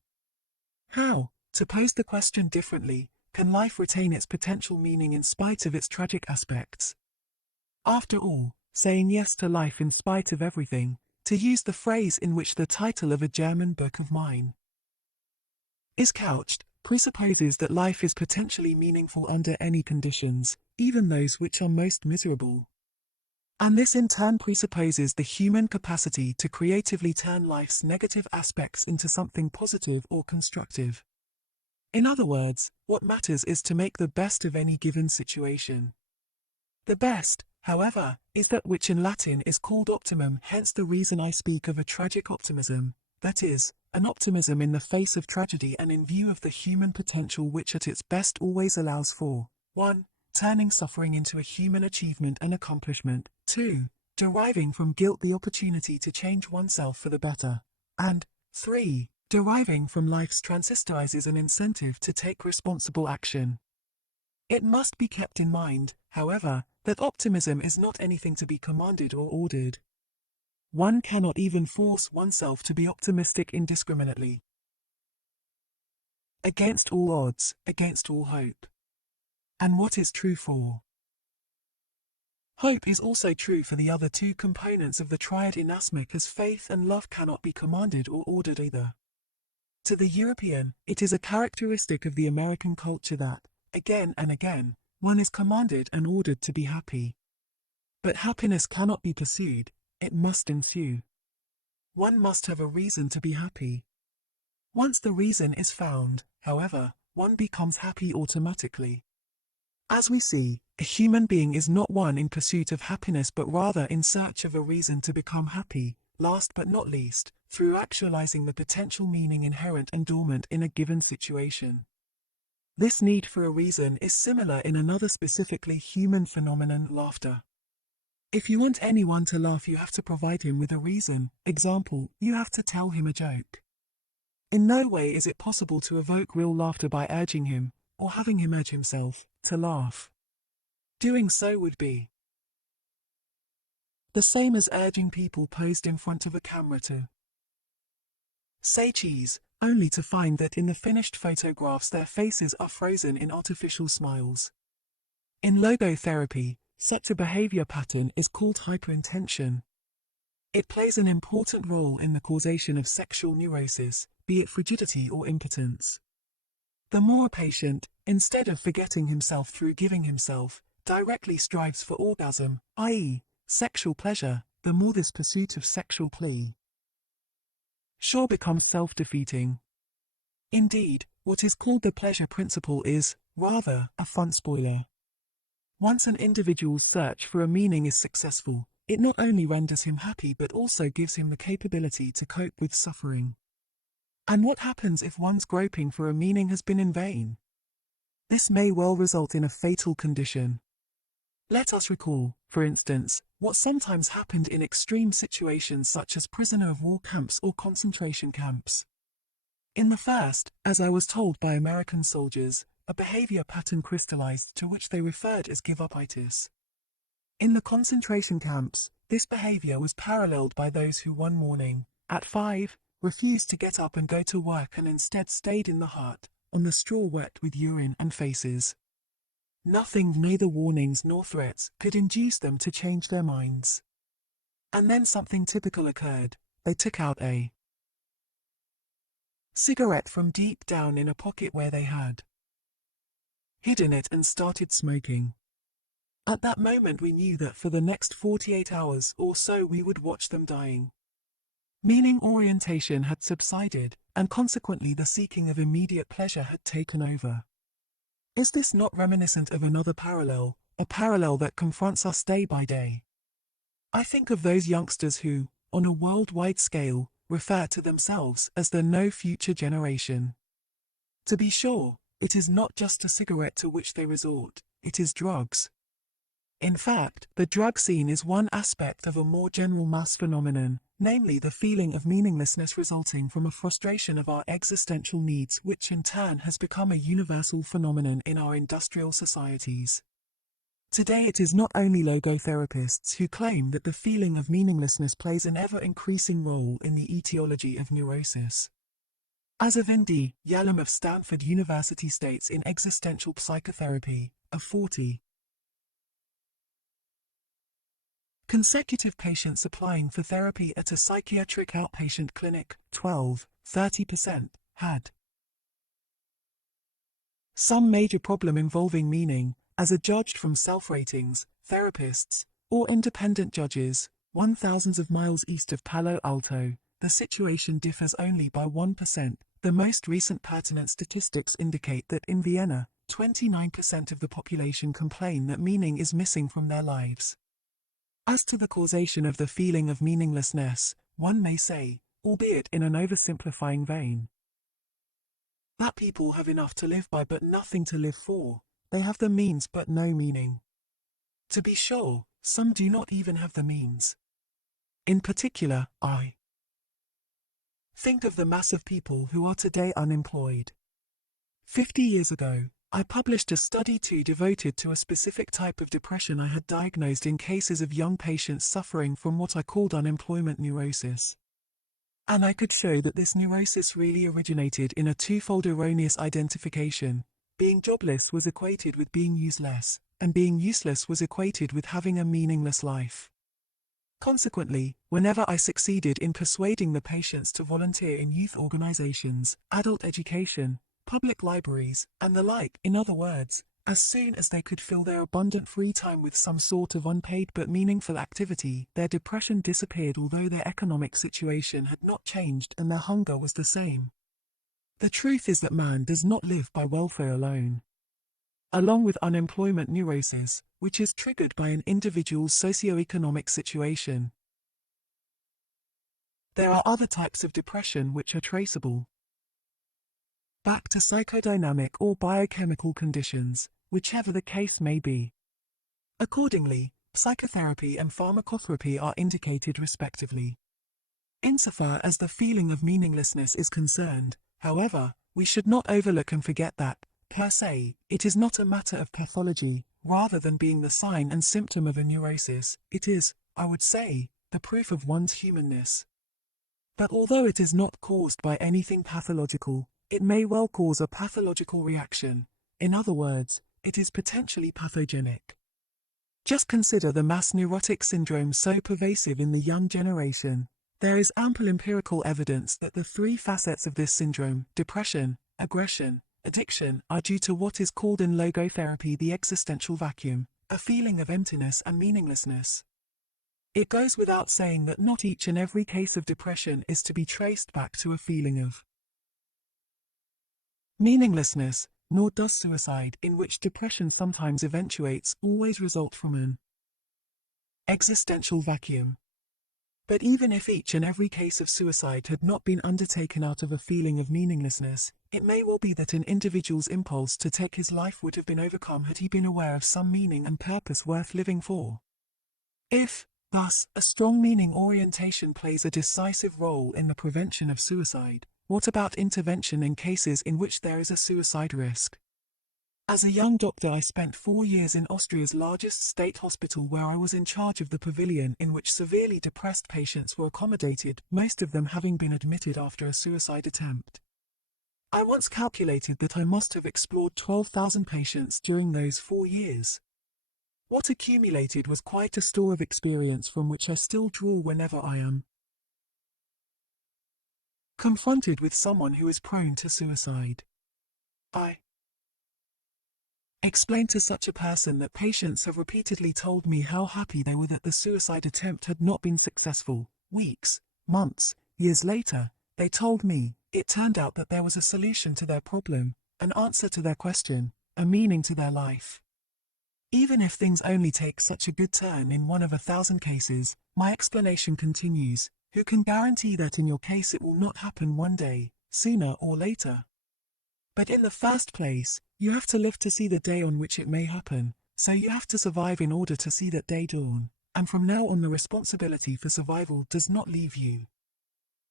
How, to pose the question differently, can life retain its potential meaning in spite of its tragic aspects? After all, saying yes to life in spite of everything, to use the phrase in which the title of a German book of mine is couched, presupposes that life is potentially meaningful under any conditions, even those which are most miserable. And this in turn presupposes the human capacity to creatively turn life's negative aspects into something positive or constructive. In other words, what matters is to make the best of any given situation. The best, however, is that which in Latin is called optimum, hence the reason I speak of a tragic optimism, that is, an optimism in the face of tragedy and in view of the human potential which at its best always allows for 1. Turning suffering into a human achievement and accomplishment. 2. Deriving from guilt the opportunity to change oneself for the better. And 3. Deriving from life's transistorizes an incentive to take responsible action. It must be kept in mind, however, that optimism is not anything to be commanded or ordered. One cannot even force oneself to be optimistic indiscriminately. Against all odds, against all hope. And what is true for? Hope is also true for the other two components of the triad inasmuch as faith and love cannot be commanded or ordered either. To the European, it is a characteristic of the American culture that, again and again, one is commanded and ordered to be happy. But happiness cannot be pursued, it must ensue. One must have a reason to be happy. Once the reason is found, however, one becomes happy automatically. As we see, a human being is not one in pursuit of happiness but rather in search of a reason to become happy, last but not least, through actualizing the potential meaning inherent and dormant in a given situation. This need for a reason is similar in another specifically human phenomenon, laughter. If you want anyone to laugh, you have to provide him with a reason. Example, you have to tell him a joke. In no way is it possible to evoke real laughter by urging him, or having him urge himself, to laugh. Doing so would be the same as urging people posed in front of a camera to say cheese, only to find that in the finished photographs their faces are frozen in artificial smiles. In logotherapy, such a behavior pattern is called hyperintention. It plays an important role in the causation of sexual neurosis, be it frigidity or impotence. The more a patient, instead of forgetting himself through giving himself, directly strives for orgasm, i.e., sexual pleasure, the more this pursuit of sexual plea sure becomes self-defeating. Indeed, what is called the pleasure principle is, rather, a fun spoiler. Once an individual's search for a meaning is successful, it not only renders him happy but also gives him the capability to cope with suffering. And what happens if one's groping for a meaning has been in vain? This may well result in a fatal condition. Let us recall, for instance, what sometimes happened in extreme situations such as prisoner of war camps or concentration camps. In the first, as I was told by American soldiers, a behavior pattern crystallized to which they referred as give-upitis. In the concentration camps, this behavior was paralleled by those who one morning, at 5, refused to get up and go to work and instead stayed in the hut, on the straw wet with urine and faces. Nothing, neither warnings nor threats, could induce them to change their minds. And then something typical occurred. They took out a cigarette from deep down in a pocket where they had hidden it and started smoking. At that moment we knew that for the next 48 hours or so we would watch them dying. Meaning orientation had subsided, and consequently the seeking of immediate pleasure had taken over. Is this not reminiscent of another parallel, a parallel that confronts us day by day? I think of those youngsters who, on a worldwide scale, refer to themselves as the no future generation. To be sure, it is not just a cigarette to which they resort, it is drugs. In fact, the drug scene is one aspect of a more general mass phenomenon, namely the feeling of meaninglessness resulting from a frustration of our existential needs, which in turn has become a universal phenomenon in our industrial societies. Today it is not only logotherapists who claim that the feeling of meaninglessness plays an ever-increasing role in the etiology of neurosis. As Avindi Yalom of Stanford University states in Existential Psychotherapy, of 40 consecutive patients applying for therapy at a psychiatric outpatient clinic, 30% had some major problem involving meaning, as adjudged from self-ratings, therapists, or independent judges. 1,000 of miles east of Palo Alto, the situation differs only by 1%. The most recent pertinent statistics indicate that in Vienna, 29% of the population complain that meaning is missing from their lives. As to the causation of the feeling of meaninglessness, one may say, albeit in an oversimplifying vein. That people have enough to live by but nothing to live for. They have the means but no meaning. To be sure, some do not even have the means. In particular, I think of the mass of people who are today unemployed. 50 years ago, I published a study devoted to a specific type of depression I had diagnosed in cases of young patients suffering from what I called unemployment neurosis. And I could show that this neurosis really originated in a twofold erroneous identification. Being jobless was equated with being useless, and being useless was equated with having a meaningless life. Consequently, whenever I succeeded in persuading the patients to volunteer in youth organizations, adult education, public libraries, and the like, in other words, as soon as they could fill their abundant free time with some sort of unpaid but meaningful activity, their depression disappeared, although their economic situation had not changed and their hunger was the same. The truth is that man does not live by welfare alone. Along with unemployment neurosis, which is triggered by an individual's socio-economic situation, there are other types of depression which are traceable back to psychodynamic or biochemical conditions, whichever the case may be. Accordingly, psychotherapy and pharmacotherapy are indicated respectively. Insofar as the feeling of meaninglessness is concerned, however, we should not overlook and forget that, per se, it is not a matter of pathology. Rather than being the sign and symptom of a neurosis, it is, I would say, the proof of one's humanness. But although it is not caused by anything pathological, it may well cause a pathological reaction. In other words, it is potentially pathogenic. Just consider the mass neurotic syndrome so pervasive in the young generation. There is ample empirical evidence that the three facets of this syndrome, depression, aggression, addiction, are due to what is called in logotherapy the existential vacuum, a feeling of emptiness and meaninglessness. It goes without saying that not each and every case of depression is to be traced back to a feeling of meaninglessness, nor does suicide, in which depression sometimes eventuates, always result from an existential vacuum. But even if each and every case of suicide had not been undertaken out of a feeling of meaninglessness, it may well be that an individual's impulse to take his life would have been overcome had he been aware of some meaning and purpose worth living for. If, thus, a strong meaning orientation plays a decisive role in the prevention of suicide, what about intervention in cases in which there is a suicide risk? As a young doctor, I spent 4 years in Austria's largest state hospital, where I was in charge of the pavilion in which severely depressed patients were accommodated, most of them having been admitted after a suicide attempt. I once calculated that I must have explored 12,000 patients during those 4 years. What accumulated was quite a store of experience from which I still draw whenever I am confronted with someone who is prone to suicide. I explained to such a person that patients have repeatedly told me how happy they were that the suicide attempt had not been successful. Weeks, months, years later, they told me, it turned out that there was a solution to their problem, an answer to their question, a meaning to their life. Even if things only take such a good turn in 1 of 1,000 cases, my explanation continues, who can guarantee that in your case it will not happen one day, sooner or later? But in the first place, you have to live to see the day on which it may happen, so you have to survive in order to see that day dawn, and from now on the responsibility for survival does not leave you.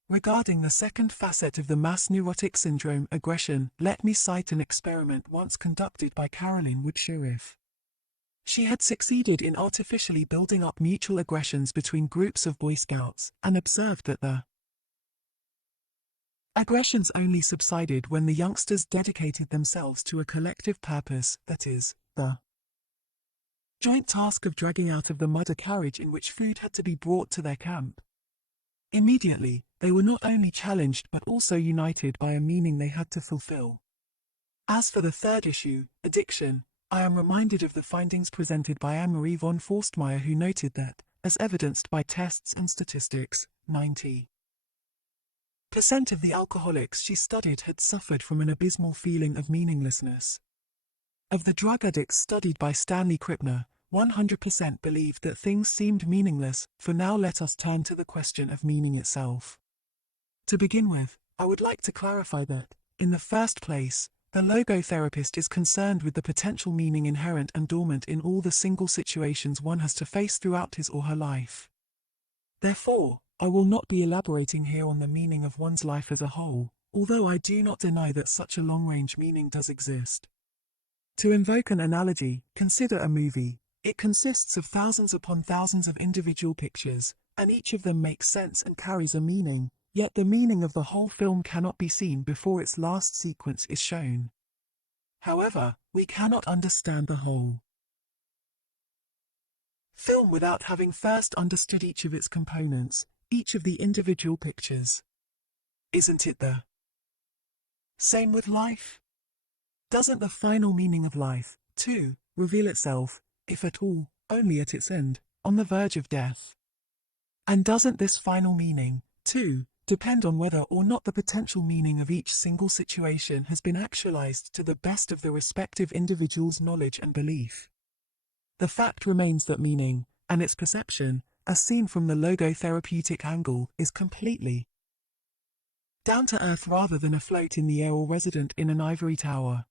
Regarding the second facet of the mass neurotic syndrome, aggression, let me cite an experiment once conducted by Carolyn Wood-Sherriff. She had succeeded in artificially building up mutual aggressions between groups of Boy Scouts, and observed that the aggressions only subsided when the youngsters dedicated themselves to a collective purpose, that is, the joint task of dragging out of the mud a carriage in which food had to be brought to their camp. Immediately, they were not only challenged but also united by a meaning they had to fulfill. As for the third issue, addiction, I am reminded of the findings presented by Anne-Marie von Forstmeyer, who noted that, as evidenced by tests and statistics, 90% of the alcoholics she studied had suffered from an abysmal feeling of meaninglessness. Of the drug addicts studied by Stanley Krippner, 100% believed that things seemed meaningless. For now, let us turn to the question of meaning itself. To begin with, I would like to clarify that, in the first place, the logotherapist is concerned with the potential meaning inherent and dormant in all the single situations one has to face throughout his or her life. Therefore, I will not be elaborating here on the meaning of one's life as a whole, although I do not deny that such a long-range meaning does exist. To invoke an analogy, consider a movie. It consists of thousands upon thousands of individual pictures, and each of them makes sense and carries a meaning, yet the meaning of the whole film cannot be seen before its last sequence is shown. However, we cannot understand the whole film without having first understood each of its components, each of the individual pictures. Isn't it the same with life? Doesn't the final meaning of life, too, reveal itself, if at all, only at its end, on the verge of death? And doesn't this final meaning, too, depend on whether or not the potential meaning of each single situation has been actualized to the best of the respective individual's knowledge and belief? The fact remains that meaning, and its perception, as seen from the logotherapeutic angle, is completely down to earth rather than afloat in the air or resident in an ivory tower.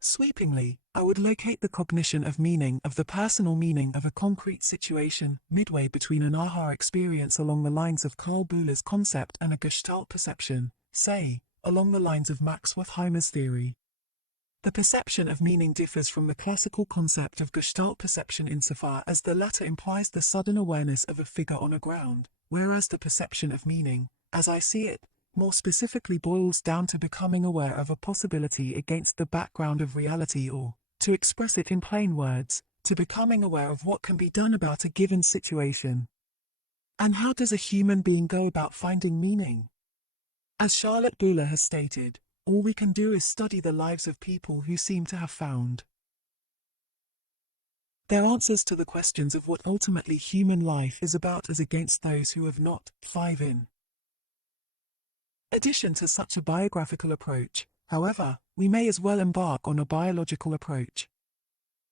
Sweepingly, I would locate the cognition of meaning of the personal meaning of a concrete situation midway between an aha experience along the lines of Carl Buller's concept and a Gestalt perception, say, along the lines of Max Wertheimer's theory. The perception of meaning differs from the classical concept of Gestalt perception insofar as the latter implies the sudden awareness of a figure on a ground, whereas the perception of meaning, as I see it, more specifically boils down to becoming aware of a possibility against the background of reality or, to express it in plain words, to becoming aware of what can be done about a given situation. And how does a human being go about finding meaning? As Charlotte Buller has stated, all we can do is study the lives of people who seem to have found their answers to the questions of what ultimately human life is about as against those who have not. 5 In addition to such a biographical approach, however, we may as well embark on a biological approach.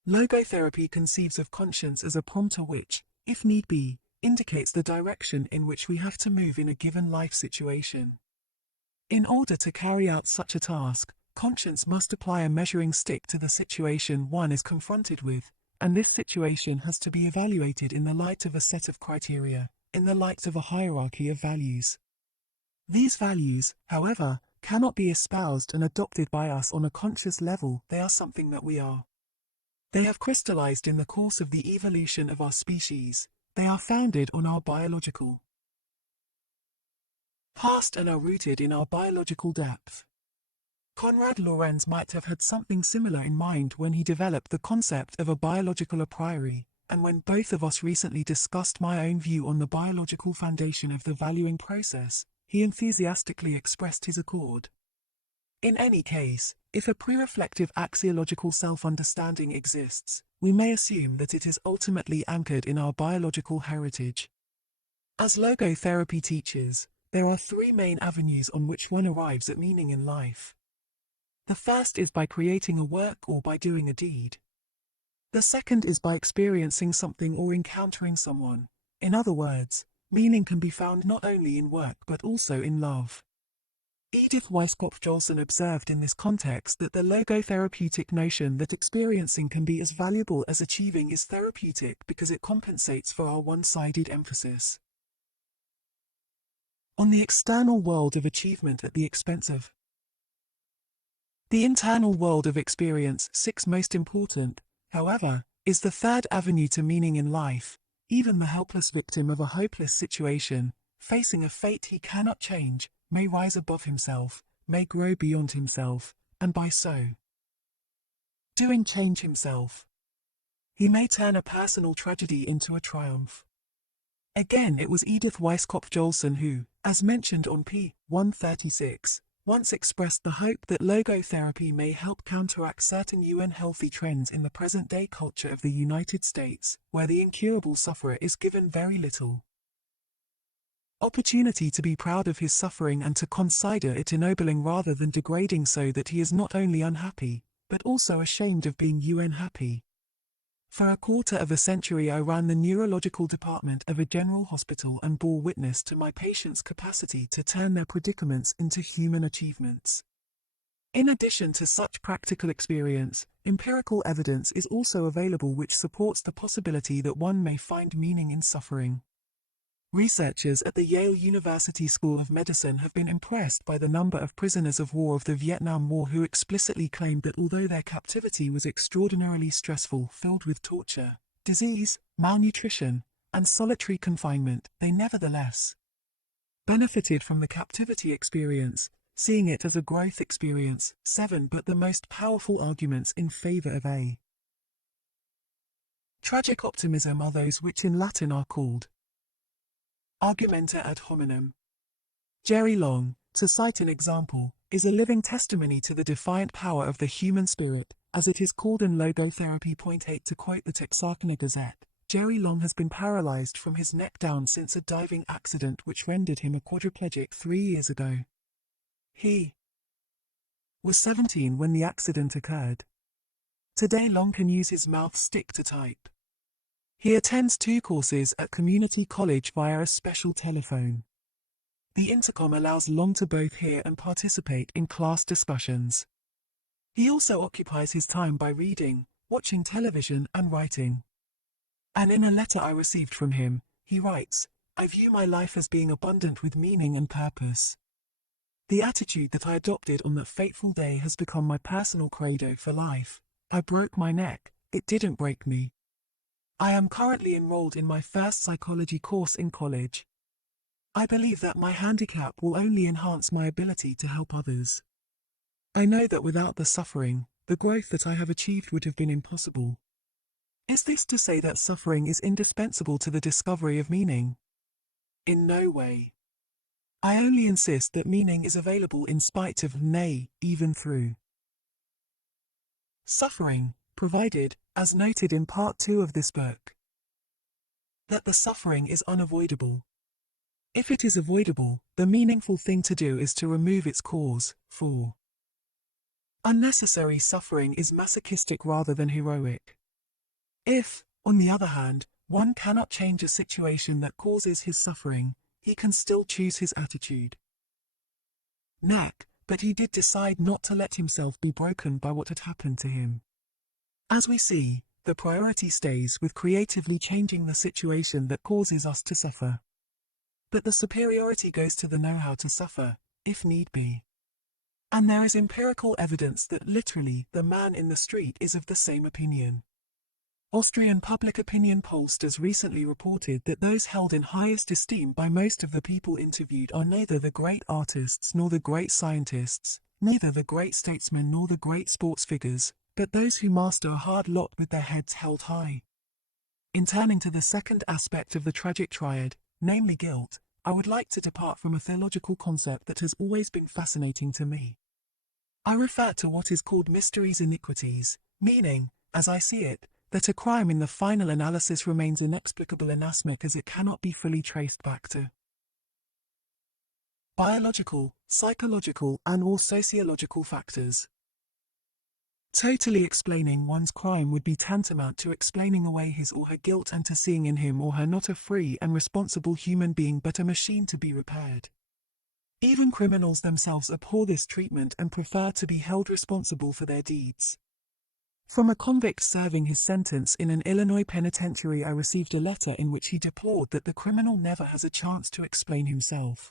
Logotherapy conceives of conscience as a prompter which, if need be, indicates the direction in which we have to move in a given life situation. In order to carry out such a task, conscience must apply a measuring stick to the situation one is confronted with, and this situation has to be evaluated in the light of a set of criteria, in the light of a hierarchy of values. These values, however, cannot be espoused and adopted by us on a conscious level. They are something that we are. They have crystallized in the course of the evolution of our species. They are founded on our biological past and are rooted in our biological depth. Konrad Lorenz might have had something similar in mind when he developed the concept of a biological a priori, and when both of us recently discussed my own view on the biological foundation of the valuing process, he enthusiastically expressed his accord. In any case, if a pre-reflective axiological self-understanding exists, we may assume that it is ultimately anchored in our biological heritage. As logotherapy teaches, there are 3 main avenues on which one arrives at meaning in life. The first is by creating a work or by doing a deed. The second is by experiencing something or encountering someone. In other words, meaning can be found not only in work but also in love. Edith Weisskopf-Joelson observed in this context that the logotherapeutic notion that experiencing can be as valuable as achieving is therapeutic because it compensates for our one-sided emphasis on the external world of achievement at the expense of the internal world of experience. 6 Most important, however, is the third avenue to meaning in life. Even the helpless victim of a hopeless situation, facing a fate he cannot change, may rise above himself, may grow beyond himself, and by so doing change himself. He may turn a personal tragedy into a triumph. Again, it was Edith Weisskopf-Joelson who, as mentioned on p. 136, once expressed the hope that logotherapy may help counteract certain unhealthy trends in the present-day culture of the United States, where the incurable sufferer is given very little opportunity to be proud of his suffering and to consider it ennobling rather than degrading, so that he is not only unhappy, but also ashamed of being unhappy. For a quarter of a century I ran the neurological department of a general hospital and bore witness to my patients' capacity to turn their predicaments into human achievements. In addition to such practical experience, empirical evidence is also available which supports the possibility that one may find meaning in suffering. Researchers at the Yale University School of Medicine have been impressed by the number of prisoners of war of the Vietnam War who explicitly claimed that although their captivity was extraordinarily stressful, filled with torture, disease, malnutrition, and solitary confinement, they nevertheless benefited from the captivity experience, seeing it as a growth experience. 7. But the most powerful arguments in favor of a tragic optimism are those which in Latin are called argumenta ad hominem. Jerry Long, to cite an example, is a living testimony to the defiant power of the human spirit, as it is called in Logotherapy. 8. To quote the Texarkana Gazette, Jerry Long has been paralyzed from his neck down since a diving accident which rendered him a quadriplegic 3 years ago. He was 17 when the accident occurred. Today Long can use his mouth stick to type. He attends 2 courses at community college via a special telephone. The intercom allows Long to both hear and participate in class discussions. He also occupies his time by reading, watching television, and writing. And in a letter I received from him, he writes, "I view my life as being abundant with meaning and purpose. The attitude that I adopted on that fateful day has become my personal credo for life. I broke my neck, it didn't break me. I am currently enrolled in my first psychology course in college. I believe that my handicap will only enhance my ability to help others. I know that without the suffering, the growth that I have achieved would have been impossible." Is this to say that suffering is indispensable to the discovery of meaning? In no way. I only insist that meaning is available in spite of, nay, even through suffering, provided, as noted in part 2 of this book, that the suffering is unavoidable. If it is avoidable, the meaningful thing to do is to remove its cause, for unnecessary suffering is masochistic rather than heroic. If, on the other hand, one cannot change a situation that causes his suffering, he can still choose his attitude. But he did decide not to let himself be broken by what had happened to him. As we see, the priority stays with creatively changing the situation that causes us to suffer. But the superiority goes to the know-how to suffer, if need be. And there is empirical evidence that literally the man in the street is of the same opinion. Austrian public opinion pollsters recently reported that those held in highest esteem by most of the people interviewed are neither the great artists nor the great scientists, neither the great statesmen nor the great sports figures, but those who master a hard lot with their heads held high. In turning to the second aspect of the tragic triad, namely guilt, I would like to depart from a theological concept that has always been fascinating to me. I refer to what is called mysteries iniquities, meaning, as I see it, that a crime in the final analysis remains inexplicable inasmuch as it cannot be fully traced back to biological, psychological, and/or sociological factors. Totally explaining one's crime would be tantamount to explaining away his or her guilt and to seeing in him or her not a free and responsible human being but a machine to be repaired. Even criminals themselves abhor this treatment and prefer to be held responsible for their deeds. From a convict serving his sentence in an Illinois penitentiary I received a letter in which he deplored that the criminal never has a chance to explain himself.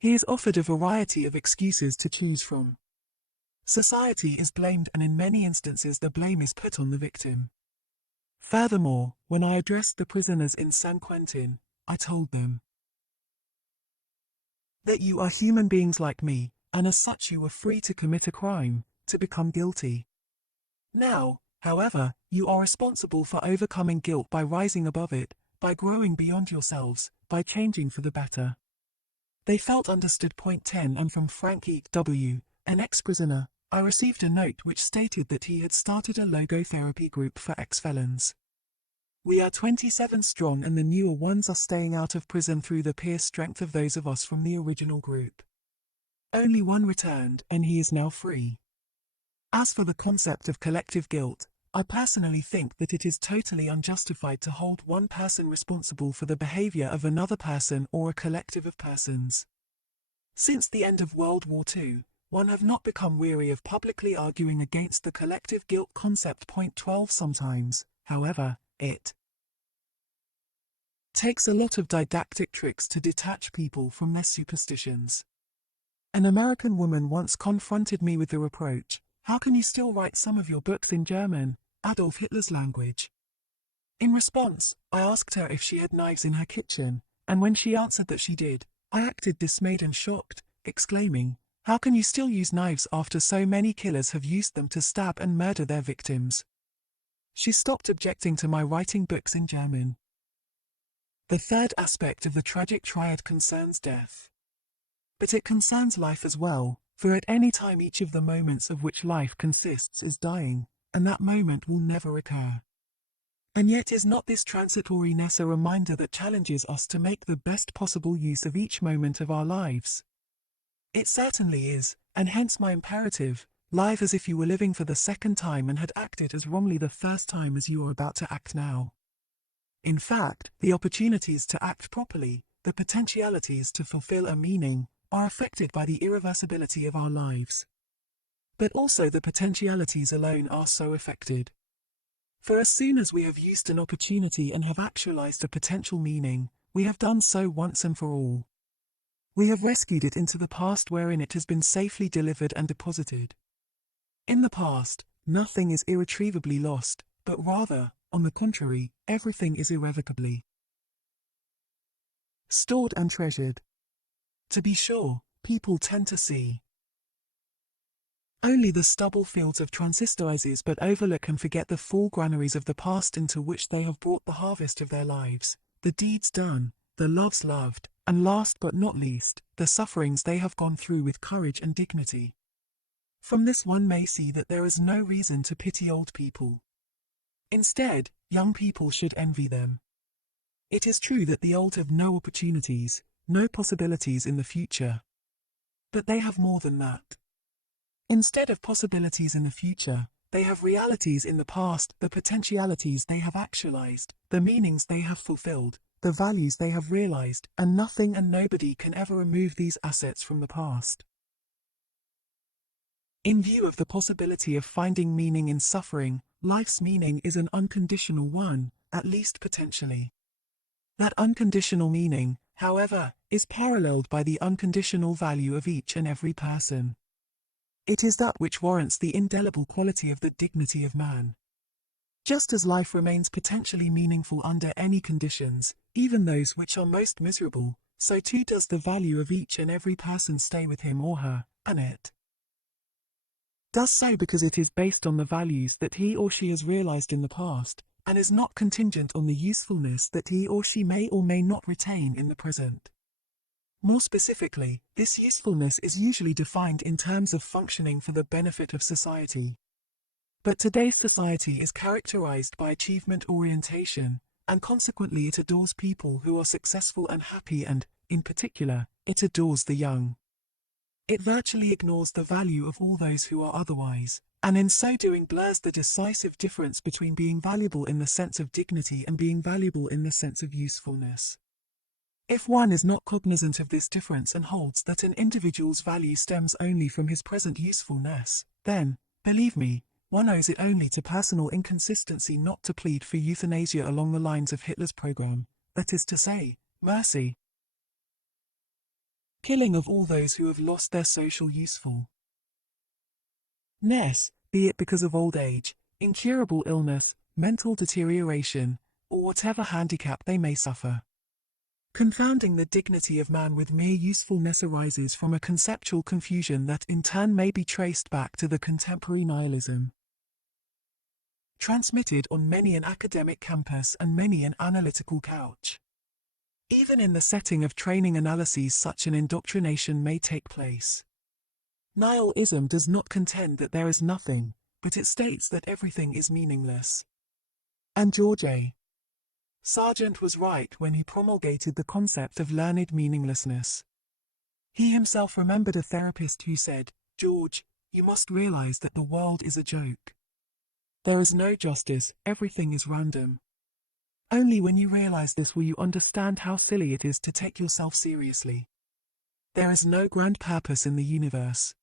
He is offered a variety of excuses to choose from. Society is blamed and in many instances the blame is put on the victim. Furthermore, when I addressed the prisoners in San Quentin, I told them that you are human beings like me, and as such you are free to commit a crime, to become guilty. Now, however, you are responsible for overcoming guilt by rising above it, by growing beyond yourselves, by changing for the better. They felt understood. Point 10. And from Frank E. W., an ex-prisoner, I received a note which stated that he had started a logotherapy group for ex-felons. We are 27 strong and the newer ones are staying out of prison through the peer strength of those of us from the original group. Only one returned, and he is now free. As for the concept of collective guilt, I personally think that it is totally unjustified to hold one person responsible for the behavior of another person or a collective of persons. Since the end of World War II, one have not become weary of publicly arguing against the collective guilt concept. Point 12. Sometimes, however, it takes a lot of didactic tricks to detach people from their superstitions. An American woman once confronted me with the reproach, "How can you still write some of your books in German, Adolf Hitler's language?" In response, I asked her if she had knives in her kitchen, and when she answered that she did, I acted dismayed and shocked, exclaiming, "How can you still use knives after so many killers have used them to stab and murder their victims?" She stopped objecting to my writing books in German. The third aspect of the tragic triad concerns death. But it concerns life as well, for at any time each of the moments of which life consists is dying, and that moment will never occur. And yet is not this transitoriness a reminder that challenges us to make the best possible use of each moment of our lives? It certainly is, and hence my imperative, live as if you were living for the second time and had acted as wrongly the first time as you are about to act now. In fact, the opportunities to act properly, the potentialities to fulfill a meaning, are affected by the irreversibility of our lives. But also the potentialities alone are so affected. For as soon as we have used an opportunity and have actualized a potential meaning, we have done so once and for all. We have rescued it into the past wherein it has been safely delivered and deposited. In the past, nothing is irretrievably lost, but rather, on the contrary, everything is irrevocably stored and treasured. To be sure, people tend to see only the stubble fields of transistorizes but overlook and forget the full granaries of the past into which they have brought the harvest of their lives, the deeds done, the loves loved, and last but not least, the sufferings they have gone through with courage and dignity. From this one may see that there is no reason to pity old people. Instead, young people should envy them. It is true that the old have no opportunities, no possibilities in the future. But they have more than that. Instead of possibilities in the future, they have realities in the past, the potentialities they have actualized, the meanings they have fulfilled, the values they have realized, and nothing and nobody can ever remove these assets from the past. In view of the possibility of finding meaning in suffering, life's meaning is an unconditional one, at least potentially. That unconditional meaning, however, is paralleled by the unconditional value of each and every person. It is that which warrants the indelible quality of the dignity of man. Just as life remains potentially meaningful under any conditions, even those which are most miserable, so too does the value of each and every person stay with him or her, and it does so because it is based on the values that he or she has realized in the past, and is not contingent on the usefulness that he or she may or may not retain in the present. More specifically, this usefulness is usually defined in terms of functioning for the benefit of society. But today's society is characterized by achievement orientation, and consequently it adores people who are successful and happy and, in particular, it adores the young. It virtually ignores the value of all those who are otherwise, and in so doing blurs the decisive difference between being valuable in the sense of dignity and being valuable in the sense of usefulness. If one is not cognizant of this difference and holds that an individual's value stems only from his present usefulness, then, believe me, one owes it only to personal inconsistency not to plead for euthanasia along the lines of Hitler's program, that is to say, mercy. Killing of all those who have lost their social usefulness, be it because of old age, incurable illness, mental deterioration, or whatever handicap they may suffer. Confounding the dignity of man with mere usefulness arises from a conceptual confusion that in turn may be traced back to the contemporary nihilism transmitted on many an academic campus and many an analytical couch. Even in the setting of training analyses such an indoctrination may take place. Nihilism does not contend that there is nothing, but it states that everything is meaningless. And George A. Sargent was right when he promulgated the concept of learned meaninglessness. He himself remembered a therapist who said, "George, you must realize that the world is a joke." There is no justice, everything is random. Only when you realize this will you understand how silly it is to take yourself seriously. There is no grand purpose in the universe.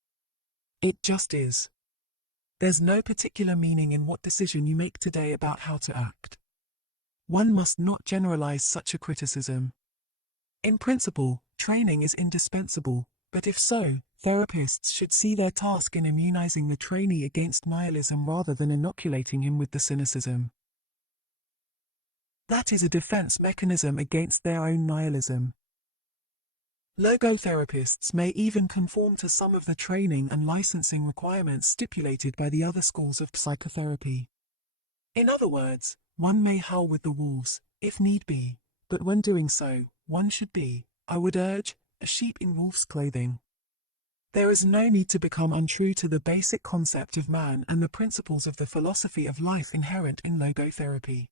It just is. There's no particular meaning in what decision you make today about how to act. One must not generalize such a criticism. In principle, training is indispensable, but if so, therapists should see their task in immunizing the trainee against nihilism rather than inoculating him with the cynicism. That is a defense mechanism against their own nihilism. Logotherapists may even conform to some of the training and licensing requirements stipulated by the other schools of psychotherapy. In other words, one may howl with the wolves, if need be, but when doing so, one should be, I would urge, a sheep in wolf's clothing. There is no need to become untrue to the basic concept of man and the principles of the philosophy of life inherent in logotherapy.